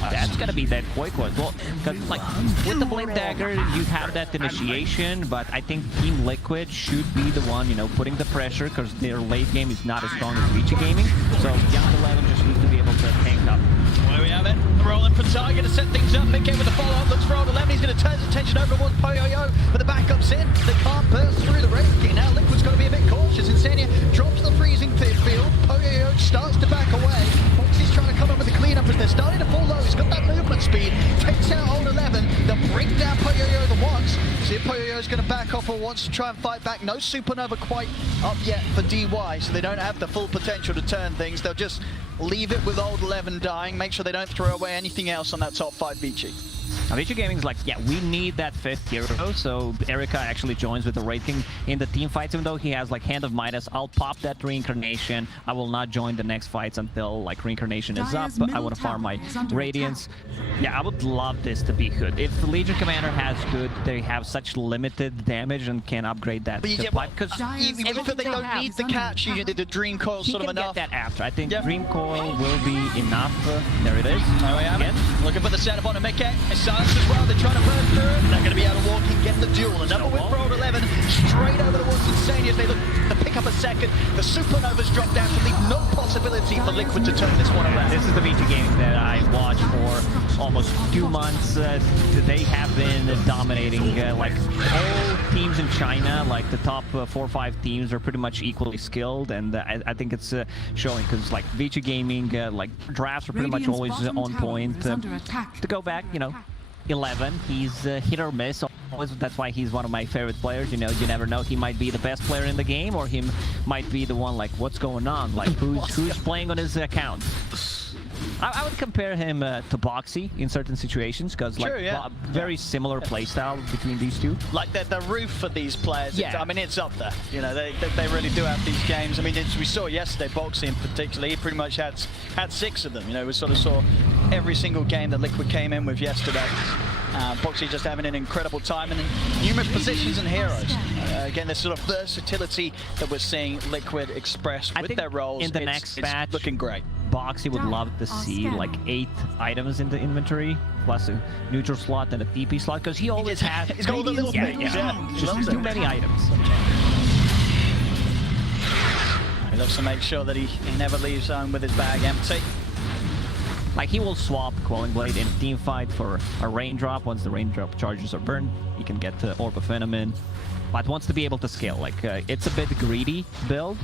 That's gonna be that quick one. Well, because like with the Blade Dagger, you have that initiation, but I think Team Liquid should be the one, you know, putting the pressure because their late game is not as strong as Vici Gaming. So Young 11 just needs to be able to tank up. There we have it. Rolling for Tiger to set things up. Mickey with the follow-up. Looks for Old 11. He's going to turn his attention over towards Poyoyo, but the backup's in. They can't burst through the Wraith King. Now Liquid's got to be a bit cautious. Insania drops the freezing pit field. Poyoyo starts to back away. Foxy's trying to come up with the cleanup as they're starting to fall low. He's got that movement speed. Takes out Old 11. They'll bring down Poyoyo the once. See if Poyoyo's going to back off or wants to try and fight back. No Supernova quite up yet for DY, so they don't have the full potential to turn things. They'll just leave it with Old 11 dying, make sure they don't throw away anything else on that top 5 Vici. Now, Vici Gaming's like, yeah, we need that 5th hero, so Erika actually joins with the Wraith King in the team fights, even though he has like Hand of Midas. I'll pop that Reincarnation. I will not join the next fights until like Reincarnation is up, but I want to farm my Radiance. Yeah, I would love this to be Hood. If the Legion Commander has Hood, they have such limited damage and can upgrade that. Even if they don't need the catch, you did the Dream Coil sort of enough. Get that after. I think Dream Coil will be enough. There it is. There we have it. Looking for the setup on a Mickey. Silence as well. They're trying to burn through it. They're going to be able to walk and get the duel. Another win for Old 11. Straight over towards Insania as they look to pick up a second. The Supernovas drop down to leave no possibility for Liquid to turn this one around. This is the Vici game that I watched for almost 2 months. They have been dominating like all teams in China. Like the top 4 or 5 teams are pretty much equally skilled, and I think it's showing because like Vici Gaming, like drafts are pretty much always on point. To go back, you know, 11, he's hit or miss. Always, that's why he's one of my favorite players. You know, you never know. He might be the best player in the game, or he might be the one like, what's going on? Like, who's playing on his account? I would compare him to Boxy in certain situations because like very similar playstyle between these two. Like the roof for these players, I mean it's up there. You know, they really do have these games. I mean, we saw yesterday Boxy in particular. He pretty much had 6 of them. You know, we sort of saw every single game that Liquid came in with yesterday. Boxy just having an incredible time and in numerous positions and heroes. Again, this sort of versatility that we're seeing Liquid express with their roles. In the next batch, looking great. Boxy would love to see like 8 items in the inventory, plus a neutral slot and a TP slot, because he always has. He's got all the little things. Just too many items. He loves to make sure that he never leaves home with his bag empty. Like he will swap Quelling Blade in a team fight for a raindrop. Once the raindrop charges are burned, he can get the Orb of Venom in. But wants to be able to scale. Like it's a bit greedy build.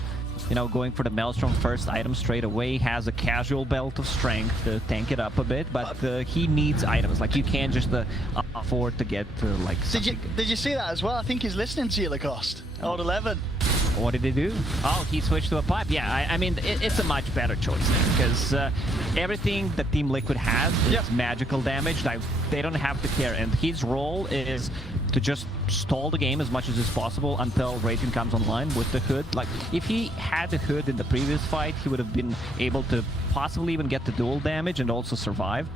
You know, going for the Maelstrom first item straight away, has a casual belt of strength to tank it up a bit, but he needs items. Like you can't just afford to get like. Did you see that as well? I think he's listening to you, Lacoste. Old 11. What did he do? Oh, he switched to a pipe. Yeah, I mean, it's a much better choice because everything that Team Liquid has is magical damage. Like, they don't have to care, and his role is to just stall the game as much as is possible until Raiden comes online with the Hood. Like, if he had the Hood in the previous fight, he would have been able to possibly even get the dual damage and also survive.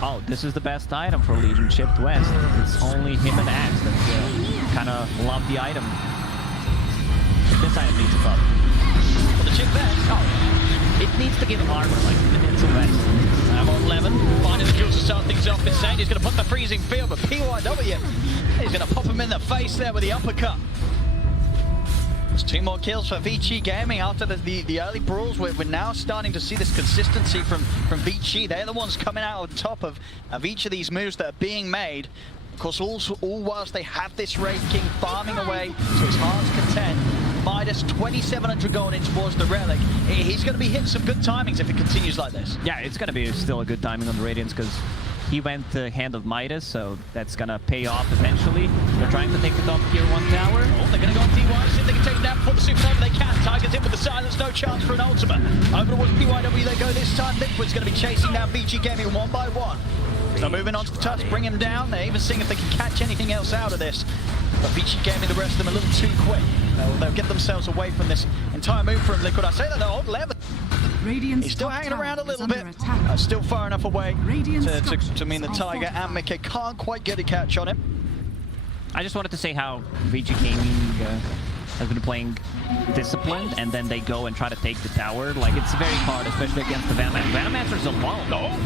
Oh, this is the best item for Legion shipped west. It's only him and Axe that kind of love the item. This item needs a buff. For the chip vest? Oh, it needs to give armor like it's a vest. I'm on 11. Finding the jewels to start things off. Insane. He's going to put the freezing field, but PYW, he's going to pop him in the face there with the uppercut. There's 2 more kills for Vici Gaming after the early brawls. We're now starting to see this consistency from Vici. They're the ones coming out on top of each of these moves that are being made. Of course, all whilst they have this Wraith King farming away to his heart's content. Midas 2,700 gold in towards the Relic. He's going to be hitting some good timings if it continues like this. Yeah, it's going to be still a good timing on the Radiance because he went Hand of Midas, so that's going to pay off eventually. They're trying to take the top tier 1 tower. Oh, they're going to go on DY, see if they can take it down before the Supernova. They can. Tiger's in with the silence, no chance for an ultimate. Over towards PYW they go this time. Liquid's going to be chasing down Vici Gaming 1 by 1. So moving on to the touch, bring him down. They're even seeing if they can catch anything else out of this. But Vici Gaming, the rest of them, a little too quick. They'll get themselves away from this entire move from Liquid. I say that they're Old 11. He's still hanging around a little bit. Still far enough away to mean the Tiger and Mickey can't quite get a catch on him. I just wanted to say how Vici Gaming has been playing disciplined, and then they go and try to take the tower. Like, it's very hard, especially against the Venomancer's alone.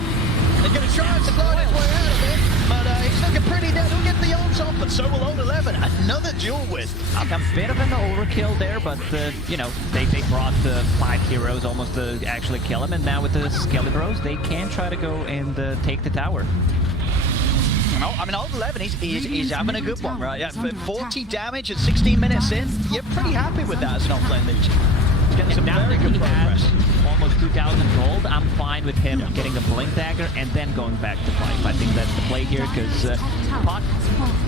They're going to try and slide his way out of it, but he's looking pretty dead. He'll get the odds off, but so will Old 11. Another duel win. A bit of an overkill there, but you know, they brought 5 heroes almost to actually kill him, and now with the Skelebros, they can try to go and take the tower. I mean, Old 11, he's having a good one, right? Yeah, for 40 damage at 16 minutes in, you're pretty happy with that as an off-lane legion. He's getting some very good progress. Almost 2,000 gold. I'm fine with him getting the Blink Dagger and then going back to fight. I think that's the play here, because Puck,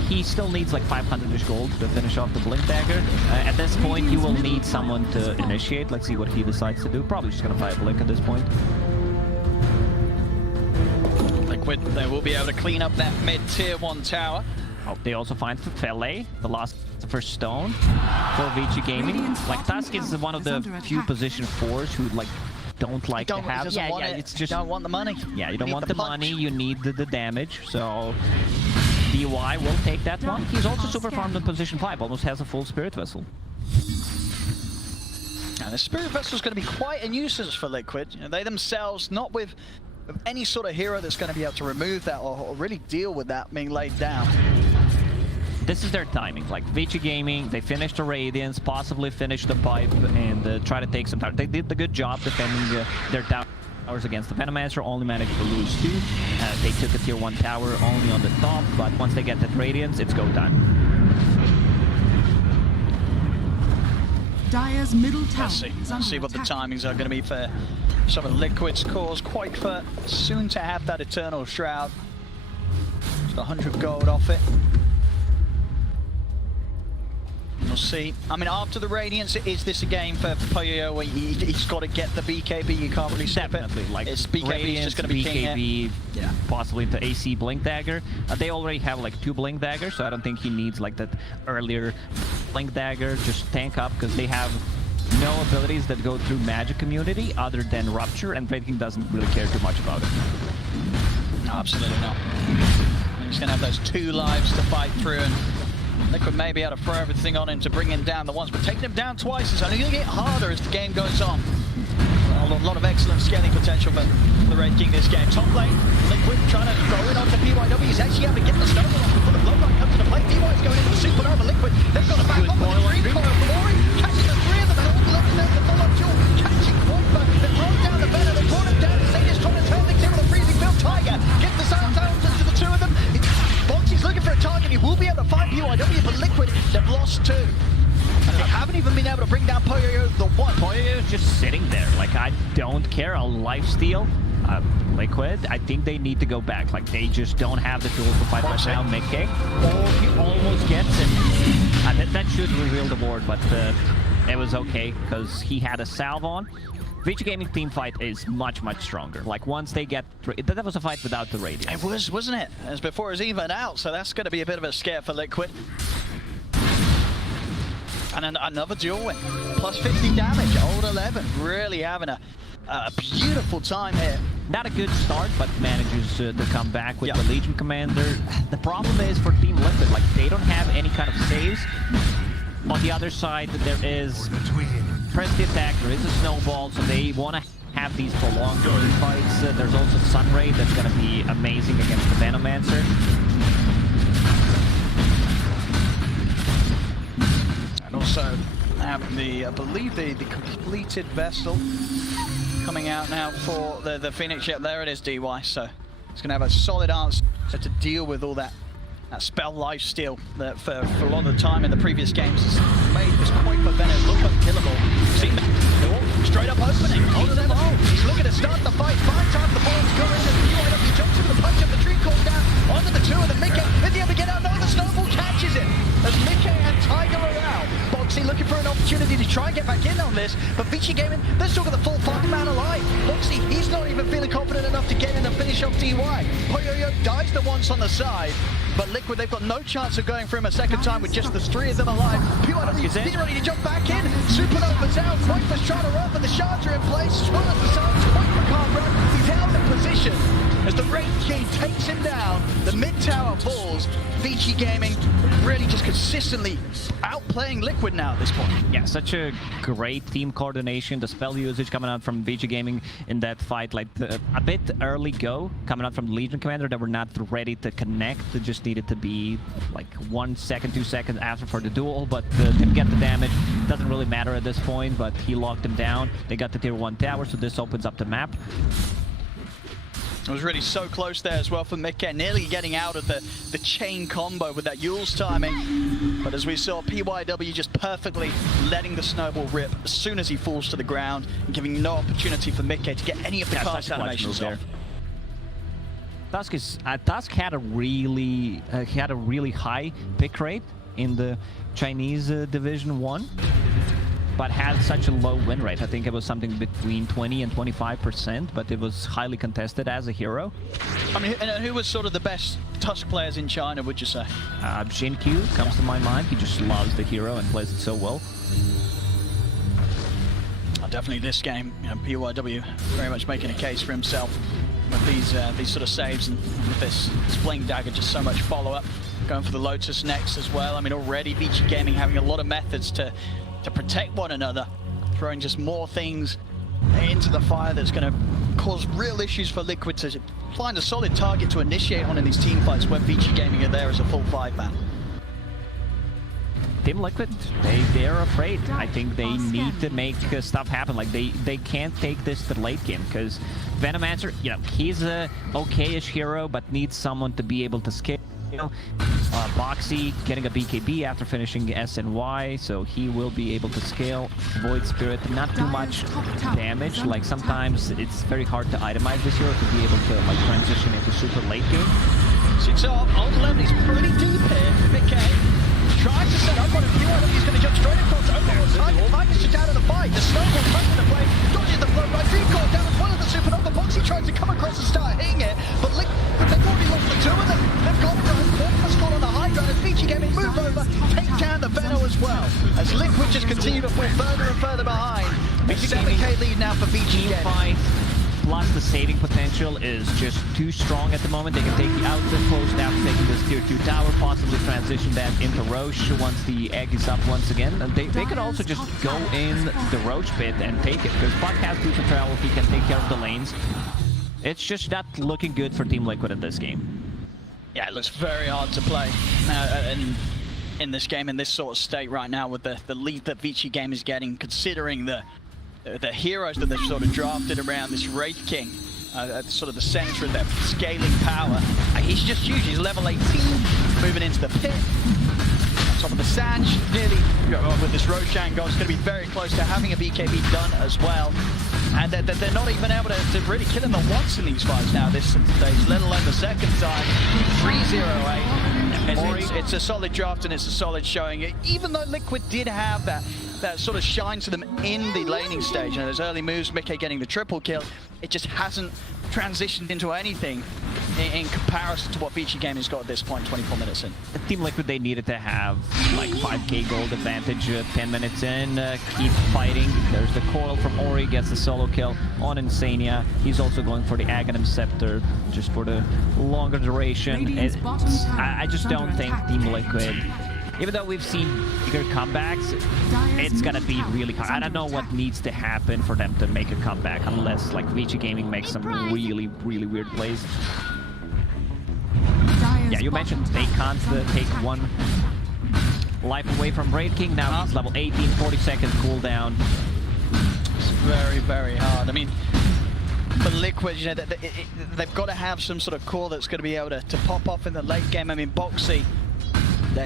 he still needs like 500-ish gold to finish off the Blink Dagger. At this point, you will need someone to initiate. Let's see what he decides to do. Probably just going to buy a Blink at this point. Liquid, they will be able to clean up that mid-tier 1 tower. Oh, they also find Fele, the last first stone for Vici Gaming. Like, Tusk is one of the few position 4s who like don't like to have. It's just don't want the money. Yeah, you don't want the money. You need the damage. So DY will take that one. He's also super farmed in position 5. Almost has a full Spirit Vessel. And the Spirit Vessel is going to be quite a nuisance for Liquid. You know, they themselves, not with any sort of hero that's going to be able to remove that or really deal with that being laid down. This is their timing. Like Vici Gaming, they finished the Radiance, possibly finished the pipe, and try to take some time. They did a good job defending their towers against the Venomancer, only managed to lose 2. They took a tier 1 tower only on the top, but once they get that Radiance, it's go time. Dire's middle tower. Let's see what the timings are going to be for some of Liquid's cores. Quite soon to have that Eternal Shroud. Just 100 gold off it. We'll see. I mean, after the Radiance, is this a game for Poyo where he's got to get the BKB? You can't really step it. Like it's BKB Radiance, just going to be BKB, possibly into AC Blink Dagger. They already have like 2 Blink Daggers, so I don't think he needs like that earlier Blink Dagger. Just tank up, because they have no abilities that go through Magic Immunity other than Rupture, and Breaking doesn't really care too much about it. No, absolutely not. He's going to have those 2 lives to fight through, and Liquid may be able to throw everything on him to bring him down the once, but taking him down twice is only going to get harder as the game goes on. A lot of excellent scaling potential for the Red King this game. Top lane, Liquid trying to throw it onto PYW. He's actually able to get the stone off before the Bloodline comes into play. DY's going into the Supernova. Liquid, they've got a back up with the recoil from Ori. Catching the 3 of them, and all left there, the follow-up duel. Catching Viper, they've brought down the Venom, they've brought him down. Sadie's trying to turn things in with a freezing field. Tiger gets the silence out to the 2 of them. Boxy's looking for a target. He will be able to find PYW, but Liquid, they've lost 2. And they haven't even been able to bring down Poyo the 1. Poyo is just sitting there. Like, I don't care. A lifesteal. Liquid, I think they need to go back. Like, they just don't have the tools to fight right now. Mickey. Oh, he almost gets it. That should reveal the board, but it was okay, because he had a salve on. Vici Gaming team fight is much, much stronger. Like, once they get... That was a fight without the Radiance. It was, wasn't it? It was before it was even out, so that's going to be a bit of a scare for Liquid. And another duel win. Plus 50 damage. Old 11 really having a beautiful time here. Not a good start, but manages to come back with the Legion Commander. The problem is for Team Liquid, like, they don't have any kind of saves. On the other side, there is press the attack, there is a snowball, so they want to have these prolonged fights. There's also Sunray that's going to be amazing against the Venomancer. And also have the, I believe, the completed vessel coming out now for the Phoenix. Yep, there it is, DY. So it's going to have a solid answer to deal with all that spell lifesteal that for a lot of the time in the previous games has made this quite for Venom look unkillable. See, they're all straight up opening. Onto them all. He's looking to start the fight. 5 times the ball's going. The UIW jumps into the punch of the tree, calls down onto the 2 of them. Mickey is able to get out. No, the snowball catches it as Mickey and Tiger are out. Boxy looking for an opportunity to try and get back in on this, but Vici Gaming, they're still got the full 5 man alive. Boxy, he's not even feeling confident enough to get in and finish off DY. Poyo dies the once on the side. but Liquid, they've got no chance of going for him a second time with just the 3 of them alive. PYW, he's ready to jump back in. Supernova's out. Pointless trying to run, but the shards are in place. Swallows the Suns. Pointless can't run. He's held in position as the Wraith King takes him down. The mid tower falls. Vici Gaming really just consistently outplaying Liquid now at this point. Yeah, such a great team coordination. The spell usage coming out from Vici Gaming in that fight, like a bit early go coming out from the Legion Commander that were not ready to connect. They just needed to be like 1 second, 2 seconds after for the duel, but didn't get the damage. Doesn't really matter at this point, but he locked him down. They got the tier 1 tower, so this opens up the map. It was really so close there as well for Mikke, nearly getting out of the chain combo with that Yule's timing. But as we saw, PYW just perfectly letting the snowball rip as soon as he falls to the ground and giving no opportunity for Mikke to get any of the cast animations off. Tusk had a really high pick rate in the Chinese Division 1. But had such a low win rate. I think it was something between 20 and 25%, but it was highly contested as a hero. I mean, and who was sort of the best Tusk players in China, would you say? Jin Q comes to my mind. He just loves the hero and plays it so well. Definitely this game, you know, PYW very much making a case for himself with these sort of saves, and with this Blink Dagger, just so much follow-up. Going for the Lotus next as well. I mean, already Vici Gaming having a lot of methods to protect one another, throwing just more things into the fire that's going to cause real issues for Liquid to find a solid target to initiate on in these team fights when Vici Gaming are there as a full 5-man. Team Liquid, they're afraid. I think they need to make stuff happen. Like they can't take this to the late game, because Venomancer, you know, he's a okay-ish hero, but needs someone to be able to scale. Boxy getting a BKB after finishing SNY, so he will be able to scale. Void Spirit, not too much damage. Like sometimes it's very hard to itemize this hero to be able to like transition into super late game. 6 off, ult level is pretty deep here. Mikke tries to set up on a few of them. He's going to jump straight across Overlord's target. Tiger's just out of the fight. The snowball comes into play, dodges the flow right. Recall down as well as the Supernova. Boxy tries to come across and start hitting it, but they've already lost the 2 of them. They've got Portman's got on the high ground as Vici Gaming move over, take down the Veno as well, as Liquid just continue to fall further and further behind. It's 7k lead now for Vici Gaming. Plus the saving potential is just too strong at the moment. They can take the outlet post after taking this tier 2 tower, possibly transition that into Roche once the egg is up once again. And they could also just go in the Roche pit and take it, because Buck has boots of travel, he can take care of the lanes. It's just not looking good for Team Liquid in this game. Yeah, it looks very hard to play in this game, in this sort of state right now, with the lead that Vici Game is getting, considering the heroes that they've sort of drafted around this Wraith King at sort of the center of their scaling power. He's just huge. He's level 18, moving into the pit. On top of the Sanj, nearly with this Roshan goal, it's going to be very close to having a BKB done as well. And they're not even able to really kill him once in these fights now this stage, let alone the second time. 3-0-8. It's a solid draft and it's a solid showing. Even though Liquid did have that sort of shine to them in the laning stage, and those early moves, Mikke getting the triple kill, it just hasn't transitioned into anything in comparison to what Vici Gaming has got at this point, 24 minutes in. Team Liquid, they needed to have like 5k gold advantage 10 minutes in, keep fighting. There's the coil from Ori, gets the solo kill on Insania. He's also going for the Aghanim Scepter, just for the longer duration. I just don't think Team Liquid, even though we've seen bigger comebacks, it's gonna be really hard. I don't know what needs to happen for them to make a comeback, unless like Vici Gaming makes some really weird plays. Yeah, you mentioned they can't take one life away from Wraith King. Now he's level 18, 40 seconds cooldown. It's very hard. I mean, for Liquid, you know, they've got to have some sort of core that's going to be able to pop off in the late game. I mean, Boxy,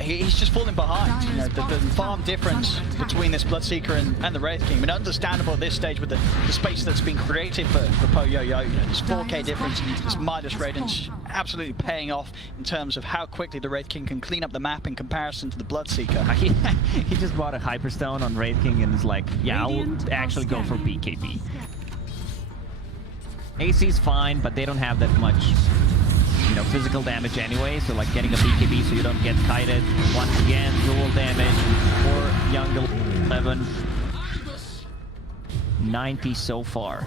he's just falling behind. You know, the farm difference between this Bloodseeker and the Wraith King. I mean, understandable at this stage with the space that's been created for Po-Yo-Yo. You know, this 4k difference, this Midas Radiance absolutely paying off in terms of how quickly the Wraith King can clean up the map in comparison to the Bloodseeker. He just bought a Hyperstone on Wraith King and is like, yeah, I'll actually go for BKB. AC's fine, but they don't have that much you know, physical damage anyway. So like getting a BKB so you don't get kited. Once again, dual damage for Young 11. 90 so far.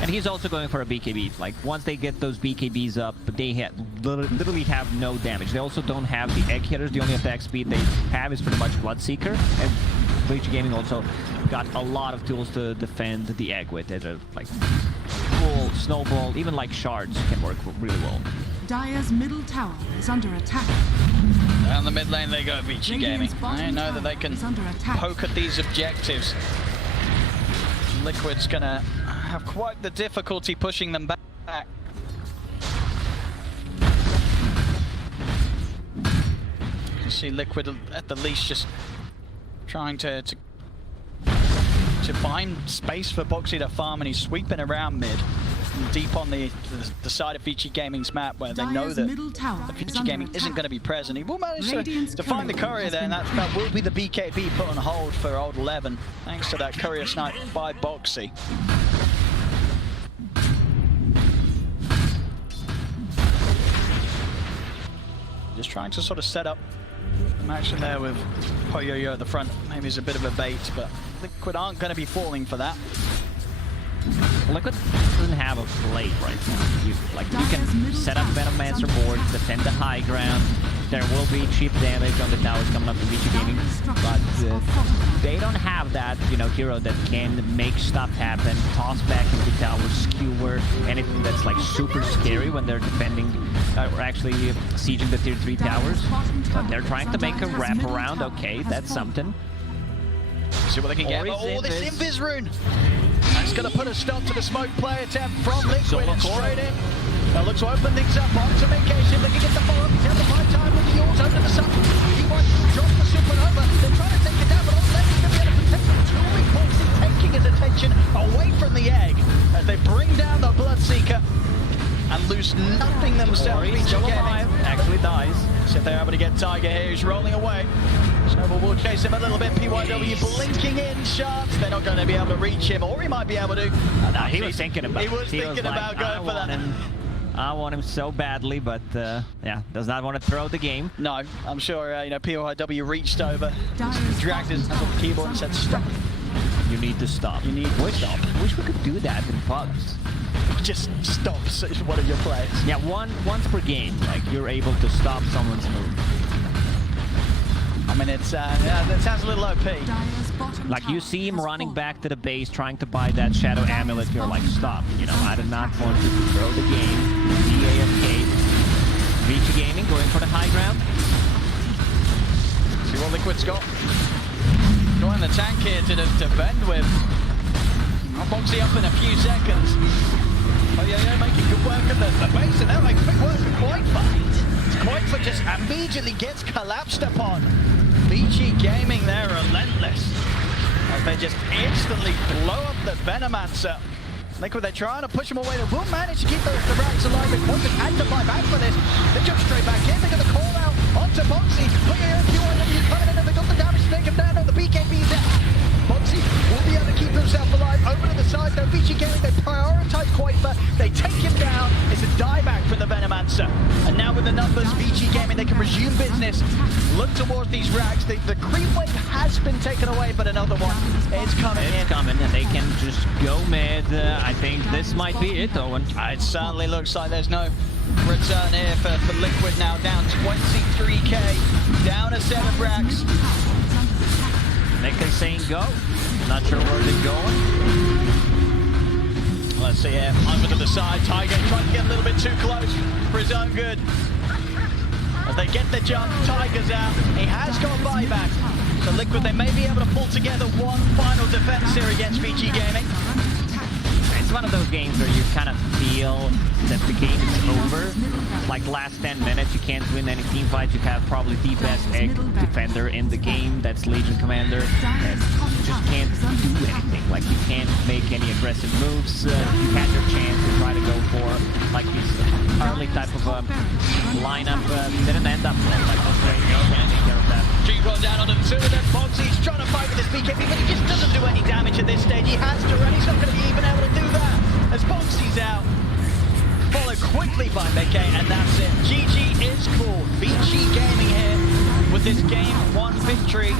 And he's also going for a BKB. Like, once they get those BKBs up, they literally have no damage. They also don't have the egg hitters. The only attack speed they have is pretty much Bloodseeker. And Bleach Gaming also got a lot of tools to defend the egg with. Like, full snowball, even like shards can work really well. Dire's middle tower is under attack. Down the mid lane they go, Vici Gaming. I know that they can poke at these objectives. Liquid's gonna have quite the difficulty pushing them back. You see Liquid at the least just trying to find space for Boxy to farm, and he's sweeping around mid. Deep on the side of Vici Gaming's map, where they know that Vici Gaming isn't going to be present. He will manage to find the courier there, and that will be the BKB put on hold for old 11, thanks to that courier snipe by Boxy. Just trying to sort of set up some action there with Poyoyo at the front. Maybe it's a bit of a bait, but Liquid aren't going to be falling for that. Liquid doesn't have a plate right now. You can set up Venomancer boards, defend the high ground. There will be cheap damage on the towers coming up to Vici Gaming, but they don't have that, you know, hero that can make stuff happen, toss back into towers, skewer, anything that's like super scary when they're defending or actually sieging the tier 3 towers. But they're trying to make a wraparound. Okay, that's something. See what they can get. Oh, this Invis rune! That's going to put a stop to the smoke play attempt from Liquid and straight in. That looks to open things up. On to Vacation, they can get the follow-up. He's had the right time with the Yaws over the sun. He wants to drop the supernova. They're trying to take it down, but all left is going to be able to protect him. Tooling Boxy taking his attention away from the egg as they bring down the Bloodseeker and lose nothing themselves. He's still alive. Actually dies. So if they're able to get Tiger here, he's rolling away. Snowball will chase him a little bit. PYW blinking in shots. They're not going to be able to reach him, or he might be able to. No, he was thinking about it. He was thinking about going for that. I want him so badly, but yeah, does not want to throw the game. No, I'm sure, you know, PYW reached over, dragged his hands on the keyboard and said, stop. You need to stop. You need to stop. I wish we could do that in Fox. Just stop one of your players. Yeah, once per game, like you're able to stop someone's move. I mean, it's yeah, that sounds a little OP. Like you see him running back to the base, trying to buy that Shadow Amulet. You're like, stop. You know, I did not want you to throw the game. DAFK. Vici Gaming going for the high ground. See what Liquid's got. Going the tank here to defend with. Boxy up in a few seconds. Oh yeah, making good work at the base, and they're making quick work of Quaitfa. Quaitfa just immediately gets collapsed upon. Vici Gaming, they're relentless. As they just instantly blow up the Venomancer. Liquid, they're trying to push him away. They will manage to keep the rats alive. But Quaitfa had to buy back for this. They jump straight back in. They're going to call out onto Boxy. PYW coming in, and they got the damage to take him down. The BKB's out. Boxy will be able to keep himself alive. Over to the side though, Vici Gaming, they prioritize Quaitfa. They take him down. It's a dieback from the Venomancer. And now with the numbers, Vici Gaming, they can resume business. Look towards these racks. The creep wave has been taken away, but another one is coming in. It's coming, and they can just go mid. I think this might be it, Owen. It certainly looks like there's no return here for Liquid now. Down 23k, down to 7 racks. Nick is saying go. Not sure where they're going. Let's see here. Over to the side. Tiger trying to get a little bit too close for his own good. As they get the jump, Tiger's out. He has got buyback. So Liquid, they may be able to pull together one final defense here against Vici Gaming. It's one of those games where you kind of feel that the game is over. Like last 10 minutes, you can't win any team fights. You have probably the best egg defender in the game. That's Legion Commander. And you just can't do anything. Like you can't make any aggressive moves. You had your chance to try to go for like this early type of lineup. Didn't end up well. Like take care of that. G-Roll down on him too, and then Boxy's trying to fight with this BKB, but he just doesn't do any damage at this stage. He has to run. He's not going to be even able to do that as Boxy's out. followed quickly by Mickey, and that's it. GG is called. VG Gaming here with this game 1 victory.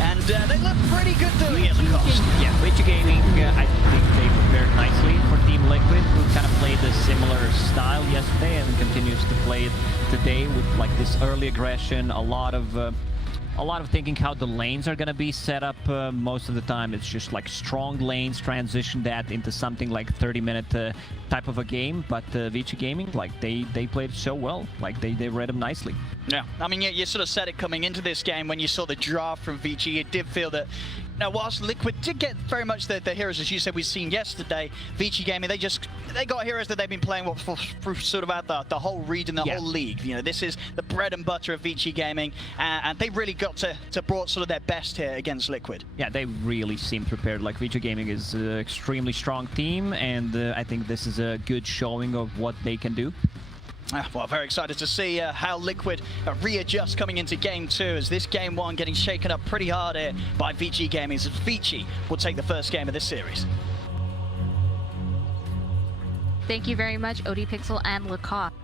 And they look pretty good doing it, Lacoste. Yeah, VG Gaming, I think they prepared nicely for Team Liquid, who kind of played a similar style yesterday and continues to play it today with like this early aggression, a lot of thinking how the lanes are gonna be set up. Most of the time it's just like strong lanes, transition that into something like 30-minute type of a game. But VG Gaming, like they played it so well, like they read them nicely. Yeah, I mean, you sort of said it coming into this game when you saw the draft from VG. It did feel that, now, whilst Liquid did get very much the heroes, as you said, we've seen yesterday, VG Gaming, they got heroes that they've been playing for sort of out the whole region, the whole league. You know, this is the bread and butter of VG Gaming, and they really got to brought sort of their best here against Liquid. Yeah, they really seem prepared. Like VG Gaming is an extremely strong team, and I think this is a good showing of what they can do. Well, very excited to see how Liquid readjust coming into Game 2, as this Game 1 getting shaken up pretty hard here by VG Gaming, as VG will take the first game of this series. Thank you very much, ODPixel and Lacoste.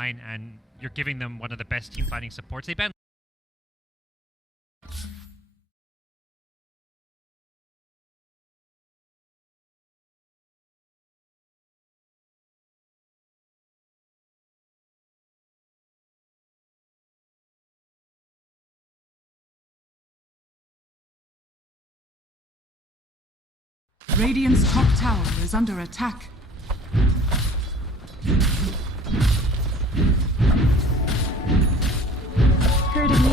fine, and you're giving them one of the best team fighting supports. They banned. Radiant's top tower is under attack. Heard of me?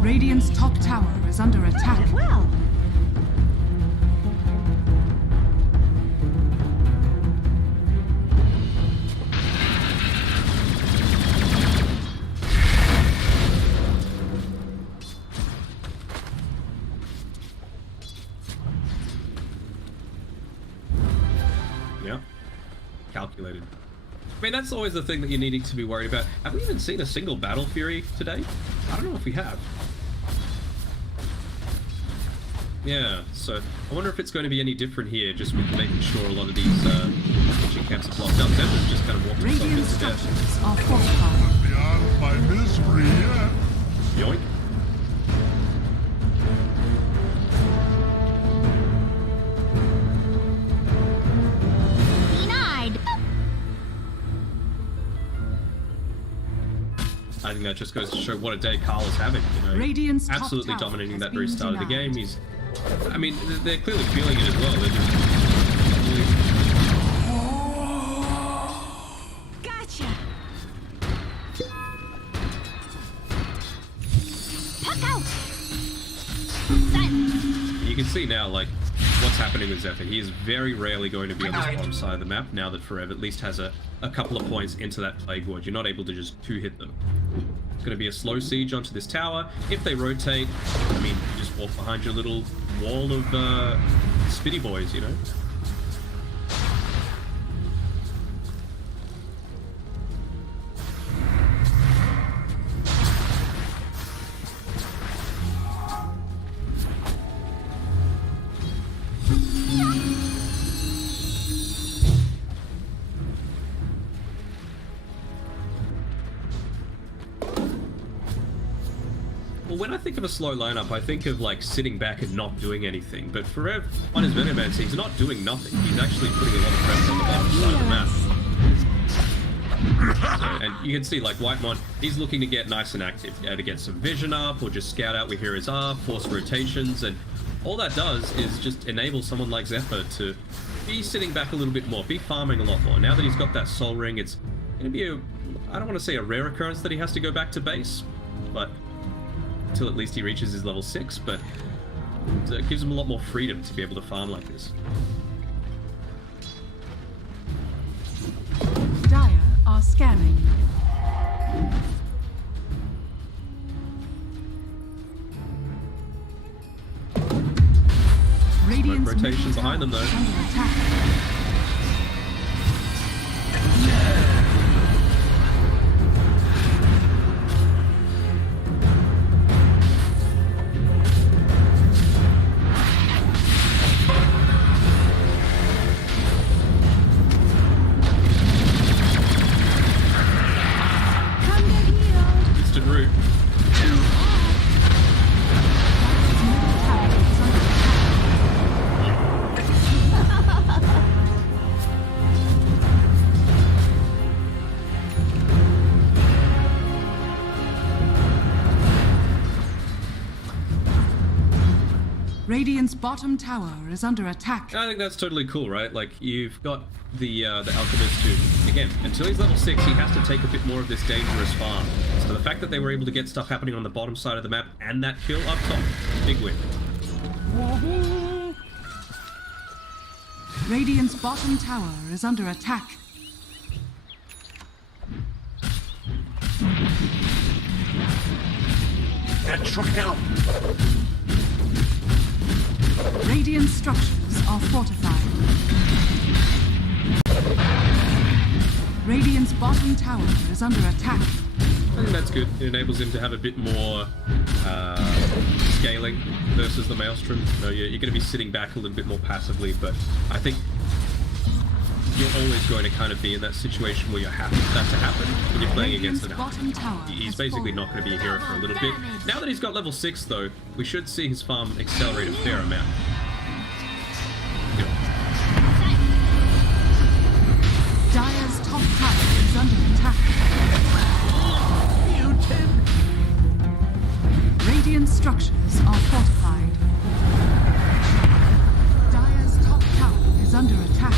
Radiant's top tower is under attack. Well. Calculated. I mean, that's always the thing that you're needing to be worried about. Have we even seen a single Battle Fury today? I don't know if we have. Yeah, so I wonder if it's going to be any different here, just with making sure a lot of these kitchen camps are blocked up. Zephyr's just kind of walking himself into death. Are fortified. Beyond my misery yet. Yoink. I think that just goes to show what a day Carl is having. You know, Radiant's absolutely top tower dominating has that very been start of the denied. game. He's, I mean, they're clearly feeling it as well. They're just Gotcha. Puck out. Done. You can see now, like, what's happening with Zephyr. He is very rarely going to be on this bottom side of the map now that Forever at least has a couple of points into that Plague Ward. You're not able to just two-hit them. It's going to be a slow siege onto this tower. If they rotate, I mean, you just walk behind your little wall of spitty boys, you know? Well, when I think of a slow lineup, I think of like sitting back and not doing anything. But Forever on his Venomance, he's not doing nothing. He's actually putting a lot of pressure on the bottom side of the map. So, and you can see like Whitemon, he's looking to get nice and active, to get some vision up, or just scout out where heroes are, force rotations, and all that does is just enable someone like Zephyr to be sitting back a little bit more, be farming a lot more. Now that he's got that Soul Ring, it's going to be I don't want to say a rare occurrence that he has to go back to base, but until at least he reaches his level 6, but it gives him a lot more freedom to be able to farm like this. Dire are scanning. Radiant's rotation middle behind them, tower though. is under attack. Instant root. Radiant's bottom tower is under attack. I think that's totally cool, right? Like, you've got the Alchemist who, again, until he's level 6, he has to take a bit more of this dangerous farm. So the fact that they were able to get stuff happening on the bottom side of the map and that kill up top, big win. Radiant's bottom tower is under attack. Radiant structures are fortified. Radiant's bottom tower is under attack. think that's good. It enables him to have a bit more scaling versus the Maelstrom. You know, you're going to be sitting back a little bit more passively, but I think you're always going to kind of be in that situation where you're happy for that to happen when you're playing against an ally. He's basically not going to be a hero for a little bit. Now that he's got level 6, though, we should see his farm accelerate a fair amount. Dire's top tower is under attack. Radiant structures are fortified. Dire's top tower is under attack.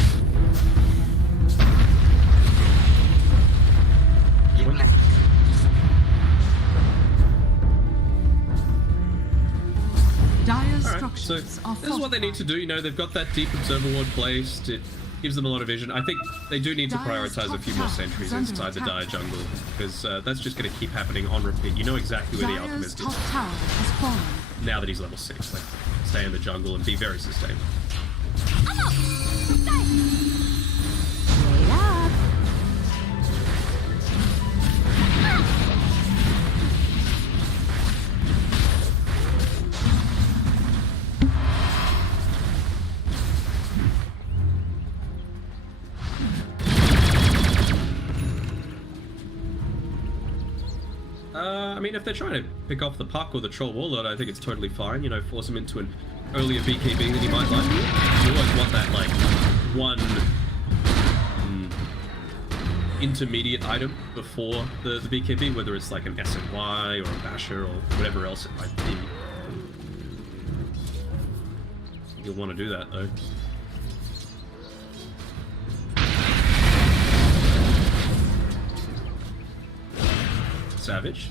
Dire's structures So are this is fortified. what they need to do. You know, they've got that deep observer ward placed. It gives them a lot of vision. I think they do need to prioritize a few more sentries inside the Dire jungle, because that's just going to keep happening on repeat. You know exactly where the Dire's Alchemist top is tower has fallen. now that he's level 6. Like, stay in the jungle and be very sustainable. Wait up. I mean, if they're trying to pick off the Puck or the Troll Warlord, I think it's totally fine. You know, force him into an earlier BKB that he might like. You always want that, like, one intermediate item before the BKB, whether it's like an SNY or a Basher or whatever else it might be. You'll want to do that, though. Savage.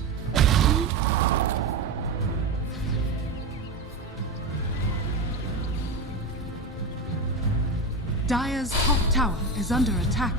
Dire's top tower is under attack.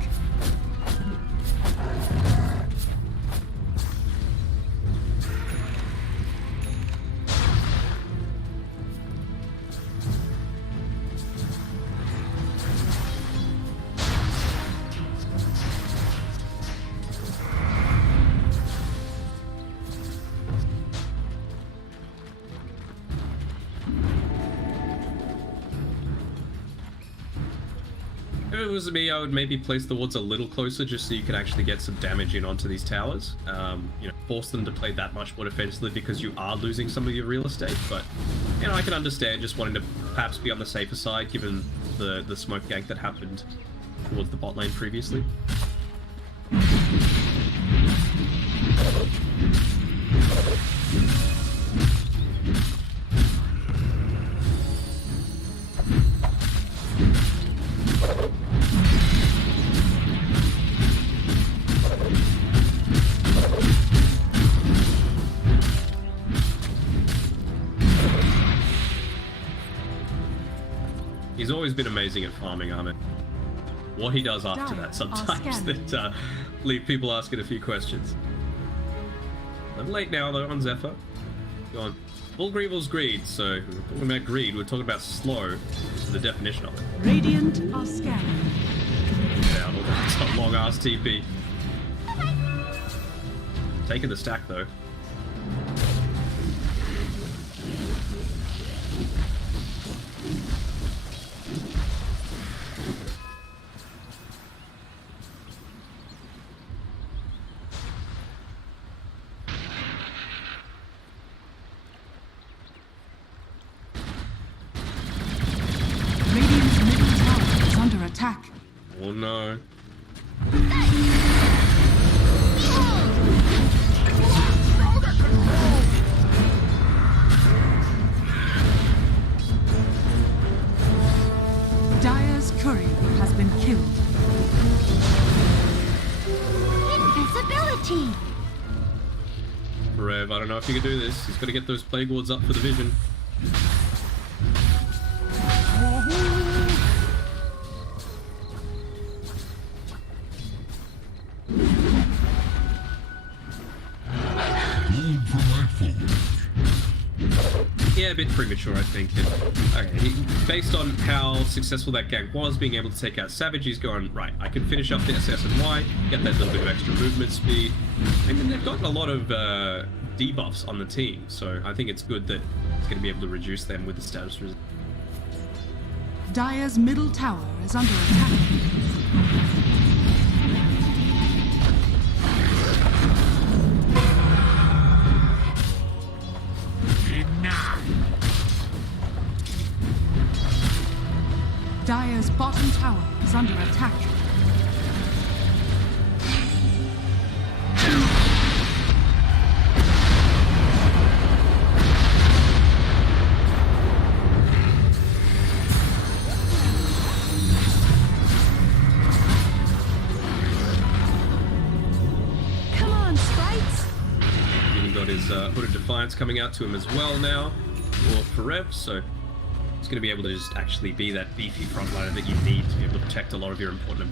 If it was me, I would maybe place the wards a little closer just so you can actually get some damage in onto these towers. You know, force them to play that much more defensively because you are losing some of your real estate. But, you know, I can understand just wanting to perhaps be on the safer side given the smoke gank that happened towards the bot lane previously. He's always been amazing at farming, Ahmed. What he does after that sometimes that leave people asking a few questions. Level 8 now though on Zephyr. Go on. Full Greevil's greed, so we're talking about greed, we're talking about slow, so the definition of it. Radiant are scanning. Down, it's a long ass TP. Taking the stack though. Radiant's middle tower is under attack. Oh no. Dire's courier has been killed. Invisibility. Rev, I don't know if you can do this. He's got to get those plague wards up for the vision. Yeah, a bit premature, I think. Based on how successful that gank was, being able to take out Savage, he's going, right, I can finish up the SS and Y, get that little bit of extra movement speed. And then they've gotten a lot of debuffs on the team, so I think it's good that it's going to be able to reduce them with the status resistance. Dire's middle tower is under attack. Dire's bottom tower is under attack. Come on, sprites! You've got his Hood of Defiance coming out to him as well now, for Rev, so he's going to be able to just actually be that beefy frontliner that you need to be able to protect a lot of your important.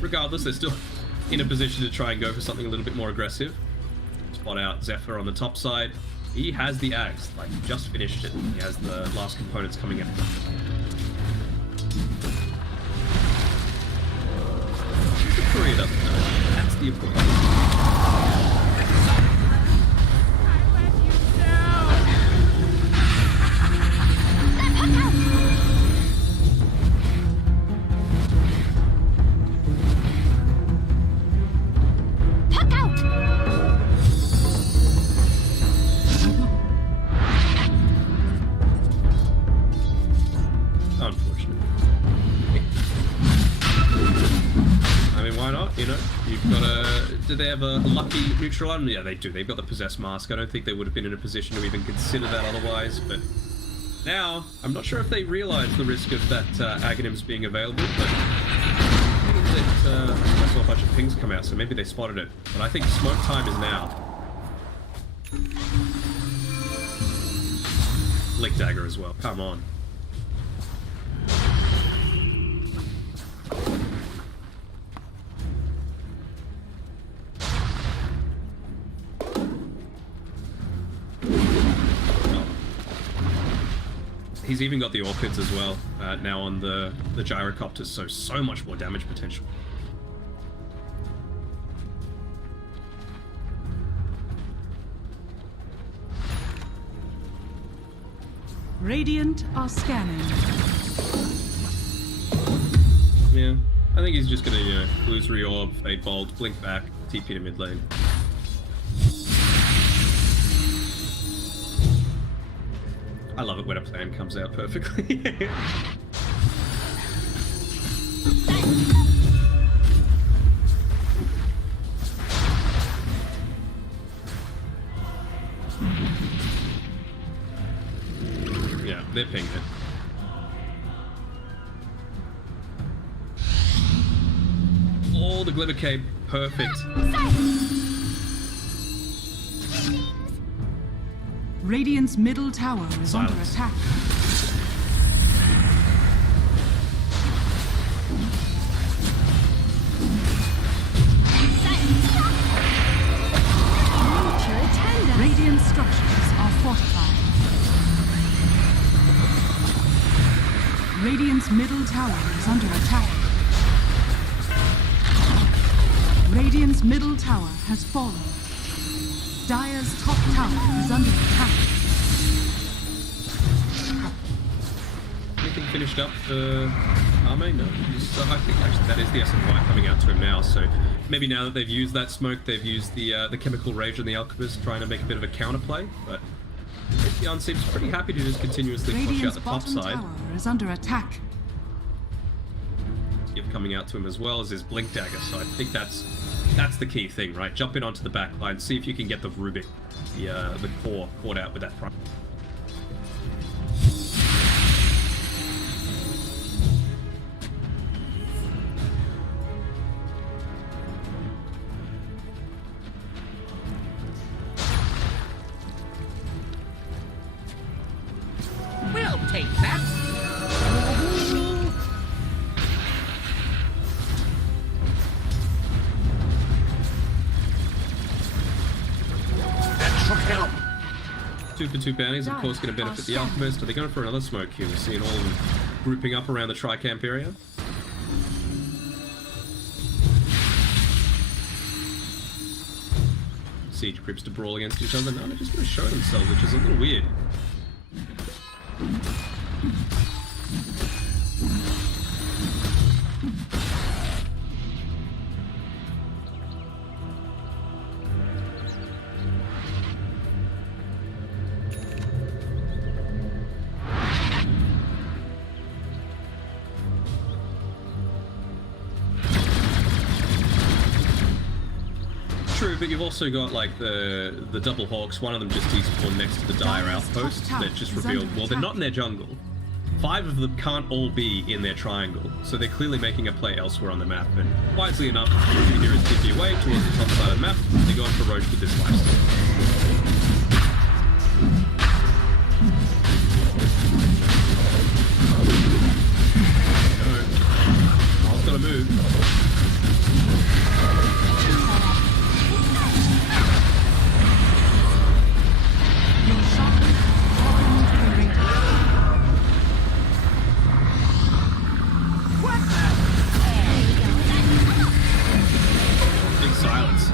Regardless, they're still in a position to try and go for something a little bit more aggressive. Spot out Zephyr on the top side. He has the axe, like just finished it. He has the last components coming in. The courier doesn't know. That's the important thing. Do they have a lucky neutral item? Yeah, they do. They've got the Possess Mask. I don't think they would have been in a position to even consider that otherwise, but now, I'm not sure if they realize the risk of that Aghanims being available, but I saw a bunch of pings come out, so maybe they spotted it. But I think smoke time is now. Blink Dagger as well. Come on. He's even got the Orchids as well, now on the Gyrocopters, so much more damage potential. Radiant are scanning. Yeah, I think he's just gonna, Illusory Orb, Fade Bolt, blink back, TP to mid lane. I love it when a plan comes out perfectly. Yeah, they're pinging it. Oh, the Glimmer Cape, perfect. Radiant's middle tower is under attack. Radiant structures are fortified. Radiant's middle tower is under attack. Radiant's middle tower has fallen. Dire's top tower is under attack. Anything finished up for Arme? No. So I think actually that is the SNY coming out to him now, so maybe now that they've used that smoke, they've used the Chemical Rage and the Alchemist trying to make a bit of a counterplay, but Itheon seems pretty happy to just continuously push out the top side. Tower is under attack. Give coming out to him as well as his Blink Dagger, so I think that's the key thing, right? Jump in onto the back line, see if you can get the Rubik, the core, caught out with that front. We'll take that. 2 for 2 bounties, of course, going to benefit the Alchemist. Are they going for another smoke here? We're seeing all of them grouping up around the Tri-Camp area. Siege creeps to brawl against each other. No, they're just going to show themselves, which is a little weird. True, but you've also got like the double hawks. One of them just despawned next to the dire outpost that just revealed, well, they're not in their jungle. 5 of them can't all be in their triangle, so they're clearly making a play elsewhere on the map. And wisely enough, what you do is TP away towards the top side of the map. They're going for Roach with this lifestyle. I've got to move. Big silence.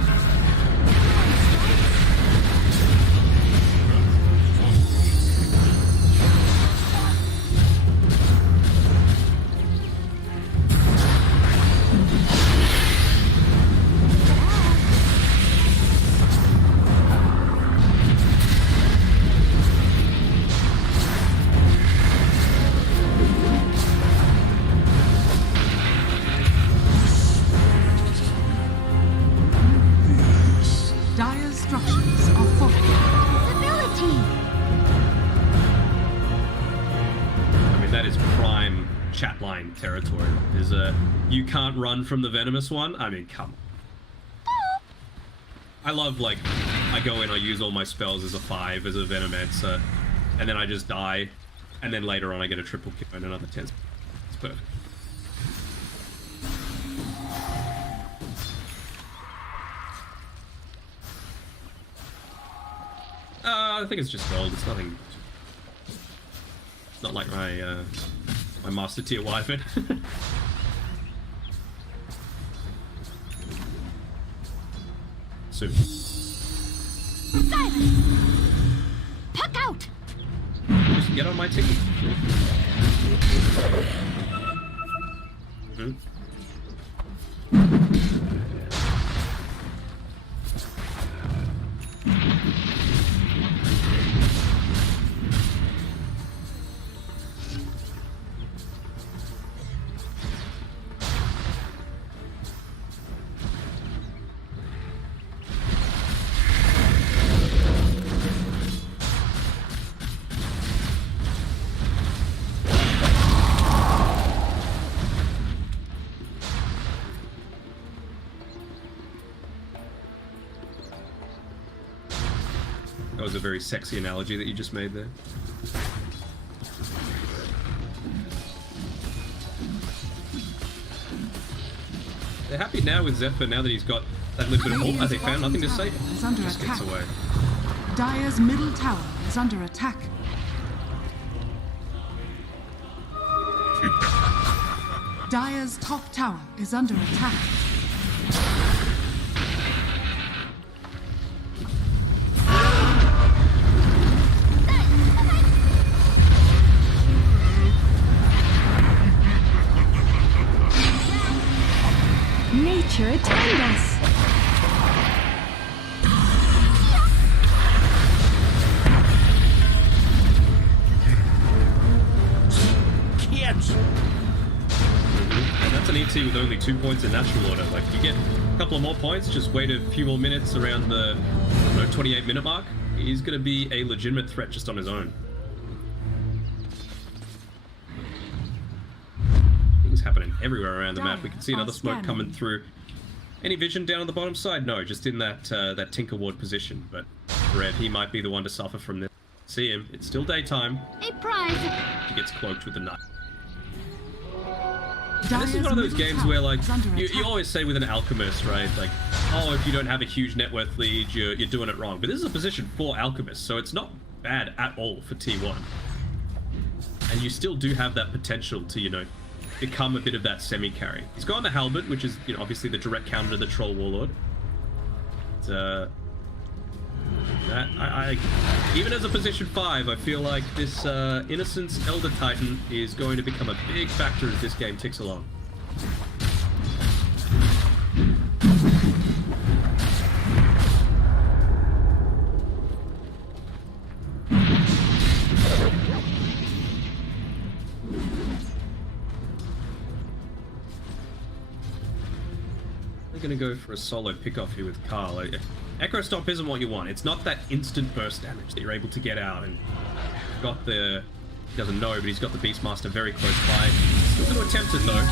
Dire's structures are fortified. Stability! I mean, that is prime chatline territory. Is you can't run from the venomous one? I mean, come on. I love, like, I go in, I use all my spells as a 5, as a Venomancer, and then I just die, and then later on I get a triple kill and another 10. It's perfect. I think it's just gold. It's nothing. It's not like my my master tier Wyvern. Soon. Silence! Puck out! Just get on my ticket. Hmm? That was a very sexy analogy that you just made there. They're happy now with Zephyr now that he's got that little bit of ult. They found nothing to say. Is under Just attack. gets away. Dire's middle tower is under attack. Dire's top tower is under attack. Nature attend us! Kids! And that's an ET with only 2 points in natural order. Like, you get a couple of more points, just wait a few more minutes around the 28-minute mark. He's going to be a legitimate threat just on his own. Things happening everywhere around the map. We can see another smoke coming through. Any vision down on the bottom side? No, just in that that Tinker Ward position. But Red, he might be the one to suffer from this. See him. It's still daytime. A prize! He gets cloaked with a knife. And this is one of those games where, like, you always say with an Alchemist, right? Like, oh, if you don't have a huge net worth lead, you're doing it wrong. But this is a position for Alchemists, so it's not bad at all for T1. And you still do have that potential to, you know, become a bit of that semi-carry. He's got the Halberd, which is, you know, obviously the direct counter to the Troll Warlord. But, even as a position 5, I feel like this Innocence Elder Titan is going to become a big factor as this game ticks along. I'm gonna go for a solo pick-off here with Carl. Echo Stomp isn't what you want. It's not that instant burst damage that you're able to get out, and got the... He doesn't know, but he's got the Beastmaster very close by. Still gonna attempt it though.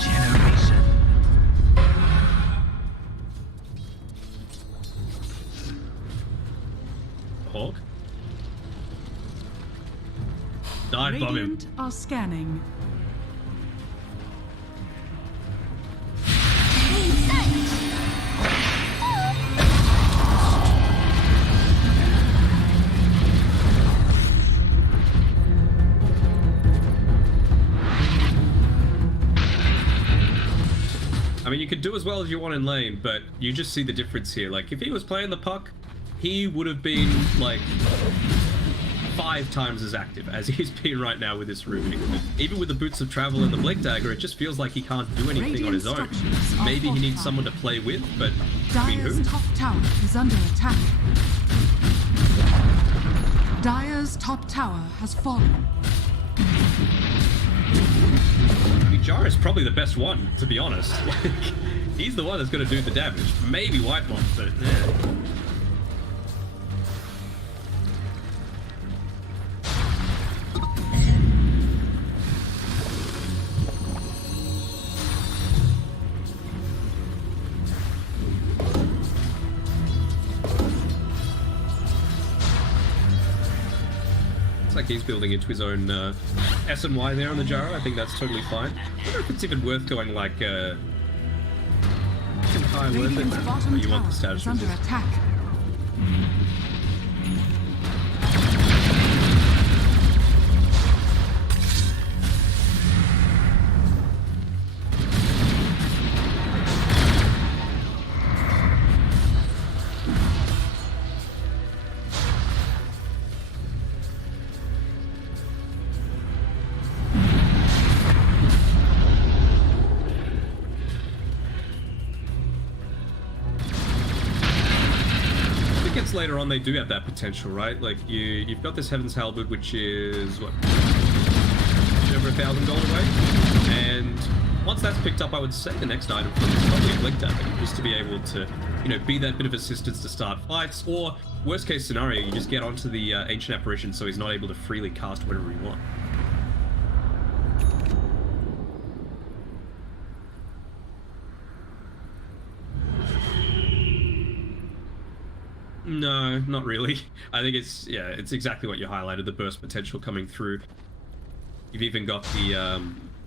Hawk. Dive bomb him. Radiant are scanning. I mean, you could do as well as you want in lane, but you just see the difference here. Like, if he was playing the puck, he would have been, like, 5 times as active as he's been right now with this Ruby. Even with the Boots of Travel and the Blink Dagger, it just feels like he can't do anything on his own. Maybe he needs someone to play with, but I mean, who? Dire's top tower is under attack. Dire's top tower has fallen. Jara is probably the best one, to be honest. Like, he's the one that's going to do the damage. Maybe Whitemon, but yeah. Like he's building into his own S&Y there on the Jara. I think that's totally fine. I wonder if it's even worth going like it's entirely worth it. But you want the status under attack. Later on, they do have that potential, right? Like you've got this Heaven's Halberd, which is what, over $1,000 away, and once that's picked up, I would say the next item from is probably a Blink Dagger, just to be able to, you know, be that bit of assistance to start fights, or worst case scenario, you just get onto the Ancient Apparition, so he's not able to freely cast whatever he wants. No, not really. I think it's, yeah, it's exactly what you highlighted, the burst potential coming through. You've even got the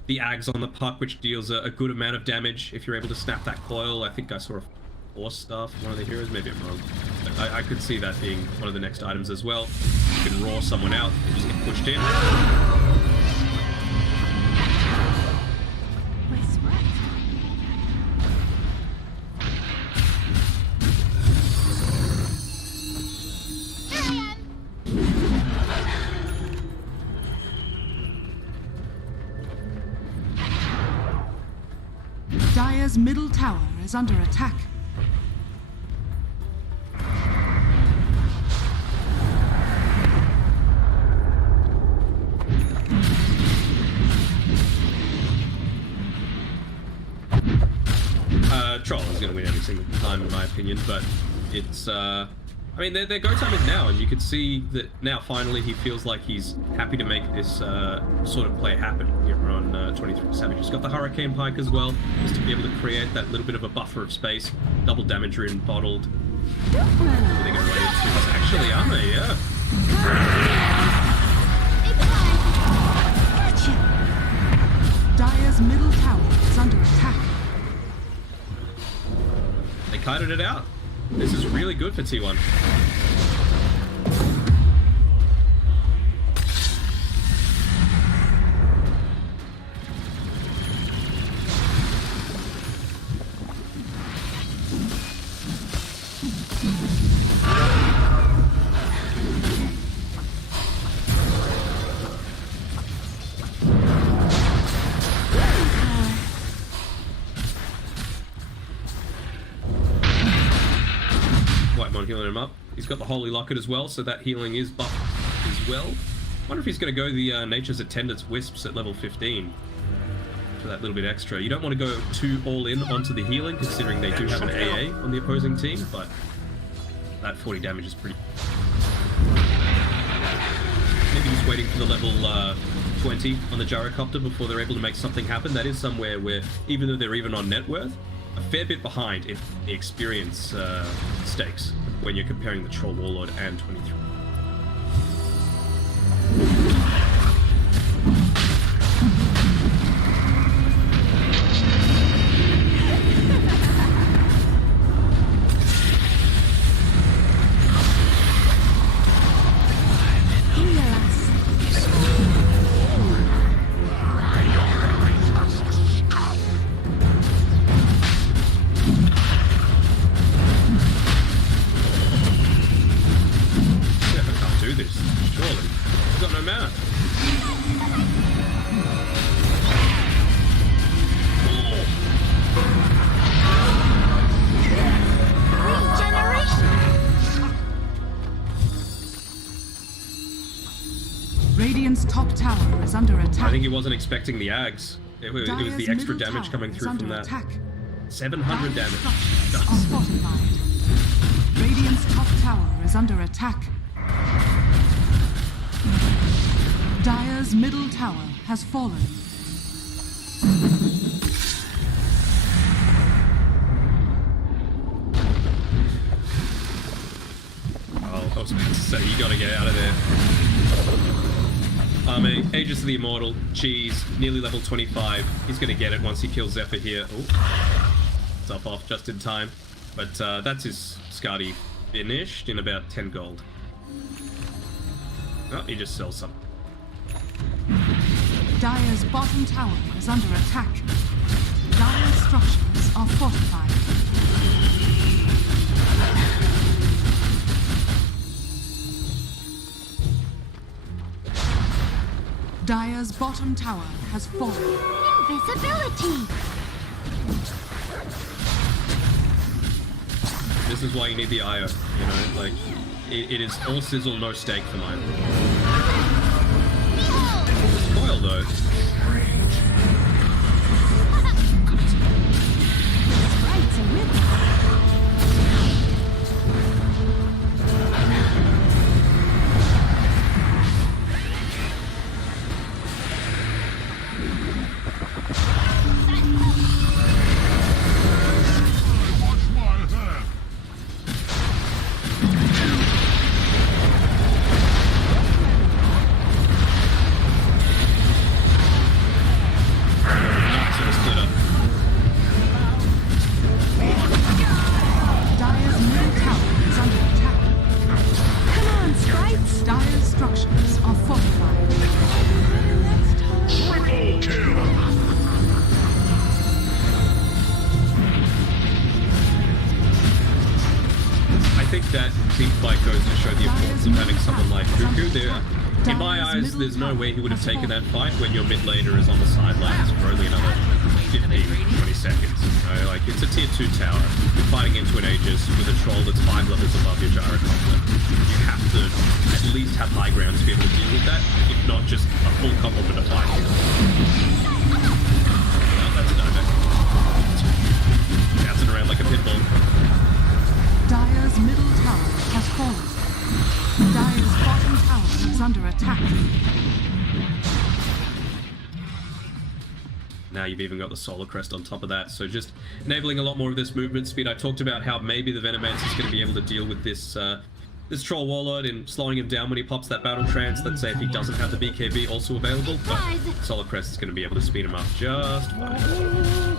Ags on the puck, which deals a good amount of damage if you're able to snap that coil. I think I saw a Force Staff, one of the heroes, maybe I'm wrong. But I could see that being one of the next items as well. You can roar someone out, they just get pushed in. Dire's middle tower is under attack. Troll is going to win every single time, in my opinion, but it's, I mean, their go time is now, and you can see that now finally he feels like he's happy to make this sort of play happen here on 23 Savage. He's got the Hurricane Pike as well, just to be able to create that little bit of a buffer of space. Double damager in bottled. I think it's actually armor, yeah. Dire's middle tower is under attack. They kited it out. This is really good for T1. Paimon healing him up. He's got the Holy Locket as well, so that healing is buffed as well. Wonder if he's going to go the Nature's Attendant's Wisps at level 15 for that little bit extra. You don't want to go too all in onto the healing, considering they do have an AA on the opposing team, but that 40 damage is pretty... Maybe just waiting for the level 20 on the Gyrocopter before they're able to make something happen. That is somewhere where, even though they're even on net worth, a fair bit behind in the experience stakes when you're comparing the Troll Warlord and 23. Radiant's top tower is under attack. I think he wasn't expecting the Ags. It was the extra damage coming through from that. Attack. 700 damage. Are fortified. Radiant's top tower is under attack. Dire's middle tower has fallen. Oh, I was about to say, you gotta get out of there. Aegis of the Immortal, cheese, nearly level 25. He's gonna get it once he kills Zephyr here. Oh, it's up off just in time. But that's his Skadi finished in about 10 gold. Oh, he just sells some. Dire's bottom tower is under attack. Dire's structures are fortified. Dire's bottom tower has fallen. Invisibility! This is why you need the IO, you know, like, it is all sizzle, no steak for mine. Spoil though. There's no way he would have taken that fight when your mid laner is on the sidelines for only another 15, 20 seconds. You know, like, it's a tier 2 tower. You're fighting into an Aegis with a troll that's 5 levels above your Gyrocopter. You have to at least have high ground to be able to deal with that, if not just a full complement of fight. Well, that's a dynamic. Bouncing around like a pinball. Dire's middle tower has fallen. Dire's bottom tower is under attack. Now you've even got the Solar Crest on top of that, so just enabling a lot more of this movement speed. I talked about how maybe the Venomancer is going to be able to deal with this this Troll Warlord and slowing him down when he pops that Battle Trance. Let's say if he doesn't have the BKB also available, but Solar Crest is going to be able to speed him up just fine.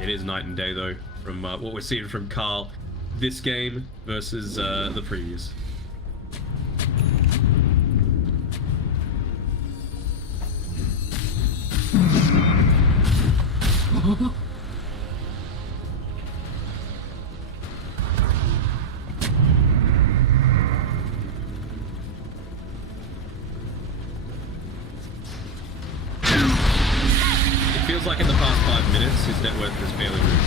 It is night and day though, from what we're seeing from Carl this game versus the previous. feels like in the past 5 minutes, his net worth has barely moved.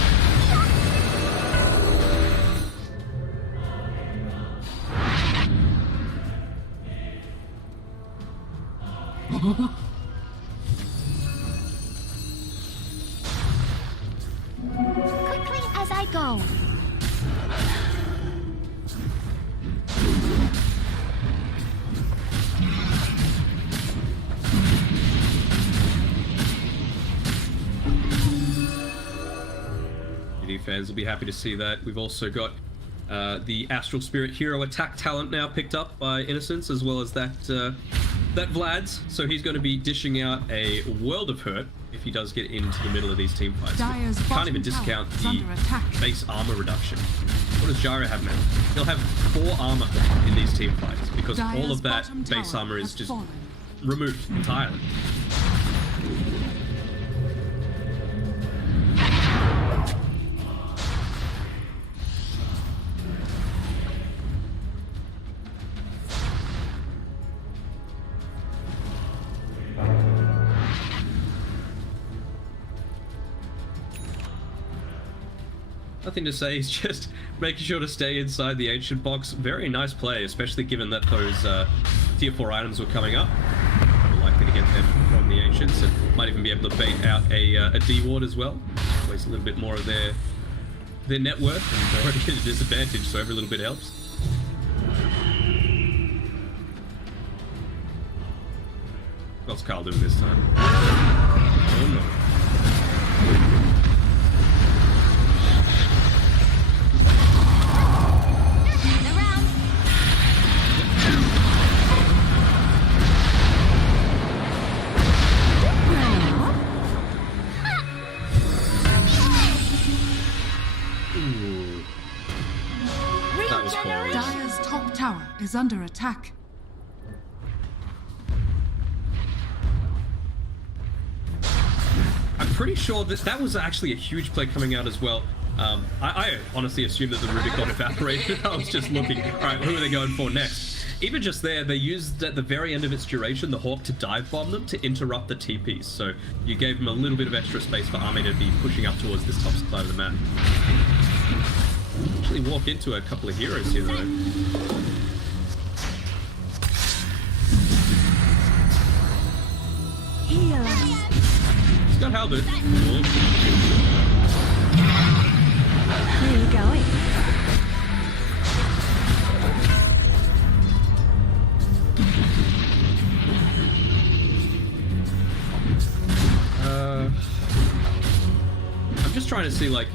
Quickly as I go. Fans will be happy to see that. We've also got the Astral Spirit Hero attack talent now picked up by Innocence, as well as that Vlad's. So he's going to be dishing out a world of hurt if he does get into the middle of these team fights. Can't even discount the base armor reduction. What does Gyro have now? He'll have 4 armor in these team fights because all of that base armor is just removed entirely. Nothing to say, he's just making sure to stay inside the ancient box. Very nice play, especially given that those tier 4 items were coming up. We're likely to get them from the ancients and might even be able to bait out a D-ward as well. Waste a little bit more of their net worth, and they're already at a disadvantage, so every little bit helps. What's Carl doing this time? Oh no. Dire's top tower is under attack. I'm pretty sure that was actually a huge play coming out as well. I honestly assumed that the Rubicon evaporated. I was just looking, alright, who are they going for next? Even just there, they used at the very end of its duration the Hawk to dive bomb them to interrupt the TPs. So you gave them a little bit of extra space for Army to be pushing up towards this top side of the map. Actually walk into a couple of heroes here though. He's got Halberd. Cool. Where are you going? I'm just trying to see, like,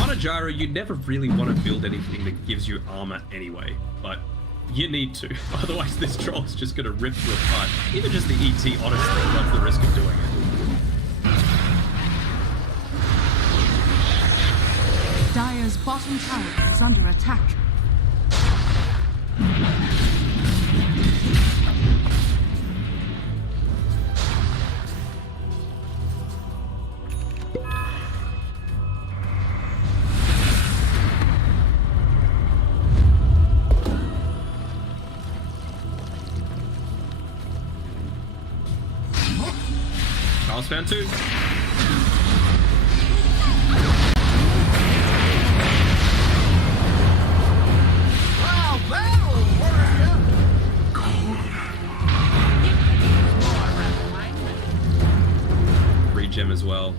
on a Gyro, you never really want to build anything that gives you armor anyway, but you need to. Otherwise, this troll is just going to rip you apart. Even just the ET, honestly, runs the risk of doing it. Dire's bottom tower is under attack. Charles fan 2. Gem as well.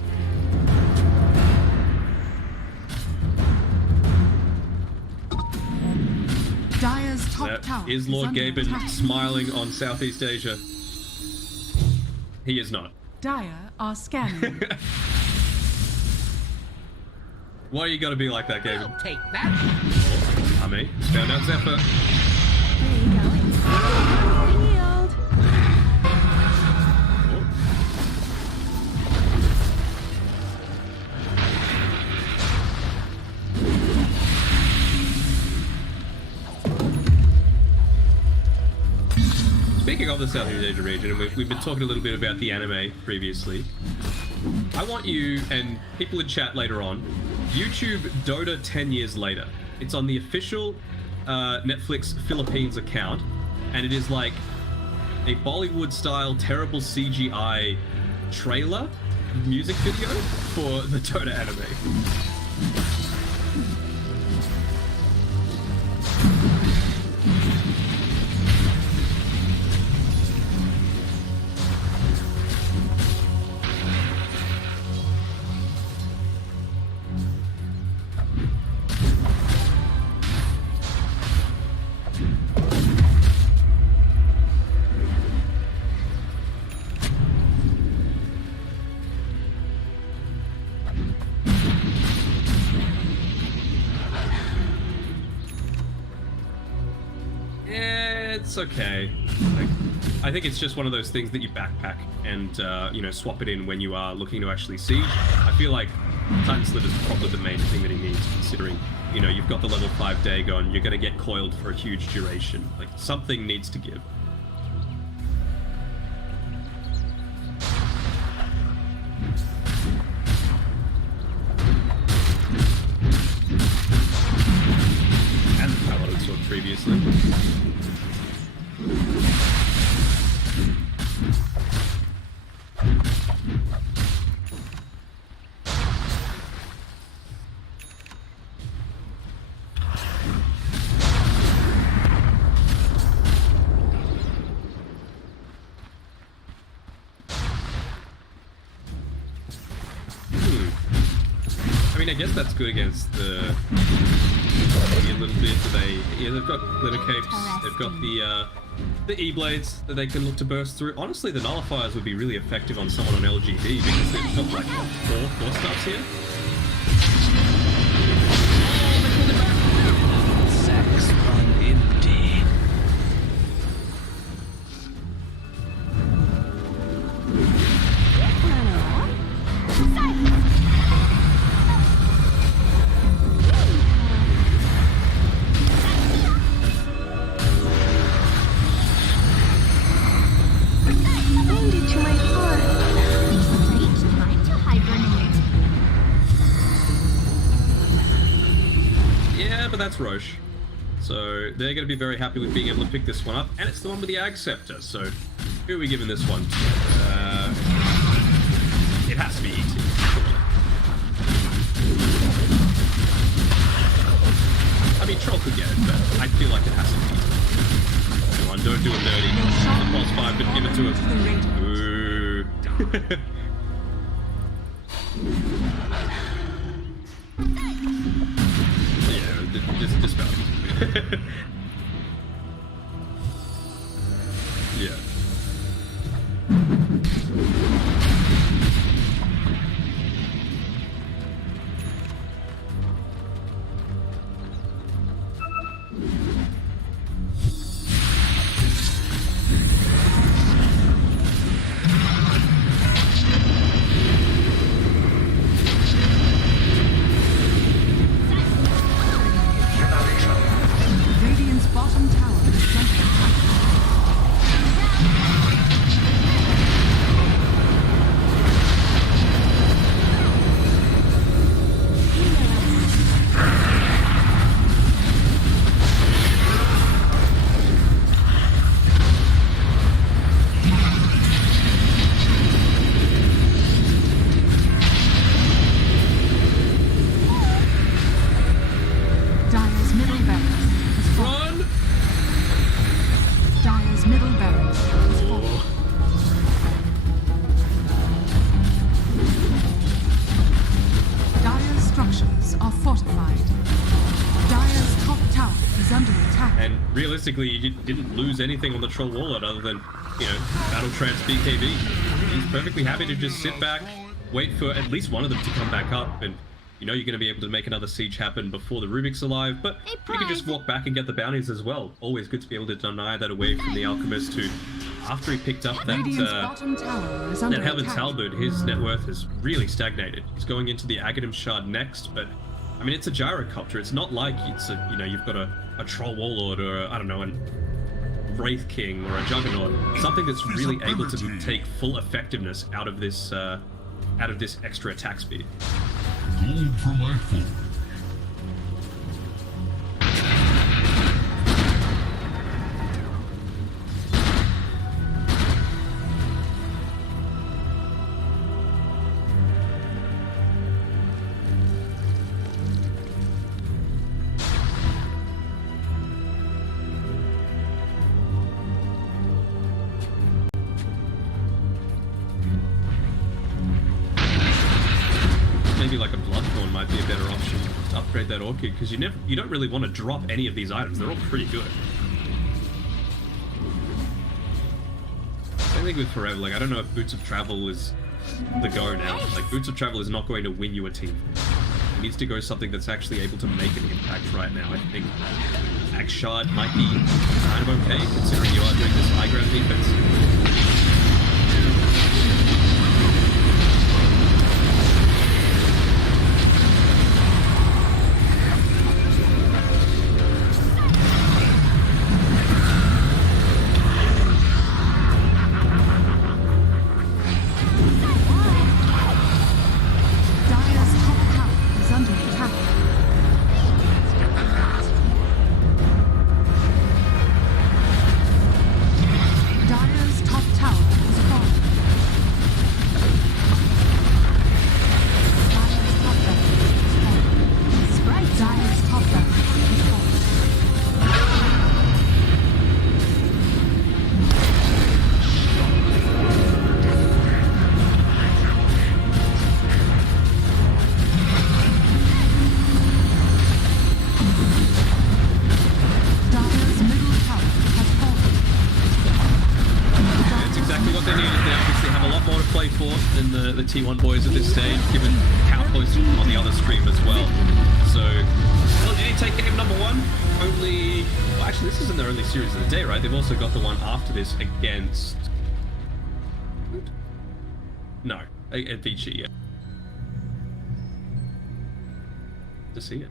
Dire's top tower is Lord Gaben smiling on Southeast Asia? He is not. Dire are scanning. Why you gotta be like that, Gaben? I'll take that. Oh, I mean, found out Zephyr. Where are you going? Healed. Speaking of the Southeast Asia region, and we've been talking a little bit about the anime previously, I want you, and people in chat later on, YouTube Dota 10 years later. It's on the official Netflix Philippines account, and it is like a Bollywood-style terrible CGI trailer music video for the Dota anime. It's okay. Like, I think it's just one of those things that you backpack and you know, swap it in when you are looking to actually siege. I feel like Titan Slit is probably the main thing that he needs, considering, you know, you've got the level 5 Dagon, you're going to get coiled for a huge duration. Like, something needs to give. And the Paladin Sword previously. I mean, I guess that's good against the a little bit. They've got glitter capes. They've got the E-blades that they can look to burst through. Honestly, the nullifiers would be really effective on someone on LGD because they've got like four stars here. Sex fun indeed. But that's Roche. So they're going to be very happy with being able to pick this one up. And it's the one with the Ag Scepter. So who are we giving this one to? It has to be ET. I mean, Troll could get it, but I feel like it has to be ET. Come on, don't do it dirty. The pulse 5, but give it to him. Ooh. Just about. Yeah. Radiant's bottom tower is under attack. Dire's middle barracks has fallen. Dire's middle barracks has fallen. Dire's structures are fortified. Dire's top tower is under attack. And realistically, you didn't lose anything on the Troll Warlord other than, you know, Battle Trance BKB. He's perfectly happy to just sit back, wait for at least one of them to come back up, and you know you're going to be able to make another siege happen before the Rubik's alive, but you can just walk back and get the bounties as well. Always good to be able to deny that away from the Alchemist, who, after he picked up that Bottom tower is under Helmet's attack. Halberd, his net worth is really stagnated. He's going into the Aghanim Shard next, but I mean, it's a gyrocopter. It's not like it's a, you know, you've got a Troll Warlord or I don't know, a Wraith King or a Juggernaut. Something that's really able to take full effectiveness out of this extra attack speed. Gold for my food. maybe like a Bloodthorn might be a better option to upgrade that Orchid, because you don't really want to drop any of these items. They're all pretty good. Same thing with Forever. Like, I don't know if Boots of Travel is the go now. Like, Boots of Travel is not going to win you a team. It needs to go something that's actually able to make an impact right now. I think Axe Shard might be kind of okay, considering you are doing this high ground defense. T1 boys at this stage, given how close on the other stream as well. So, well, did he take game number 1? Only, well, actually, this isn't their only series of the day, right? They've also got the one after this against. No, at VG, yeah. To see it.